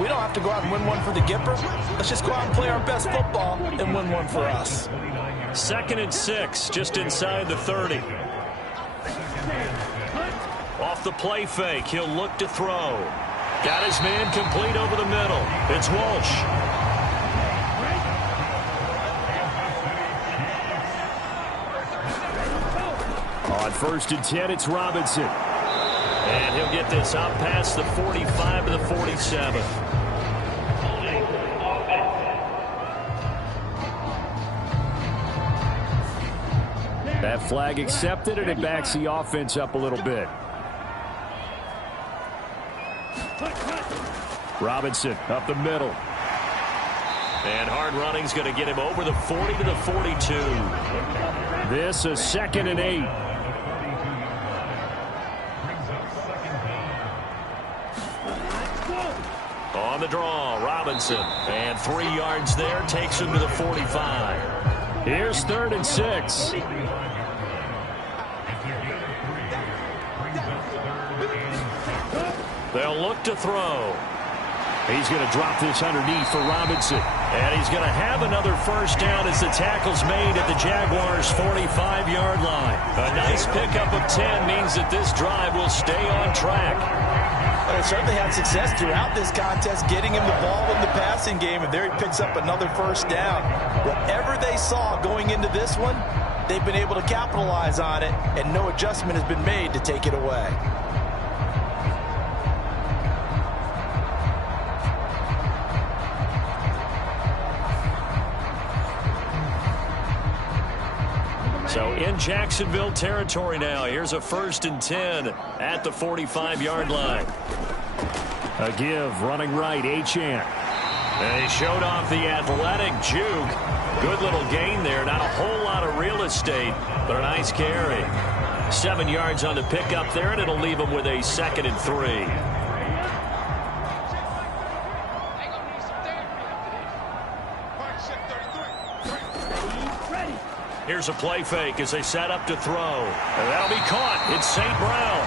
we don't have to go out and win one for the Gipper. Let's just go out and play our best football and win one for us. 2nd and 6, just inside the 30. Off the play fake, he'll look to throw. Got his man complete over the middle. It's Walsh. On 1st and 10, it's Robinson. And he'll get this out past the 45 to the 47. That flag accepted, and it backs the offense up a little bit. Robinson up the middle. And hard running's going to get him over the 40 to the 42. This is 2nd and 8. On the draw, Robinson. And 3 yards there takes him to the 45. Here's 3rd and 6. They'll look to throw. He's going to drop this underneath for Robinson. And he's going to have another first down as the tackle's made at the Jaguars' 45-yard line. A nice pickup of 10 means that this drive will stay on track. They certainly had success throughout this contest, getting him the ball in the passing game, and there he picks up another first down. Whatever they saw going into this one, they've been able to capitalize on it, and no adjustment has been made to take it away. So in Jacksonville territory now. Here's a 1st and 10 at the 45-yard line. A give, running right, Achane. And he showed off the athletic juke. Good little gain there. Not a whole lot of real estate, but a nice carry. 7 yards on the pickup there, and it'll leave him with a 2nd and 3. Here's a play fake as they set up to throw. And that'll be caught. It's St. Brown.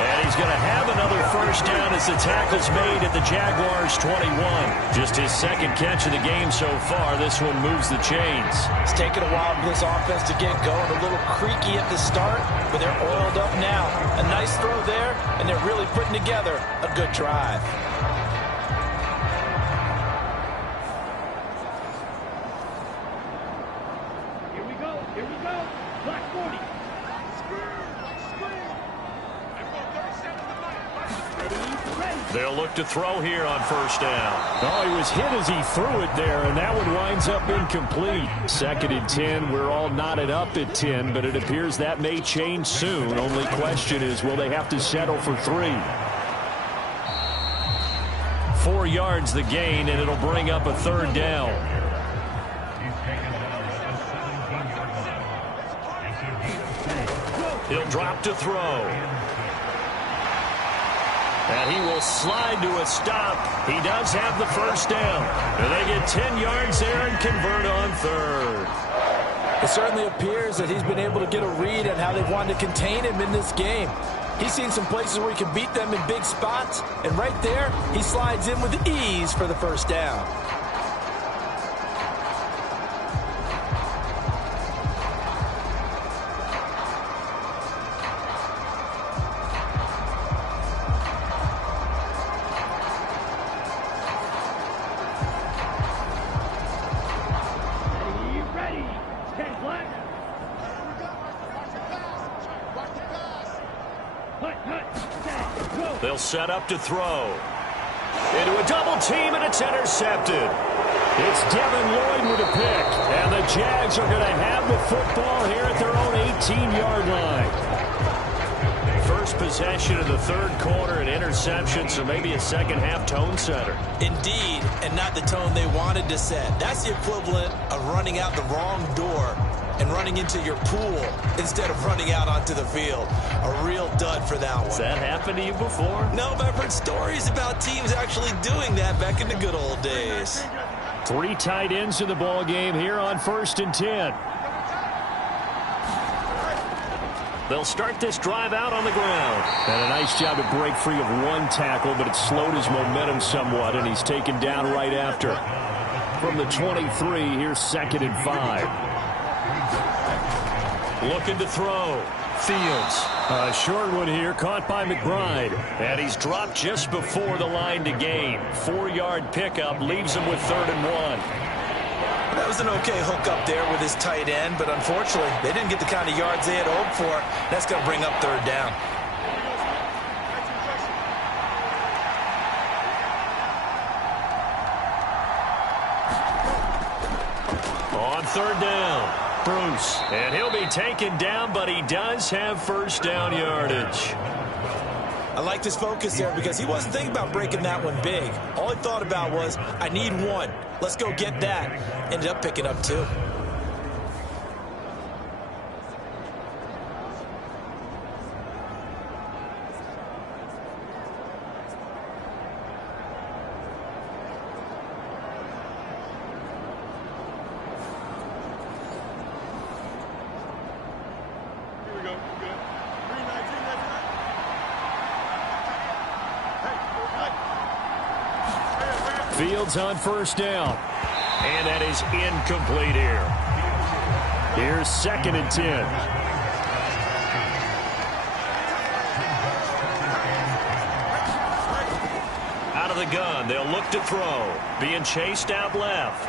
And he's going to have another first down as the tackle's made at the Jaguars' 21. Just his second catch of the game so far. This one moves the chains. It's taken a while for this offense to get going. A little creaky at the start, but they're oiled up now. A nice throw there, and they're really putting together a good drive. Here we go. Here we go. Black 40. They'll look to throw here on first down. Oh, he was hit as he threw it there, and that one winds up incomplete. 2nd and 10. We're all knotted up at 10, but it appears that may change soon. Only question is, will they have to settle for 3? 4 yards the gain, and it'll bring up a 3rd down. He'll drop to throw. And he will slide to a stop. He does have the first down. And they get 10 yards there and convert on 3rd. It certainly appears that he's been able to get a read on how they've wanted to contain him in this game. He's seen some places where he can beat them in big spots. And right there, he slides in with ease for the first down. They'll set up to throw. Into a double team, and it's intercepted. It's Devin Lloyd with a pick. And the Jags are going to have the football here at their own 18-yard line. First possession of the 3rd quarter, an interception, so maybe a second-half tone setter. Indeed, and not the tone they wanted to set. That's the equivalent of running out the wrong door and running into your pool instead of running out onto the field. A real dud for that one. Has that happened to you before? No, but I've heard stories about teams actually doing that back in the good old days. 3 tight ends in the ball game here on 1st and 10. They'll start this drive out on the ground. And a nice job to break free of 1 tackle, but it slowed his momentum somewhat, and he's taken down right after. From the 23, here's 2nd and 5. Looking to throw. Fields. A short one here, caught by McBride. And he's dropped just before the line to gain. 4-yard pickup leaves him with 3rd and 1. That was an okay hook up there with his tight end, but unfortunately, they didn't get the kind of yards they had hoped for. That's going to bring up 3rd down. On 3rd down, Bruce. And he'll be taken down, but he does have first down yardage. I liked his focus there because he wasn't thinking about breaking that one big. All he thought about was, I need 1. Let's go get that. Ended up picking up 2. Fields on first down. And that is incomplete here. Here's 2nd and 10. Out of the gun, they'll look to throw. Being chased out left.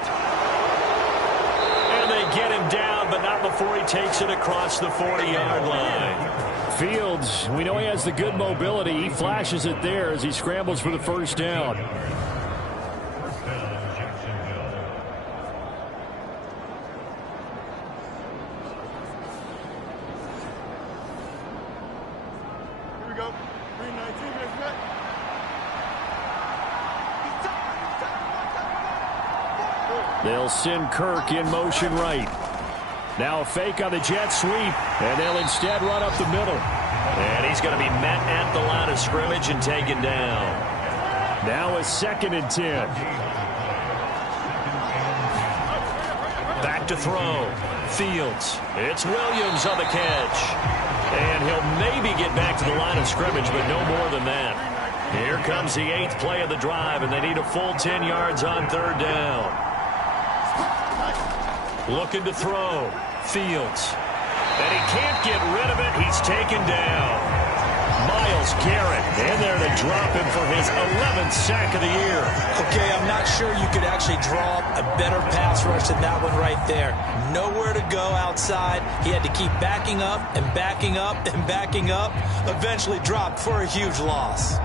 And they get him down, but not before he takes it across the 40-yard line. Fields, we know he has the good mobility. He flashes it there as he scrambles for the first down. They'll send Kirk in motion right. Now a fake on the jet sweep, and they'll instead run up the middle. And he's going to be met at the line of scrimmage and taken down. Now a 2nd and 10. Back to throw. Fields. It's Williams on the catch. And he'll maybe get back to the line of scrimmage, but no more than that. Here comes the 8th play of the drive, and they need a full 10 yards on 3rd down. Looking to throw. Fields. And he can't get rid of it. He's taken down. Myles Garrett in there to drop him for his 11th sack of the year. Okay, I'm not sure you could actually draw up a better pass rush than that one right there. Nowhere to go outside. He had to keep backing up and backing up and backing up. Eventually dropped for a huge loss.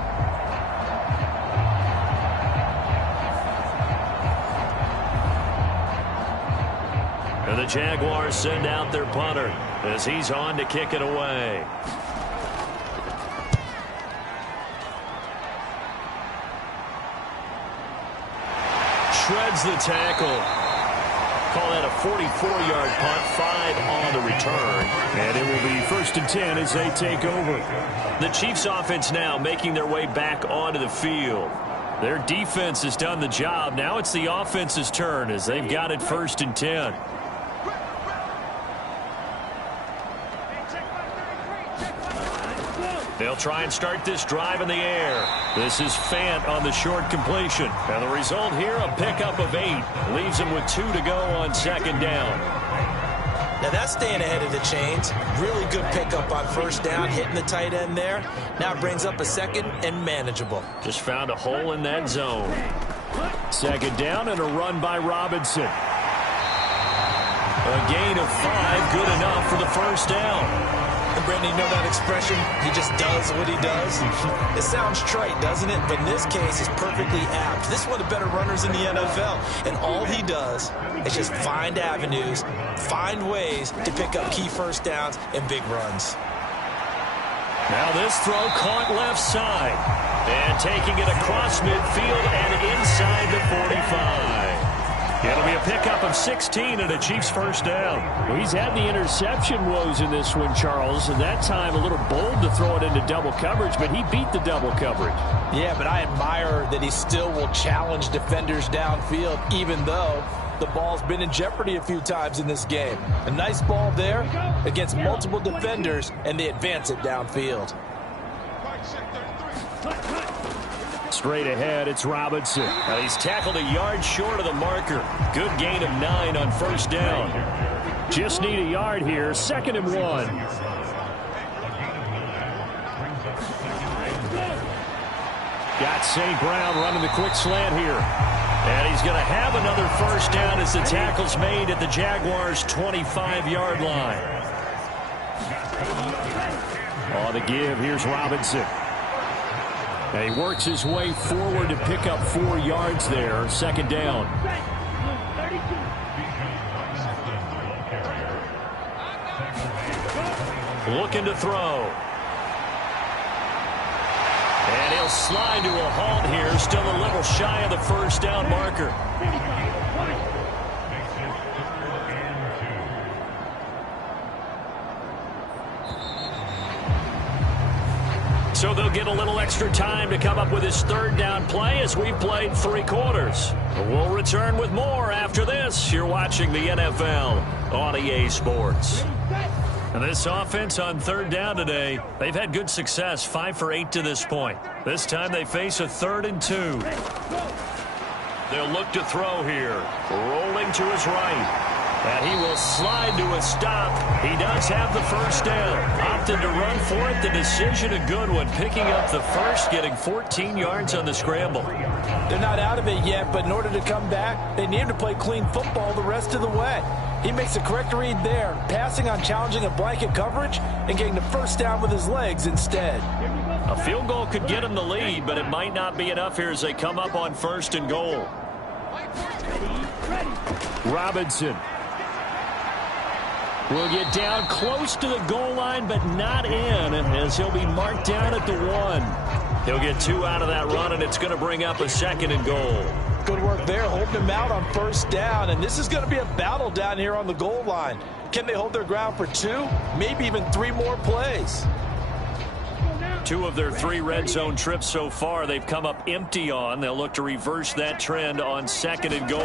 And the Jaguars send out their punter as he's on to kick it away. Shreds the tackle. Call that a 44-yard punt, 5 on the return. And it will be 1st and 10 as they take over. The Chiefs offense now making their way back onto the field. Their defense has done the job. Now it's the offense's turn as they've got it 1st and 10. They'll try and start this drive in the air. This is Fant on the short completion. And the result here, a pickup of 8. Leaves him with 2 to go on 2nd down. Now that's staying ahead of the chains. Really good pickup on 1st down, hitting the tight end there. Now it brings up a 2nd and manageable. Just found a hole in that zone. 2nd down and a run by Robinson. A gain of 5, good enough for the 1st down. And Brandon, you know that expression? He just does what he does. It sounds trite, doesn't it? But in this case, it's perfectly apt. This is one of the better runners in the NFL. And all he does is just find avenues, find ways to pick up key 1st downs and big runs. Now this throw caught left side. And taking it across midfield and inside the 45. It'll be a pickup of 16 and a Chiefs 1st down. Well, he's had the interception woes in this one, Charles, and that time a little bold to throw it into double coverage, but he beat the double coverage. Yeah, but I admire that he still will challenge defenders downfield, even though the ball's been in jeopardy a few times in this game. A nice ball there against multiple defenders, and they advance it downfield. Straight ahead, it's Robinson. Now he's tackled a yard short of the marker. Good gain of 9 on 1st down. Just need a yard here, 2nd and 1. Got St. Brown running the quick slant here. And he's going to have another 1st down as the tackle's made at the Jaguars' 25-yard line. On the give, here's Robinson. And he works his way forward to pick up 4 yards there, 2nd down. Looking to throw. And he'll slide to a halt here, still a little shy of the 1st down marker. So they'll get a little extra time to come up with his 3rd down play as we've played 3 quarters. We'll return with more after this. You're watching the NFL on EA Sports. And this offense on 3rd down today, they've had good success, 5 for 8 to this point. This time they face a 3rd and 2. They'll look to throw here. Rolling to his right. And he will slide to a stop. He does have the 1st down. Opted to run for it. The decision a good one. Picking up the 1st, getting 14 yards on the scramble. They're not out of it yet, but in order to come back, they need him to play clean football the rest of the way. He makes the correct read there, passing on challenging a blanket coverage and getting the 1st down with his legs instead. A field goal could get him the lead, but it might not be enough here as they come up on 1st and goal. Robinson will get down close to the goal line, but not in, as he'll be marked down at the 1. He'll get 2 out of that run, and it's going to bring up a 2nd and goal. Good work there, holding him out on 1st down, and this is going to be a battle down here on the goal line. Can they hold their ground for 2, maybe even 3 more plays? 2 of their 3 red zone trips so far, they've come up empty on. They'll look to reverse that trend on 2nd and goal.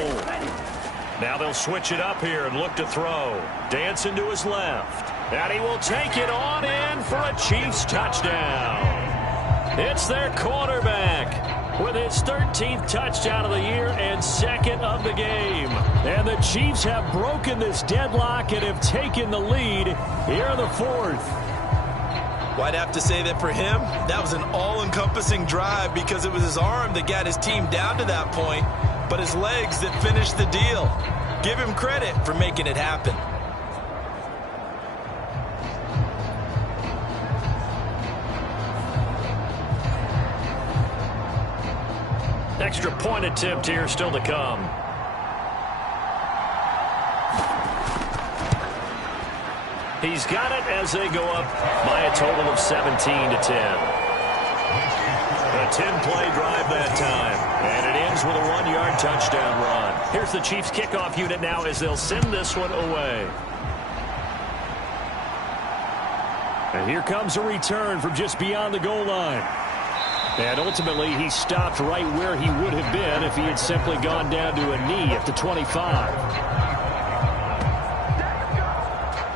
Now they'll switch it up here and look to throw. Dancing to his left. And he will take it on in for a Chiefs touchdown. It's their quarterback with his 13th touchdown of the year and second of the game. And the Chiefs have broken this deadlock and have taken the lead here in the fourth. Well, I'd have to say that for him, that was an all-encompassing drive because it was his arm that got his team down to that point, but his legs that finished the deal. Give him credit for making it happen. Extra point attempt here still to come. He's got it as they go up by a total of 17-10. A 10-play drive that time. And it ends with a 1-yard touchdown run. Here's the Chiefs kickoff unit now as they'll send this one away. And here comes a return from just beyond the goal line. And ultimately, he stopped right where he would have been if he had simply gone down to a knee at the 25.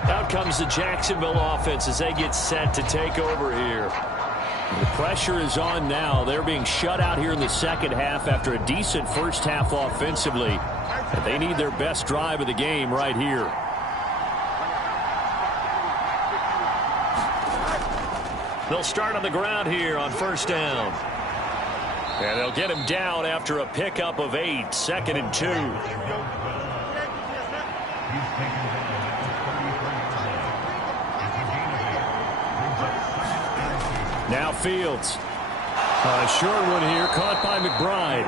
Out comes the Jacksonville offense as they get set to take over here. The pressure is on now. They're being shut out here in the second half after a decent first half offensively. And they need their best drive of the game right here. They'll start on the ground here on first down. And they'll get him down after a pickup of 8, 2nd and 2. Now Fields. A short one here caught by McBride.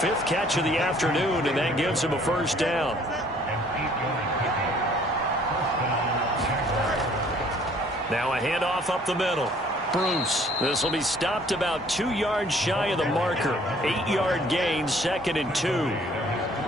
5th catch of the afternoon, and that gives him a first down. Now a handoff up the middle. Bruce. This will be stopped about 2 yards shy of the marker. 8-yard gain, 2nd and 2.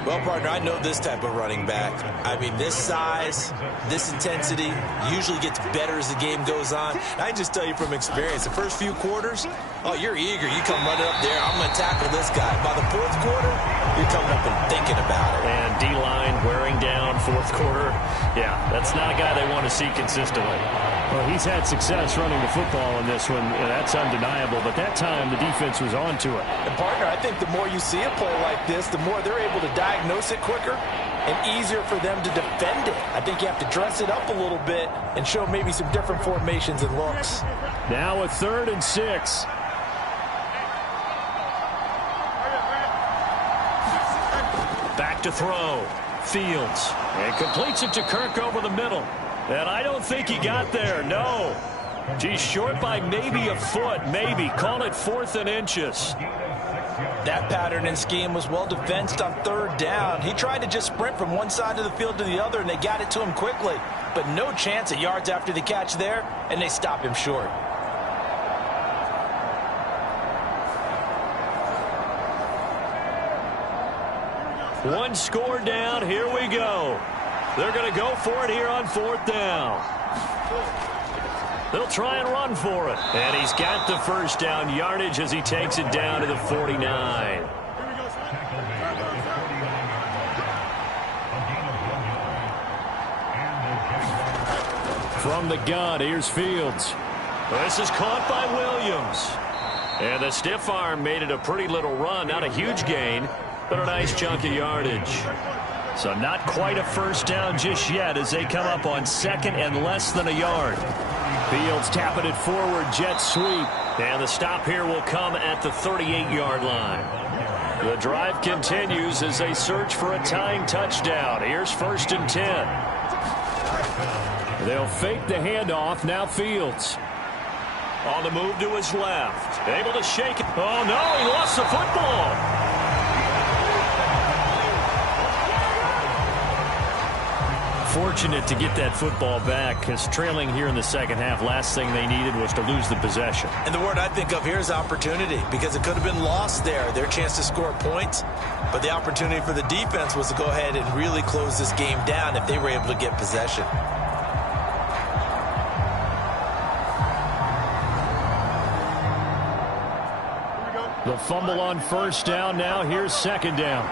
Well, partner, I know this type of running back. I mean, this size, this intensity usually gets better as the game goes on. I can just tell you from experience, the first few quarters, oh, you're eager. You come running up there, I'm going to tackle this guy. By the fourth quarter, you're coming up and thinking about it. And D-line wearing down fourth quarter. Yeah, that's not a guy they want to see consistently. Well, he's had success running the football in this one. That's undeniable. But that time, the defense was on to it. And, partner, I think the more you see a play like this, the more they're able to diagnose it quicker and easier for them to defend it. I think you have to dress it up a little bit and show maybe some different formations and looks. Now a 3rd and 6. Back to throw. Fields. And completes it to Kirk over the middle. And I don't think he got there, no. He's short by maybe a foot, maybe. Call it 4th and inches. That pattern and scheme was well defensed on 3rd down. He tried to just sprint from one side of the field to the other, and they got it to him quickly. But no chance at yards after the catch there, and they stop him short. One score down. Here we go. They're going to go for it here on 4th down. They'll try and run for it. And he's got the first down yardage as he takes it down to the 49. From the gun, here's Fields. This is caught by Williams. And the stiff arm made it a pretty little run. Not a huge gain, but a nice chunk of yardage. So not quite a first down just yet as they come up on 2nd and less than a yard. Fields tapping it forward, jet sweep. And the stop here will come at the 38-yard line. The drive continues as they search for a tying touchdown. Here's 1st and 10. They'll fake the handoff. Now Fields. On the move to his left. Able to shake it. Oh, no, he lost the football. Fortunate to get that football back, because trailing here in the second half, last thing they needed was to lose the possession. And the word I think of here is opportunity, because it could have been lost there, their chance to score points. But the opportunity for the defense was to go ahead and really close this game down if they were able to get possession. The fumble on first down. Now here's 2nd down.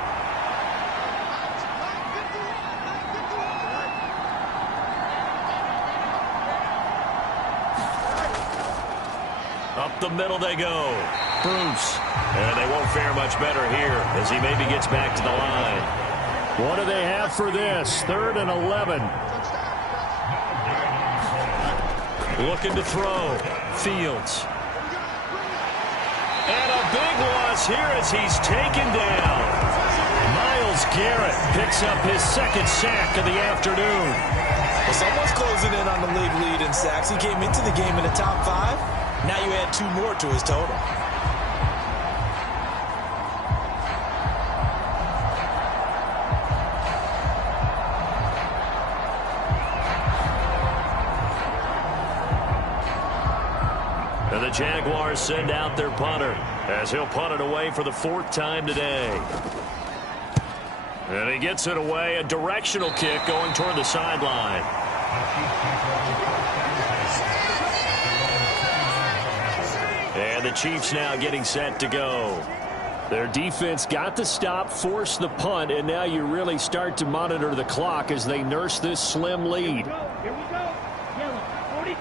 Up the middle they go. Bruce. And they won't fare much better here as he maybe gets back to the line. What do they have for this? 3rd and 11. Looking to throw. Fields. And a big loss here as he's taken down. Myles Garrett picks up his 2nd sack of the afternoon. Well, someone's closing in on the league lead in sacks. He came into the game in the top 5. Now you add 2 more to his total. And the Jaguars send out their punter as he'll punt it away for the 4th time today. And he gets it away, a directional kick going toward the sideline. And the Chiefs now getting set to go. Their defense got the stop, forced the punt, and now you really start to monitor the clock as they nurse this slim lead. Here we go. Yellow, 43.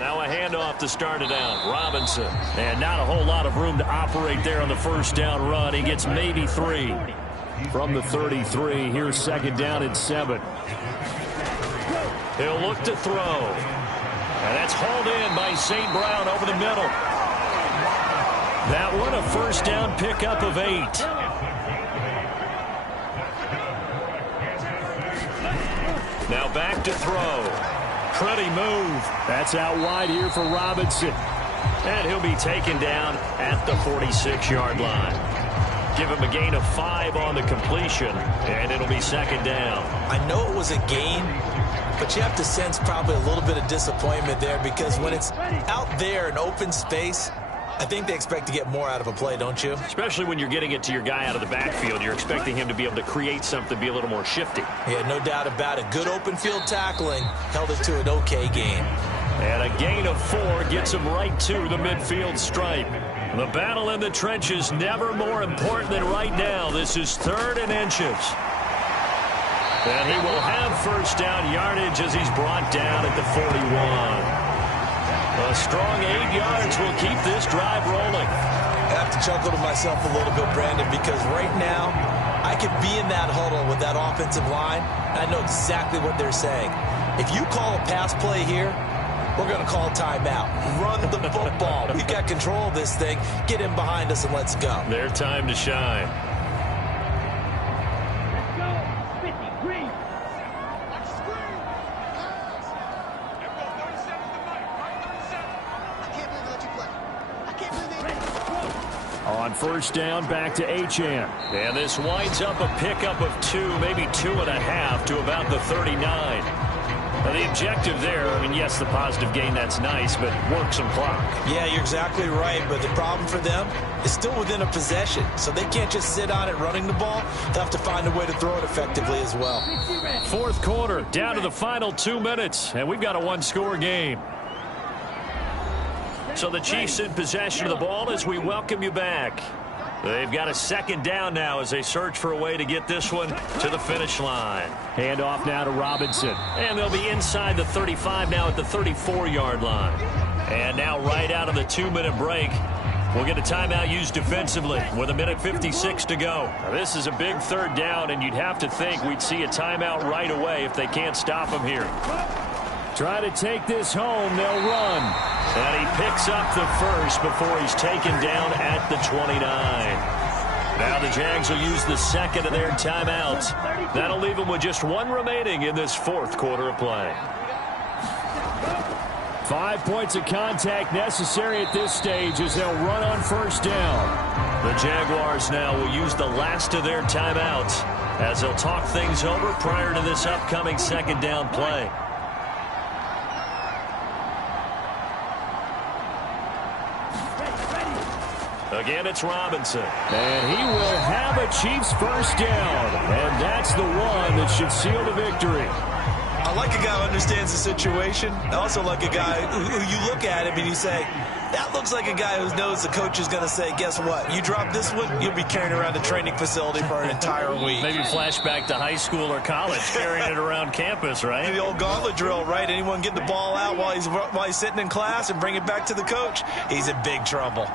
Now a handoff to start it out. Robinson. And not a whole lot of room to operate there on the first down run. He gets maybe 3. From the 33, here's 2nd down and 7. He'll look to throw. And that's hauled in by St. Brown over the middle. That one a first down pickup of 8. Now back to throw. Pretty move. That's out wide here for Robinson. And he'll be taken down at the 46-yard line. Give him a gain of 5 on the completion, and it'll be 2nd down. I know it was a gain, but you have to sense probably a little bit of disappointment there because when it's out there in open space, I think they expect to get more out of a play, don't you? Especially when you're getting it to your guy out of the backfield. You're expecting him to be able to create something, be a little more shifty. Yeah, no doubt about it. Good open field tackling held it to an okay gain. And a gain of 4 gets him right to the midfield stripe. The battle in the trenches never more important than right now. This is 3rd and inches. And he will have first down yardage as he's brought down at the 41. A strong 8 yards will keep this drive rolling. I have to chuckle to myself a little bit, Brandon, because right now I could be in that huddle with that offensive line, and I know exactly what they're saying. If you call a pass play here, we're going to call timeout. Run the football. We've got control of this thing. Get in behind us and let's go. Their time to shine. Let's go. 50, green. Watch screen. Everyone, 37 the mic. Right 37. I can't believe they let you play. I can't believe they let you play. On first down, back to Achane. And this winds up a pickup of 2, maybe 2.5 to about the 39. Now the objective there, I mean, yes, the positive gain, that's nice, but work some clock. Yeah, you're exactly right, but the problem for them is still within a possession, so they can't just sit on it running the ball. They'll have to find a way to throw it effectively as well. 4th quarter, down to the final 2 minutes, and we've got a 1-score game. So the Chiefs in possession of the ball as we welcome you back. They've got a 2nd down now as they search for a way to get this one to the finish line. Hand off now to Robinson. And they'll be inside the 35 now at the 34-yard line. And now right out of the 2-minute break, we'll get a timeout used defensively with 1:56 to go. Now, this is a big 3rd down, and you'd have to think we'd see a timeout right away if they can't stop him here. Try to take this home. They'll run. And he picks up the first before he's taken down at the 29. Now the Jags will use the 2nd of their timeouts. That'll leave them with just 1 remaining in this 4th quarter of play. 5 points of contact necessary at this stage as they'll run on first down. The Jaguars now will use the last of their timeouts as they'll talk things over prior to this upcoming 2nd down play. Again, it's Robinson. And he will have a Chiefs first down. And that's the one that should seal the victory. I like a guy who understands the situation. I also like a guy who you look at him and you say, That looks like a guy who knows the coach is going to say, guess what? You drop this one, you'll be carrying around the training facility for an entire week. Maybe flashback to high school or college, carrying it around campus, right? The old gauntlet drill, right? Anyone get the ball out while he's sitting in class and bring it back to the coach, he's in big trouble.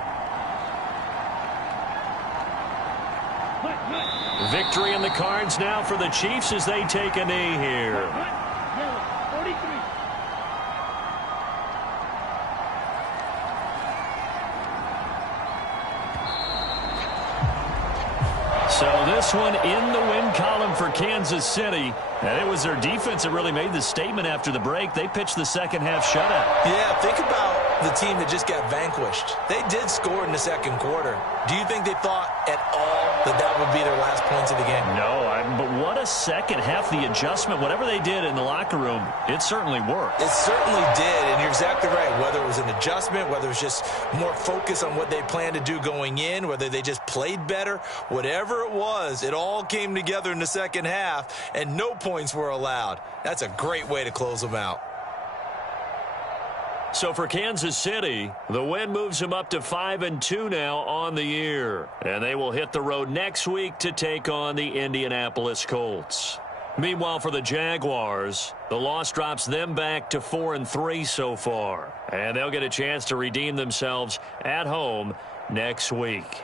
Victory in the cards now for the Chiefs as they take a knee here. So this one in the win column for Kansas City. And it was their defense that really made the statement after the break. They pitched the second half shutout. Yeah, think about the team that just got vanquished. They did score in the second quarter. Do you think they thought at all that would be their last points of the game? No, but what a second half. The adjustment, whatever they did in the locker room, it certainly worked. It certainly did, and you're exactly right. Whether it was an adjustment, whether it was just more focus on what they planned to do going in, whether they just played better, whatever it was, it all came together in the second half, and no points were allowed. That's a great way to close them out. So for Kansas City, the win moves them up to 5-2 now on the year. And they will hit the road next week to take on the Indianapolis Colts. Meanwhile, for the Jaguars, the loss drops them back to 4-3 so far. And they'll get a chance to redeem themselves at home next week.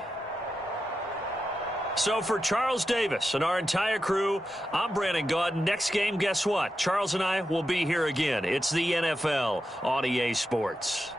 So for Charles Davis and our entire crew, I'm Brandon Gaudin. Next game, guess what? Charles and I will be here again. It's the NFL on EA Sports.